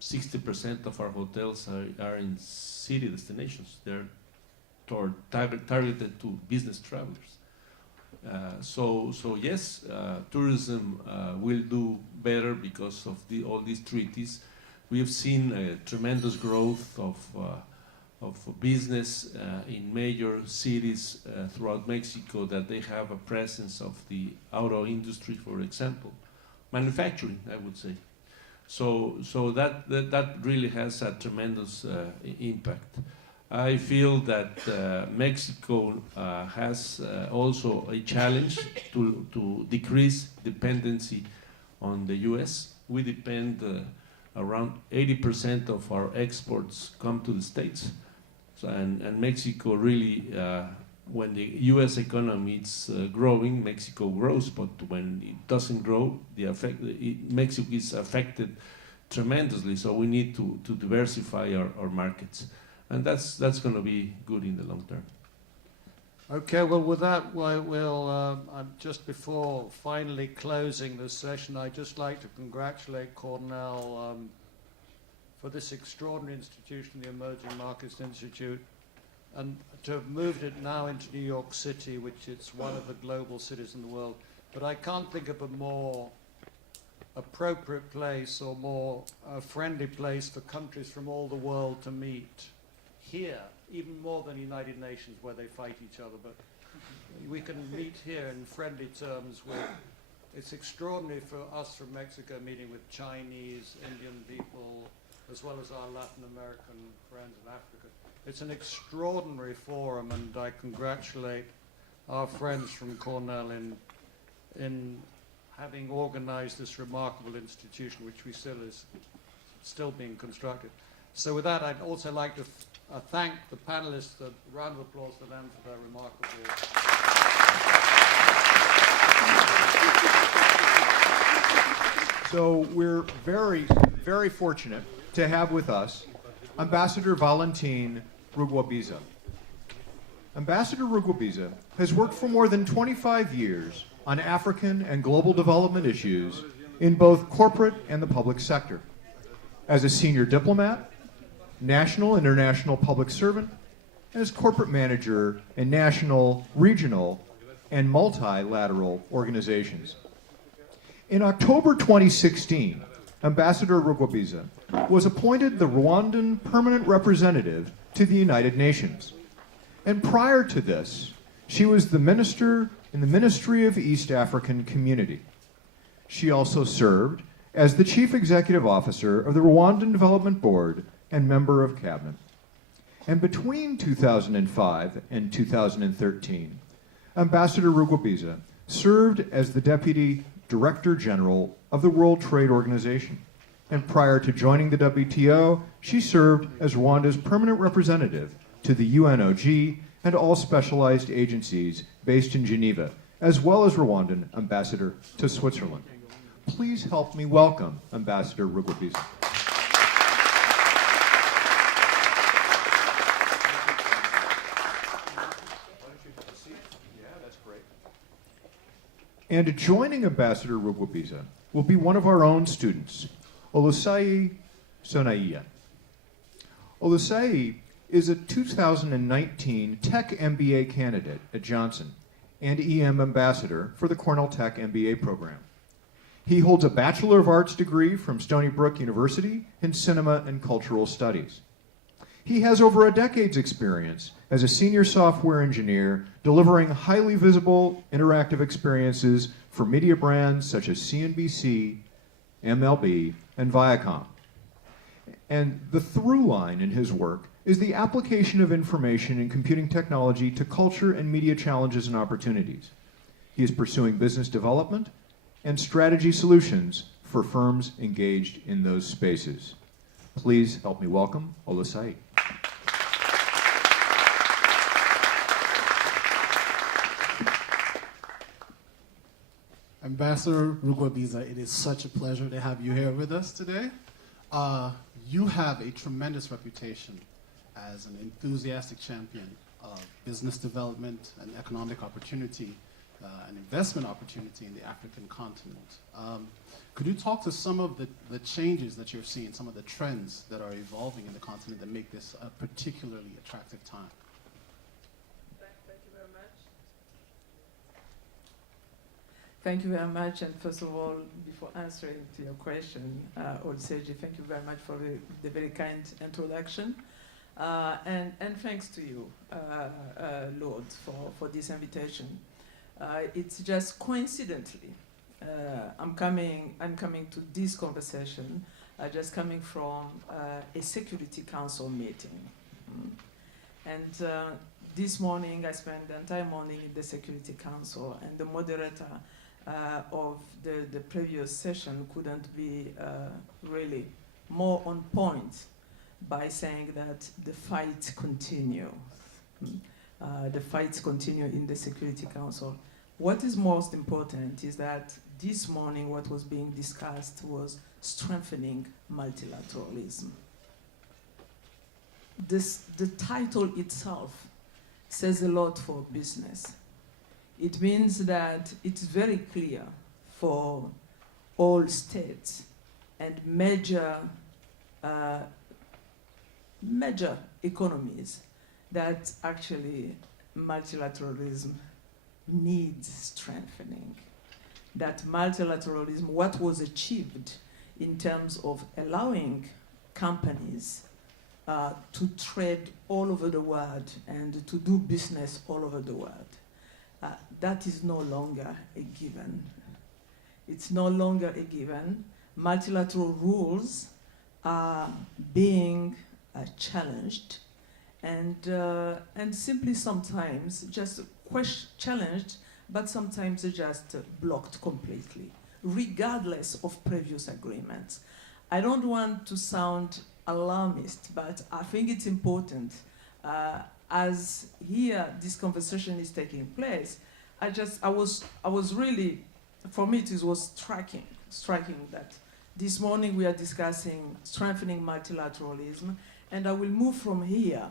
60% of our hotels are in city destinations. They're targeted to business travelers. So yes, tourism will do better because of all these treaties. We have seen a tremendous growth of business in major cities throughout Mexico that they have a presence of the auto industry, for example, manufacturing, I would say. So that really has a tremendous impact. I feel that Mexico has also a challenge to decrease dependency on the U.S. We depend around 80% of our exports come to the States. So, and Mexico really, when the U.S. economy is growing, Mexico grows, but when it doesn't grow, Mexico is affected tremendously. So we need to diversify our markets, and that's going to be good in the long term. Okay, well, with that, we'll just before finally closing this session, I'd just like to congratulate Cornell for this extraordinary institution, the Emerging Markets Institute, and to have moved it now into New York City, which is one of the global cities in the world. But I can't think of a more appropriate place or more friendly place for countries from all the world to meet here, even more than the United Nations where they fight each other. But we can meet here in friendly terms. It's extraordinary for us from Mexico meeting with Chinese, Indian people, as well as our Latin American friends in Africa. It's an extraordinary forum, and I congratulate our friends from Cornell in having organized this remarkable institution, which we is still being constructed. So with that, I'd also like to thank the panelists. A round of applause for them for their remarkable. So we're very, very fortunate to have with us Ambassador Valentin Rugobiza. Ambassador Rugobiza has worked for more than 25 years on African and global development issues in both corporate and the public sector. As a senior diplomat, national and international public servant, and as corporate manager in national, regional, and multilateral organizations. In October 2016, Ambassador Rugobiza was appointed the Rwandan permanent representative to the United Nations. And prior to this, she was the minister in the Ministry of East African Community. She also served as the Chief Executive Officer of the Rwandan Development Board and member of Cabinet. And between 2005 and 2013, Ambassador Rugobiza served as the Deputy Director General of the World Trade Organization. And prior to joining the WTO, she served as Rwanda's permanent representative to the UNOG and all specialized agencies based in Geneva, as well as Rwandan ambassador to Switzerland. Please help me welcome Ambassador Rugobiza. And joining Ambassador Rugobiza will be one of our own students, Oluseyi Sonaiya. Oluseyi is a 2019 Tech MBA candidate at Johnson and EM ambassador for the Cornell Tech MBA program. He holds a Bachelor of Arts degree from Stony Brook University in Cinema and Cultural Studies. He has over a decade's experience as a senior software engineer delivering highly visible interactive experiences for media brands such as CNBC, MLB, and Viacom. And the through line in his work is the application of information and computing technology to culture and media challenges and opportunities. He is pursuing business development and strategy solutions for firms engaged in those spaces. Please help me welcome Oluseyi. Ambassador Rugobiza, it is such a pleasure to have you here with us today. You have a tremendous reputation as an enthusiastic champion of business development and economic opportunity and investment opportunity in the African continent. Could you talk to some of the changes that you're seeing, some of the trends that are evolving in the continent that make this a particularly attractive time? Thank you very much. Thank you very much. And first of all, before answering to your question, Oluseyi, thank you very much for the very kind introduction. And thanks to you, Lord, for this invitation. It's just coincidentally, I'm coming to this conversation, just coming from a Security Council meeting. And this morning, I spent the entire morning in the Security Council, and the moderator of the previous session couldn't be really more on point by saying that the fight continues. The fights continue in the Security Council. What is most important is that this morning what was being discussed was strengthening multilateralism. The title itself says a lot for business. It means that it's very clear for all states and major economies that actually multilateralism needs strengthening. That multilateralism, what was achieved in terms of allowing companies to trade all over the world and to do business all over the world, that is no longer a given. It's no longer a given. Multilateral rules are being challenged and simply sometimes just challenged, but sometimes just blocked completely, regardless of previous agreements. I don't want to sound alarmist, but I think it's important as here this conversation is taking place. I was really, for me it was striking that this morning we are discussing strengthening multilateralism, and I will move from here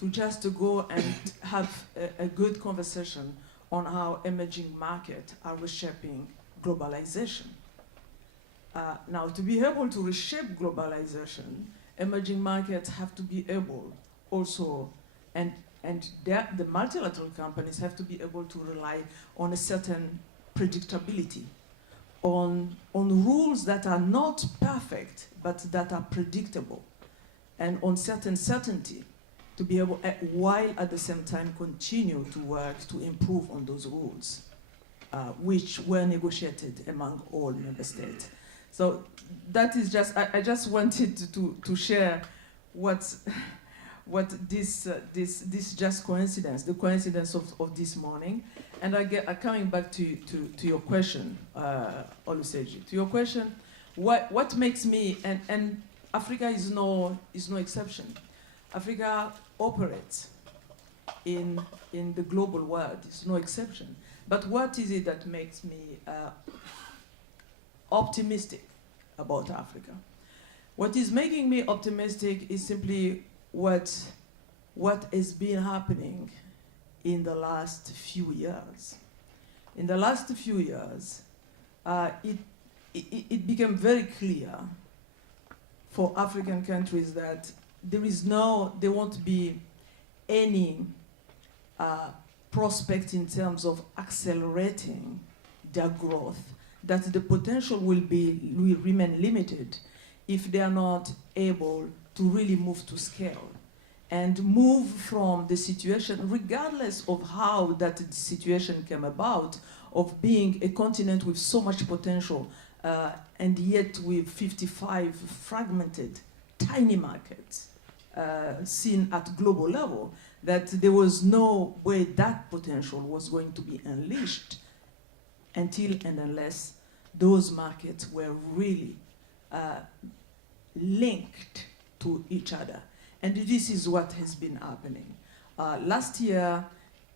to just to go and have a good conversation on how emerging markets are reshaping globalization. Now, to be able to reshape globalization, emerging markets have to be able also, and the multilateral companies have to be able to rely on a certain predictability, on rules that are not perfect, but that are predictable, and on certain certainty, to be able, while at the same time continue to work to improve on those rules, which were negotiated among all member states. So that is just, I just wanted to share what this just coincidence, the coincidence of this morning. And coming back to your question, Oluseji, to your question, what makes me, and Africa is no exception. Africa operates in the global world, it's no exception. But what is it that makes me optimistic about Africa? What is making me optimistic is simply what has been happening in the last few years. In the last few years, it became very clear for African countries that there won't be any prospect in terms of accelerating their growth, that the potential will remain limited if they are not able to really move to scale and move from the situation, regardless of how that situation came about, of being a continent with so much potential and yet with 55 fragmented, tiny markets seen at global level, that there was no way that potential was going to be unleashed until and unless those markets were really linked to each other. And this is what has been happening. Last year,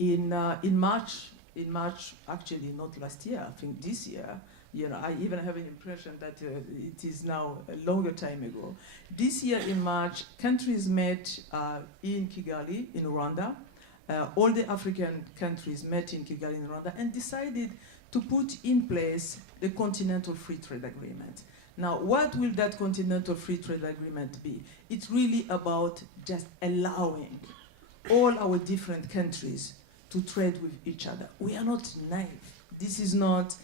in March, actually not last year, I think this year, I even have an impression that it is now a longer time ago. This year in March, countries met in Kigali, in Rwanda. All the African countries met in Kigali, in Rwanda, and decided to put in place the Continental Free Trade Agreement. Now, what will that Continental Free Trade Agreement be? It's really about just allowing all our different countries to trade with each other. We are not naive. This is not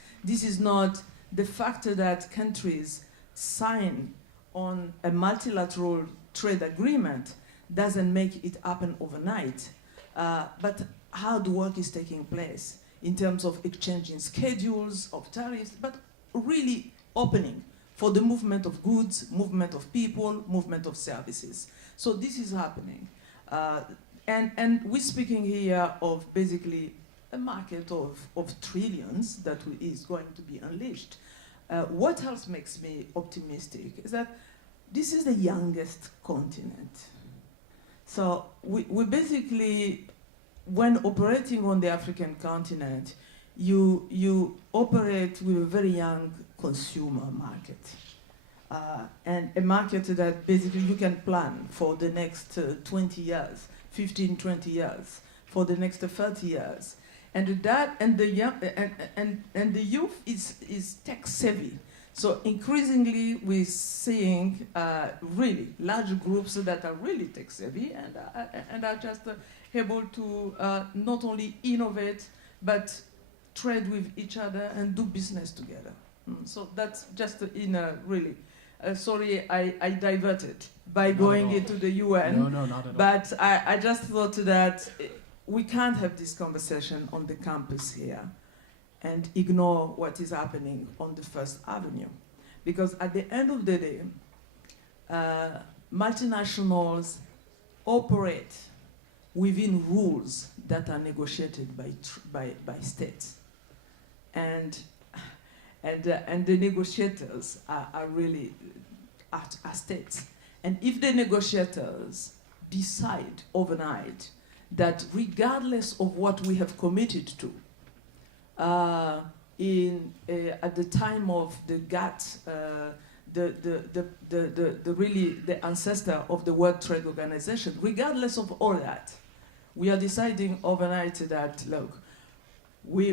the fact that countries sign on a multilateral trade agreement doesn't make it happen overnight. But how the work is taking place in terms of exchanging schedules of tariffs, but really opening for the movement of goods, movement of people, movement of services. So this is happening. And we're speaking here of basically a market of trillions that is going to be unleashed. What else makes me optimistic is that this is the youngest continent. So we basically, when operating on the African continent, you operate with a very young consumer market. and a market that basically you can plan for the next 20 years, 15, 20 years, for the next 30 years. And that and the young and the youth is tech savvy. So increasingly we're seeing really large groups that are really tech savvy and are just able to not only innovate but trade with each other and do business together. So that's just in a really. Sorry, I diverted by going into the UN. No, not at all. But I just thought that we can't have this conversation on the campus here and ignore what is happening on the First Avenue. Because at the end of the day, multinationals operate within rules that are negotiated by states. And the negotiators are really are states. And if the negotiators decide overnight that regardless of what we have committed to, at the time of the GATT, the ancestor of the World Trade Organization, regardless of all that, we are deciding overnight that, look, we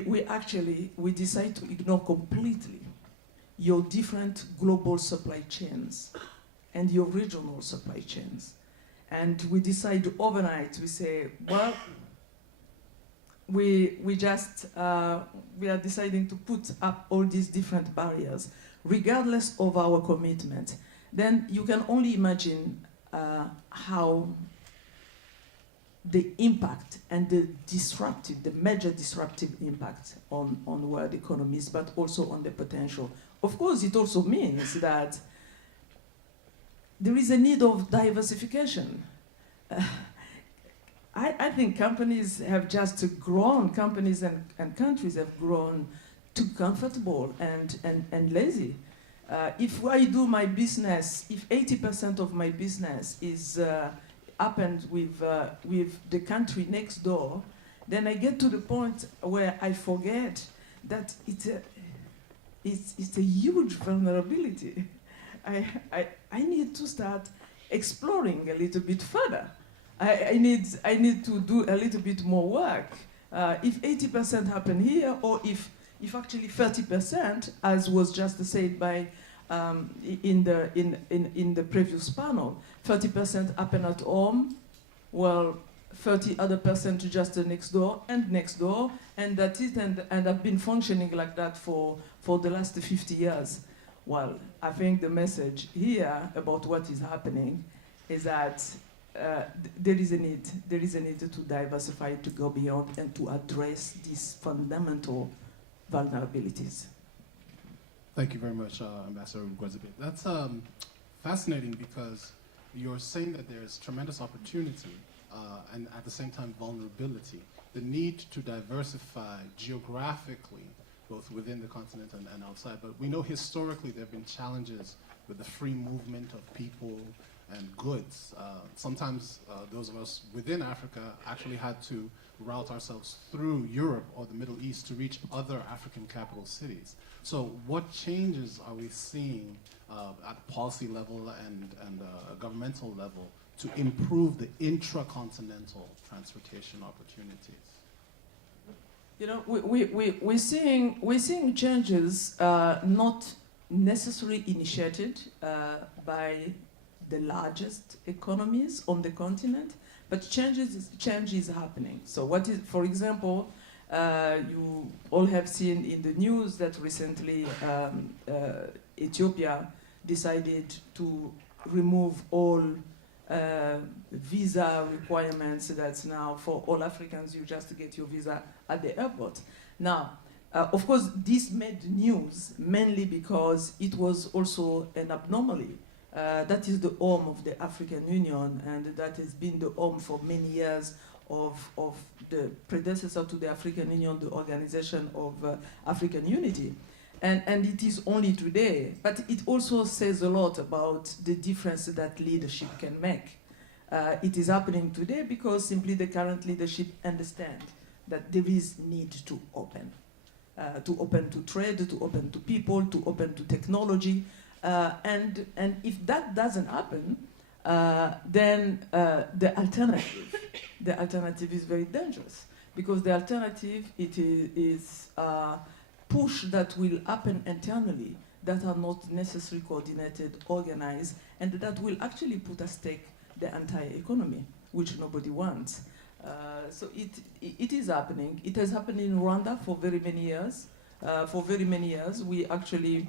decide to ignore completely your different global supply chains and your regional supply chains. And we decide overnight, we say, well, we are deciding to put up all these different barriers, regardless of our commitment. Then you can only imagine how the impact and the major disruptive impact on world economies, but also on the potential. Of course, it also means that there is a need of diversification. I think companies have just grown, companies and countries have grown too comfortable and lazy. If I do my business, if 80% of my business is happened with the country next door, then I get to the point where I forget that it's a huge vulnerability. I need to start exploring a little bit further. I need to do a little bit more work. If 80% happen here, or if actually 30%, as was just said by in the previous panel, 30% happen at home, well, 30 other percent just next door, and that's it, and I've been functioning like that for the last 50 years. Well, I think the message here about what is happening is that there is a need to diversify, to go beyond, and to address these fundamental vulnerabilities. Thank you very much, Ambassador Gwezibe. That's fascinating because you're saying that there's tremendous opportunity and at the same time vulnerability. The need to diversify geographically, both within the continent and outside. But we know historically there have been challenges with the free movement of people and goods. Sometimes those of us within Africa actually had to route ourselves through Europe or the Middle East to reach other African capital cities. So what changes are we seeing at policy level and governmental level to improve the intracontinental transportation opportunities? You know, we're seeing changes not necessarily initiated by the largest economies on the continent, but change is happening. So what is, for example, you all have seen in the news that recently Ethiopia decided to remove all visa requirements. That's now for all Africans, you just get your visa at the airport. Now, of course, this made news mainly because it was also an abnormality. That is the home of the African Union, and that has been the home for many years of the predecessor to the African Union, the Organization of African Unity. And it is only today, but it also says a lot about the difference that leadership can make. It is happening today because simply the current leadership understand that there is need to open to trade, to open to people, to open to technology. And if that doesn't happen, then the alternative is very dangerous, because the alternative is push that will happen internally that are not necessarily coordinated, organized, and that will actually put at stake the entire economy, which nobody wants. So it is happening. It has happened in Rwanda for very many years. We actually,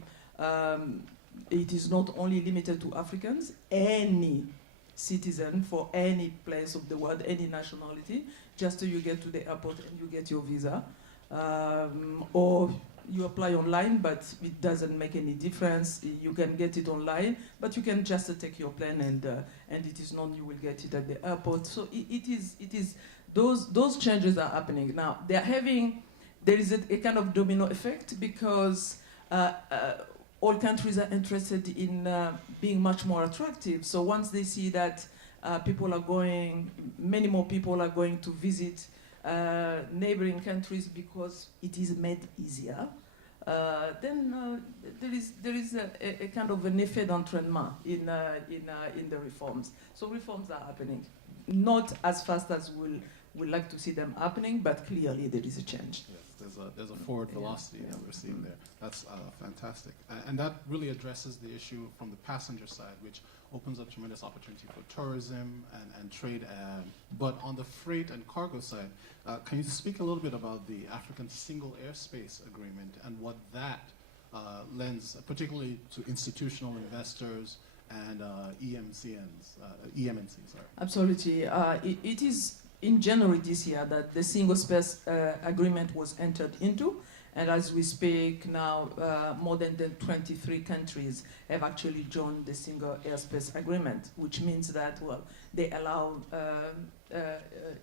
it is not only limited to Africans. Any citizen for any place of the world, any nationality, just so you get to the airport and you get your visa. Or you apply online, but it doesn't make any difference. You can get it online, but you can just take your plane and it is known you will get it at the airport. So it is those changes are happening now. There is a kind of domino effect, because all countries are interested in being much more attractive. So once they see that many more people are going to visit neighboring countries because it is made easier, then there is a kind of an effet d'entraînement in the reforms. So reforms are happening, not as fast as we'd like to see them happening, but clearly there is a change. Yes, there's a forward velocity that we're seeing there. That's fantastic, and that really addresses the issue from the passenger side, which opens up tremendous opportunity for tourism and trade. But on the freight and cargo side, can you speak a little bit about the African Single Airspace Agreement and what that lends, particularly to institutional investors and EMNCs? Absolutely. It is in January this year that the Single Space Agreement was entered into. And as we speak now, more than 23 countries have actually joined the Single Airspace Agreement, which means that, well, they allow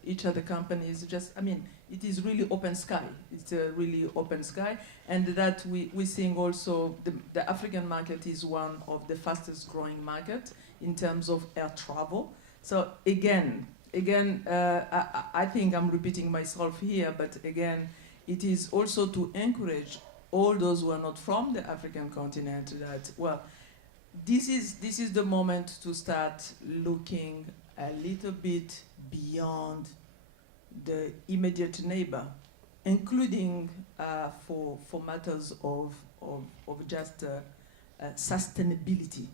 each of the companies it is really open sky. It's a really open sky. And that we're seeing also the African market is one of the fastest growing markets in terms of air travel. So again, I think I'm repeating myself here, but again, it is also to encourage all those who are not from the African continent that, well, this is the moment to start looking a little bit beyond the immediate neighbor, including for matters of just sustainability.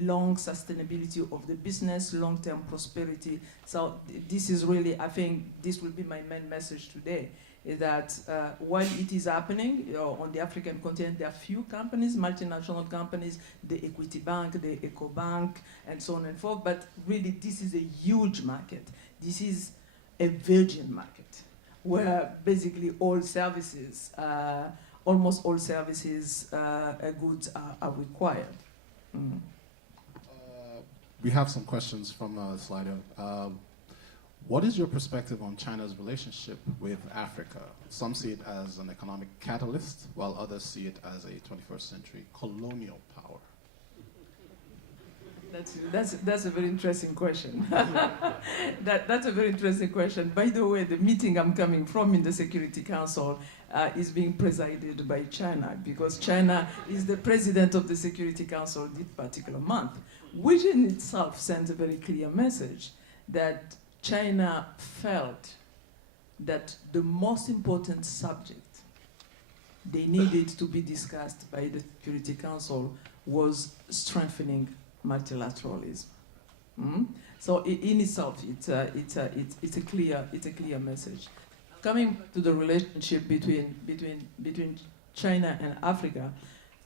Long sustainability of the business, long-term prosperity. So this is really, I think this will be my main message today, is that while it is happening on the African continent, there are few companies, multinational companies, the Equity Bank, the Eco Bank, and so on and forth, but really this is a huge market. This is a virgin market, where basically all services, almost all services, goods are required. Mm. We have some questions from Slido. What is your perspective on China's relationship with Africa? Some see it as an economic catalyst, while others see it as a 21st century colonial power. That's a very interesting question. That's a very interesting question. By the way, the meeting I'm coming from in the Security Council is being presided by China, because China is the president of the Security Council this particular month, which in itself sends a very clear message that China felt that the most important subject they needed to be discussed by the Security Council was strengthening multilateralism. Mm? So in itself, it's a clear message. Coming to the relationship between China and Africa,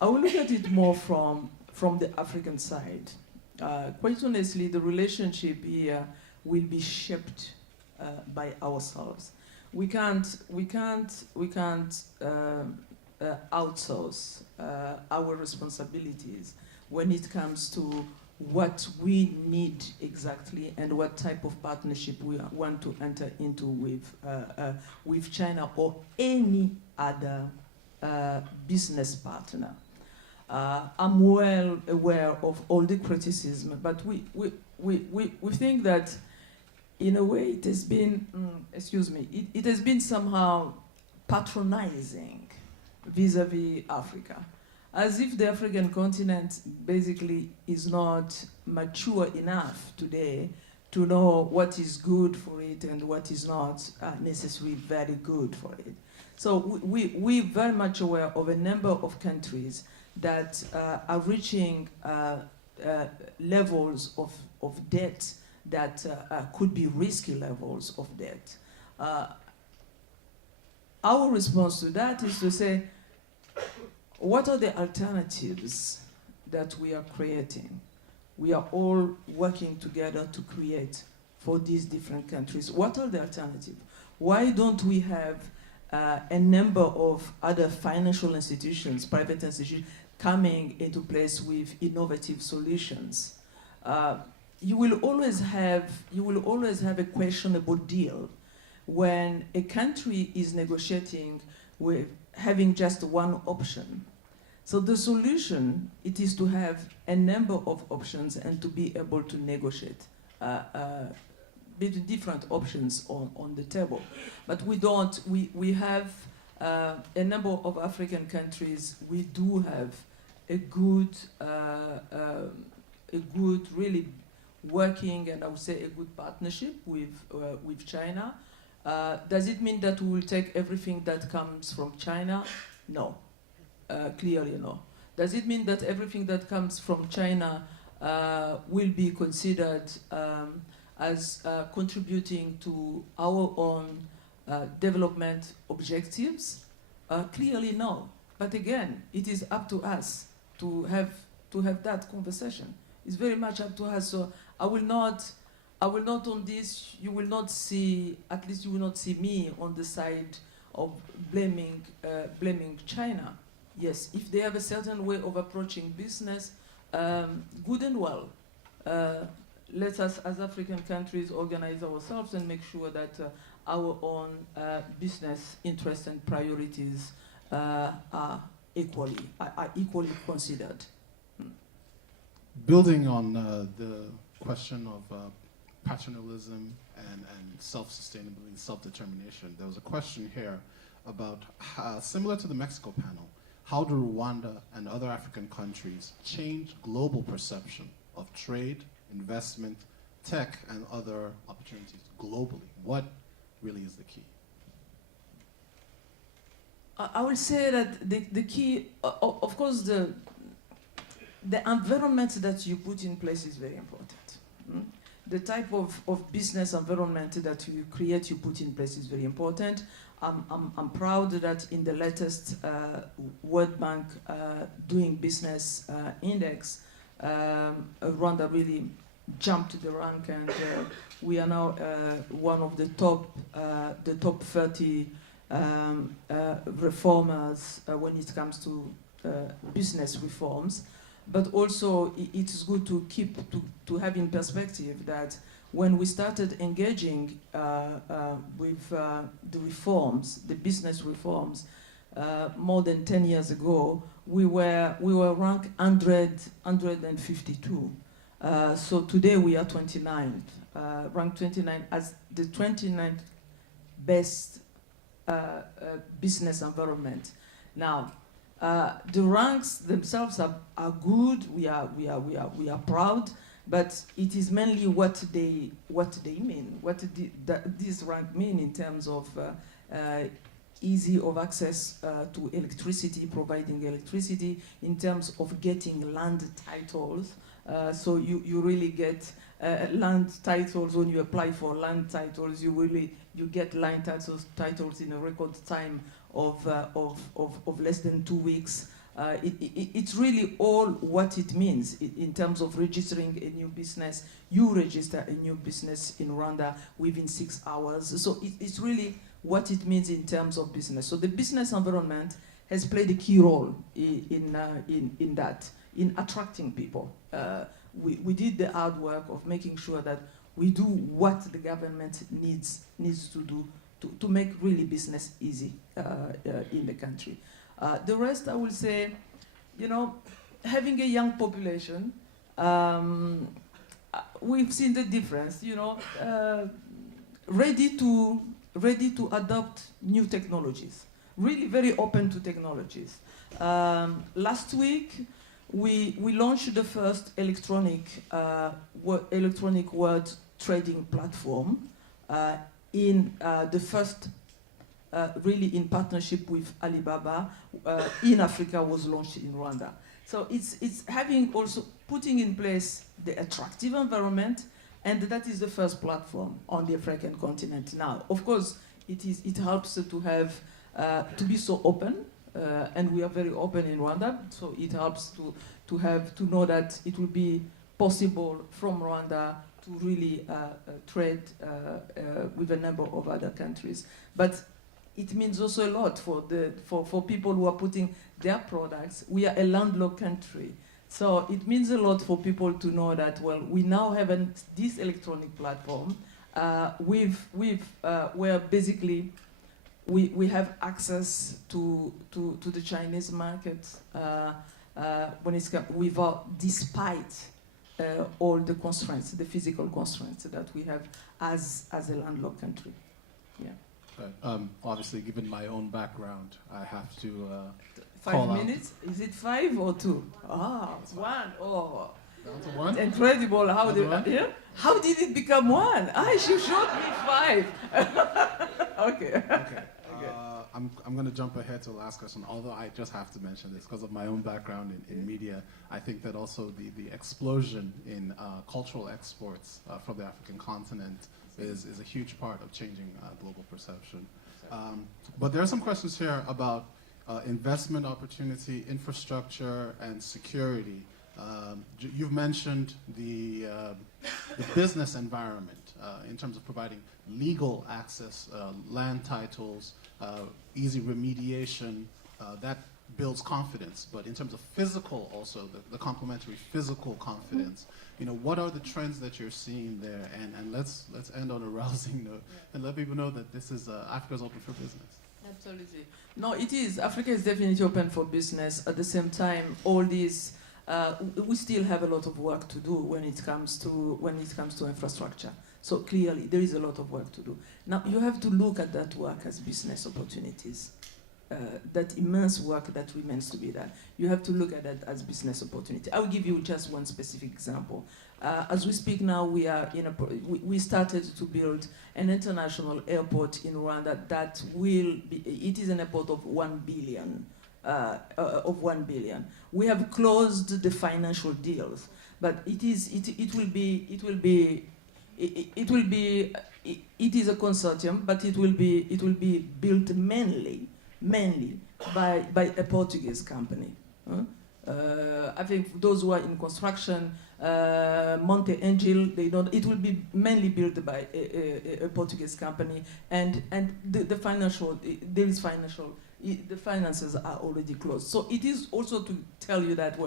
I will look at it more from the African side. Quite honestly, the relationship here will be shaped by ourselves. We can't outsource our responsibilities when it comes to what we need exactly and what type of partnership we want to enter into with China or any other business partner. I'm well aware of all the criticism, but we think that in a way it has been, it has been somehow patronizing vis-a-vis Africa. as if the African continent basically is not mature enough today to know what is good for it and what is not necessarily very good for it. So we're very much aware of a number of countries that are reaching levels of debt that could be risky levels of debt. Our response to that is to say, what are the alternatives that we are creating? We are all working together to create for these different countries. What are the alternatives? Why don't we have a number of other financial institutions, private institutions, coming into place with innovative solutions? You will always have a questionable deal when a country is negotiating with having just one option. So the solution, it is to have a number of options and to be able to negotiate between different options on the table. But we have a number of African countries, we do have a good really working, and I would say a good partnership with China. Does it mean that we will take everything that comes from China? No. Clearly no. Does it mean that everything that comes from China will be considered as contributing to our own development objectives? Clearly no. But again, it is up to us to have that conversation. It's very much up to us. So I will not on this, you will not see, at least you will not see me on the side of blaming China. Yes, if they have a certain way of approaching business, good and well. Let us, as African countries, organize ourselves and make sure that our own business interests and priorities are equally considered. Building on the question of paternalism and self-sustainability, self-determination, there was a question here about how, similar to the Mexico panel, how do Rwanda and other African countries change global perception of trade, investment, tech, and other opportunities globally? What really is the key? I would say that the key, of course, the environment that you put in place is very important. The type of business environment that you create, you put in place is very important. I'm proud that in the latest World Bank Doing Business Index, Rwanda really jumped the rank, and we are now one of the top 30 reformers when it comes to business reforms. But also, it's good to keep to have in perspective that when we started engaging with the reforms, the business reforms, more than 10 years ago, we were ranked 152. So today we are 29th, ranked 29 as the 29th best business environment. Now, the ranks themselves are good. We are proud, but it is mainly what they mean. What this rank mean in terms of easy of access to electricity, providing electricity, in terms of getting land titles. So you really get land titles when you apply for land titles. You get land titles in a record time of less than 2 weeks. It's really all what it means in terms of registering a new business. You register a new business in Rwanda within 6 hours. So it's really what it means in terms of business. So the business environment has played a key role in that, in attracting people. We did the hard work of making sure that we do what the government needs to do to make really business easy in the country. The rest, I will say, having a young population, we've seen the difference, ready to adopt new technologies, really very open to technologies. Last week, we launched the first electronic word trading platform in the first really in partnership with Alibaba in Africa, was launched in Rwanda. So it's having also putting in place the attractive environment, and that is the first platform on the African continent now. Of course, it helps to have to be so open, and we are very open in Rwanda. So it helps to know that it will be possible from Rwanda to really trade with a number of other countries. But it means also a lot for people who are putting their products. We are a landlocked country. So it means a lot for people to know that, well, we now have this electronic platform where basically we have access to the Chinese market when it's despite all the constraints, the physical constraints that we have as a landlocked country. Yeah. Obviously, given my own background, I have to 5 minutes? Is it 5 or 2? It's 1. Oh, down to 1. Incredible! How did it become 1? You showed me 5. Okay. I'm going to jump ahead to the last question, although I just have to mention this because of my own background in media. I think that also the explosion in cultural exports from the African continent is a huge part of changing global perception. But there are some questions here about investment opportunity, infrastructure, and security. You've mentioned the business environment in terms of providing legal access, land titles, easy remediation, that builds confidence. But in terms of physical also, the complementary physical confidence, what are the trends that you're seeing there? And let's end on a rousing note and let people know that this is Africa's open for business. Absolutely. No, it is. Africa is definitely open for business. At the same time, all these, we still have a lot of work to do when it comes to infrastructure. So clearly, there is a lot of work to do. Now, you have to look at that work as business opportunities. That immense work that remains to be done. You have to look at that as business opportunity. I will give you just one specific example. As we speak now, we started to build an international airport in Rwanda that it is an airport of 1 billion. We have closed the financial deals, but it is a consortium, but it will be built mainly by a Portuguese company. I think those who are in construction, Monte Angel, it will be mainly built by a Portuguese company, and the finances are already closed. So it is also to tell you that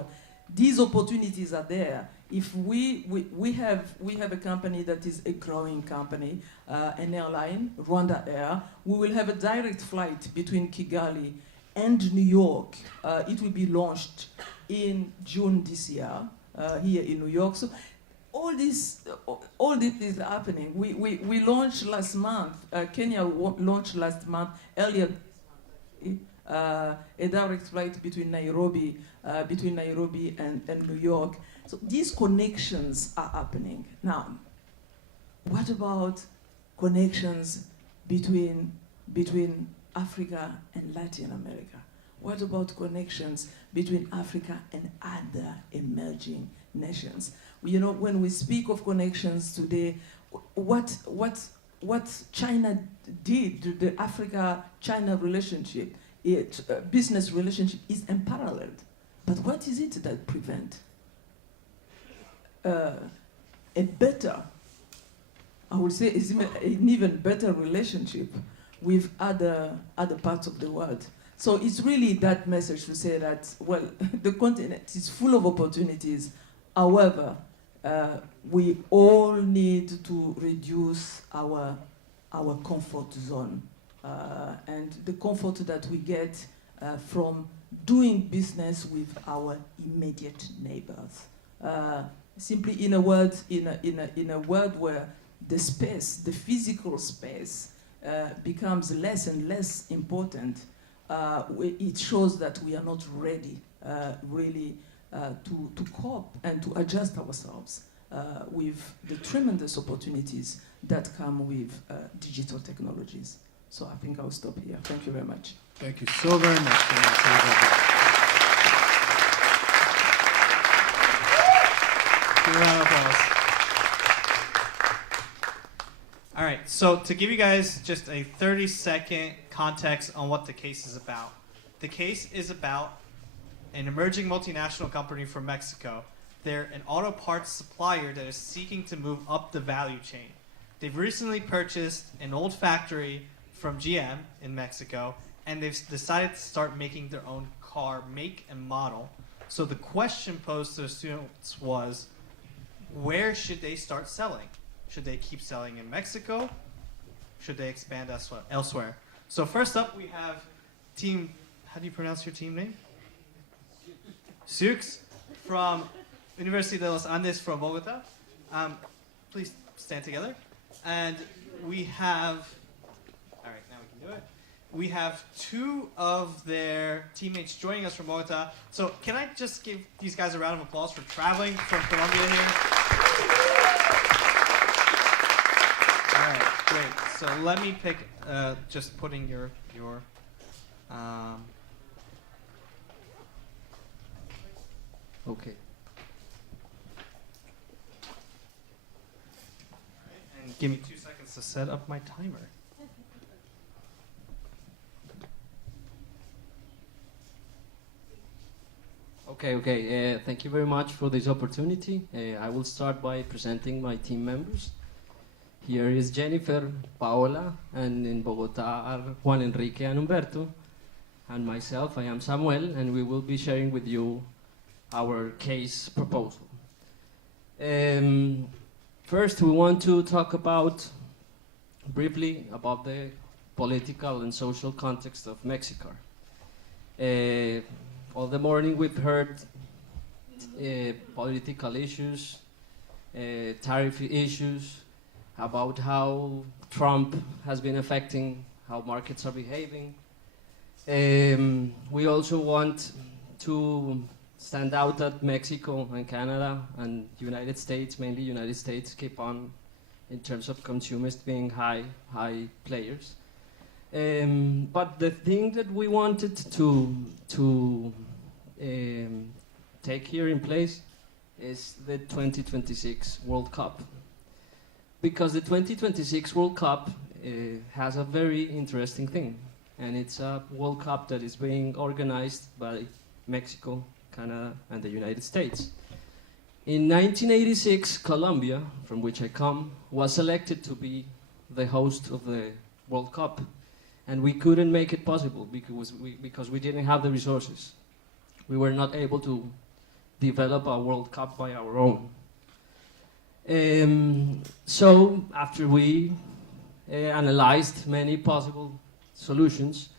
these opportunities are there. If we have a company that is a growing company, an airline, Rwanda Air, we will have a direct flight between Kigali and New York. It will be launched in June this year here in New York. So all this is happening. We launched last month. Kenya launched last month, earlier a direct flight between Nairobi and New York. So these connections are happening. Now, what about connections between Africa and Latin America? What about connections between Africa and other emerging nations? When we speak of connections today, what China did, the Africa-China relationship, business relationship is unparalleled. But what is it that prevents a better, I would say, an even better relationship with other parts of the world? So it's really that message to say that, well, the continent is full of opportunities. However, we all need to reduce our comfort zone and the comfort that we get from doing business with our immediate neighbors. Simply, in a world where the space, the physical space, becomes less and less important, it shows that we are not ready really to cope and to adjust ourselves with the tremendous opportunities that come with digital technologies. So I think I'll stop here. Thank you very much. Thank you so very much. Give a round of applause. All right, so to give you guys just a 30-second context on what the case is about. The case is about an emerging multinational company from Mexico. They're an auto parts supplier that is seeking to move up the value chain. They've recently purchased an old factory from GM in Mexico, and they've decided to start making their own car make and model. So the question posed to the students was, where should they start selling? Should they keep selling in Mexico? Should they expand elsewhere? So first up, we have team, how do you pronounce your team name? Sux from University de los Andes from Bogota. Please stand together. And we have, all right, now we can do it. We have two of their teammates joining us from Bogota. So can I just give these guys a round of applause for traveling from Colombia here? All right, great. So let me pick, just putting your okay. And give me 2 seconds to set up my timer. Okay. Thank you very much for this opportunity. I will start by presenting my team members. Here is Jennifer, Paola, and in Bogota are Juan Enrique and Humberto, and myself, I am Samuel, and we will be sharing with you our case proposal. First, we want to talk briefly about the political and social context of Mexico. All the morning we've heard political issues, tariff issues, about how Trump has been affecting how markets are behaving. We also want to stand out that Mexico and Canada and United States, mainly United States, keep on in terms of consumers being high players. But the thing that we wanted to take here in place is the 2026 World Cup. Because the 2026 World Cup has a very interesting thing, and it's a World Cup that is being organized by Mexico, Canada, and the United States. In 1986, Colombia, from which I come, was selected to be the host of the World Cup, and we couldn't make it possible because we didn't have the resources. We were not able to develop a World Cup by our own. So after we analyzed many possible solutions,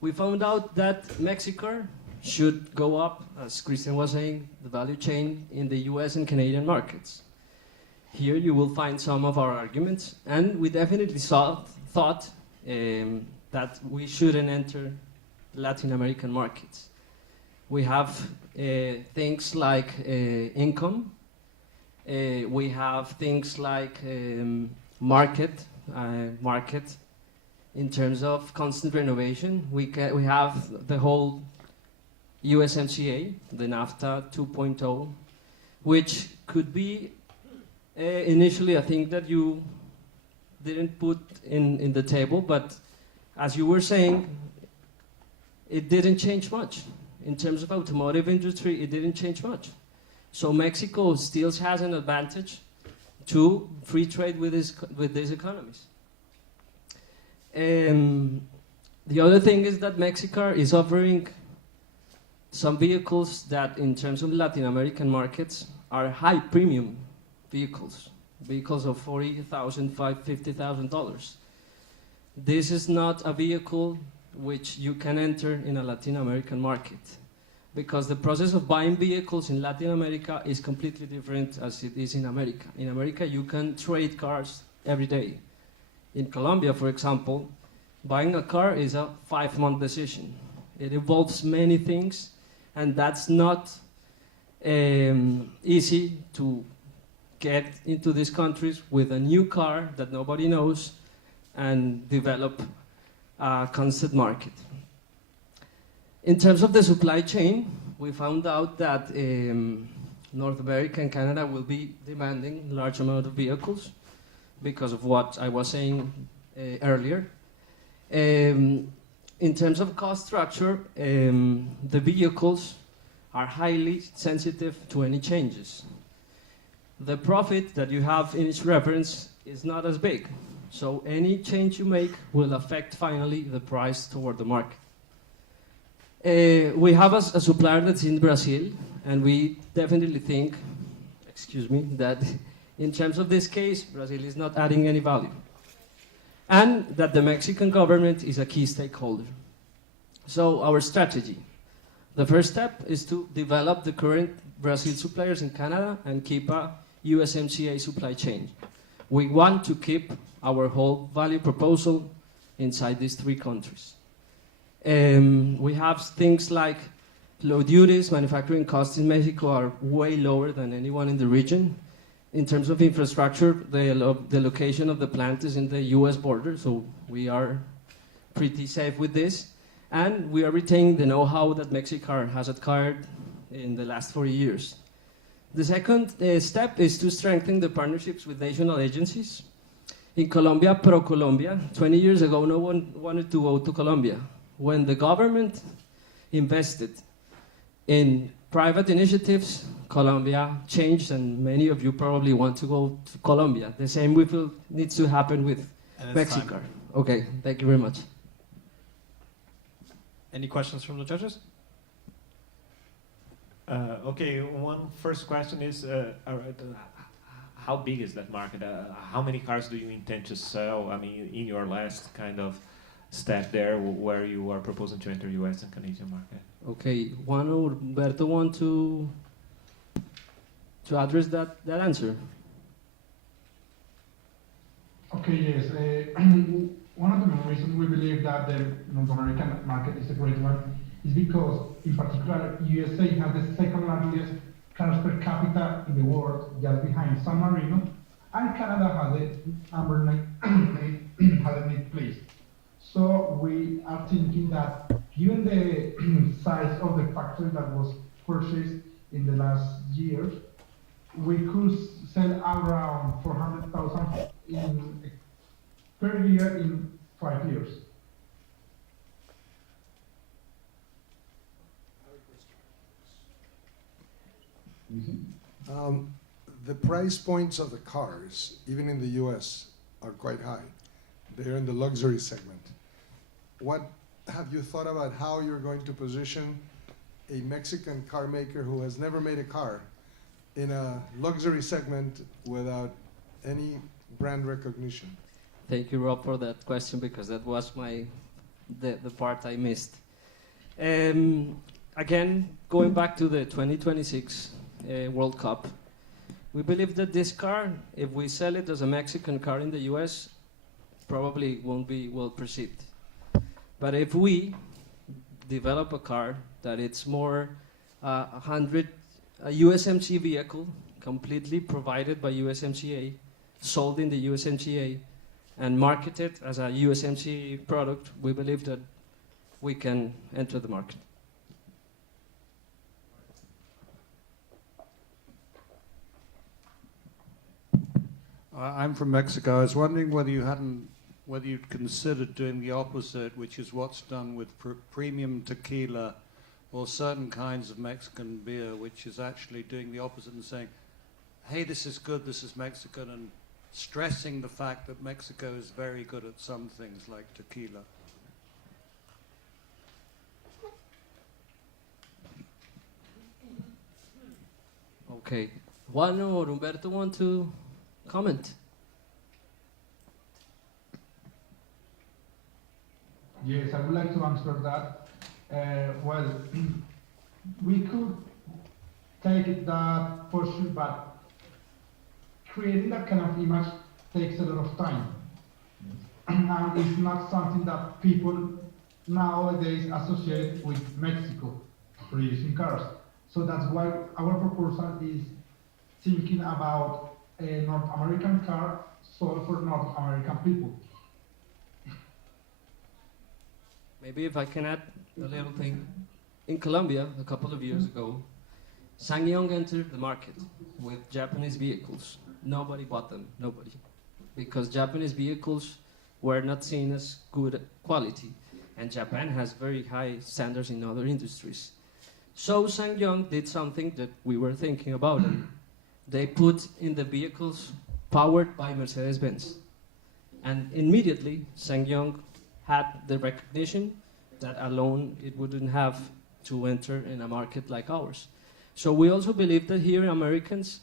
we found out that Mexico should go up, as Christian was saying, the value chain in the US and Canadian markets. Here you will find some of our arguments, and we definitely thought that we shouldn't enter Latin American markets. We have things like income. We have things like market in terms of constant renovation. We have the whole USMCA, the NAFTA 2.0, which could be initially a thing that you didn't put in the table, but as you were saying, it didn't change much. In terms of automotive industry, it didn't change much. So Mexico still has an advantage to free trade with these economies. The other thing is that Mexico is offering some vehicles that, in terms of Latin American markets, are high premium vehicles of $40,000, $50,000. This is not a vehicle which you can enter in a Latin American market, because the process of buying vehicles in Latin America is completely different as it is in America. In America, you can trade cars every day. In Colombia, for example, Buying a car is a 5-month decision. It involves many things, and that's not easy to get into these countries with a new car that nobody knows and develop a constant market. In terms of the supply chain, we found out that North America and Canada will be demanding large amount of vehicles because of what I was saying earlier. In terms of cost structure, the vehicles are highly sensitive to any changes. The profit that you have in each reference is not as big, so any change you make will affect finally the price toward the market. We have a supplier that's in Brazil, and we definitely think, that in terms of this case, Brazil is not adding any value. And that the Mexican government is a key stakeholder. So our strategy. The first step is to develop the current Brazil suppliers in Canada and keep a USMCA supply chain. We want to keep our whole value proposal inside these 3 countries. We have things like low duties, manufacturing costs in Mexico are way lower than anyone in the region. In terms of infrastructure, the location of the plant is in the US border, so we are pretty safe with this. And we are retaining the know-how that Mexico has acquired in the last 40 years. The second step is to strengthen the partnerships with national agencies. In Colombia, pro-Colombia, 20 years ago, no one wanted to go to Colombia. When the government invested in private initiatives, Colombia changed, and many of you probably want to go to Colombia. The same we feel needs to happen with Mexico. Time. Okay, thank you very much. Any questions from the judges? Okay, one first question is, how big is that market? How many cars do you intend to sell? I mean, in your last kind of step there, where you are proposing to enter US and Canadian market? Okay, Juan or Humberto want to address that answer? Okay, yes. One of the main reasons we believe that the North American market is a great one is because, in particular, USA has the second largest cars per capita in the world, just behind San Marino, and Canada has the number 8th place. So we are thinking that, given the size of the factory that was purchased in the last years, we could sell around 400,000 per year in 5 years. The price points of the cars, even in the US, are quite high. They're in the luxury segment. What have you thought about how you're going to position a Mexican car maker who has never made a car in a luxury segment without any brand recognition? Thank you, Rob, for that question, because that was the part I missed. Again, going back to the 2026 World Cup, we believe that this car, if we sell it as a Mexican car in the US, probably won't be well perceived. But if we develop a car that it's more a USMCA vehicle, completely provided by USMCA, sold in the USMCA, and marketed as a USMCA product, we believe that we can enter the market. I'm from Mexico. I was wondering whether you'd considered doing the opposite, which is what's done with premium tequila or certain kinds of Mexican beer, which is actually doing the opposite and saying, hey, this is good, this is Mexican, and stressing the fact that Mexico is very good at some things like tequila. Okay. Juan or Humberto want to comment? Yes, I would like to answer that. Well, we could take that for sure, but creating that kind of image takes a lot of time. and it's not something that people nowadays associate with Mexico producing cars. So that's why our proposal is thinking about a North American car sold for North American people. Maybe if I can add a little thing. In Colombia, a couple of years ago, SsangYong entered the market with Japanese vehicles. Nobody bought them, nobody. Because Japanese vehicles were not seen as good quality. And Japan has very high standards in other industries. So SsangYong did something that we were thinking about. And they put in the vehicles powered by Mercedes-Benz. And immediately, SsangYong had the recognition that alone it wouldn't have to enter in a market like ours. So we also believe that here Americans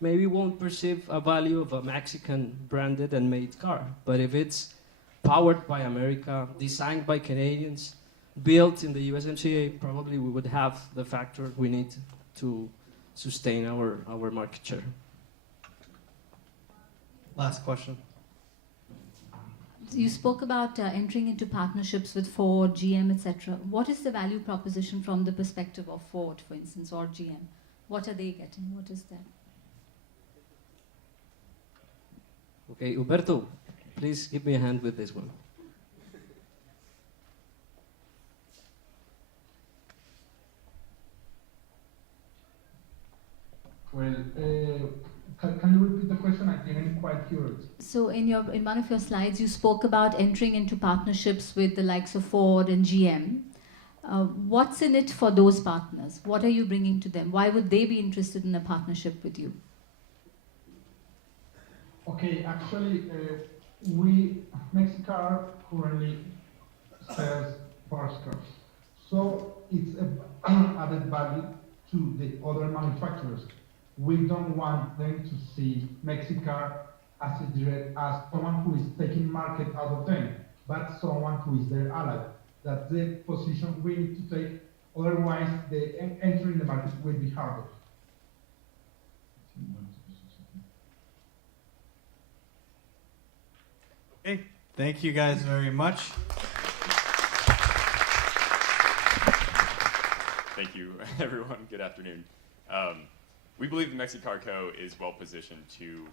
maybe won't perceive a value of a Mexican branded and made car. But if it's powered by America, designed by Canadians, built in the USMCA, probably we would have the factor we need to sustain our market share. Last question. You spoke about entering into partnerships with Ford, GM, etc. What is the value proposition from the perspective of Ford, for instance, or GM? What are they getting? What is that? Okay, Huberto, please give me a hand with this one. Well, can you repeat the question? I didn't quite hear it. So in one of your slides, you spoke about entering into partnerships with the likes of Ford and GM. What's in it for those partners? What are you bringing to them? Why would they be interested in a partnership with you? Okay, actually, Mexicar currently sells parts cars. So it's an added value to the other manufacturers. We don't want them to see Mexicar as someone who is taking market out of them, but someone who is their ally. That's the position we need to take, otherwise the entering the market will be harder. Okay, thank you guys very much. Thank you, everyone. Good afternoon. We believe the Mexicar.co is well positioned to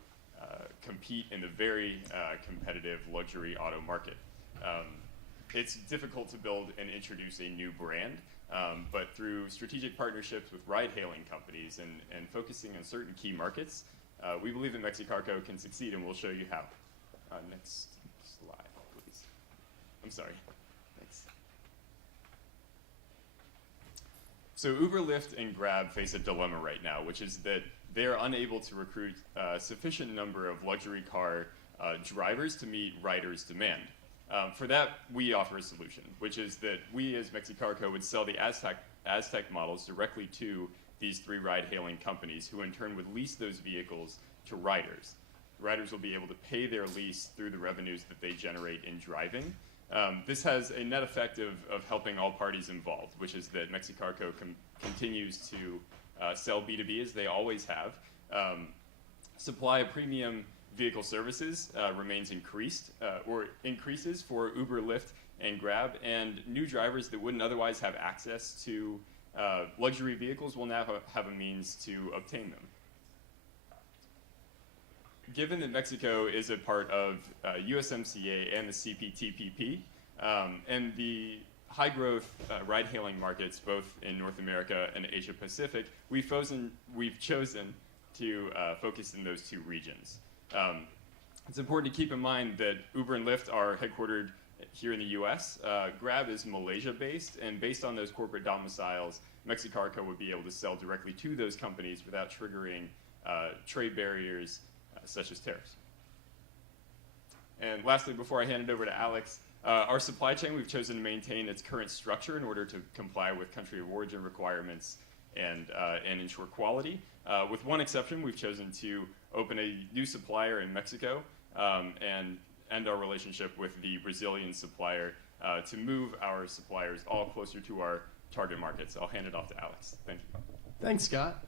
compete in the very competitive luxury auto market. It's difficult to build and introduce a new brand, but through strategic partnerships with ride-hailing companies and focusing on certain key markets, we believe that Mexicar.co can succeed, and we'll show you how. Next slide, please. I'm sorry. Thanks. So Uber, Lyft, and Grab face a dilemma right now, which is that they are unable to recruit a sufficient number of luxury car drivers to meet riders' demand. For that, we offer a solution, which is that we as Mexicar.co would sell the Aztec models directly to these three ride-hailing companies, who in turn would lease those vehicles to riders. Riders will be able to pay their lease through the revenues that they generate in driving. This has a net effect of helping all parties involved, which is that Mexicar.co continues to sell B2B as they always have. Supply of premium vehicle services remains increases for Uber, Lyft, and Grab, and new drivers that wouldn't otherwise have access to luxury vehicles will now have a means to obtain them. Given that Mexico is a part of USMCA and the CPTPP, and the high-growth ride-hailing markets, both in North America and Asia Pacific, we've chosen to focus in those two regions. It's important to keep in mind that Uber and Lyft are headquartered here in the US. Grab is Malaysia-based, and based on those corporate domiciles, Mexicar.co would be able to sell directly to those companies without triggering trade barriers such as tariffs. And lastly, before I hand it over to Alex, our supply chain, we've chosen to maintain its current structure in order to comply with country of origin requirements and ensure quality. With one exception, we've chosen to open a new supplier in Mexico and end our relationship with the Brazilian supplier to move our suppliers all closer to our target markets. I'll hand it off to Alex. Thank you. Thanks, Scott.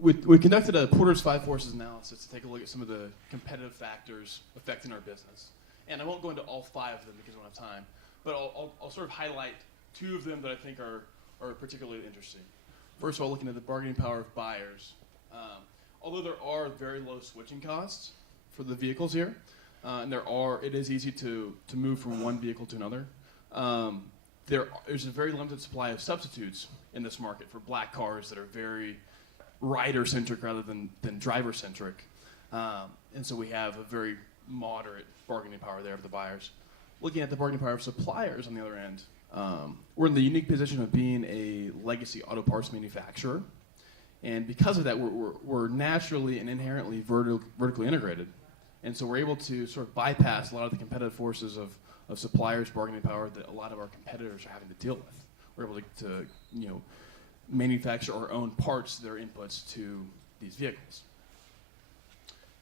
We conducted a Porter's 5 Forces analysis to take a look at some of the competitive factors affecting our business. And I won't go into all 5 of them because I don't have time, but I'll sort of highlight 2 of them that I think are particularly interesting. First of all, looking at the bargaining power of buyers. Although there are very low switching costs for the vehicles here, and it is easy to move from one vehicle to another. There's a very limited supply of substitutes in this market for black cars that are very rider-centric rather than driver-centric. And so we have a very moderate bargaining power there of the buyers. Looking at the bargaining power of suppliers on the other end, we're in the unique position of being a legacy auto parts manufacturer. And because of that, we're naturally and inherently vertically integrated. And so we're able to sort of bypass a lot of the competitive forces of suppliers' bargaining power that a lot of our competitors are having to deal with. We're able to manufacture our own parts that are inputs to these vehicles.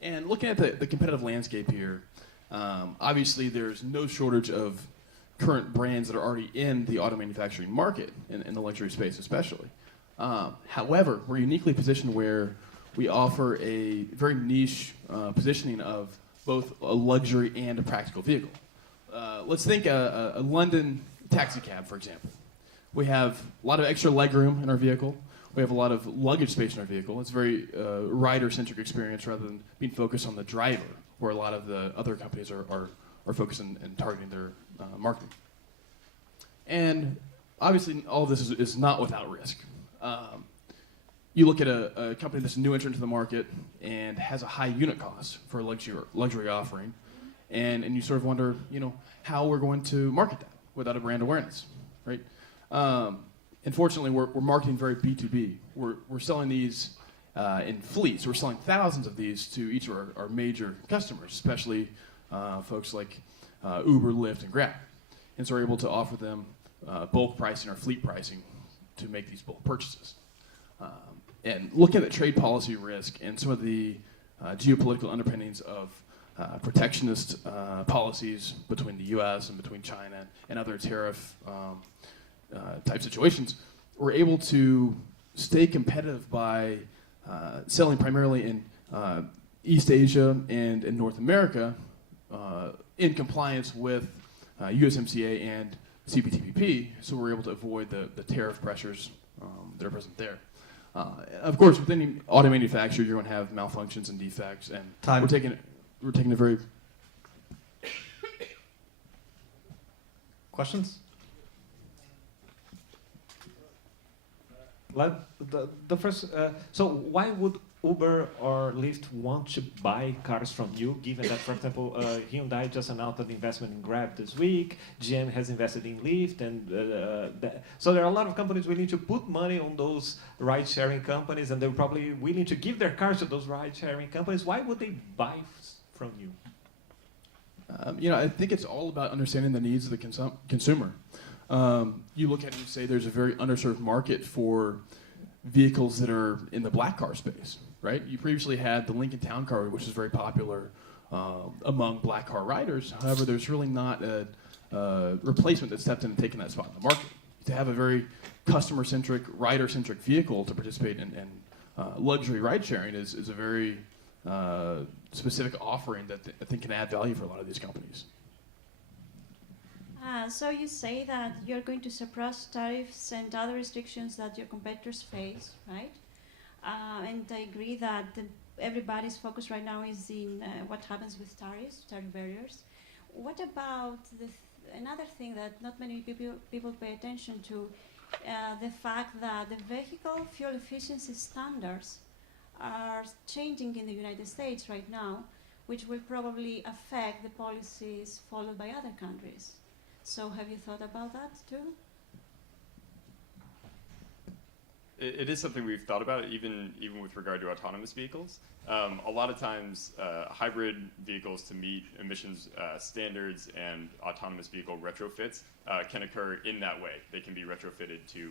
And looking at the competitive landscape here, obviously there's no shortage of current brands that are already in the auto manufacturing market, in the luxury space especially. However, we're uniquely positioned where we offer a very niche positioning of both a luxury and a practical vehicle. Let's think a London taxi cab, for example. We have a lot of extra legroom in our vehicle. We have a lot of luggage space in our vehicle. It's a very rider-centric experience rather than being focused on the driver, where a lot of the other companies are focused and targeting their marketing. And obviously, all of this is not without risk. You look at a company that's a new entrant to the market and has a high unit cost for a luxury offering, and you sort of wonder, how we're going to market that without a brand awareness, right? Unfortunately, we're marketing very B2B. We're selling these in fleets. We're selling thousands of these to each of our major customers, especially folks like Uber, Lyft, and Grab. And so we're able to offer them bulk pricing or fleet pricing to make these bulk purchases. And looking at the trade policy risk and some of the geopolitical underpinnings of protectionist policies between the U.S. and between China and other tariff type situations, we're able to stay competitive by selling primarily in East Asia and in North America in compliance with USMCA and CPTPP, so we're able to avoid the tariff pressures that are present there. Of course, with any auto manufacturer, you're going to have malfunctions and defects, and we're taking a very... Questions? The first, so why would Uber or Lyft want to buy cars from you, given that, for example, Hyundai just announced an investment in Grab this week, GM has invested in Lyft, and so there are a lot of companies willing to put money on those ride-sharing companies, and they're probably willing to give their cars to those ride-sharing companies. Why would they buy from you? I think it's all about understanding the needs of the consumer. You look at it and say there's a very underserved market for vehicles that are in the black car space, right? You previously had the Lincoln Town Car, which is very popular among black car riders. However, there's really not a replacement that stepped in and taken that spot in the market. To have a very customer-centric, rider-centric vehicle to participate in luxury ride-sharing is a very specific offering that I think can add value for a lot of these companies. So you say that you're going to suppress tariffs and other restrictions that your competitors face, right? And I agree that everybody's focus right now is in what happens with tariff barriers. What about another thing that not many people pay attention to, the fact that the vehicle fuel efficiency standards are changing in the United States right now, which will probably affect the policies followed by other countries. So have you thought about that too? It is something we've thought about, even with regard to autonomous vehicles. A lot of times, hybrid vehicles to meet emissions standards and autonomous vehicle retrofits can occur in that way. They can be retrofitted to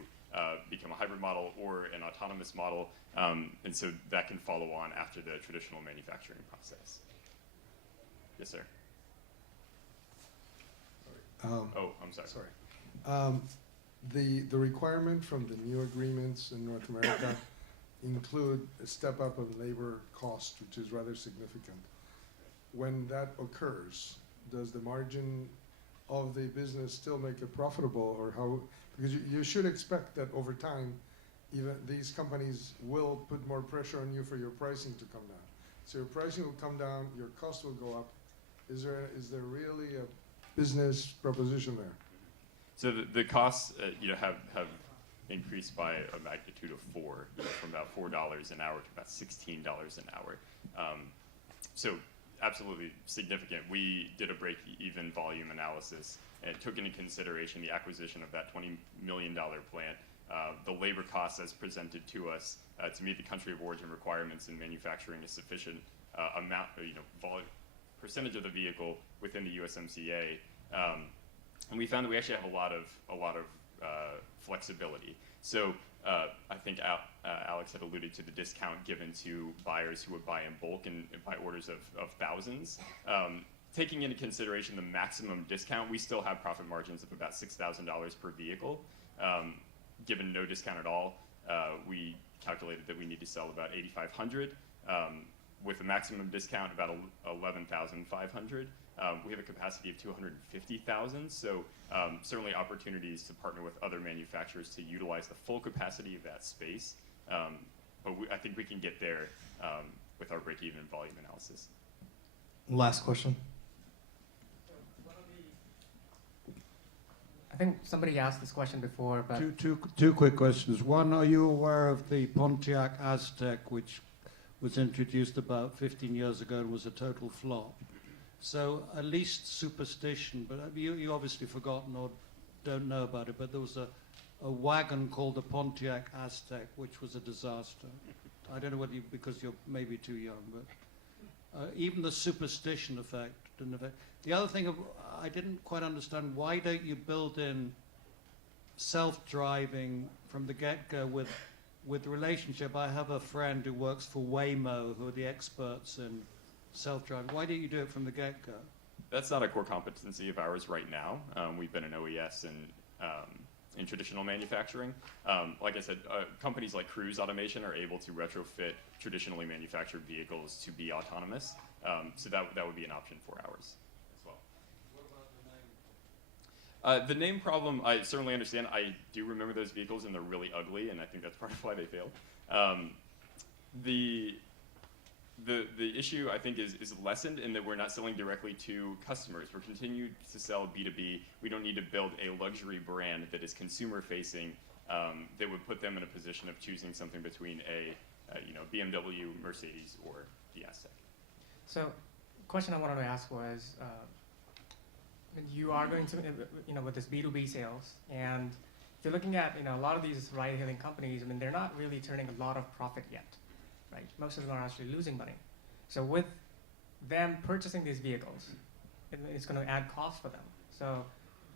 become a hybrid model or an autonomous model, and so that can follow on after the traditional manufacturing process. Yes, sir. I'm sorry. The requirement from the new agreements in North America include a step up of labor cost, which is rather significant. When that occurs, does the margin of the business still make it profitable, or how? Because you should expect that over time, even these companies will put more pressure on you for your pricing to come down. So your pricing will come down, your cost will go up. Is there really a business proposition there? So the costs, have increased by a magnitude of 4, from about $4 an hour to about $16 an hour. So absolutely significant. We did a break-even volume analysis and took into consideration the acquisition of that $20 million plant, the labor costs as presented to us to meet the country of origin requirements in manufacturing a sufficient amount, percentage of the vehicle within the USMCA. And we found that we actually have a lot of flexibility. So I think Alex had alluded to the discount given to buyers who would buy in bulk and by orders of thousands. Taking into consideration the maximum discount, we still have profit margins of about $6,000 per vehicle. Given no discount at all, we calculated that we need to sell about 8,500. With a maximum discount, about 11,500. We have a capacity of 250,000, so certainly opportunities to partner with other manufacturers to utilize the full capacity of that space. But I think we can get there with our break-even volume analysis. Last question. I think somebody asked this question before, but two quick questions. One, are you aware of the Pontiac Aztec, which was introduced about 15 years ago and was a total flop? So at least superstition, but you obviously forgotten or don't know about it, but there was a wagon called the Pontiac Aztec, which was a disaster. I don't know whether because you're maybe too young, but even the superstition effect didn't affect. The other thing I didn't quite understand, why don't you build in self-driving from the get-go with relationship? I have a friend who works for Waymo, who are the experts in self-driving. Why don't you do it from the get-go? That's not a core competency of ours right now. We've been an OES in traditional manufacturing. Like I said, companies like Cruise Automation are able to retrofit traditionally manufactured vehicles to be autonomous. So that would be an option for ours as well. What about The name problem, I certainly understand. I do remember those vehicles, and they're really ugly, and I think that's part of why they failed. The issue, I think, is lessened in that we're not selling directly to customers. We're continuing to sell B2B. We don't need to build a luxury brand that is consumer-facing that would put them in a position of choosing something between a BMW, Mercedes, or the Aztec. So, the question I wanted to ask was, you are going to, with this B2B sales, and if you're looking at, a lot of these ride-hailing companies, they're not really turning a lot of profit yet, right? Most of them are actually losing money. So with them purchasing these vehicles, it's going to add cost for them. So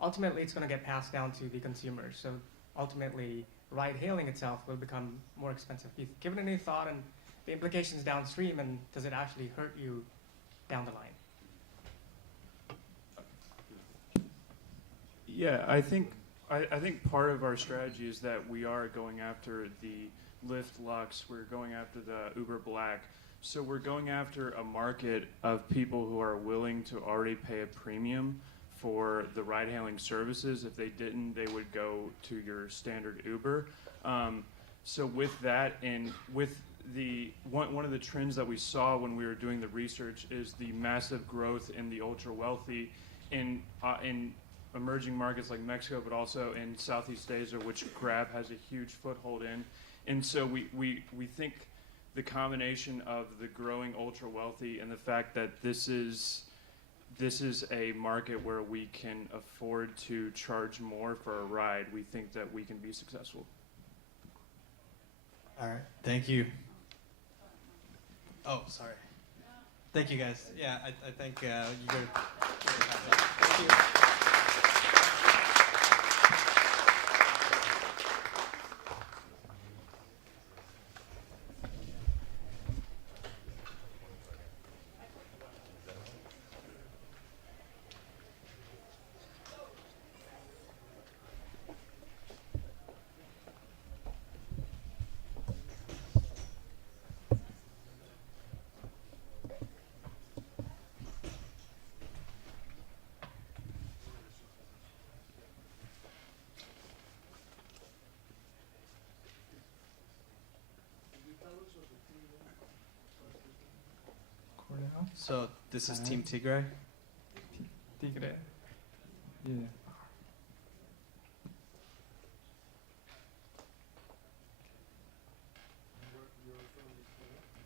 ultimately, it's going to get passed down to the consumers. So ultimately, ride-hailing itself will become more expensive. Have you given any thought on the implications downstream, and does it actually hurt you down the line? Yeah, I think part of our strategy is that we are going after the Lyft Lux, we're going after the Uber Black. So we're going after a market of people who are willing to already pay a premium for the ride-hailing services. If they didn't, they would go to your standard Uber. So with that, and with the one of the trends that we saw when we were doing the research is the massive growth in the ultra-wealthy in emerging markets like Mexico, but also in Southeast Asia, which Grab has a huge foothold in. And so we think the combination of the growing ultra-wealthy and the fact that this is a market where we can afford to charge more for a ride, we think that we can be successful. All right, thank you. Oh, sorry. Thank you, guys. Yeah, I think you go. Thank you. So this is Team Tigray. Tigray. Yeah.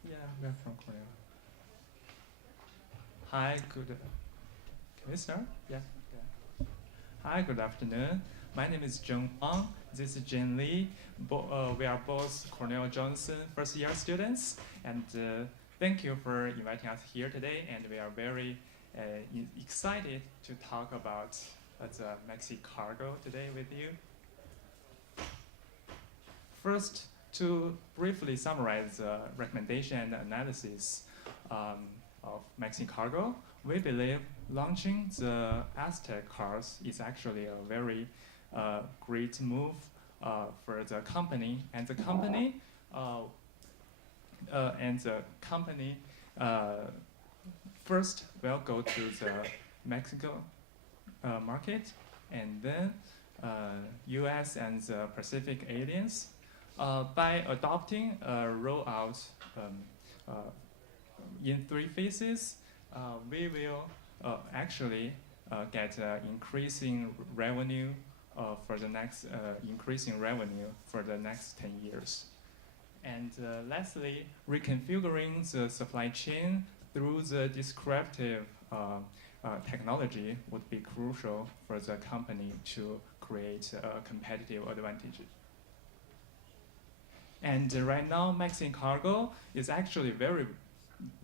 Yeah, we're from Cornell. Hi, good. Can we start? Yeah. Hi, good afternoon. My name is Zheng Wang. This is Jin Lee. We are both Cornell Johnson first-year students, and thank you for inviting us here today. And we are very excited to talk about the Maxi Cargo today with you. First, to briefly summarize the recommendation and analysis of Maxi Cargo, we believe launching the Aztec cars is actually a very great move for the company, and the company first will go to the Mexico market, and then U.S. and the Pacific aliens. By adopting a rollout in 3 phases, we will actually get increasing revenue for the next 10 years. And lastly, reconfiguring the supply chain through the descriptive technology would be crucial for the company to create a competitive advantage. And right now, Maxi Cargo is actually very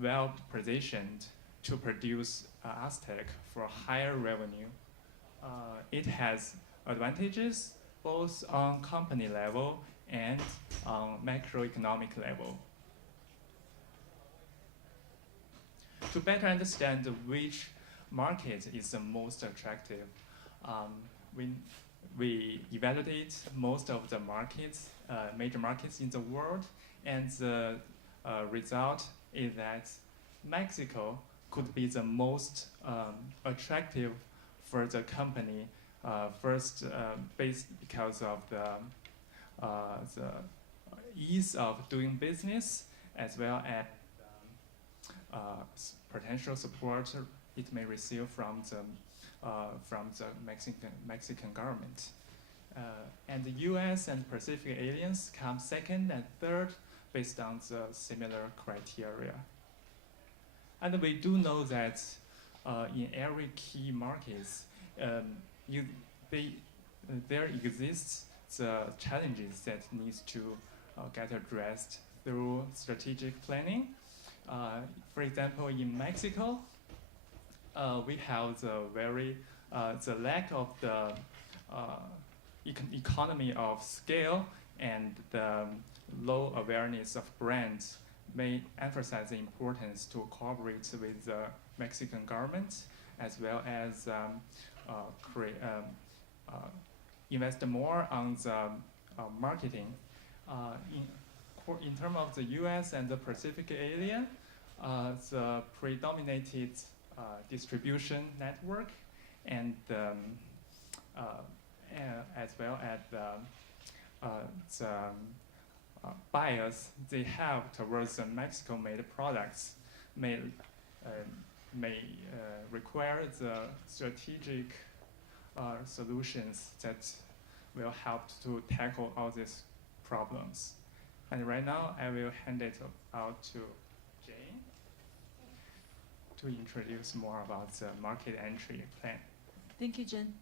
well positioned to produce Aztec for higher revenue. It has advantages both on company level and on macroeconomic level. To better understand which market is the most attractive, we evaluate most of the markets, major markets in the world, and the result is that Mexico could be the most attractive for the company. First, based because of the ease of doing business, as well as potential support it may receive from the Mexican government. And the U.S. and Pacific aliens come second and third based on the similar criteria. And we do know that in every key markets, there exists the challenges that needs to get addressed through strategic planning. For example, in Mexico, we have the lack of the economy of scale and the low awareness of brands may emphasize the importance to cooperate with the Mexican government, as well as invest more on the marketing. In terms of the U.S. and the Pacific area, the predominated distribution network and as well as the bias they have towards the Mexico-made products may require the strategic solutions that will help to tackle all these problems. And right now, I will hand it out to Jane to introduce more about the market entry plan. Thank you, Jen.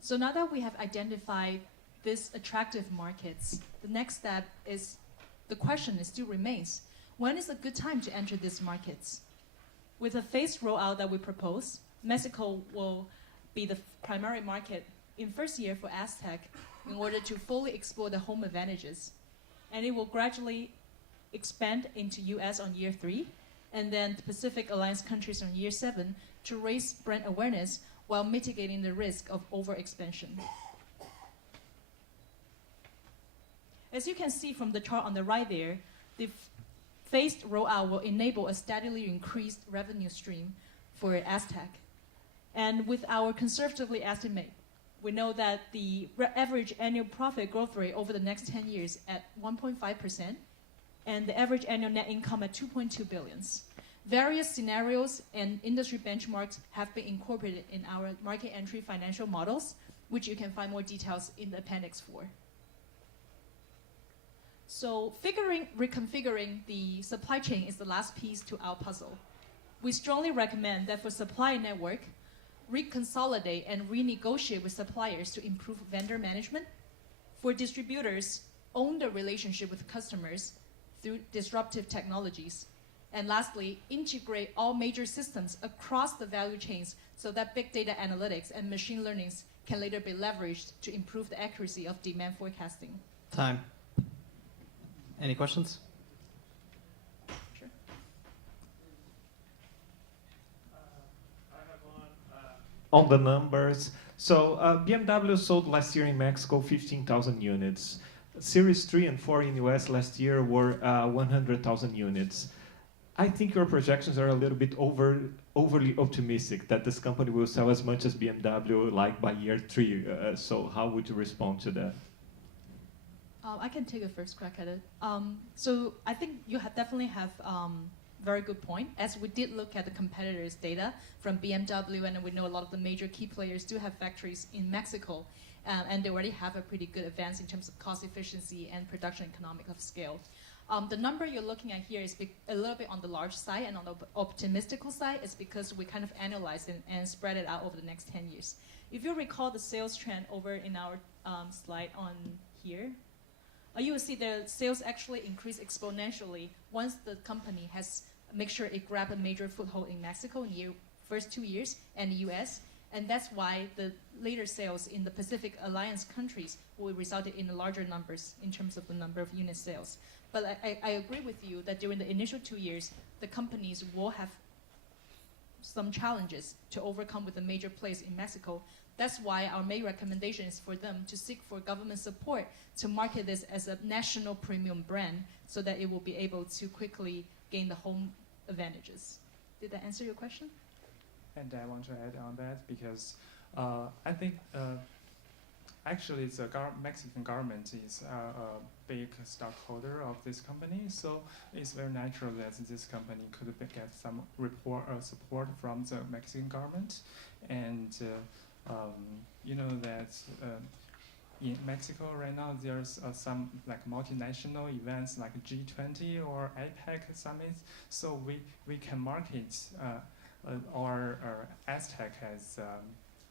So now that we have identified these attractive markets, the next step is, the question still remains, when is a good time to enter these markets? With a phased rollout that we propose, Mexico will be the primary market in first year for Aztec in order to fully explore the home advantages. And it will gradually expand into US on year 3, and then the Pacific Alliance countries on year 7 to raise brand awareness while mitigating the risk of overexpansion. As you can see from the chart on the right there, the phased rollout will enable a steadily increased revenue stream for Aztec. And with our conservatively estimate, we know that the average annual profit growth rate over the next 10 years at 1.5%, and the average annual net income at 2.2 billion. Various scenarios and industry benchmarks have been incorporated in our market entry financial models, which you can find more details in the Appendix 4. So reconfiguring the supply chain is the last piece to our puzzle. We strongly recommend that for supply network, reconsolidate and renegotiate with suppliers to improve vendor management. For distributors, own the relationship with customers through disruptive technologies. And lastly, integrate all major systems across the value chains so that big data analytics and machine learnings can later be leveraged to improve the accuracy of demand forecasting. Time. Any questions? Sure. On the numbers, so BMW sold last year in Mexico 15,000 units. Series 3 and 4 in US last year were 100,000 units. I think your projections are a little bit overly optimistic that this company will sell as much as BMW like by year 3. So how would you respond to that? I can take a first crack at it. So I think you definitely have very good point. As we did look at the competitors' data from BMW, and we know a lot of the major key players do have factories in Mexico, and they already have a pretty good advance in terms of cost efficiency and production economic of scale. The number you're looking at here is a little bit on the large side, and on the optimistical side is because we kind of analyzed it and spread it out over the next 10 years. If you recall the sales trend over in our slide on here, you will see the sales actually increase exponentially once the company has make sure it grabbed a major foothold in Mexico in the first 2 years and the US. And that's why the later sales in the Pacific Alliance countries will result in larger numbers in terms of the number of unit sales. But I agree with you that during the initial 2 years, the companies will have some challenges to overcome with the major players in Mexico. That's why our main recommendation is for them to seek for government support to market this as a national premium brand so that it will be able to quickly gain the home advantages. Did that answer your question? And I want to add on that because I think actually the Mexican government is a big stockholder of this company, so it's very natural that this company could get some support from the Mexican government. And you know that in Mexico right now there's some like multinational events like G20 or APEC summits, so we can market our Aztec as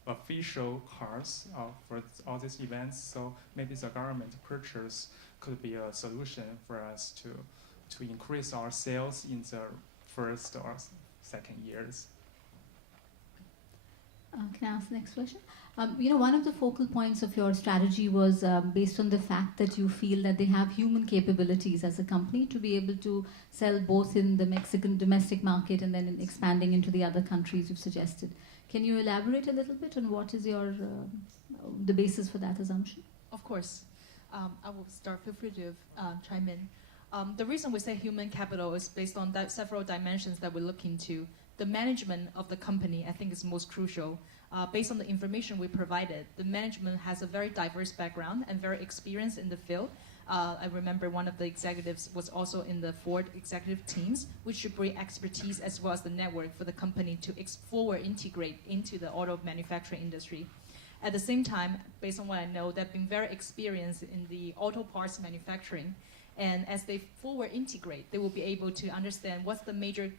official cars for all these events, so maybe the government purchase could be a solution for us to increase our sales in the first or second years. Can I ask the next question? One of the focal points of your strategy was based on the fact that you feel that they have human capabilities as a company to be able to sell both in the Mexican domestic market and then in expanding into the other countries you've suggested. Can you elaborate a little bit on what is the basis for that assumption? Of course. I will start. Feel free to chime in. The reason we say human capital is based on several dimensions that we look into. The management of the company, I think, is most crucial. Based on the information we provided, the management has a very diverse background and very experienced in the field. I remember one of the executives was also in the Ford executive teams, which should bring expertise as well as the network for the company to forward integrate into the auto manufacturing industry. At the same time, based on what I know, they've been very experienced in the auto parts manufacturing. And as they forward integrate, they will be able to understand what's the major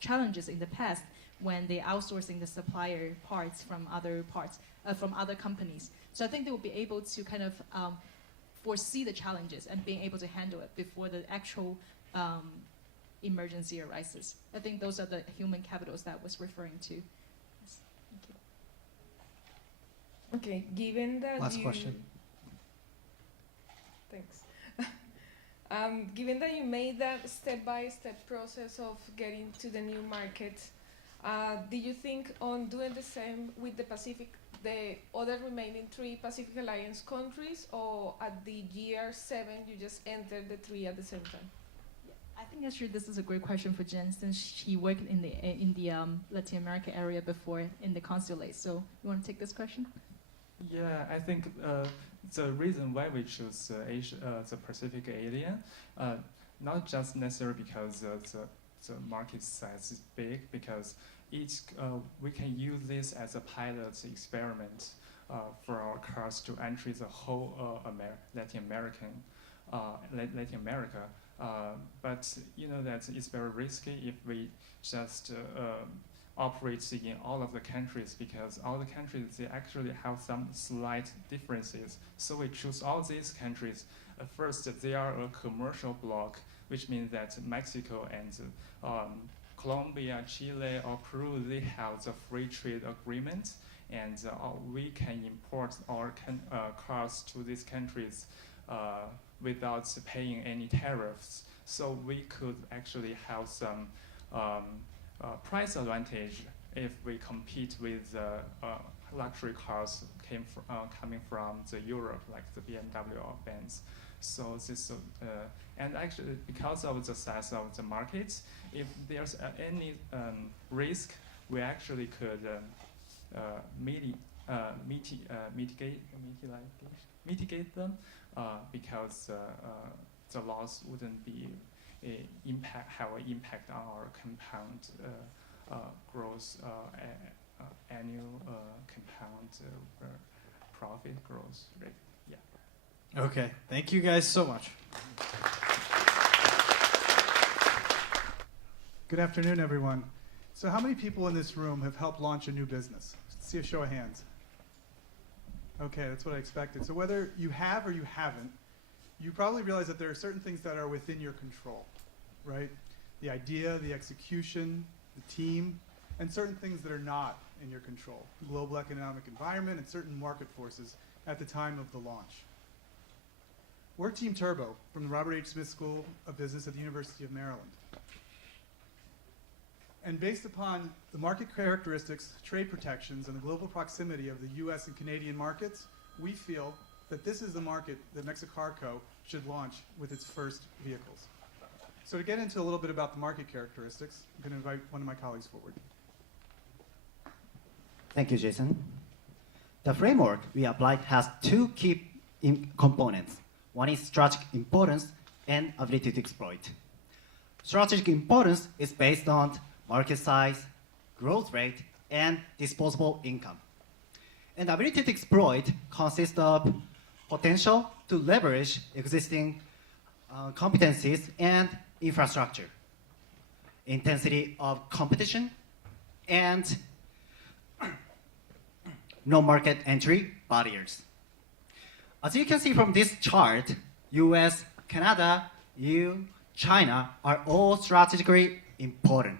challenges in the past when they're outsourcing the supplier parts from other companies. So I think they will be able to kind of foresee the challenges and being able to handle it before the actual emergency arises. I think those are the human capitals that I was referring to. Yes. Thank you. Okay, given that Last question. Thanks. Given that you made that step-by-step process of getting to the new market, do you think on doing the same with the other remaining 3 Pacific Alliance countries, or at the year 7 you just entered the 3 at the same time? I think actually this is a great question for Jen, since she worked in the Latin America area before in the consulate. So you want to take this question? Yeah, I think the reason why we choose the Pacific area, not just necessarily because the market size is big because each we can use this as a pilot experiment for our cars to enter the whole Latin America. But you know that it's very risky if we just operate in all of the countries, because all the countries, they actually have some slight differences. So we choose all these countries. First, they are a commercial bloc, which means that Mexico and Colombia, Chile, or Peru, they have the free trade agreement, and we can import our cars to these countries without paying any tariffs. So we could actually have some price advantage if we compete with luxury cars coming from Europe, like the BMW or Benz. So this, and actually because of the size of the market, if there's any risk, we actually could mitigate them because the loss wouldn't be have an impact on our compound growth, annual compound profit growth rate. Yeah. Okay, thank you guys so much. Good afternoon, everyone. So how many people in this room have helped launch a new business? Let's see a show of hands. Okay, that's what I expected. So whether you have or you haven't, you probably realize that there are certain things that are within your control, right? The idea, the execution, the team, and certain things that are not in your control. The global economic environment and certain market forces at the time of the launch. We're Team Turbo from the Robert H. Smith School of Business at the University of Maryland. And based upon the market characteristics, trade protections, and the global proximity of the US and Canadian markets, we feel that this is the market that Mexicarco should launch with its first vehicles. So to get into a little bit about the market characteristics, I'm going to invite one of my colleagues forward. Thank you, Jason. The framework we applied has two key components. One is strategic importance and ability to exploit. Strategic importance is based on market size, growth rate, and disposable income. And ability to exploit consists of potential to leverage existing competencies and infrastructure, intensity of competition, and no market entry barriers. As you can see from this chart, US, Canada, EU, China are all strategically important.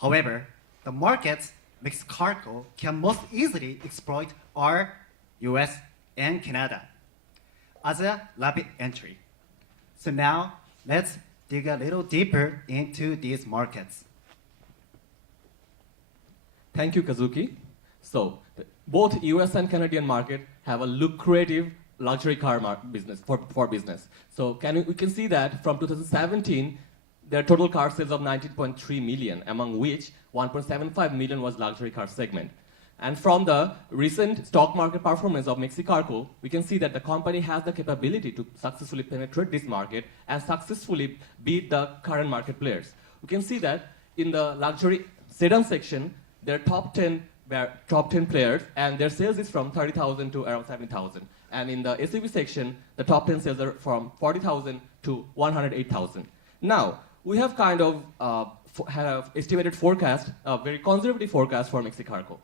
However, the markets Mexicarco can most easily exploit are US and Canada as a rapid entry. So now, let's dig a little deeper into these markets. Thank you, Kazuki. So, both US and Canadian market have a lucrative luxury car business for business. So we can see that from 2017, their total car sales of 19.3 million, among which 1.75 million was luxury car segment. And from the recent stock market performance of Mexicarco, we can see that the company has the capability to successfully penetrate this market and successfully beat the current market players. We can see that in the luxury sedan section, their top 10 players, and their sales is from 30,000 to around 70,000. And in the SUV section, the top 10 sales are from 40,000 to 108,000. Now, we have kind of had an estimated forecast, a very conservative forecast for Mexicarco.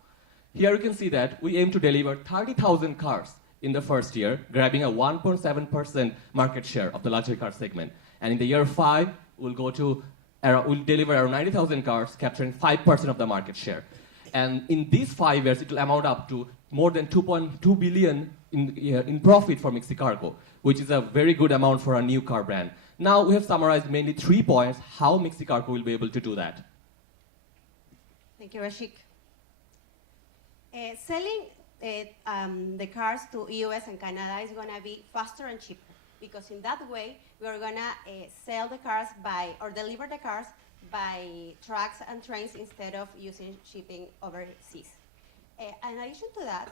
Here you can see that we aim to deliver 30,000 cars in the first year, grabbing a 1.7% market share of the luxury car segment. And in the year 5, we'll deliver around 90,000 cars, capturing 5% of the market share. And in these 5 years, it will amount up to more than 2.2 billion in profit for Mexicarco, which is a very good amount for a new car brand. Now we have summarized mainly 3 points how Mexicarco will be able to do that. Thank you, Rashik. Selling the cars to US and Canada is going to be faster and cheaper, because in that way we're going to sell the cars or deliver the cars by trucks and trains instead of using shipping overseas. In addition to that,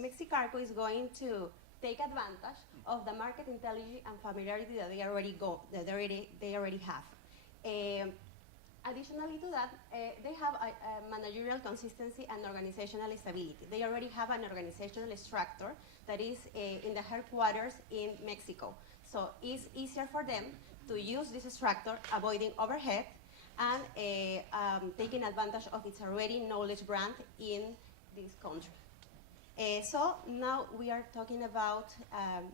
Mexicarco is going to take advantage of the market intelligence and familiarity that they already have. Additionally to that, they have a managerial consistency and organizational stability. They already have an organizational structure that is in the headquarters in Mexico. So it's easier for them to use this structure, avoiding overhead, and taking advantage of its already knowledge brand in this country. So now we are talking about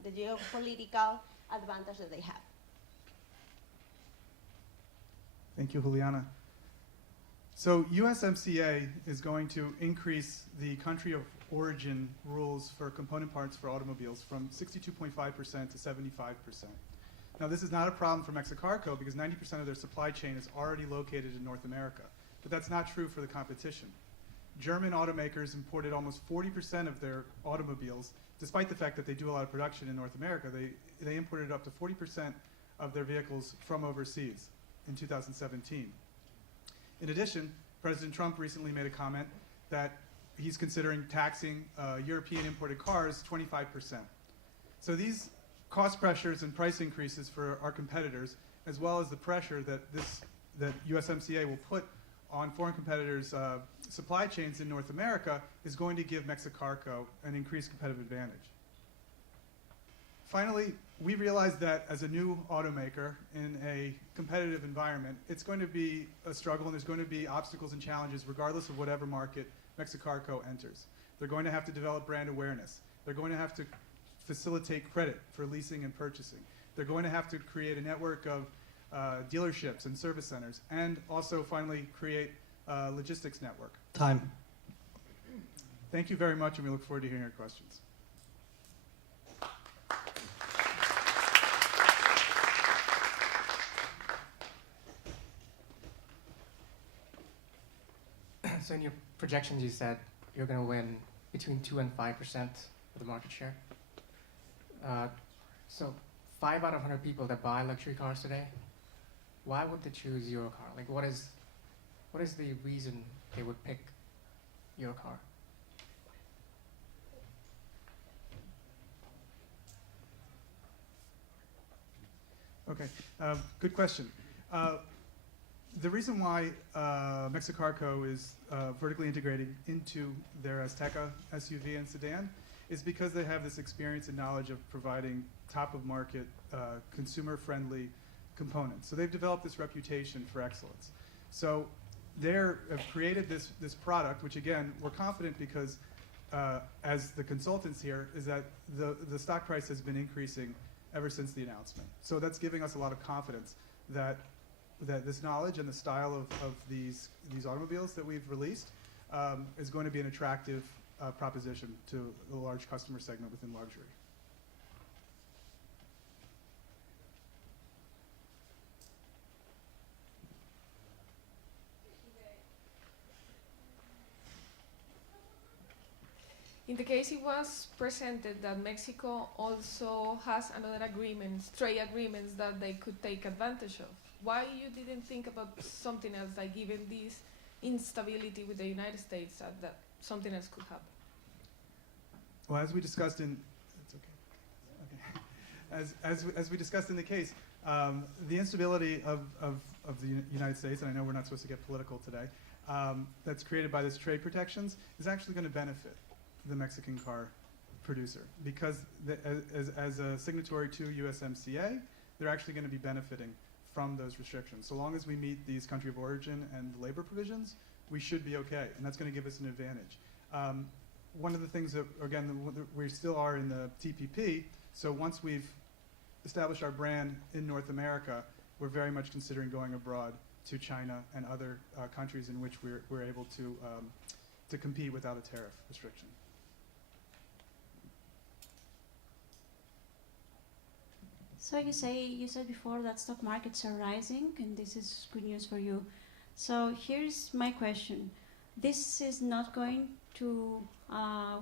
the geopolitical advantage that they have. Thank you, Juliana. So USMCA is going to increase the country of origin rules for component parts for automobiles from 62.5% to 75%. Now, this is not a problem for Mexicarco because 90% of their supply chain is already located in North America. But that's not true for the competition. German automakers imported almost 40% of their automobiles, despite the fact that they do a lot of production in North America. They imported up to 40% of their vehicles from overseas in 2017. In addition, President Trump recently made a comment that he's considering taxing European imported cars 25%. So these cost pressures and price increases for our competitors, as well as the pressure that USMCA will put on foreign competitors' supply chains in North America, is going to give Mexicarco an increased competitive advantage. Finally, we realize that as a new automaker in a competitive environment, it's going to be a struggle and there's going to be obstacles and challenges regardless of whatever market Mexicarco enters. They're going to have to develop brand awareness. They're going to have to facilitate credit for leasing and purchasing. They're going to have to create a network of dealerships and service centers, and also finally create a logistics network. Time. Thank you very much, and we look forward to hearing your questions. So in your projections, you said you're going to win between 2 and 5% of the market share. So 5 out of 100 people that buy luxury cars today, why would they choose your car? Like, what is the reason they would pick your car? Okay, good question. The reason why Mexicarco is vertically integrating into their Azteca SUV and sedan is because they have this experience and knowledge of providing top-of-market, consumer-friendly components. So they've developed this reputation for excellence. So they have created this product, which again, we're confident because as the consultants here, is that the stock price has been increasing ever since the announcement. So that's giving us a lot of confidence that this knowledge and the style of these automobiles that we've released is going to be an attractive proposition to a large customer segment within luxury. In the case it was presented that Mexico also has another agreements, trade agreements that they could take advantage of. Why you didn't think about something else, like given this instability with the United States, that something else could happen? Well, as we discussed in, it's okay. As we discussed in the case, the instability of the United States, and I know we're not supposed to get political today, that's created by this trade protections is actually going to benefit the Mexican car producer because as a signatory to USMCA, they're actually going to be benefiting from those restrictions. So long as we meet these country of origin and labor provisions, we should be okay, and that's going to give us an advantage. One of the things that, again, we still are in the TPP, so once we've established our brand in North America, we're very much considering going abroad to China and other countries in which we're able to compete without a tariff restriction. So you said before that stock markets are rising, and this is good news for you. So here's my question. This is not going to,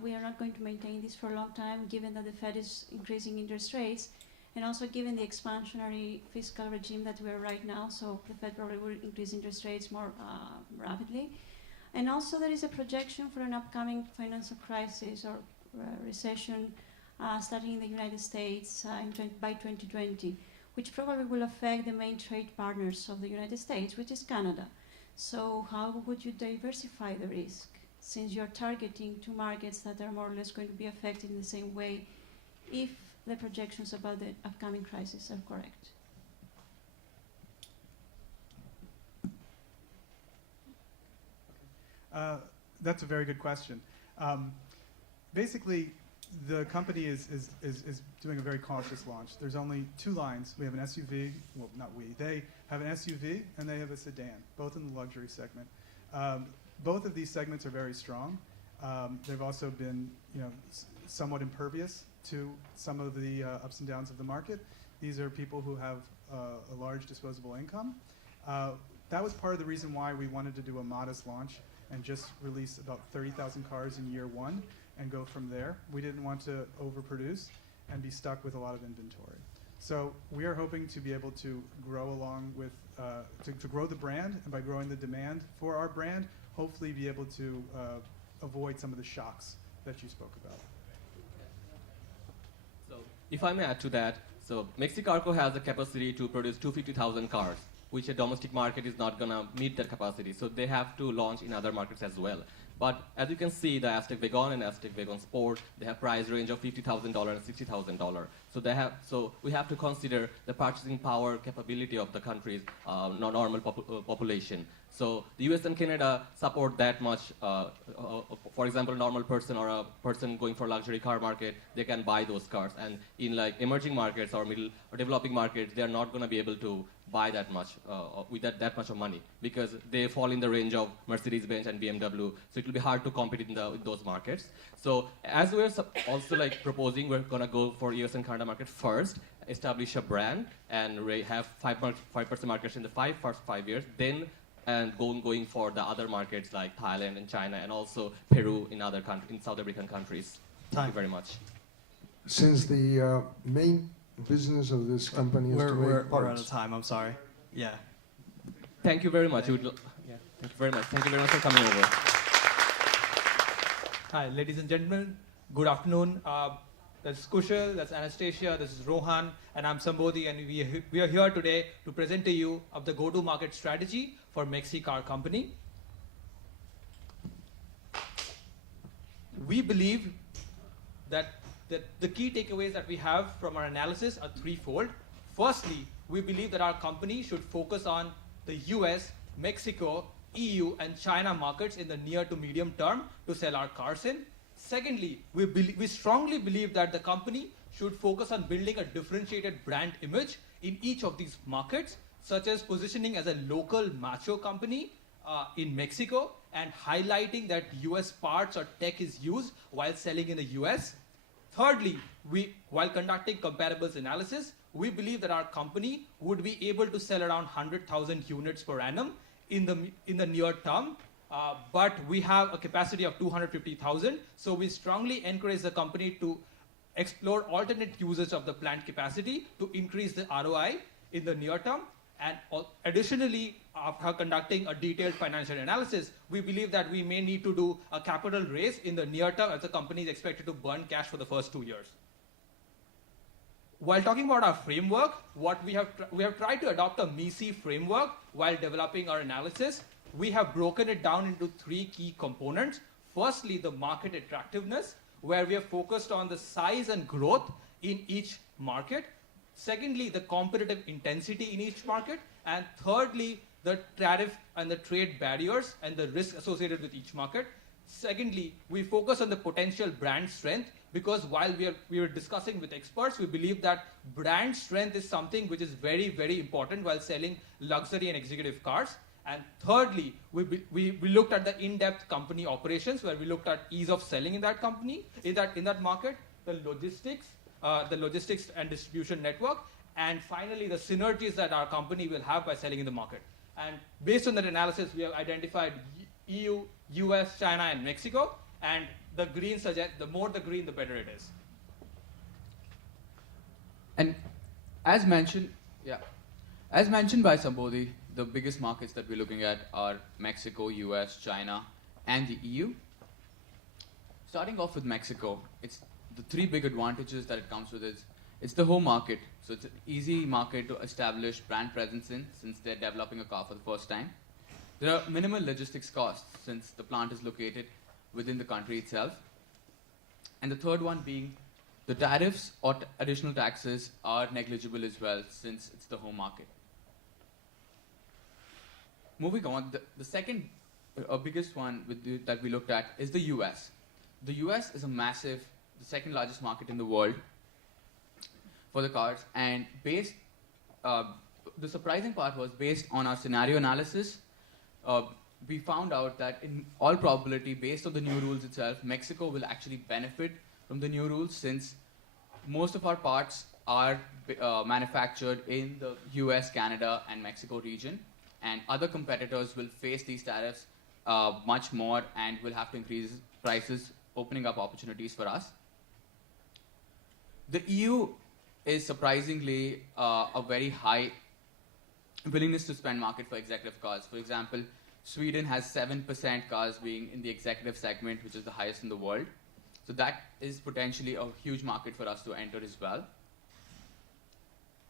we are not going to maintain this for a long time, given that the Fed is increasing interest rates, and also given the expansionary fiscal regime that we are right now, so the Fed probably will increase interest rates more rapidly. And also there is a projection for an upcoming financial crisis or recession starting in the United States by 2020, which probably will affect the main trade partners of the United States, which is Canada. So how would you diversify the risk, since you're targeting two markets that are more or less going to be affected in the same way if the projections about the upcoming crisis are correct? That's a very good question. Basically, the company is doing a very cautious launch. There's only two lines. We have an SUV, well, not we. They have an SUV and they have a sedan, both in the luxury segment. Both of these segments are very strong. They've also been, somewhat impervious to some of the ups and downs of the market. These are people who have a large disposable income. That was part of the reason why we wanted to do a modest launch and just release about 30,000 cars in year one and go from there. We didn't want to overproduce and be stuck with a lot of inventory. So we are hoping to be able to grow along with, to grow the brand, and by growing the demand for our brand, hopefully be able to avoid some of the shocks that you spoke about. So if I may add to that, so Mexicargo has the capacity to produce 250,000 cars, which a domestic market is not going to meet that capacity. So they have to launch in other markets as well. But as you can see, the Aztec Wagon and Aztec Wagon Sport, they have price range of $50,000 and $60,000. So we have to consider the purchasing power capability of the country's normal population. So the US and Canada support that much. For example, a normal person or a person going for luxury car market, they can buy those cars. And in like emerging markets or middle or developing markets, they are not going to be able to buy that much with that much of money, because they fall in the range of Mercedes-Benz and BMW. So it will be hard to compete in those markets. So as we're also like proposing, we're going to go for US and Canada market first, establish a brand, and have 5% market share in the first 5 years. Then and going for the other markets like Thailand and China and also Peru in South American countries. Thank you very much. Since the main business of this company is to make parts. We're out of time, I'm sorry. Yeah. Thank you very much. Thank you very much. Thank you very much for coming over. Hi, ladies and gentlemen. Good afternoon. That's Kushal, that's Anastasia, this is Rohan, and I'm Sambodhi, and we are here today to present to you of the go-to-market strategy for Mexicar company. We believe that the key takeaways that we have from our analysis are threefold. Firstly, we believe that our company should focus on the US, Mexico, EU, and China markets in the near to medium term to sell our cars in. Secondly, we strongly believe that the company should focus on building a differentiated brand image in each of these markets, such as positioning as a local macho company in Mexico and highlighting that US parts or tech is used while selling in the US. Thirdly, while conducting comparables analysis, we believe that our company would be able to sell around 100,000 units per annum in the near term. But we have a capacity of 250,000, so we strongly encourage the company to explore alternate uses of the plant capacity to increase the ROI in the near term. And additionally, after conducting a detailed financial analysis, we believe that we may need to do a capital raise in the near term as the company is expected to burn cash for the first 2 years. While talking about our framework, we have tried to adopt a MECE framework while developing our analysis. We have broken it down into 3 key components. Firstly, the market attractiveness, where we are focused on the size and growth in each market. Secondly, the competitive intensity in each market. And thirdly, the tariff and the trade barriers and the risk associated with each market. Secondly, we focus on the potential brand strength, because while we were discussing with experts, we believe that brand strength is something which is very, very important while selling luxury and executive cars. And thirdly, we looked at the in-depth company operations, where we looked at ease of selling in that company, in that market, the logistics and distribution network, and finally the synergies that our company will have by selling in the market. And based on that analysis, we have identified EU, US, China, and Mexico. And the green suggests the more the green, the better it is. And as mentioned by Sambodhi, the biggest markets that we're looking at are Mexico, US, China, and the EU. Starting off with Mexico, it's the 3 big advantages that it comes with is it's the home market. So it's an easy market to establish brand presence in, since they're developing a car for the first time. There are minimal logistics costs since the plant is located within the country itself. And the third one being the tariffs or additional taxes are negligible as well since it's the home market. Moving on, the second biggest one that we looked at is the US. The US is the second largest market in the world for the cars, and the surprising part was based on our scenario analysis, we found out that in all probability, based on the new rules itself, Mexico will actually benefit from the new rules since most of our parts are manufactured in the US, Canada, and Mexico region, and other competitors will face these tariffs much more and will have to increase prices, opening up opportunities for us. The EU is surprisingly a very high willingness to spend market for executive cars. For example, Sweden has 7% cars being in the executive segment, which is the highest in the world. So that is potentially a huge market for us to enter as well.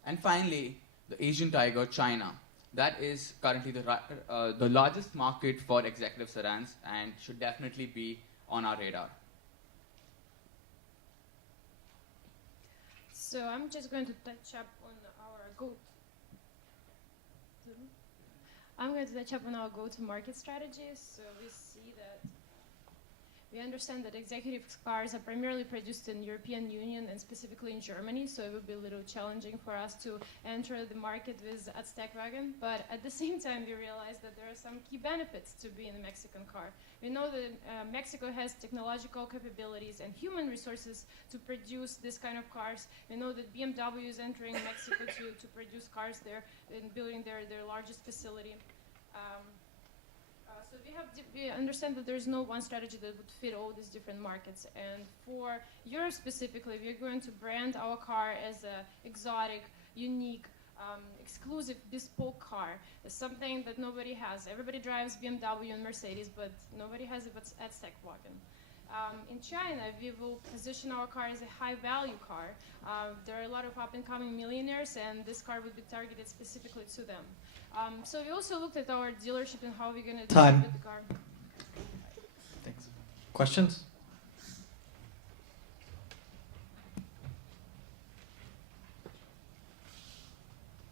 And finally, the Asian tiger, China. That is currently the largest market for executive sedans and should definitely be on our radar. So I'm just going to touch up on our go-to-market strategies. So we see that we understand that executive cars are primarily produced in European Union and specifically in Germany, so it would be a little challenging for us to enter the market with Aztec wagon. But at the same time, we realize that there are some key benefits to being a Mexican car. We know that Mexico has technological capabilities and human resources to produce this kind of cars. We know that BMW is entering Mexico to produce cars there and building their largest facility. So we understand that there is no one strategy that would fit all these different markets. And for Europe specifically, we're going to brand our car as an exotic, unique, exclusive, bespoke car. It's something that nobody has. Everybody drives BMW and Mercedes, but nobody has it but Aztec wagon. In China, we will position our car as a high-value car. There are a lot of up-and-coming millionaires, and this car would be targeted specifically to them. So we also looked at our dealership and how we're going to distribute the car. Thanks. Questions?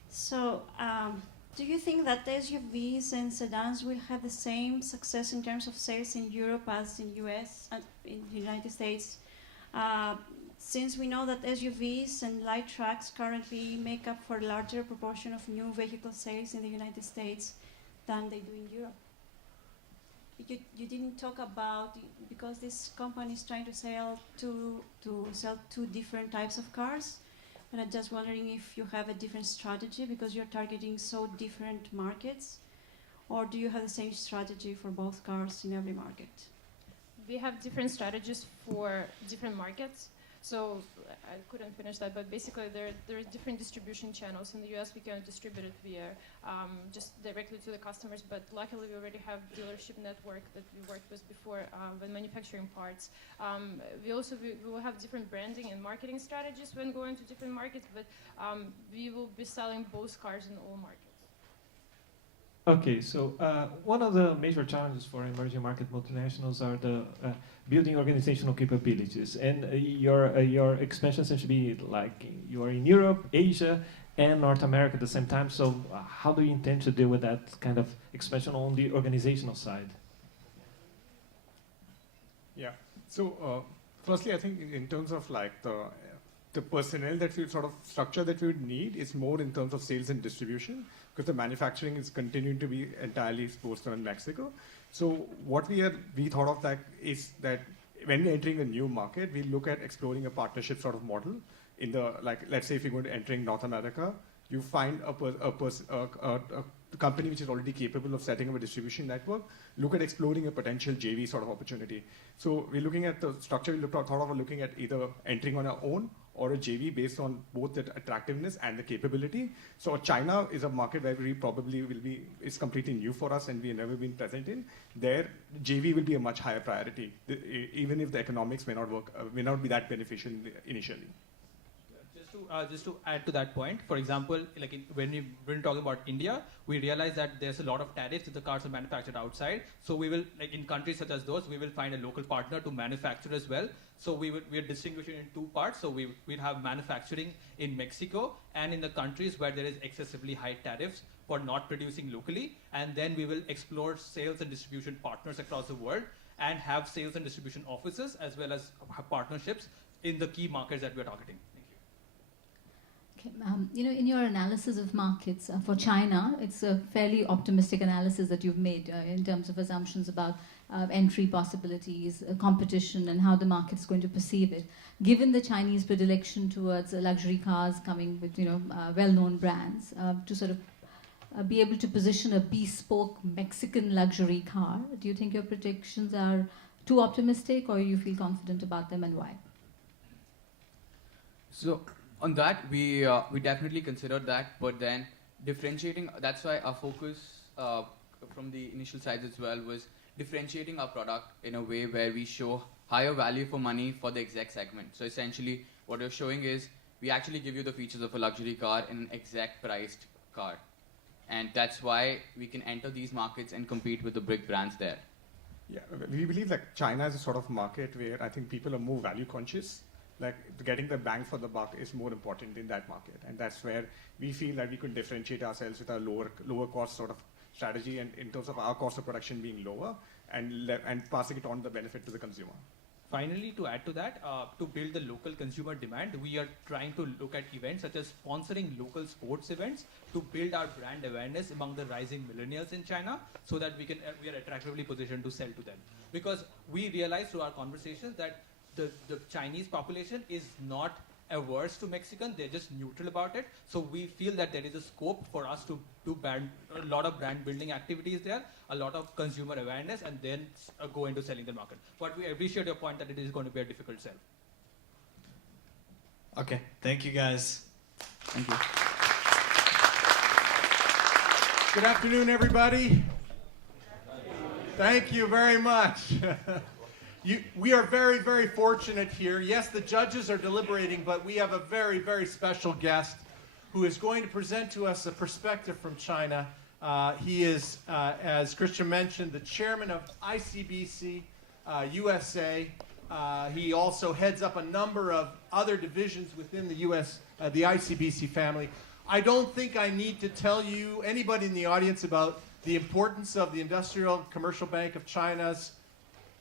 So, do you think that SUVs and sedans will have the same success in terms of sales in Europe as in US and in the United States? Since we know that SUVs and light trucks currently make up for a larger proportion of new vehicle sales in the United States than they do in Europe. You didn't talk about, because this company is trying to sell two different types of cars, but I'm just wondering if you have a different strategy because you're targeting so different markets, or do you have the same strategy for both cars in every market? We have different strategies for different markets. So I couldn't finish that, but basically there are different distribution channels. In the US, we can distribute it via just directly to the customers, but luckily we already have dealership network that we worked with before when manufacturing parts. We will have different branding and marketing strategies when going to different markets, but we will be selling both cars in all markets. Okay, so one of the major challenges for emerging market multinationals are the building organizational capabilities, and your expansion seems to be like you are in Europe, Asia, and North America at the same time. So how do you intend to deal with that kind of expansion on the organizational side? Yeah. So firstly, I think in terms of like the personnel that we sort of structure that we would need is more in terms of sales and distribution, because the manufacturing is continuing to be entirely exposed in Mexico. So what we thought of that is that when we're entering a new market, we look at exploring a partnership sort of model. In the, like, let's say if you're going to entering North America, you find a company which is already capable of setting up a distribution network, look at exploring a potential JV sort of opportunity. So we're looking at the structure, we thought of looking at either entering on our own or a JV based on both the attractiveness and the capability. So China is a market where we probably will be, it's completely new for us and we've never been present in. There, JV will be a much higher priority, even if the economics may not work, may not be that beneficial initially. Just Just to add to that point, for example, like when we're talking about India, we realize that there's a lot of tariffs if the cars are manufactured outside. So we will, like in countries such as those, we will find a local partner to manufacture as well. So we are distinguishing in two parts. So we'll have manufacturing in Mexico and in the countries where there is excessively high tariffs for not producing locally. And then we will explore sales and distribution partners across the world and have sales and distribution offices as well as have partnerships in the key markets that we're targeting. Okay, in your analysis of markets for China, it's a fairly optimistic analysis that you've made in terms of assumptions about entry possibilities, competition, and how the market's going to perceive it. Given the Chinese predilection towards luxury cars coming with well-known brands, to sort of be able to position a bespoke Mexican luxury car, do you think your predictions are too optimistic, or you feel confident about them, and why? So on that, we definitely considered that, but then differentiating, that's why our focus from the initial sides as well was differentiating our product in a way where we show higher value for money for the exec segment. So essentially what we're showing is we actually give you the features of a luxury car in an exec priced car. And that's why we can enter these markets and compete with the big brands there. Yeah, we believe that China is a sort of market where I think people are more value conscious. Like getting the bang for the buck is more important in that market, and that's where we feel that we could differentiate ourselves with our lower cost sort of strategy, and in terms of our cost of production being lower, and passing it on the benefit to the consumer. Finally, to add to that, to build the local consumer demand, we are trying to look at events such as sponsoring local sports events to build our brand awareness among the rising millennials in China, so that we are attractively positioned to sell to them. Because we realize through our conversations that the Chinese population is not averse to Mexican, they're just neutral about it. So we feel that there is a scope for us to do a lot of brand building activities there, a lot of consumer awareness, and then go into selling the market. But we appreciate your point that it is going to be a difficult sell. Okay, thank you guys. Thank you. Good afternoon, everybody. Thank you very much. We are very, very fortunate here. Yes, the judges are deliberating, but we have a very, very special guest who is going to present to us a perspective from China. He is, as Christian mentioned, the chairman of ICBC USA. He also heads up a number of other divisions within the the ICBC family. I don't think I need to tell you, anybody in the audience, about the importance of the Industrial Commercial Bank of China's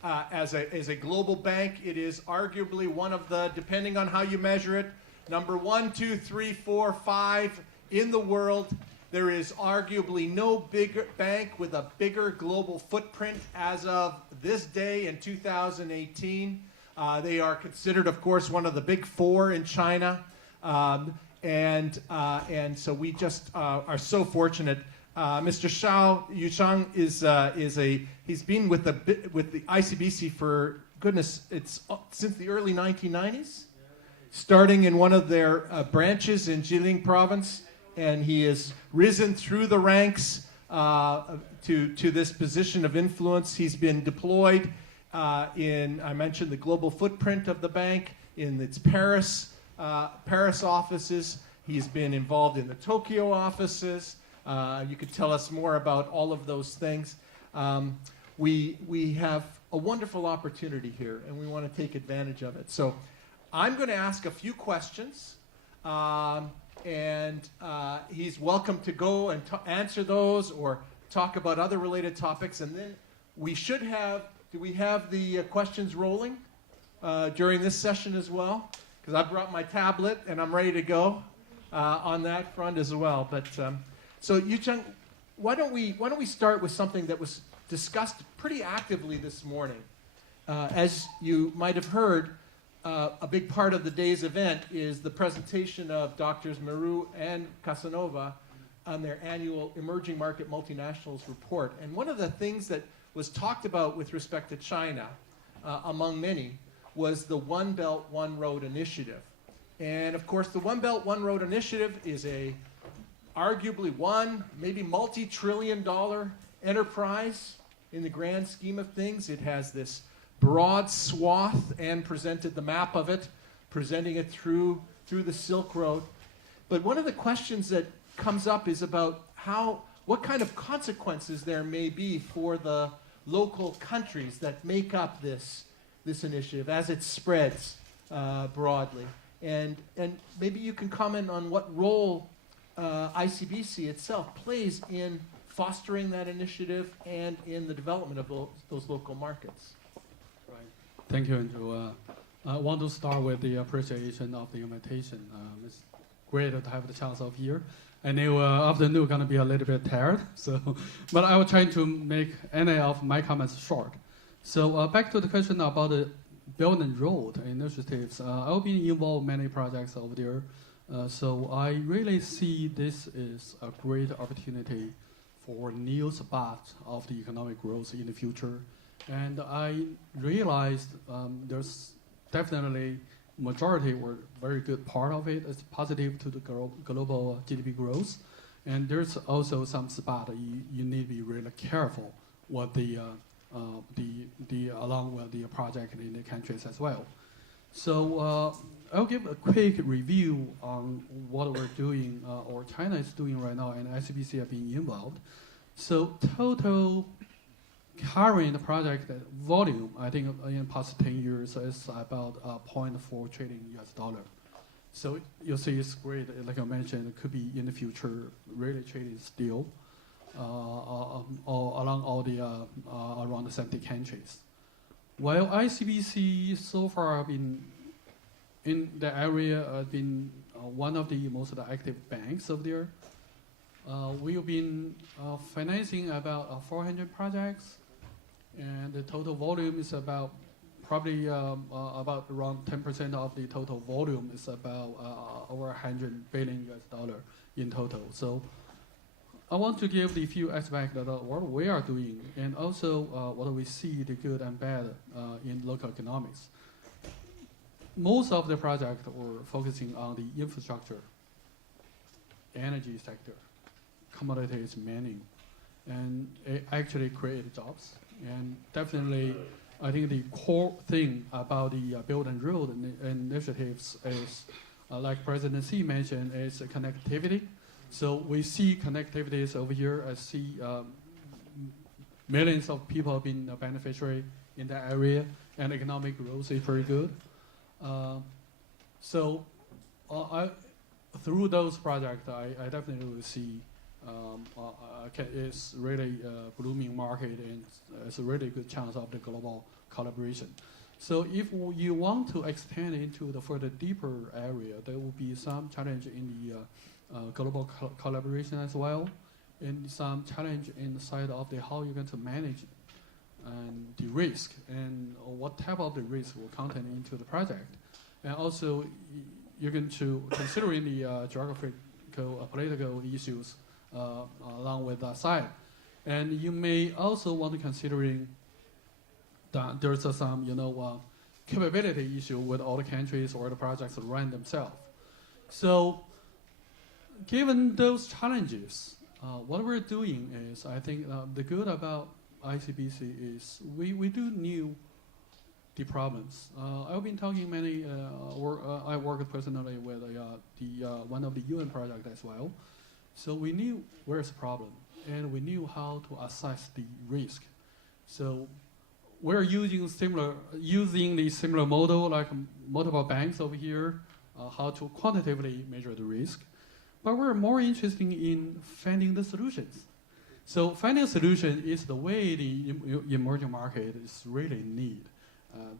as a global bank. It is arguably one of the, depending on how you measure it, number 1, 2, 3, 4, 5 in the world. There is arguably no bigger bank with a bigger global footprint as of this day in 2018. They are considered, of course, one of the big four in China. And so we just are so fortunate. Mr. Xiao Yuchang he's been with the ICBC for, goodness, it's since the early 1990s, starting in one of their branches in Jilin province, and he has risen through the ranks to this position of influence. He's been deployed I mentioned the global footprint of the bank in its Paris offices. He's been involved in the Tokyo offices. You could tell us more about all of those things. We have a wonderful opportunity here, and we want to take advantage of it. So I'm going to ask a few questions, and he's welcome to go and answer those or talk about other related topics. And then we should have, do we have the questions rolling during this session as well? Because I brought my tablet, and I'm ready to go on that front as well. But so Yuchang, why don't we start with something that was discussed pretty actively this morning? As you might have heard, a big part of the day's event is the presentation of Drs. Meru and Casanova on their annual Emerging Market Multinationals report. And one of the things that was talked about with respect to China, among many, was the One Belt, One Road initiative. And of course, the One Belt, One Road initiative is arguably maybe multi-trillion-dollar enterprise in the grand scheme of things. It has this broad swath, and presented the map of it, presenting it through through the Silk Road. But one of the questions that comes up is about what kind of consequences there may be for the local countries that make up this initiative as it spreads broadly. And maybe you can comment on what role ICBC itself plays in fostering that initiative and in the development of those local markets. Right. Thank you, Andrew. I want to start with the appreciation of the invitation. It's great to have the chance of here. I know afternoon going to be a little bit tired, but I will try to make any of my comments short. So back to the question about the Belt and Road initiatives. I've been involved in many projects over there, so I really see this is a great opportunity for new spot of the economic growth in the future. And I realized there's definitely majority or very good part of it is positive to the global GDP growth. And there's also some spot you need to be really careful what along with the project in the countries as well. So I'll give a quick review on what we're doing or China is doing right now, and ICBC have been involved. So total current project volume, I think in the past 10 years is about $0.4 trillion. So you'll see it's great, like I mentioned, it could be in the future really traded still along all the around the 70 countries. While ICBC so far been in the area, been one of the most active banks over there. We've been financing about 400 projects, and the total volume is about probably about around 10% of the total volume is about over $100 billion in total. So I want to give the few aspects of what we are doing, and also what we see the good and bad in local economics. Most of the projects were focusing on the infrastructure, energy sector, commodities, mining, and it actually created jobs. And definitely, I think the core thing about the Belt and Road initiatives is, like President Xi mentioned, is connectivity. So we see connectivities over here. I see millions of people being a beneficiary in that area, and economic growth is very good. Through those projects, I definitely will see it's really a blooming market, and it's a really good chance of the global collaboration. So if you want to extend into the further deeper area, there will be some challenge in the global collaboration as well, and some challenge in the side of the how you're going to manage and the risk, and what type of the risk will contain into the project. And also, you're going to considering the geographical, political issues along with that side. And you may also want to considering that there's some, capability issue with all the countries or the projects run themselves. So, given those challenges, what we're doing is, I think the good about ICBC is we do knew the problems. I've been talking many, I work personally with one of the UN projects as well. So we knew where's the problem, and we knew how to assess the risk. So we're using the similar model like multiple banks over here, how to quantitatively measure the risk. But we're more interested in finding the solutions. So finding a solution is the way the emerging market is really need.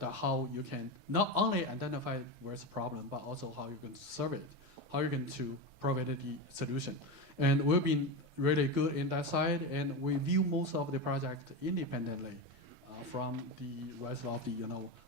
How you can not only identify where's the problem, but also how you're going to serve it, how you're going to provide the solution. And we've been really good in that side, and we view most of the project independently from the rest of the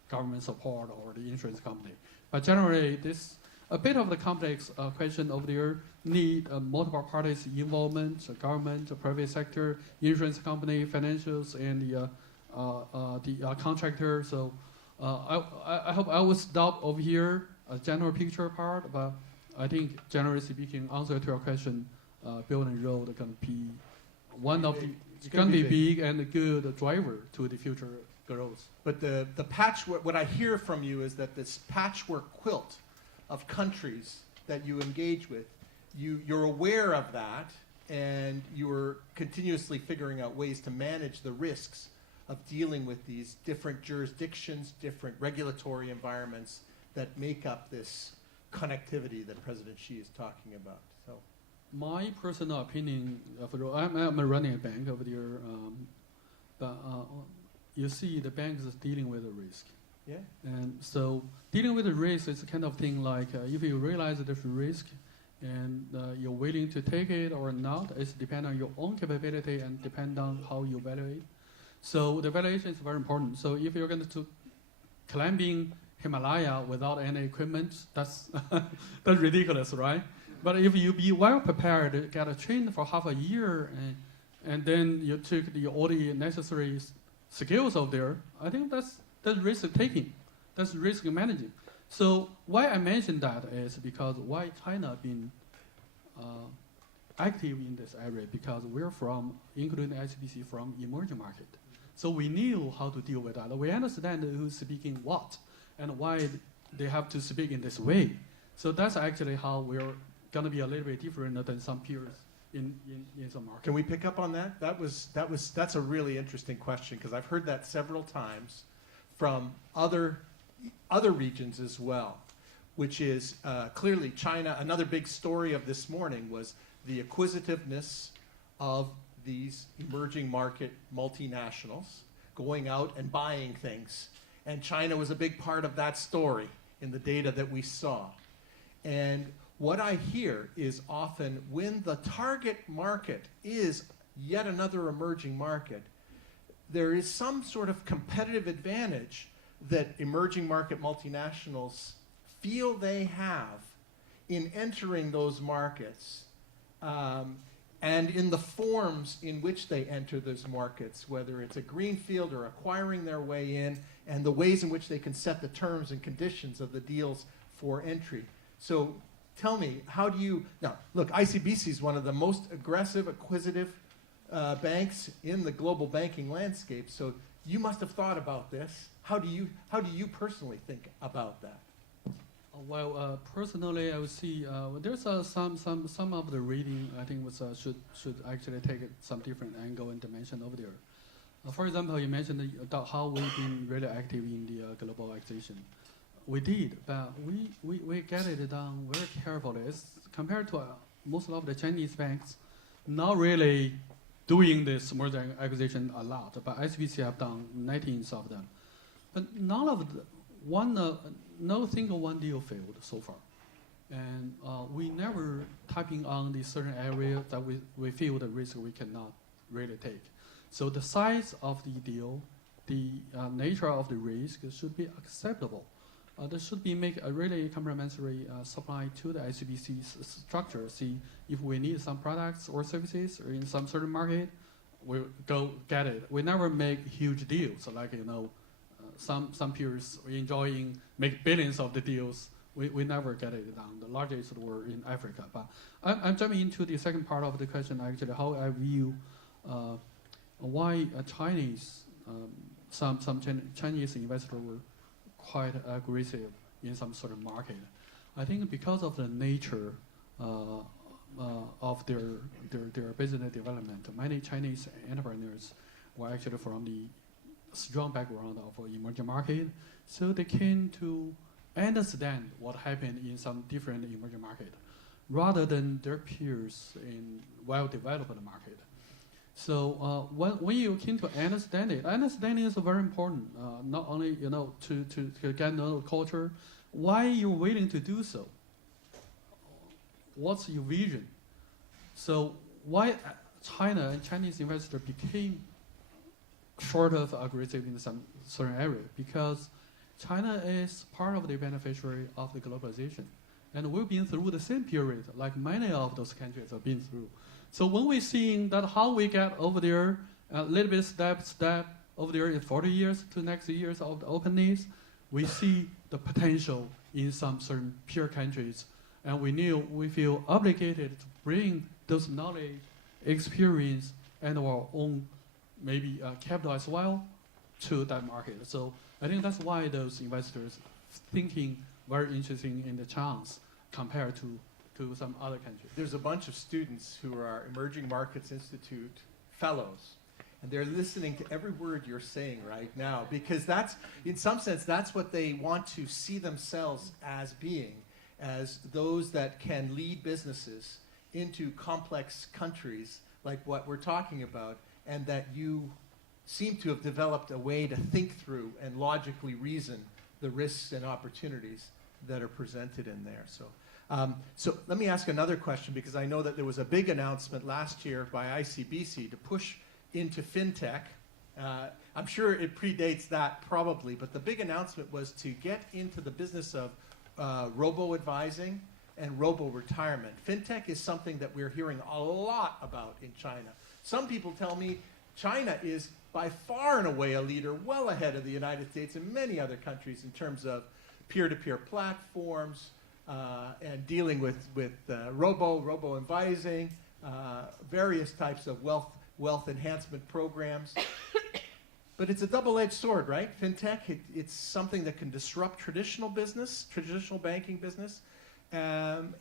government support or the insurance company. But generally, this a bit of the complex question over there need multiple parties involvement, government, private sector, insurance company, financials, and the contractor. So I hope I will stop over here, a general picture part, but I think generally speaking, answer to your question, Belt and Road are going to be one of the, it's going to be big and a good driver to the future growth. But the patchwork, what I hear from you is that this patchwork quilt of countries that you engage with, you're aware of that, and you're continuously figuring out ways to manage the risks of dealing with these different jurisdictions, different regulatory environments that make up this connectivity that President Xi is talking about. So, my personal opinion, I'm running a bank over there, but you see the bank is dealing with the risk. Yeah. And so dealing with the risk is the kind of thing like if you realize there's a risk and you're willing to take it or not, it's depend on your own capability and depend on how you evaluate. So the valuation is very important. So if you're going to climbing Himalaya without any equipment, that's that's ridiculous, right? But if you be well prepared, get a trained for half a year, and then you took all the necessary skills out there, I think that's risk taking, that's risk managing. So why I mentioned that is because why China been active in this area, because we're from, including HBC, from emerging market. So we knew how to deal with that. We understand who's speaking what and why they have to speak in this way. So that's actually how we're going to be a little bit different than some peers in some market. can we pick up on that? That's a really interesting question, because I've heard that several times from other regions as well, which is clearly China. Another big story of this morning was the acquisitiveness of these emerging market multinationals going out and buying things. And China was a big part of that story in the data that we saw. And what I hear is often when the target market is yet another emerging market, there is some sort of competitive advantage that emerging market multinationals feel they have in entering those markets, and in the forms in which they enter those markets, whether it's a greenfield or acquiring their way in, and the ways in which they can set the terms and conditions of the deals for entry. So tell me, how do you, now look, ICBC is one of the most aggressive, acquisitive banks in the global banking landscape, so you must have thought about this. How do you personally think about that? Well, personally, I would see there's some of the reading I think was should actually take some different angle and dimension over there. For example, you mentioned how we've been really active in the globalization. We did, but we get it done very carefully. It's compared to most of the Chinese banks, not really doing this merger and acquisition a lot, but SBC have done 19 of them. But none of the no single one deal failed so far. And we never tapping on the certain area that we feel the risk we cannot really take. So the size of the deal, the nature of the risk should be acceptable. There should be make a really complementary supply to the ICBC structure. See if we need some products or services or in some certain market, we'll go get it. We never make huge deals, like some peers make billions of the deals. We never get it done. The largest were in Africa. But I'm jumping into the second part of the question, actually, how I view why some Chinese investors were quite aggressive in some sort of market. I think because of the nature of their business development, many Chinese entrepreneurs were actually from the strong background of emerging market, so they came to understand what happened in some different emerging market, rather than their peers in well-developed market. So when you came to understand it, understanding is very important. Not only to get to know the culture, why you're willing to do so. What's your vision? So why China and Chinese investors became sort of aggressive in some certain area? Because China is part of the beneficiary of the globalization, and we've been through the same period like many of those countries have been through. So when we're seeing that how we get over there, a little bit step over there in 40 years to next years of the openness, we see the potential in some certain peer countries, and we feel obligated to bring those knowledge, experience, and our own maybe capital as well to that market. So I think that's why those investors thinking very interesting in the chance compared to some other countries. There's a bunch of students who are Emerging Markets Institute fellows, and they're listening to every word you're saying right now, because that's, in some sense, that's what they want to see themselves as being, as those that can lead businesses into complex countries like what we're talking about, and that you seem to have developed a way to think through and logically reason the risks and opportunities that are presented in there. So let me ask another question, because I know that there was a big announcement last year by ICBC to push into fintech. I'm sure it predates that probably, but the big announcement was to get into the business of robo-advising and robo-retirement. Fintech is something that we're hearing a lot about in China. Some people tell me China is by far and away a leader, well ahead of the United States and many other countries in terms of peer-to-peer platforms, and dealing with robo-advising, various types of wealth enhancement programs. But it's a double-edged sword, right? Fintech, it's something that can disrupt traditional business, traditional banking business, but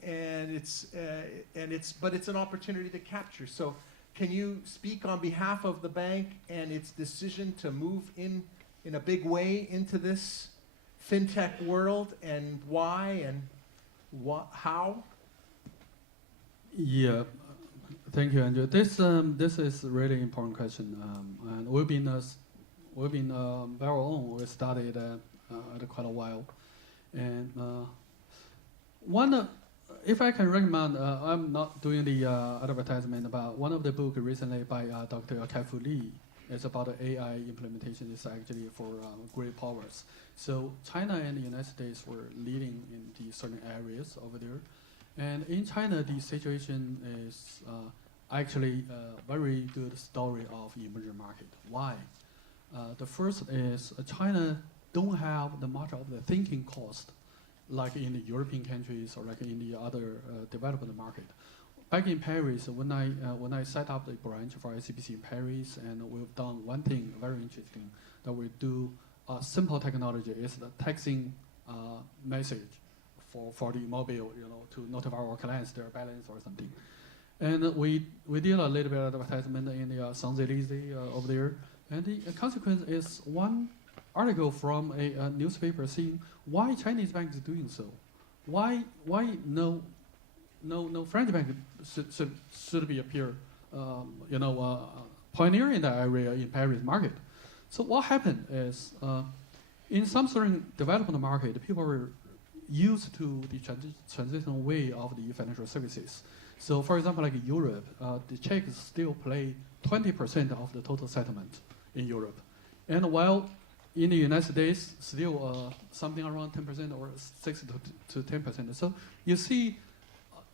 it's an opportunity to capture. So can you speak on behalf of the bank and its decision to move in a big way into this fintech world, and why and how? Yeah, thank you, Andrew. This is a really important question, and we've been very own. We studied it quite a while, and if I can recommend, I'm not doing the advertisement, but one of the book recently by Dr. Kai-Fu Lee. It's about AI implementation. It's actually for great powers. So China and the United States were leading in the certain areas over there. And in China, the situation is actually a very good story of emerging market. Why? The first is China don't have the much of the thinking cost like in the European countries or like in the other developed market. Back in Paris, when I set up the branch for ICBC in Paris, and we've done one thing very interesting, that we do simple technology, is the texting message for the mobile, to notify our clients their balance or something. And we did a little bit of advertisement in the Champs-Élysées over there, and the consequence is one article from a newspaper saying why Chinese banks are doing so, why no French bank should be appear, pioneer in that area in Paris market. So what happened is, in some certain developed market, people were used to the transitional way of the financial services. So for example, like Europe, the Czechs still play 20% of the total settlement in Europe. And while in the United States, still something around 10% or 6 to 10%. So you see,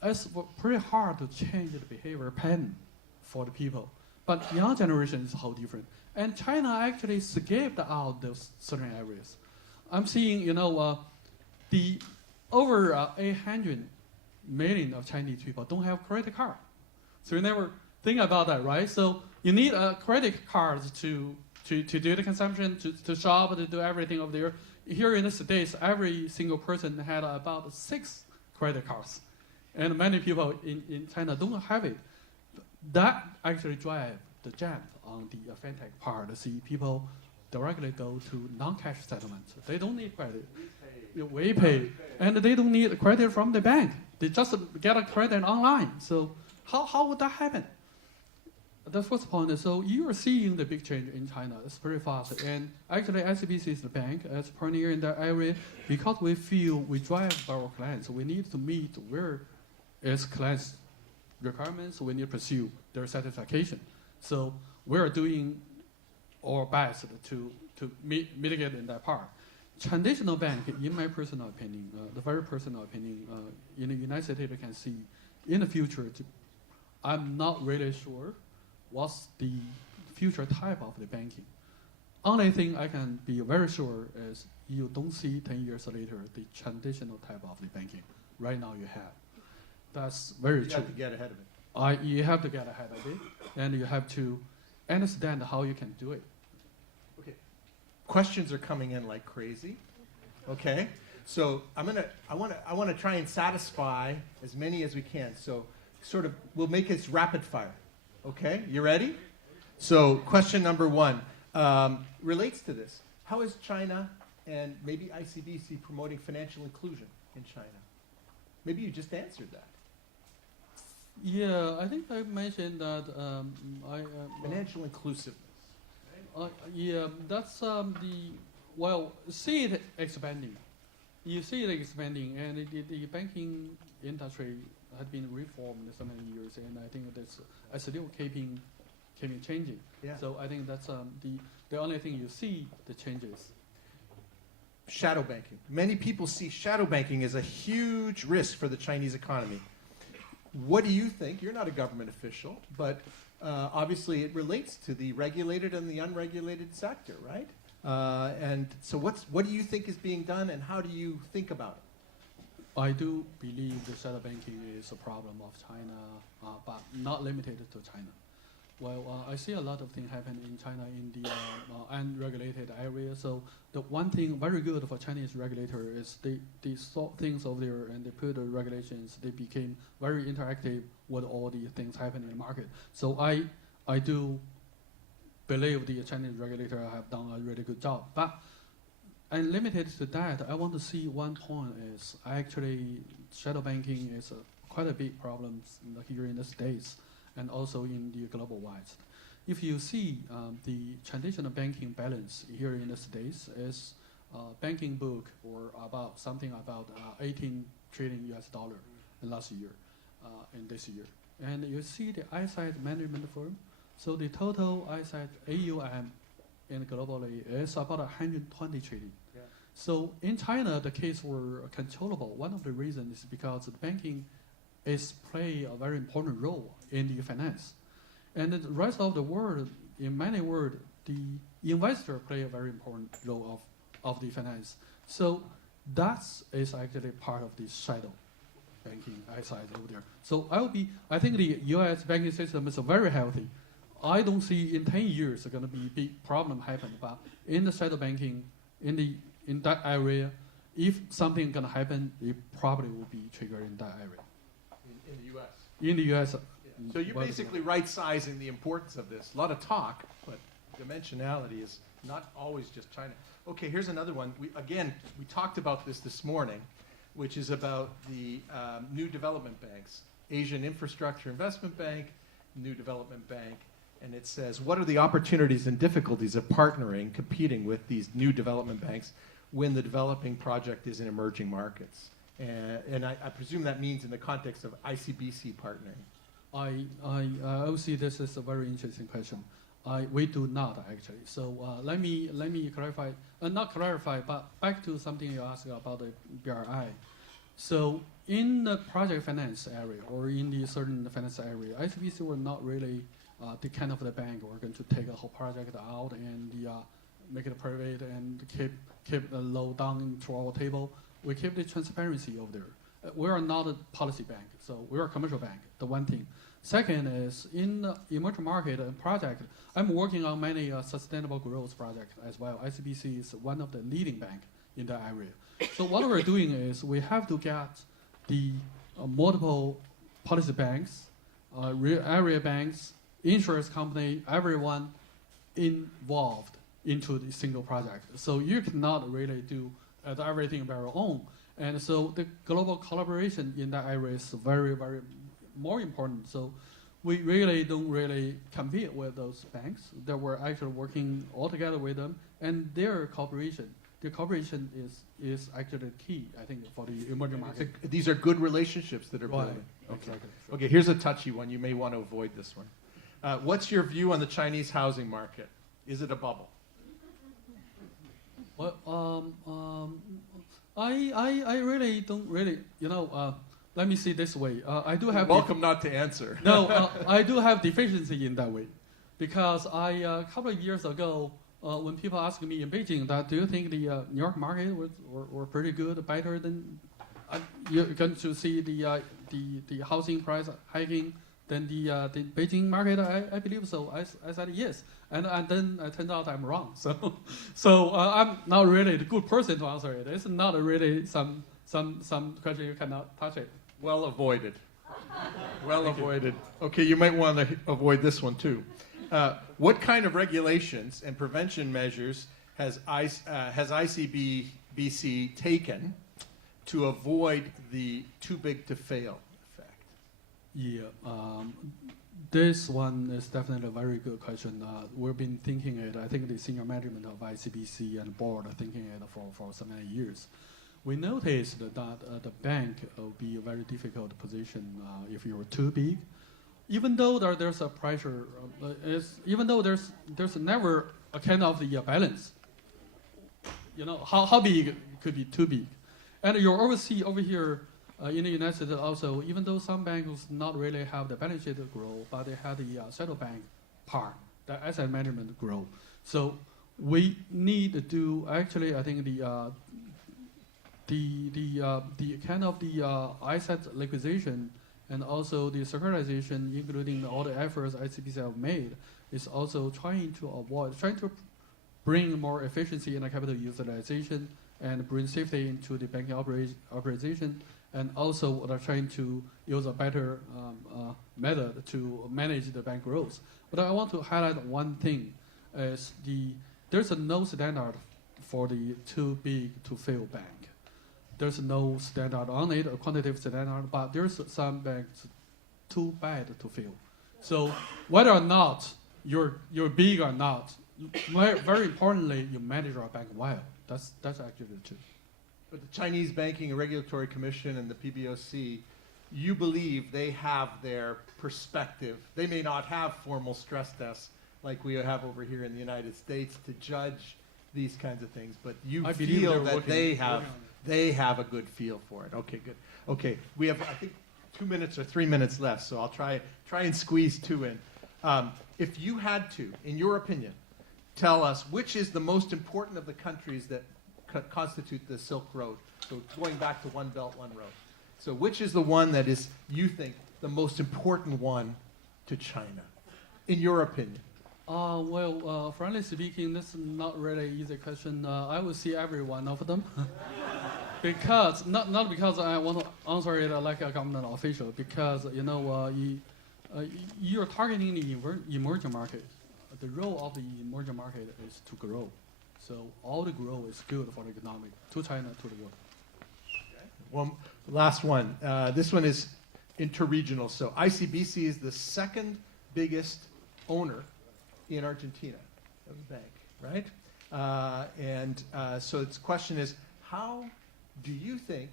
it's pretty hard to change the behavior pattern for the people. But young generation is how different. And China actually skipped out those certain areas. I'm seeing, the over 800 million of Chinese people don't have credit card. So you never think about that, right? So you need a credit card to do the consumption, to shop, to do everything over there. Here in the States, every single person had about 6 credit cards. And many people in China don't have it. That actually drives the jump on the fintech part. See, people directly go to non-cash settlement. They don't need credit. We pay. And they don't need credit from the bank. They just get a credit online. So how would that happen? The first point is, so you are seeing the big change in China. It's very fast. And actually, ICBC is the bank as pioneer in that area because we feel we drive our clients. We need to meet where is clients' requirements. We need to pursue their satisfaction. So we're doing our best to mitigate in that part. Traditional bank, in my personal opinion, the very personal opinion, in the United States, you can see in the future, I'm not really sure what's the future type of the banking. Only thing I can be very sure is you don't see 10 years later the traditional type of the banking. Right now you have. That's very true. You have to get ahead of it. You have to get ahead of it, and you have to understand how you can do it. Okay. Questions are coming in like crazy. Okay. So I want to try and satisfy as many as we can. So sort of, we'll make it rapid fire. Okay, you ready? So question number one relates to this. How is China and maybe ICBC promoting financial inclusion in China? Maybe you just answered that. Yeah, I think I mentioned that financial inclusiveness. Yeah, that's see it expanding. You see it expanding, and the banking industry had been reformed so many years, and I think that's still keeping changing. Yeah. So I think that's the only thing you see the changes. Shadow banking. Many people see shadow banking as a huge risk for the Chinese economy. What do you think? You're not a government official, but obviously it relates to the regulated and the unregulated sector, right? And so what do you think is being done, and how do you think about it? I do believe the shadow banking is a problem of China, but not limited to China. Well, I see a lot of things happen in China in the unregulated area. So the one thing very good for Chinese regulator is they saw things over there and they put the regulations. They became very interactive with all the things happening in the market. So I do believe the Chinese regulator have done a really good job. But unlimited to that, I want to see one point is actually shadow banking is quite a big problem here in the States and also in the global west. If you see the traditional banking balance here in the States is banking book or about something about 18 trillion US dollar in last year and this year. And you see the asset management firm. So the total asset AUM in globally is about 120 trillion. Yeah. So in China, the case were controllable. One of the reasons is because the banking is play a very important role in the finance. And the rest of the world, in many words, the investor play a very important role of the finance. So that is actually part of the shadow banking side over there. So I think the US banking system is very healthy. I don't see in 10 years going to be big problem happen, but in the shadow banking, in that area, if something going to happen, it probably will be triggered in that area. In the U.S. In the U.S. Yeah. So you're basically right-sizing the importance of this. A lot of talk, but dimensionality is not always just China. Okay, here's another one. We talked about this morning, which is about the new development banks. Asian Infrastructure Investment Bank, New Development Bank, and it says, what are the opportunities and difficulties of partnering, competing with these new development banks when the developing project is in emerging markets? And I presume that means in the context of ICBC partnering. I see this is a very interesting question. We do not actually. So let me clarify, not clarify, but back to something you asked about the BRI. So in the project finance area or in the certain finance area, ICBC were not really the kind of the bank we're going to take a whole project out and make it private and keep the low down to our table. We keep the transparency over there. We are not a policy bank, so we are a commercial bank, the one thing. Second is, in the emerging market and project, I'm working on many sustainable growth projects as well. ICBC is one of the leading bank in that area. So what we're doing is we have to get the multiple policy banks, area banks, insurance company, everyone involved into the single project. So you cannot really do everything by your own. And so the global collaboration in that area is very, very more important. So we really don't really compete with those banks that we're actually working all together with them, and their cooperation is actually key, I think, for the emerging market. These are good relationships that are building. Okay. Exactly. Okay, here's a touchy one. You may want to avoid this one. What's your view on the Chinese housing market? Is it a bubble? Well, I really don't really, let me see this way. I do have. Welcome not to answer. No, I do have deficiency in that way, because a couple of years ago, when people asked me in Beijing that, do you think the New York market were pretty good, better than you're going to see the housing price hiking Then the Beijing market, I believe so. I said yes, and then it turned out I'm wrong. So I'm not really the good person to answer it. It's not really some question you cannot touch it. Well avoided. Well avoided. Okay, you might want to avoid this one too. What kind of regulations and prevention measures has ICBC taken to avoid the too big to fail effect? Yeah, this one is definitely a very good question. We've been thinking it. I think the senior management of ICBC and board are thinking it for so many years. We noticed that the bank will be a very difficult position if you were too big. Even though there's a pressure, even though there's never a kind of the balance. You know, how big could be too big. And you oversee over here in the United States also, even though some banks not really have the balance sheet grow, but they have the central bank part, the asset management grow. So we need to do, actually, I think the kind of the asset liquidation and also the securitization, including all the efforts ICBC have made, is also trying to bring more efficiency in the capital utilization and bring safety into the banking operation, and also they're trying to use a better method to manage the bank growth. But I want to highlight one thing, is there's no standard for the too big to fail bank. There's no standard on it, a quantitative standard, but there's some banks too bad to fail. So whether or not you're big or not, very importantly, you manage your bank well. That's actually the truth. But the Chinese Banking and Regulatory Commission and the PBOC, you believe they have their perspective. They may not have formal stress tests like we have over here in the United States to judge these kinds of things, but you feel that they have a good feel for it. Okay, good. Okay, we have, I think, 2 minutes or 3 minutes left, so I'll try and squeeze 2 in. If you had to, in your opinion, tell us which is the most important of the countries that constitute the Silk Road, so going back to One Belt, One Road. So which is the one that is, you think, the most important one to China, in your opinion? Frankly speaking, this is not really an easy question. I will see every one of them. Because, not because I want to answer it like a government official, because, you know, you're targeting the emerging market. The role of the emerging market is to grow. So all the growth is good for the economy, to China, to the world. Okay. Well, last one. This one is interregional. So ICBC is the second biggest owner in Argentina of the bank, right? So its question is, how do you think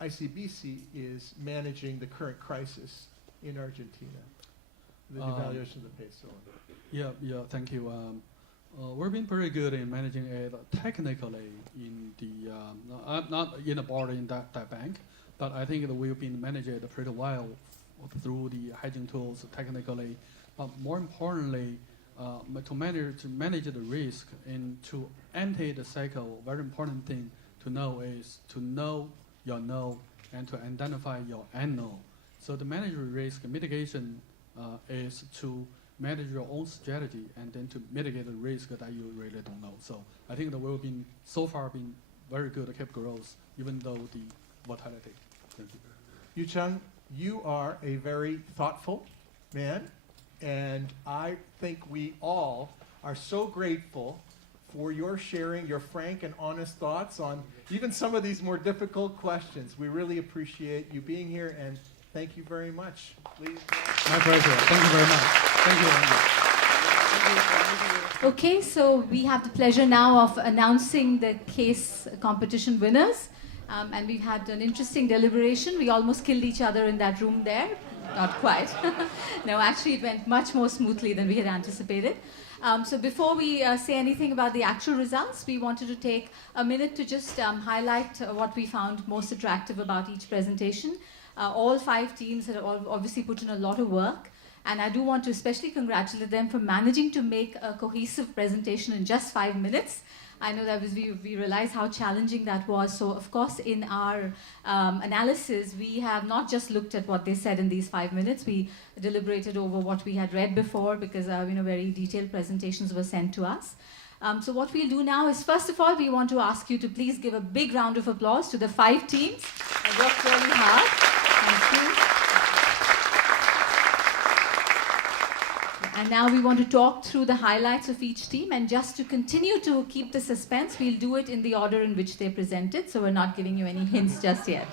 ICBC is managing the current crisis in Argentina, the devaluation of the peso? Yeah, thank you. We've been pretty good in managing it technically in the, not in the board in that bank, but I think that we've been managing it pretty well through the hedging tools technically. But more importantly, to manage the risk and to enter the cycle, very important thing to know is to know your no and to identify your unknown. So the management risk mitigation is to manage your own strategy and then to mitigate the risk that you really don't know. So I think that we've been so far been very good at keep growth, even though the volatility. Thank you. Yu Cheng, you are a very thoughtful man, and I think we all are so grateful for your sharing your frank and honest thoughts on even some of these more difficult questions. We really appreciate you being here, and thank you very much. Please. My pleasure. Thank you very much. Thank you very much. Okay, so we have the pleasure now of announcing the case competition winners. And we've had an interesting deliberation. We almost killed each other in that room there. Not quite. No, actually it went much more smoothly than we had anticipated. So before we say anything about the actual results, we wanted to take a minute to just highlight what we found most attractive about each presentation. All 5 teams have obviously put in a lot of work, and I do want to especially congratulate them for managing to make a cohesive presentation in just 5 minutes. I know that we realized how challenging that was. So, of course, in our analysis, we have not just looked at what they said in these 5 minutes. We deliberated over what we had read before because very detailed presentations were sent to us. So what we'll do now is, first of all, we want to ask you to please give a big round of applause to the 5 teams that worked really hard. Thank you. And now we want to talk through the highlights of each team, and just to continue to keep the suspense, we'll do it in the order in which they presented, so we're not giving you any hints just yet.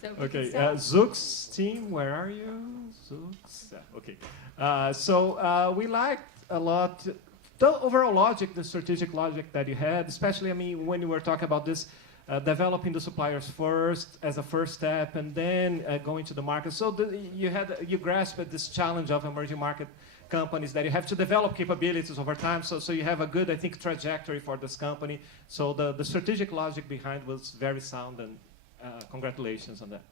So okay, Zook's team, where are you? Zook's, okay. So we liked a lot the overall logic, the strategic logic that you had, especially, when you were talking about this, developing the suppliers first as a first step, and then going to the market. So you grasped this challenge of emerging market companies that you have to develop capabilities over time. So you have a good, I think, trajectory for this company. So the strategic logic behind was very sound, and congratulations on that.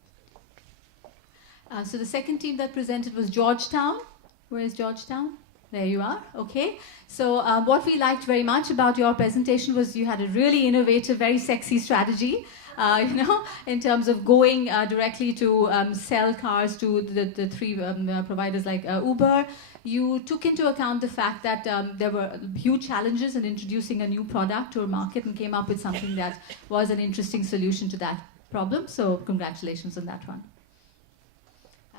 So the second team that presented was Georgetown. Where is Georgetown? There you are. Okay. So what we liked very much about your presentation was you had a really innovative, very sexy strategy, in terms of going directly to sell cars to the 3 providers like Uber. You took into account the fact that there were huge challenges in introducing a new product to a market and came up with something that was an interesting solution to that problem. So congratulations on that one.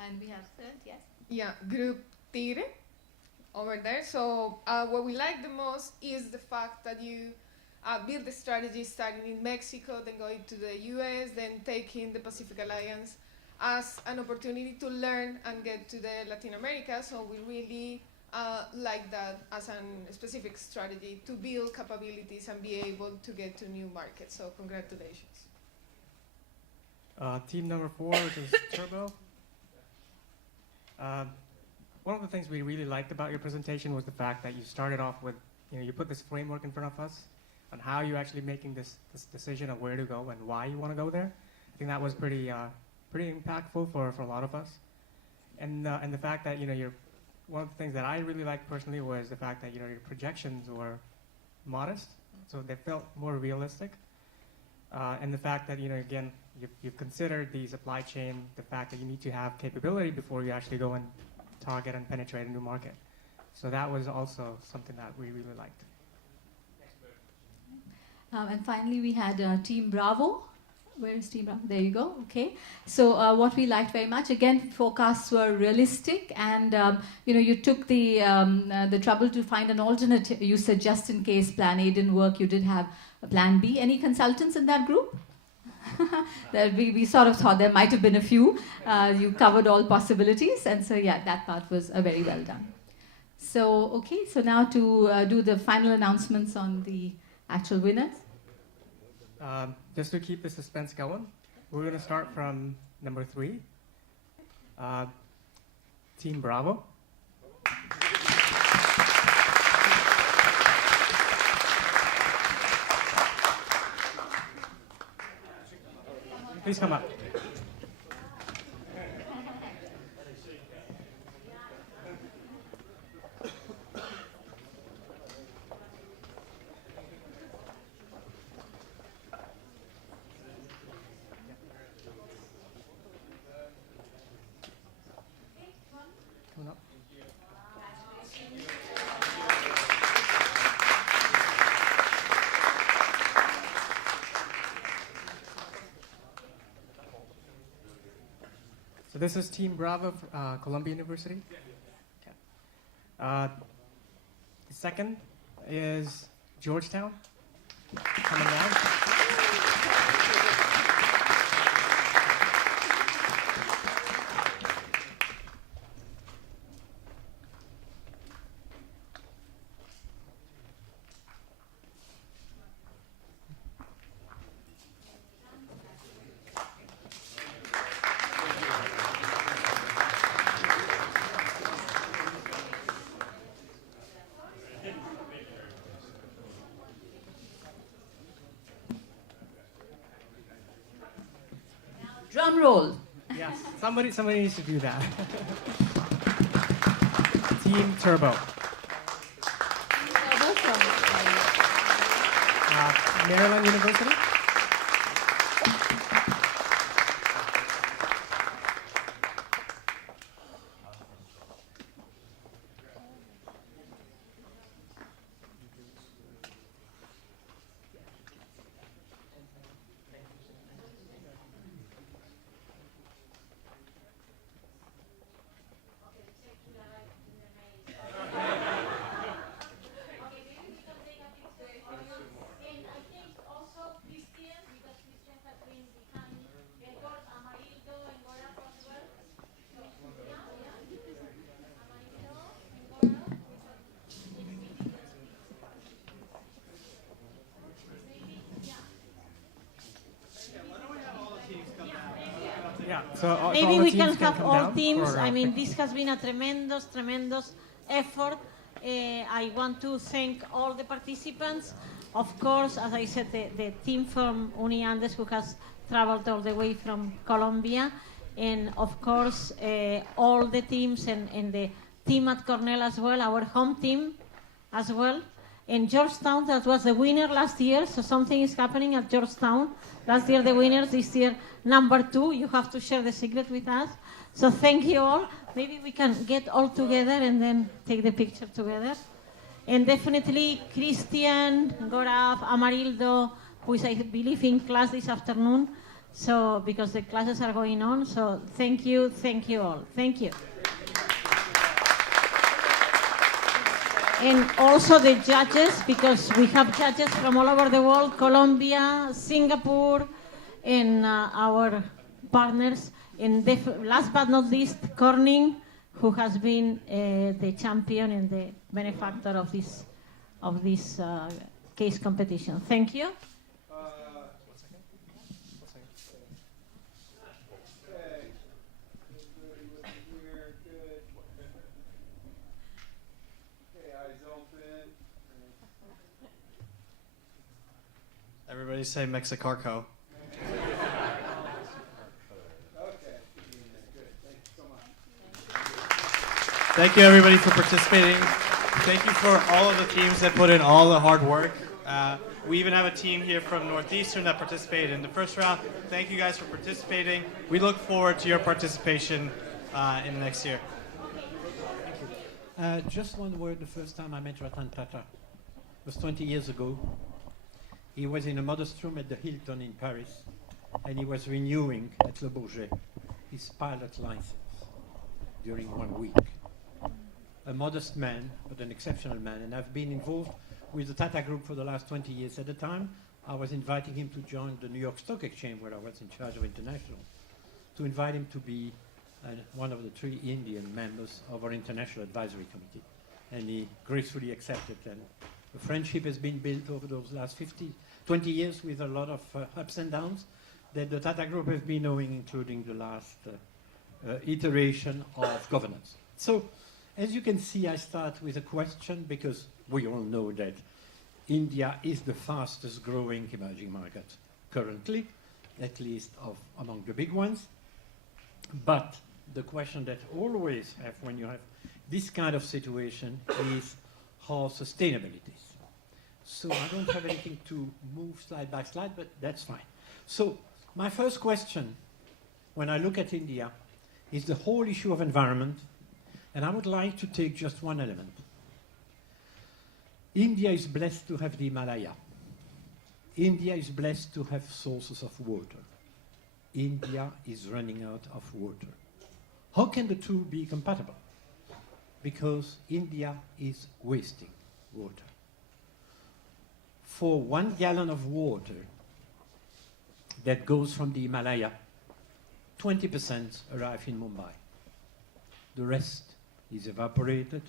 And we have third, yes? Yeah, Group Tigre over there. So what we like the most is the fact that you build the strategy starting in Mexico, then going to the US, then taking the Pacific Alliance as an opportunity to learn and get to the Latin America. So we really like that as a specific strategy to build capabilities and be able to get to new markets. So congratulations. Team number 4, which is Turbo. One of the things we really liked about your presentation was the fact that you started off with, you put this framework in front of us on how you're actually making this decision of where to go and why you want to go there. I think that was pretty impactful for a lot of us. And the fact that, one of the things that I really liked personally was the fact that, your projections were modest, so they felt more realistic. And the fact that, again, you've considered the supply chain, the fact that you need to have capability before you actually go and target and penetrate a new market. So that was also something that we really liked. And finally, we had Team Bravo. Where is Team Bravo? There you go. Okay. So what we liked very much, again, forecasts were realistic, and you took the trouble to find an alternate usage just in case Plan A didn't work. You did have a Plan B. Any consultants in that group? we sort of thought there might have been a few. You covered all possibilities, and so yeah, that part was very well done. So okay, so now to do the final announcements on the actual winners. Just to keep the suspense going, we're going to start from number 3, Team Bravo. Please come up. Coming up. So this is Team Bravo, Columbia University. Okay. The second is Georgetown, coming down. Drum roll. Yes, somebody needs to do that. Team Turbo. Maryland University. Maybe we can have all teams. I mean, this has been a tremendous effort. I want to thank all the participants. Of course, as I said, the team from UniAndes who has traveled all the way from Colombia. And of course, all the teams and the team at Cornell as well, our home team as well. And Georgetown, that was the winner last year, so something is happening at Georgetown. Last year the winners, this year number 2. You have to share the secret with us. So thank you all. Maybe we can get all together and then take the picture together. And definitely Christian, Gaurav, Amarildo, who is, I believe, in class this afternoon. So, because the classes are going on. So thank you all. Thank you. And also the judges, because we have judges from all over the world, Colombia, Singapore, and our partners. And last but not least, Corning, who has been the champion and the benefactor of this case competition. Thank you. Everybody say Mexicarco. Thank you, everybody, for participating. Thank you for all of the teams that put in all the hard work. We even have a team here from Northeastern that participated in the first round. Thank you guys for participating. We look forward to your participation in the next year. Just one word. The first time I met Ratan Tata was 20 years ago. He was in a modest room at the Hilton in Paris, and he was renewing at Le Bourget his pilot license during 1 week. A modest man, but an exceptional man, and I've been involved with the Tata Group for the last 20 years. At the time, I was inviting him to join the New York Stock Exchange, where I was in charge of international, to invite him to be one of the 3 Indian members of our International Advisory Committee. And he gracefully accepted, and the friendship has been built over those last 20 years with a lot of ups and downs that the Tata Group has been knowing, including the last iteration of governance. So, as you can see, I start with a question because we all know that India is the fastest growing emerging market currently, at least among the big ones. But the question that always have when you have this kind of situation is how sustainable it is. So I don't have anything to move slide by slide, but that's fine. So my first question, when I look at India, is the whole issue of environment, and I would like to take just one element. India is blessed to have the Himalaya. India is blessed to have sources of water. India is running out of water. How can the two be compatible? Because India is wasting water. For 1 gallon of water that goes from the Himalaya, 20% arrive in Mumbai. The rest is evaporated,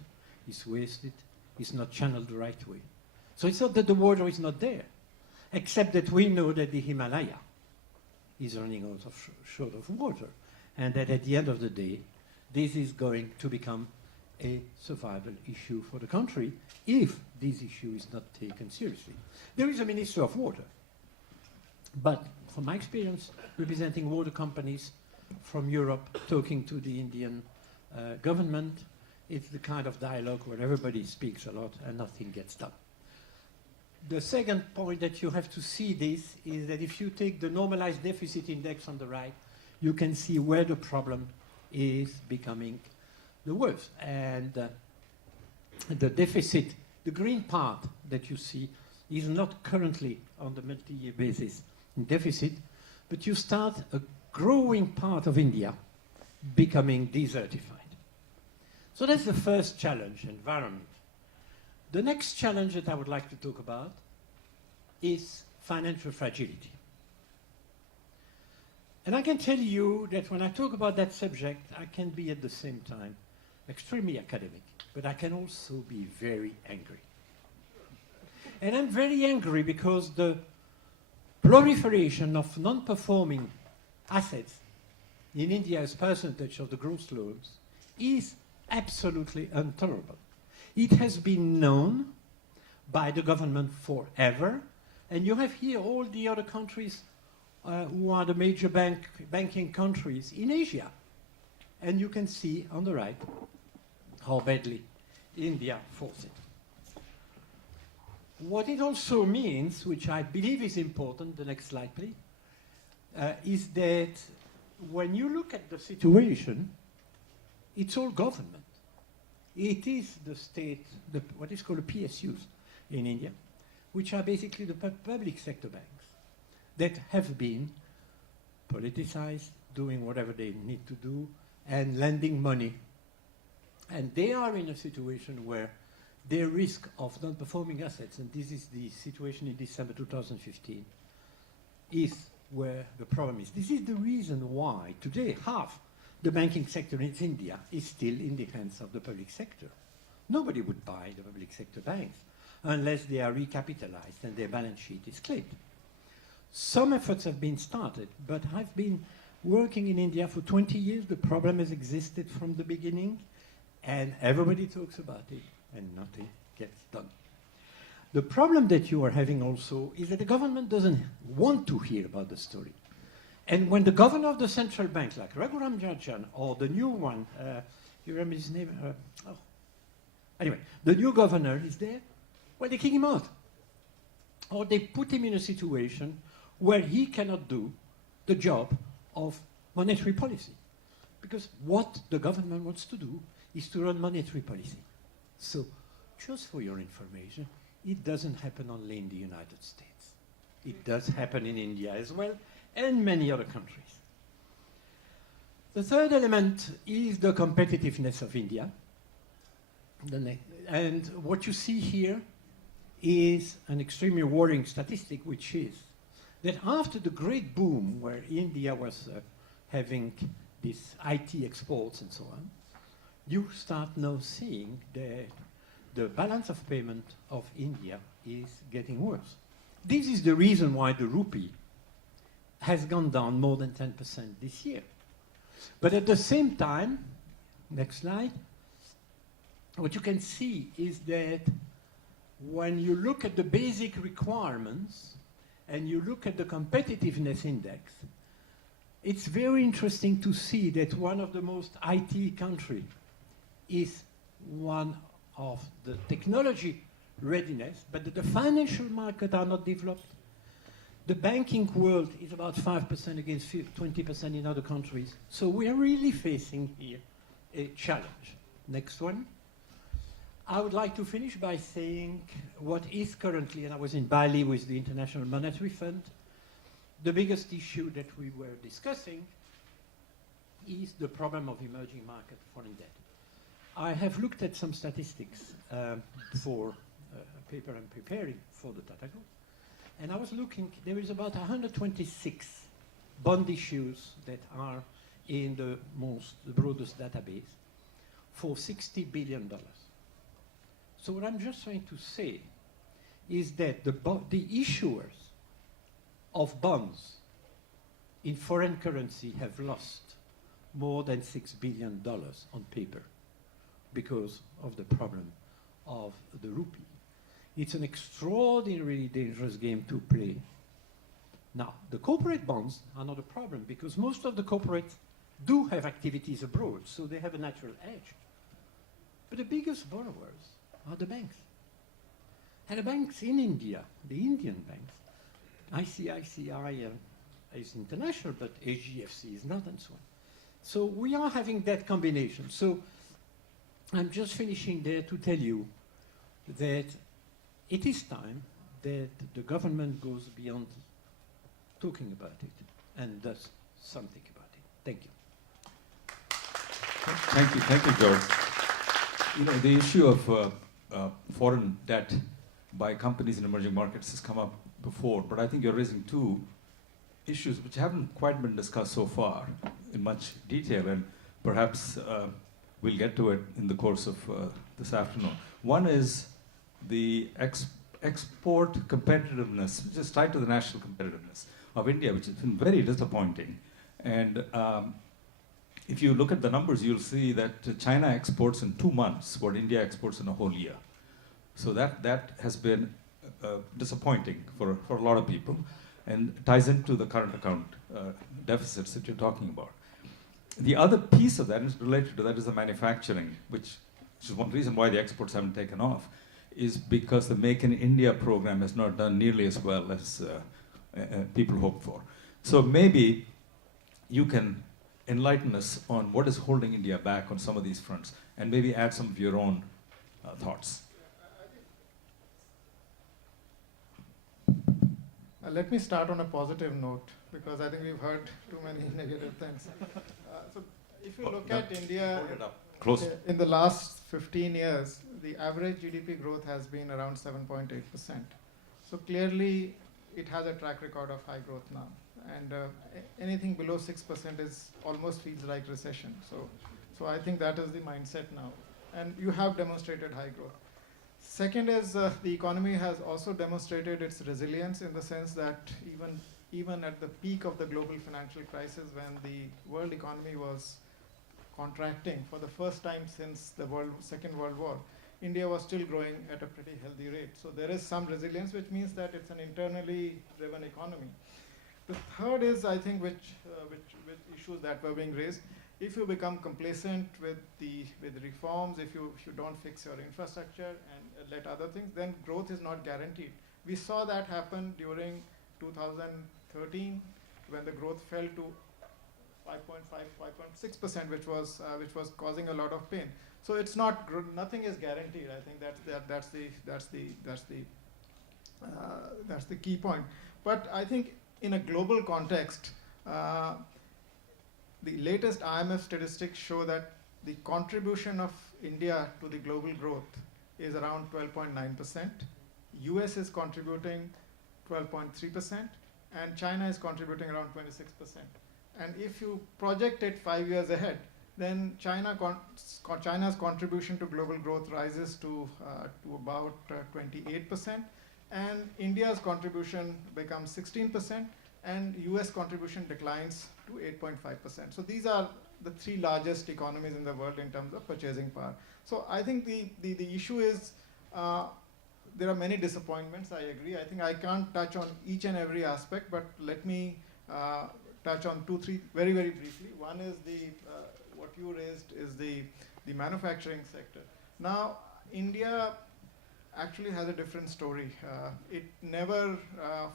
is wasted, is not channeled the right way. So it's not that the water is not there, except that we know that the Himalaya is running out of short of water, and that at the end of the day, this is going to become a survival issue for the country if this issue is not taken seriously. There is a Minister of Water, but from my experience representing water companies from Europe, talking to the Indian government, it's the kind of dialogue where everybody speaks a lot and nothing gets done. The second point that you have to see this is that if you take the normalized deficit index on the right, you can see where the problem is becoming the worst. And the deficit, the green part that you see, is not currently on the multi-year basis in deficit, but you start a growing part of India becoming desertified. So that's the first challenge, environment. The next challenge that I would like to talk about is financial fragility. And I can tell you that when I talk about that subject, I can be at the same time extremely academic, but I can also be very angry. And I'm very angry because the proliferation of non-performing assets in India as percentage of the gross loans is absolutely intolerable. It has been known by the government forever, and you have here all the other countries who are the major banking countries in Asia. And you can see on the right how badly India falls it. What it also means, which I believe is important, the next slide please, is that when you look at the situation, it's all government. It is the state, what is called the PSUs in India, which are basically the public sector banks that have been politicized, doing whatever they need to do, and lending money. And they are in a situation where their risk of non-performing assets, and this is the situation in December 2015, is where the problem is. This is the reason why today half the banking sector in India is still in the hands of the public sector. Nobody would buy the public sector banks unless they are recapitalized and their balance sheet is cleaned. Some efforts have been started, but I've been working in India for 20 years. The problem has existed from the beginning, and everybody talks about it, and nothing gets done. The problem that you are having also is that the government doesn't want to hear about the story. And when the governor of the central bank, like Raghuram Rajan, or the new one, you remember his name? Anyway, the new governor is there, well, they kick him out. Or they put him in a situation where he cannot do the job of monetary policy. Because what the government wants to do is to run monetary policy. So, just for your information, it doesn't happen only in the United States. It does happen in India as well, and many other countries. The third element is the competitiveness of India. And what you see here is an extremely worrying statistic, which is that after the great boom where India was having these IT exports and so on, you start now seeing that the balance of payment of India is getting worse. This is the reason why the rupee has gone down more than 10% this year. But at the same time, next slide, what you can see is that when you look at the basic requirements and you look at the competitiveness index, it's very interesting to see that one of the most IT countries is one of the technology readiness, but that the financial markets are not developed. The banking world is about 5% against 20% in other countries. So we are really facing here a challenge. Next one. I would like to finish by saying what is currently, and I was in Bali with the International Monetary Fund, the biggest issue that we were discussing is the problem of emerging market foreign debt. I have looked at some statistics for a paper I'm preparing for the Tata Group, and I was looking, there is about 126 bond issues that are in the broadest database for $60 billion. So what I'm just trying to say is that the issuers of bonds in foreign currency have lost more than $6 billion on paper because of the problem of the rupee. It's an extraordinarily dangerous game to play. Now, the corporate bonds are not a problem because most of the corporates do have activities abroad, so they have a natural edge. But the biggest borrowers are the banks. And the banks in India, the Indian banks, ICICI is international, but HDFC is not, and so on. So we are having that combination. So I'm just finishing there to tell you that it is time that the government goes beyond talking about it and does something about it. Thank you. Thank you, George. You know, the issue of foreign debt by companies in emerging markets has come up before, but I think you're raising two issues which haven't quite been discussed so far in much detail, and perhaps we'll get to it in the course of this afternoon. One is the export competitiveness, which is tied to the national competitiveness of India, which has been very disappointing. And if you look at the numbers, you'll see that China exports in 2 months what India exports in a whole year. So that has been disappointing for a lot of people, and ties into the current account deficits that you're talking about. The other piece of that is related to that is the manufacturing, which is one reason why the exports haven't taken off, is because the Make in India program has not done nearly as well as people hoped for. So maybe you can enlighten us on what is holding India back on some of these fronts, and maybe add some of your own thoughts. Let me start on a positive note, because I think we've heard too many negative things. So if you look at India, in the last 15 years, the average GDP growth has been around 7.8%. So clearly, it has a track record of high growth now. And anything below 6% is almost feels like recession. So I think that is the mindset now. And you have demonstrated high growth. Second is the economy has also demonstrated its resilience in the sense that even at the peak of the global financial crisis, when the world economy was contracting for the first time since the Second World War, India was still growing at a pretty healthy rate. So there is some resilience, which means that it's an internally driven economy. The third is, I think, which issues that were being raised. If you become complacent with reforms, if you don't fix your infrastructure and let other things, then growth is not guaranteed. We saw that happen during 2013 when the growth fell to 5.6%, which was causing a lot of pain. So it's not nothing is guaranteed. I think that's the key point. But I think in a global context, the latest IMF statistics show that the contribution of India to the global growth is around 12.9%. US is contributing 12.3%, and China is contributing around 26%. And if you project it 5 years ahead, then China's contribution to global growth rises to about 28%, and India's contribution becomes 16%, and US contribution declines to 8.5%. So these are the three largest economies in the world in terms of purchasing power. So I think the issue is there are many disappointments, I agree. I think I can't touch on each and every aspect, but let me touch on 2, 3 very, very briefly. One is what you raised is the manufacturing sector. Now, India actually has a different story. It never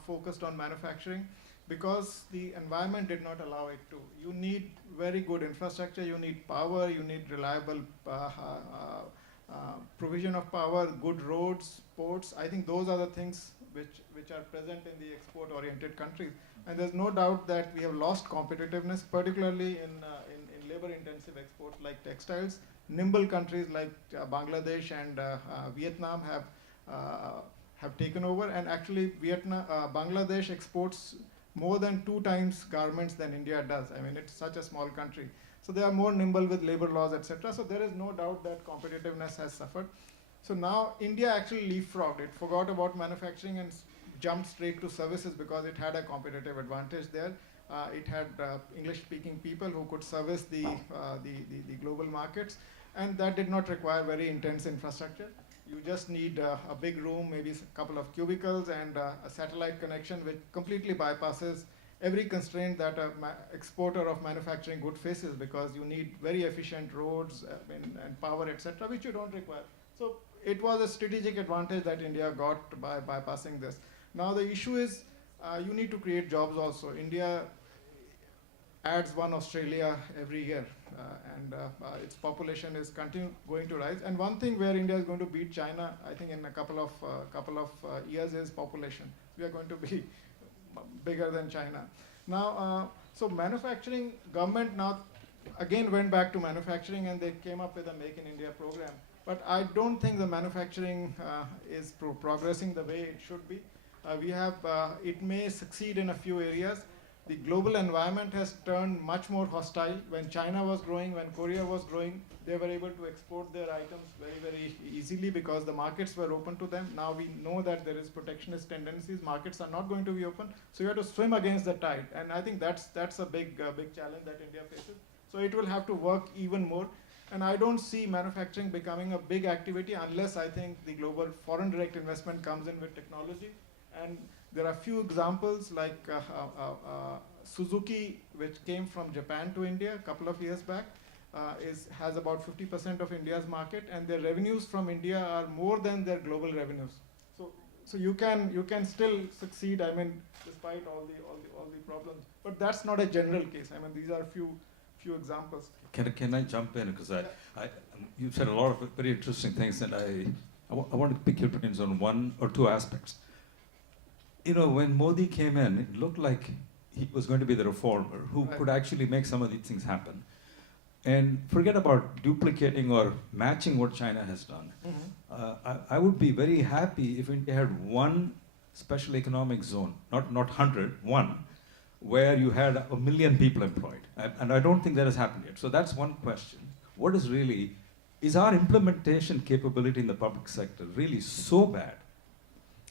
focused on manufacturing because the environment did not allow it to. You need very good infrastructure, you need power, you need reliable provision of power, good roads, ports. I think those are the things which are present in the export-oriented countries. And there's no doubt that we have lost competitiveness, particularly in labor-intensive exports like textiles. Nimble countries like Bangladesh and Vietnam have taken over, and actually Bangladesh exports more than 2 times garments than India does. I mean, it's such a small country. So they are more nimble with labor laws, etc. So there is no doubt that competitiveness has suffered. So now India actually leapfrogged. It forgot about manufacturing and jumped straight to services because it had a competitive advantage there. It had English-speaking people who could service the global markets, and that did not require very intense infrastructure. You just need a big room, maybe a couple of cubicles, and a satellite connection which completely bypasses every constraint that an exporter of manufacturing good faces, because you need very efficient roads and power, etc., which you don't require. So it was a strategic advantage that India got by bypassing this. Now the issue is you need to create jobs also. India adds one Australia every year, and its population is going to rise. And one thing where India is going to beat China, I think in a couple of years, is population. We are going to be bigger than China. Now, so manufacturing, government now again went back to manufacturing, and they came up with a Make in India program. But I don't think the manufacturing is progressing the way it should be. It may succeed in a few areas. The global environment has turned much more hostile. When China was growing, when Korea was growing, they were able to export their items very, very easily because the markets were open to them. Now we know that there is protectionist tendencies. Markets are not going to be open. So you have to swim against the tide. And I think that's a big challenge that India faces. So it will have to work even more. And I don't see manufacturing becoming a big activity unless I think the global foreign direct investment comes in with technology. And there are few examples like Suzuki, which came from Japan to India a couple of years back, has about 50% of India's market, and their revenues from India are more than their global revenues. So you can still succeed. I mean, despite all the problems. But that's not a general case. I mean, these are few examples. Can I jump in, because you said a lot of very interesting things, and I want to pick your brains on one or two aspects. You know, when Modi came in, it looked like he was going to be the reformer who could actually make some of these things happen. And forget about duplicating or matching what China has done. I would be very happy if India had one special economic zone, not 100, one, where you had 1 million people employed. And I don't think that has happened yet. So that's one question. What is our implementation capability in the public sector really so bad?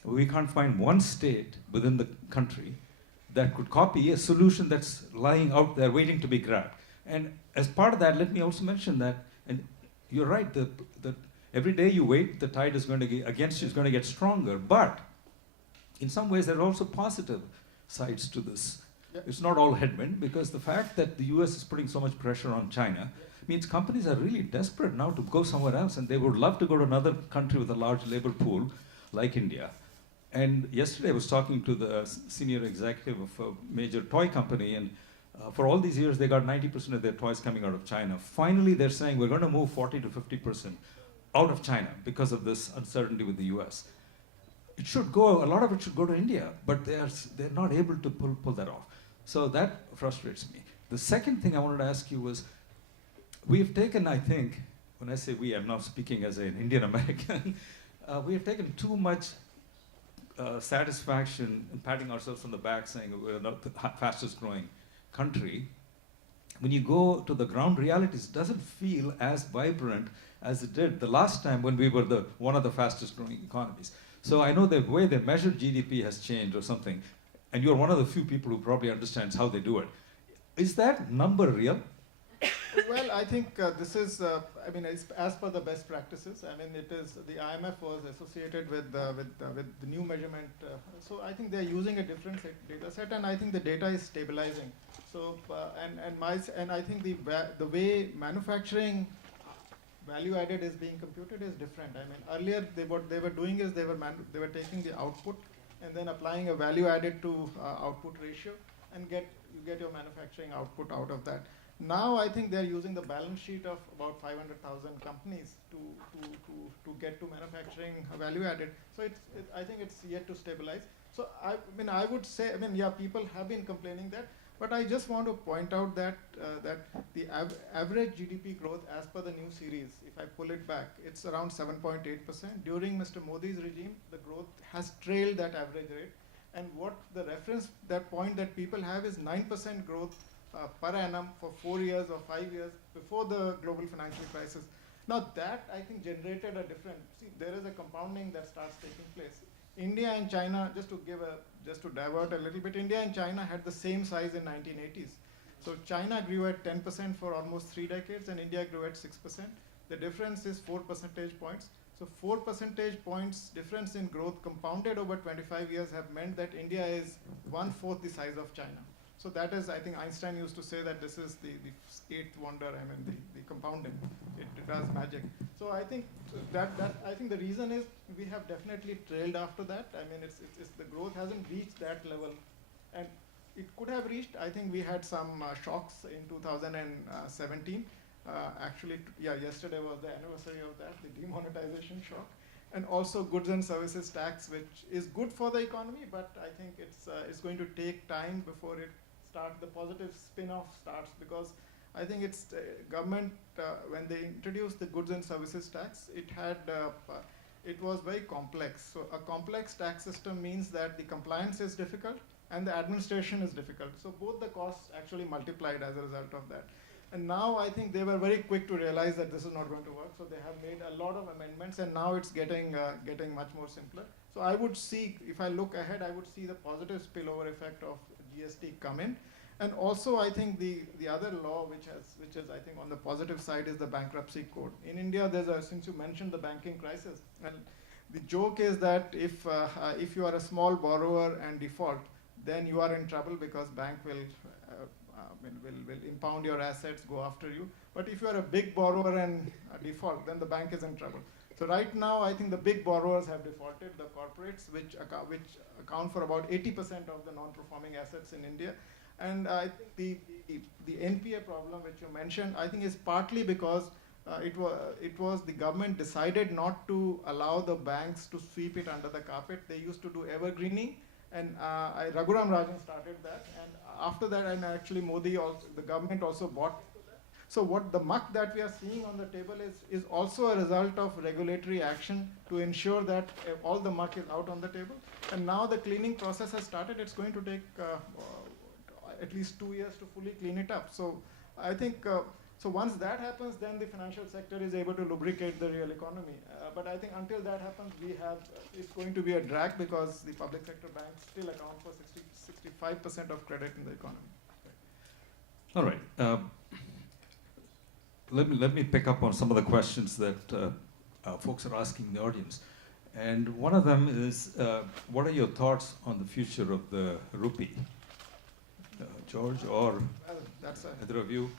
We can't find one state within the country that could copy a solution that's lying out there waiting to be grabbed. And as part of that, let me also mention that, and you're right, that every day you wait, the tide is going to get against you, is going to get stronger. But in some ways, there are also positive sides to this. Yep. It's not all headwind, because the fact that the US is putting so much pressure on China means companies are really desperate now to go somewhere else, and they would love to go to another country with a large labor pool like India. And yesterday I was talking to the senior executive of a major toy company, and for all these years they got 90% of their toys coming out of China. Finally they're saying we're going to move 40 to 50% out of China because of this uncertainty with the US. It should go, a lot of it should go to India, but they're not able to pull that off. So that frustrates me. The second thing I wanted to ask you was, we've taken, I think, when I say we, I'm now speaking as an Indian American, we have taken too much satisfaction in patting ourselves on the back saying we're not the fastest growing country. When you go to the ground realities, it doesn't feel as vibrant as it did the last time when we were one of the fastest growing economies. So I know the way they measure GDP has changed or something, and you're one of the few people who probably understands how they do it. Is that number real? Well, I think this is, I mean, as per the best practices. I mean, it is, the IMF was associated with the new measurement. So I think they're using a different data set, and I think the data is stabilizing. So, and I think the way manufacturing value added is being computed is different. I mean, earlier what they were doing is they were taking the output and then applying a value added to output ratio, and you get your manufacturing output out of that. Now I think they're using the balance sheet of about 500,000 companies to get to manufacturing value added. So I think it's yet to stabilize. So I mean, I would say, I mean, yeah, people have been complaining that, but I just want to point out that the average GDP growth as per the new series, if I pull it back, it's around 7.8%. During Mr. Modi's regime, the growth has trailed that average rate. And what the reference, that point that people have is 9% growth per annum for 4 years or 5 years before the global financial crisis. Now that, I think, generated a different, see, there is a compounding that starts taking place. India and China, just to divert a little bit, India and China had the same size in 1980s. So China grew at 10% for almost 3 decades, and India grew at 6%. The difference is 4 percentage points. So 4 percentage points difference in growth compounded over 25 years have meant that India is 1/4 the size of China. So that is, I think Einstein used to say that this is the eighth wonder, I mean, the compounding. It does magic. So I think I think the reason is we have definitely trailed after that. I mean, it's the growth hasn't reached that level. And it could have reached, I think we had some shocks in 2017. Actually, yesterday was the anniversary of that, the demonetization shock. And also goods and services tax, which is good for the economy, but I think it's going to take time before the positive spin-off starts, because I think it's government, when they introduced the goods and services tax, it was very complex. So a complex tax system means that the compliance is difficult and the administration is difficult. So both the costs actually multiplied as a result of that. And now I think they were very quick to realize that this is not going to work. So they have made a lot of amendments, and now it's getting much more simpler. So I would see, if I look ahead, I would see the positive spillover effect of GST come in. And also I think the other law which is I think on the positive side is the bankruptcy code. In India, since you mentioned the banking crisis, and the joke is that if you are a small borrower and default, then you are in trouble because bank will impound your assets, go after you. But if you are a big borrower and default, then the bank is in trouble. So right now, I think the big borrowers have defaulted, the corporates, which account for about 80% of the non-performing assets in India. And I think the NPA problem, which you mentioned, I think is partly because it was the government decided not to allow the banks to sweep it under the carpet. They used to do evergreening. And Raghuram Rajan started that, and after that, and actually Modi, the government also bought into that. So what the muck that we are seeing on the table is also a result of regulatory action to ensure that all the muck is out on the table. And now the cleaning process has started. It's going to take at least 2 years to fully clean it up. So I think, so once that happens, then the financial sector is able to lubricate the real economy. But I think until that happens, it's going to be a drag because the public sector banks still account for 65% of credit in the economy. All right. Let me pick up on some of the questions that folks are asking in the audience. And one of them is, what are your thoughts on the future of the rupee? George or either of you?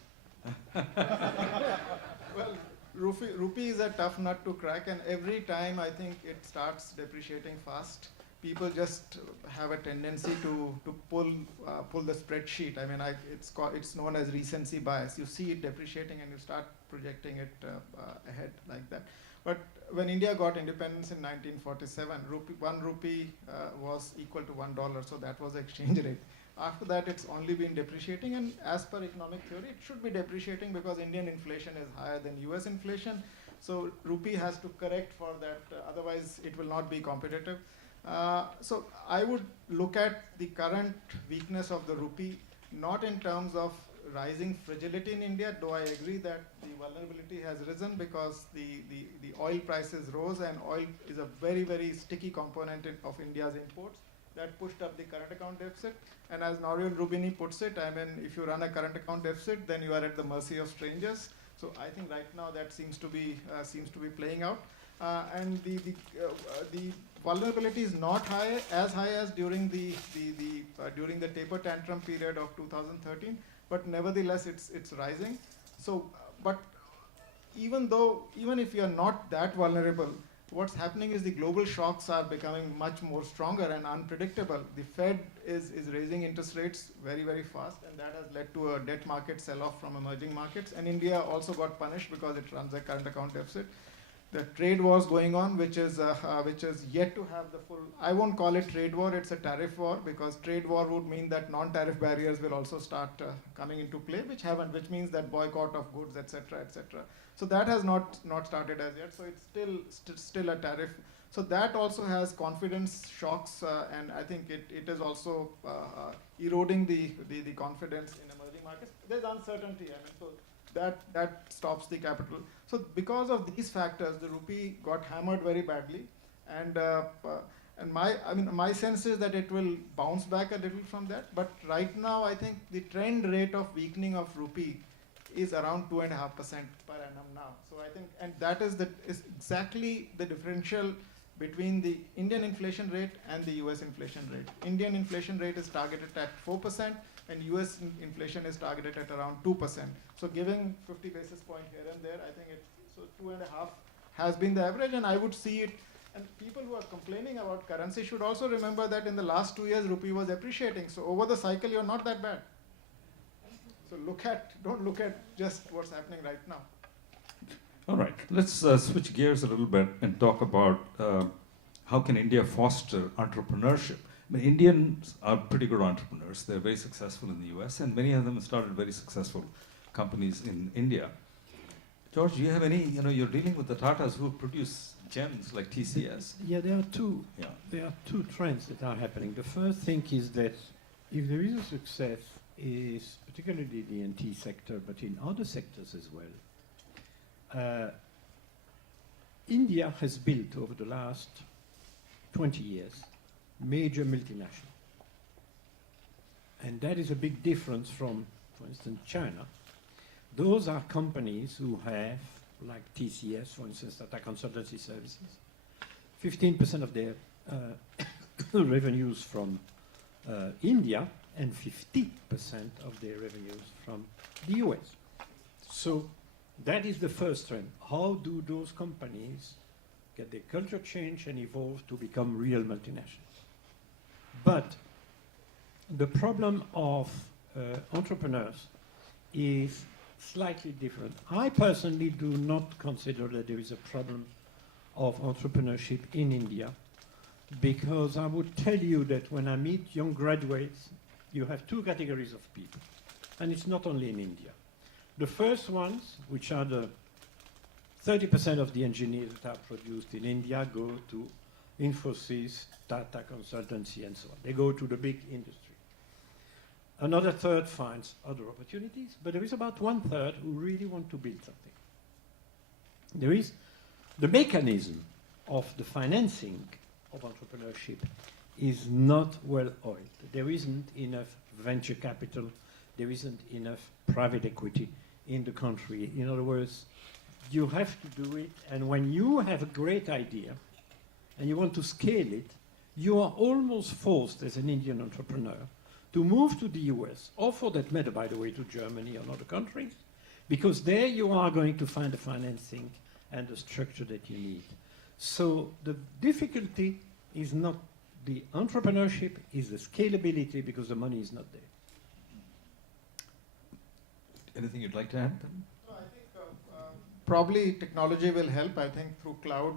Well, rupee is a tough nut to crack, and every time I think it starts depreciating fast, people just have a tendency to pull the spreadsheet. I mean, it's known as recency bias. You see it depreciating and you start projecting it ahead like that. But when India got independence in 1947, 1 rupee was equal to $1, so that was the exchange rate. After that, it's only been depreciating, and as per economic theory, it should be depreciating because Indian inflation is higher than US inflation. So rupee has to correct for that, otherwise it will not be competitive. So I would look at the current weakness of the rupee, not in terms of rising fragility in India, though I agree that the vulnerability has risen because the oil prices rose, and oil is a very, very sticky component of India's imports. That pushed up the current account deficit. And as Nouriel Roubini puts it, I mean, if you run a current account deficit, then you are at the mercy of strangers. So I think right now that seems to be playing out. And the vulnerability is not as high as during the taper tantrum period of 2013, but nevertheless it's rising. So, but even if you are not that vulnerable, what's happening is the global shocks are becoming much more stronger and unpredictable. The Fed is raising interest rates very, very fast, and that has led to a debt market sell-off from emerging markets. And India also got punished because it runs a current account deficit. The trade wars going on, which is yet to have the full, I won't call it trade war, it's a tariff war, because trade war would mean that non-tariff barriers will also start coming into play, which means that boycott of goods, etc., etc. So that has not started as yet, so it's still a tariff. So that also has confidence shocks, and I think it is also eroding the confidence in emerging markets. There's uncertainty, I mean, so that stops the capital. So because of these factors, the rupee got hammered very badly, and my sense is that it will bounce back a little from that. But right now, I think the trend rate of weakening of rupee is around 2.5% per annum now. So I think, and that is exactly the differential between the Indian inflation rate and the US inflation rate. Indian inflation rate is targeted at 4%, and US inflation is targeted at around 2%. So giving 50 basis point here and there, I think so 2.5 has been the average, and I would see it. And people who are complaining about currency should also remember that in the last 2 years, rupee was appreciating. So over the cycle, you're not that bad. So don't look at just what's happening right now. All right, let's switch gears a little bit and talk about how can India foster entrepreneurship. I mean, Indians are pretty good entrepreneurs. They're very successful in the US, and many of them have started very successful companies in India. George, do you have any, you're dealing with the Tatas who produce gems like TCS. Yeah, there are two trends that are happening. The first thing is that if there is a success, is particularly the NT sector, but in other sectors as well. India has built over the last 20 years major multinational. And that is a big difference from, for instance, China. Those are companies who have, like TCS, for instance, Tata Consultancy Services, 15% of their revenues from India and 50% of their revenues from the US. So that is the first trend. How do those companies get their culture change and evolve to become real multinationals? But the problem of entrepreneurs is slightly different. I personally do not consider that there is a problem of entrepreneurship in India, because I would tell you that when I meet young graduates, you have two categories of people, and it's not only in India. The first ones, which are the 30% of the engineers that are produced in India, go to Infosys, Tata Consultancy, and so on. They go to the big industry. Another third finds other opportunities, but there is about 1/3 who really want to build something. There is the mechanism of the financing of entrepreneurship is not well oiled. There isn't enough venture capital. There isn't enough private equity in the country. In other words, you have to do it, and when you have a great idea and you want to scale it, you are almost forced as an Indian entrepreneur to move to the US, or for that matter, by the way, to Germany or other countries, because there you are going to find the financing and the structure that you need. So the difficulty is not the entrepreneurship, is the scalability, because the money is not there. Anything you'd like to add? So I think probably technology will help. I think through cloud,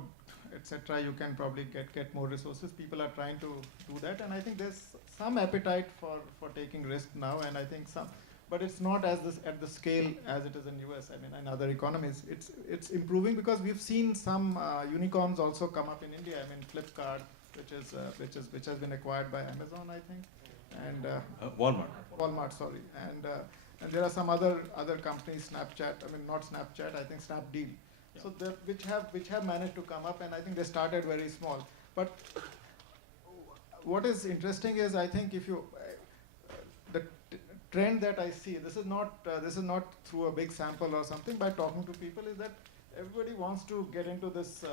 etc., you can probably get more resources. People are trying to do that, and I think there's some appetite for taking risk now, and I think but it's not at the scale as it is in US. I mean, in other economies, it's improving, because we've seen some unicorns also come up in India. I mean, Flipkart, which has been acquired by Amazon, I think, and Walmart. Walmart, sorry, and there are some other companies, Snapchat. I mean, not Snapchat. I think Snapdeal. Yeah. So which have managed to come up, and I think they started very small. But what is interesting is, I think if you the trend that I see, this is not through a big sample or something. By talking to people, is that everybody wants to get into this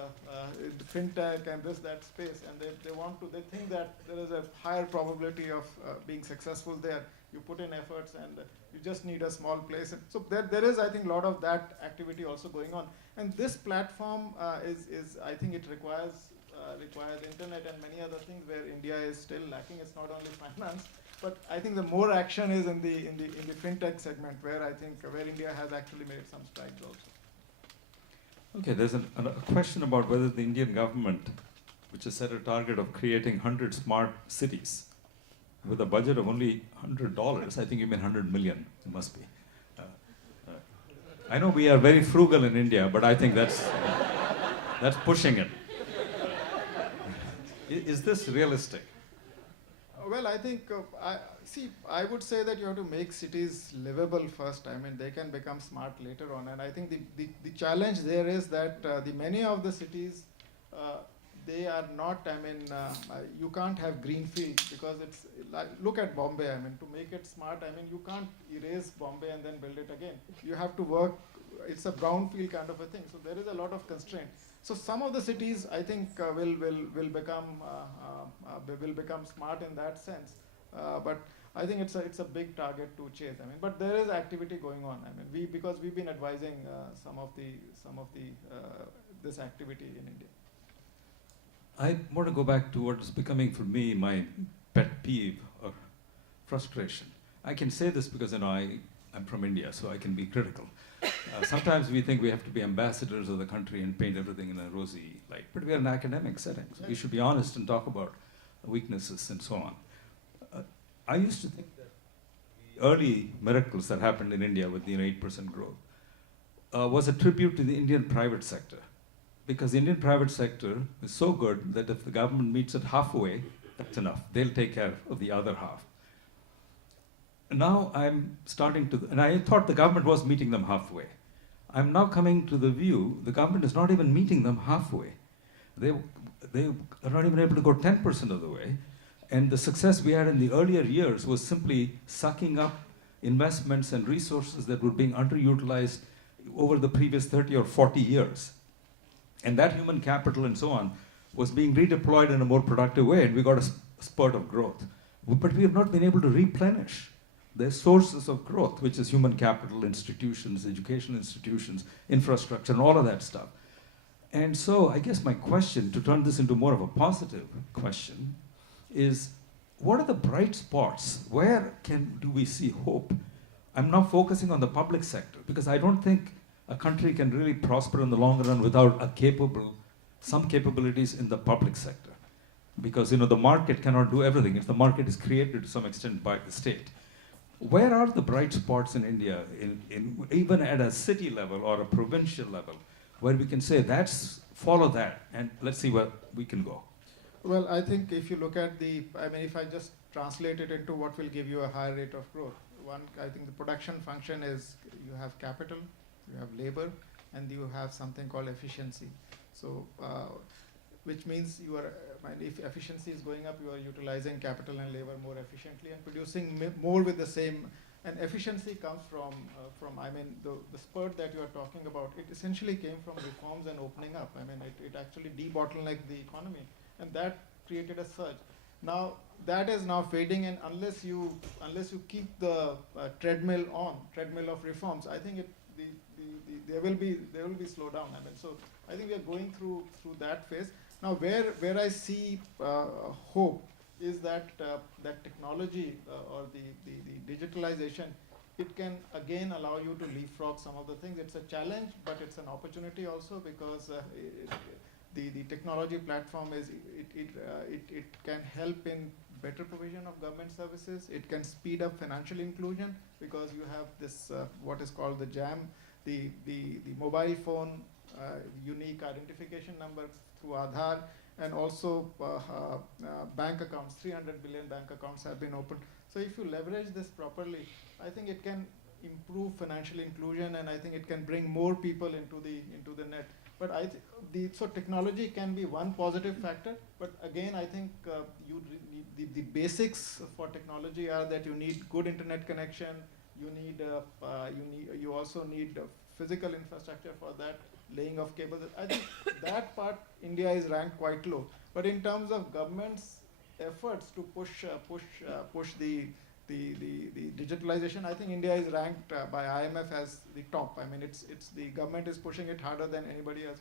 fintech and that space, and they think that there is a higher probability of being successful there. You put in efforts, and you just need a small place. And so there is, I think, a lot of that activity also going on. And this platform is I think it requires internet and many other things where India is still lacking. It's not only finance, but I think the more action is in the fintech segment, where India has actually made some strides also. Okay, there's a question about whether the Indian government, which has set a target of creating 100 smart cities, with a budget of only $100, I think you mean 100 million, it must be. I know we are very frugal in India, but I think that's pushing it. Is this realistic? Well, I think, I would say that you have to make cities livable first. I mean, they can become smart later on. And I think the challenge there is that many of the cities, they are not, you can't have greenfield, because it's like, look at Bombay. I mean, to make it smart, you can't erase Bombay and then build it again. You have to work, it's a brownfield kind of a thing. So there is a lot of constraint. So some of the cities, I think, will become smart in that sense. But I think it's a big target to chase. I mean, but there is activity going on. I mean, because we've been advising some of this activity in India. I want to go back to what is becoming for me my pet peeve or frustration. I can say this because I'm from India, so I can be critical. Sometimes we think we have to be ambassadors of the country and paint everything in a rosy light, but we are in an academic setting, so we should be honest and talk about weaknesses and so on. I used to think that the early miracles that happened in India with 8% growth was a tribute to the Indian private sector. Because the Indian private sector is so good that if the government meets it halfway, that's enough. They'll take care of the other half. Now I'm starting to, and I thought the government was meeting them halfway. I'm now coming to the view the government is not even meeting them halfway. They are not even able to go 10% of the way. And the success we had in the earlier years was simply sucking up investments and resources that were being underutilized over the previous 30 or 40 years. And that human capital and so on was being redeployed in a more productive way, and we got a spurt of growth. But we have not been able to replenish the sources of growth, which is human capital, institutions, education institutions, infrastructure, and all of that stuff. And so I guess my question, to turn this into more of a positive question, is what are the bright spots? Where do we see hope? I'm now focusing on the public sector, because I don't think a country can really prosper in the long run without some capabilities in the public sector. Because the market cannot do everything. If the market is created to some extent by the state. Where are the bright spots in India, even at a city level or a provincial level, where we can say, follow that, and let's see where we can go? Well, I think if you look at if I just translate it into what will give you a higher rate of growth, I think the production function is you have capital, you have labor, and you have something called efficiency. So, which means if efficiency is going up, you are utilizing capital and labor more efficiently and producing more with the same. And efficiency comes from the spurt that you are talking about. It essentially came from reforms and opening up. It actually de-bottlenecked the economy, and that created a surge. Now that is now fading, and unless you keep the treadmill of reforms, I think there will be slowdown. So I think we are going through that phase. Now where I see hope is that technology or the digitalization, it can again allow you to leapfrog some of the things. It's a challenge, but it's an opportunity also, because the technology platform it can help in better provision of government services. It can speed up financial inclusion, because you have this what is called the JAM, the mobile phone unique identification number through Aadhaar, and also bank accounts. 300 billion bank accounts have been opened. So if you leverage this properly, I think it can improve financial inclusion, and I think it can bring more people into the net. But so technology can be one positive factor. But again, I think the basics for technology are that you need good internet connection. You also need physical infrastructure for that, laying of cables. I think that part India is ranked quite low. But in terms of government's efforts to push the digitalization, I think India is ranked by IMF as the top. It's the government is pushing it harder than anybody else.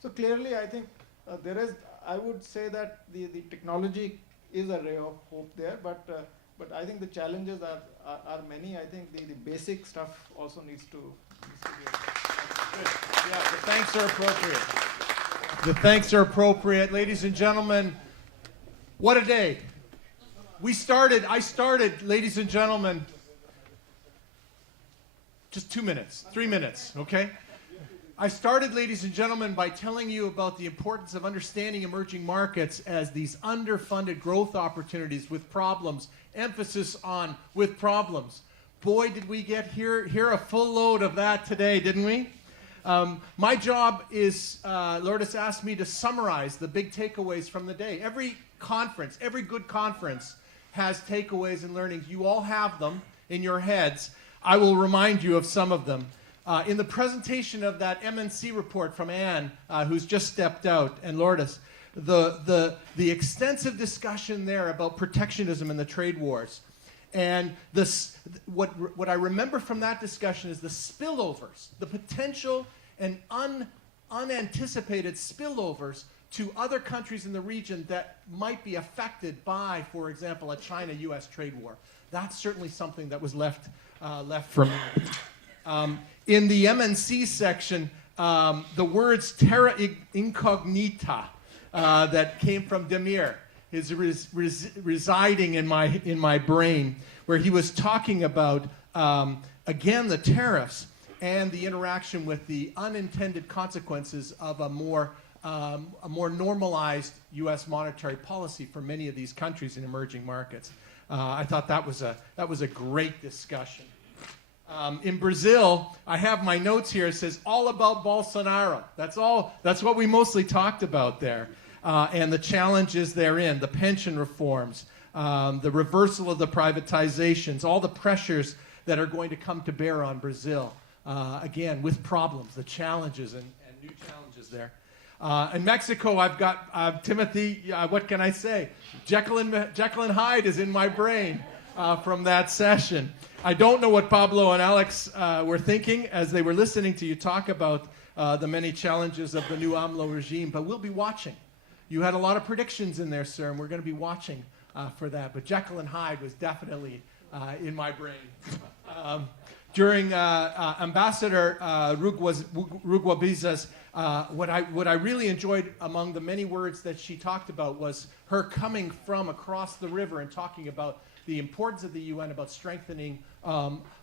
So clearly, I think I would say that the technology is a ray of hope there, but I think the challenges are many. I think the basic stuff also needs to be Yeah, the thanks are appropriate. The thanks are appropriate. Ladies and gentlemen, what a day. I started, ladies and gentlemen, just 2 minutes, 3 minutes, okay? I started, ladies and gentlemen, by telling you about the importance of understanding emerging markets as these underfunded growth opportunities with problems, emphasis on with problems. Boy, did we hear a full load of that today, didn't we? My job is, Lourdes asked me to summarize the big takeaways from the day. Every good conference has takeaways and learnings. You all have them in your heads. I will remind you of some of them. in the presentation of that MNC report from Anne, who's just stepped out, and Lourdes, the extensive discussion there about protectionism and the trade wars. And what I remember from that discussion is the spillovers, the potential and unanticipated spillovers to other countries in the region that might be affected by, for example, a China-US trade war. That's certainly something that was left for me. In the MNC section, the words terra incognita that came from Demir is residing in my brain, where he was talking about, again, the tariffs and the interaction with the unintended consequences of a more normalized U.S. monetary policy for many of these countries in emerging markets. I thought that was a great discussion. In Brazil, I have my notes here. It says all about Bolsonaro. That's what we mostly talked about there, and the challenges therein, the pension reforms, the reversal of the privatizations, all the pressures that are going to come to bear on Brazil. Again, with problems, the challenges and new challenges there. In Mexico, I've got Timothy, what can I say? Jekyll and Hyde is in my brain from that session. I don't know what Pablo and Alex were thinking as they were listening to you talk about the many challenges of the new AMLO regime, but we'll be watching. You had a lot of predictions in there, sir, and we're going to be watching for that. But Jekyll and Hyde was definitely in my brain. During Ambassador Ruguabiza's, what I really enjoyed among the many words that she talked about was her coming from across the river and talking about the importance of the UN, about strengthening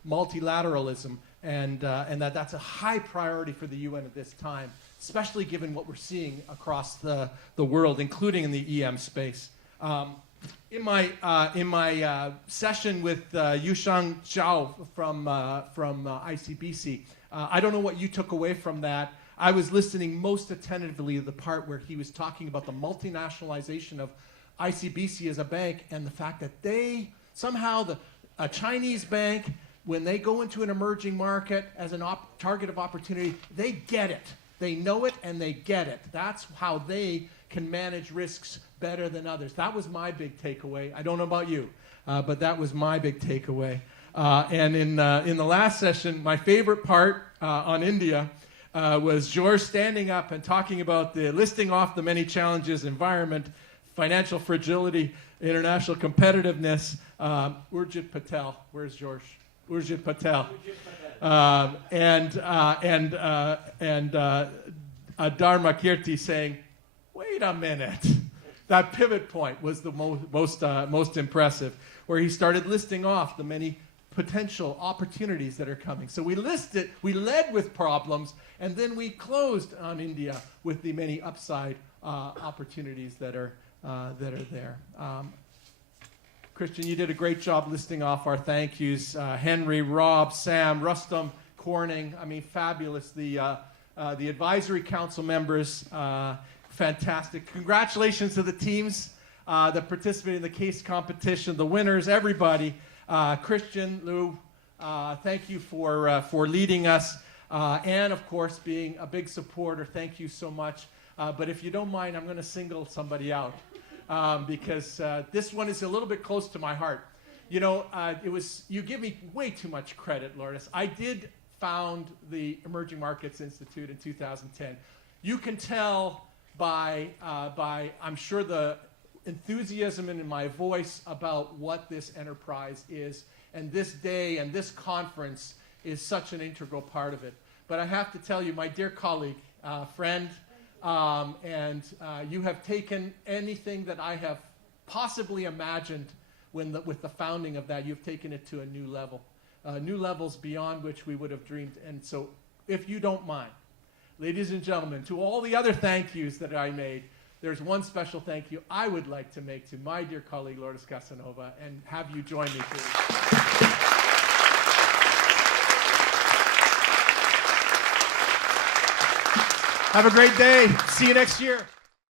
multilateralism, and that's a high priority for the UN at this time, especially given what we're seeing across the world, including in the EM space. In my session with Yushang Zhao from ICBC, I don't know what you took away from that. I was listening most attentively to the part where he was talking about the multinationalization of ICBC as a bank and the fact that they, somehow a Chinese bank, when they go into an emerging market as a target of opportunity, they get it. They know it and they get it. That's how they can manage risks better than others. That was my big takeaway. I don't know about you, but that was my big takeaway. And in the last session, my favorite part on India was George standing up and talking about listing off the many challenges: environment, financial fragility, international competitiveness. Urjit Patel, where's George? Urjit Patel. And Dharma Kirti saying, wait a minute. That pivot point was the most impressive, where he started listing off the many potential opportunities that are coming. So we led with problems, and then we closed on India with the many upside opportunities that are there. Christian, you did a great job listing off our thank yous. Henry, Rob, Sam, Rustam, Corning, I mean, fabulous. The advisory council members, fantastic. Congratulations to the teams that participated in the case competition, the winners, everybody. Christian, Lou, thank you for leading us. And, of course, being a big supporter, thank you so much. But if you don't mind, I'm going to single somebody out. Because this one is a little bit close to my heart. You know, you give me way too much credit, Lourdes. I did found the Emerging Markets Institute in 2010. You can tell by I'm sure, the enthusiasm in my voice about what this enterprise is, and this day and this conference is such an integral part of it. But I have to tell you, my dear colleague, friend, and you have taken anything that I have possibly imagined with the founding of that. You've taken it to a new level, new levels beyond which we would have dreamed. And so, if you don't mind, ladies and gentlemen, to all the other thank yous that I made, there's one special thank you I would like to make to my dear colleague Lourdes Casanova, and have you join me, please. Have a great day. See you next year.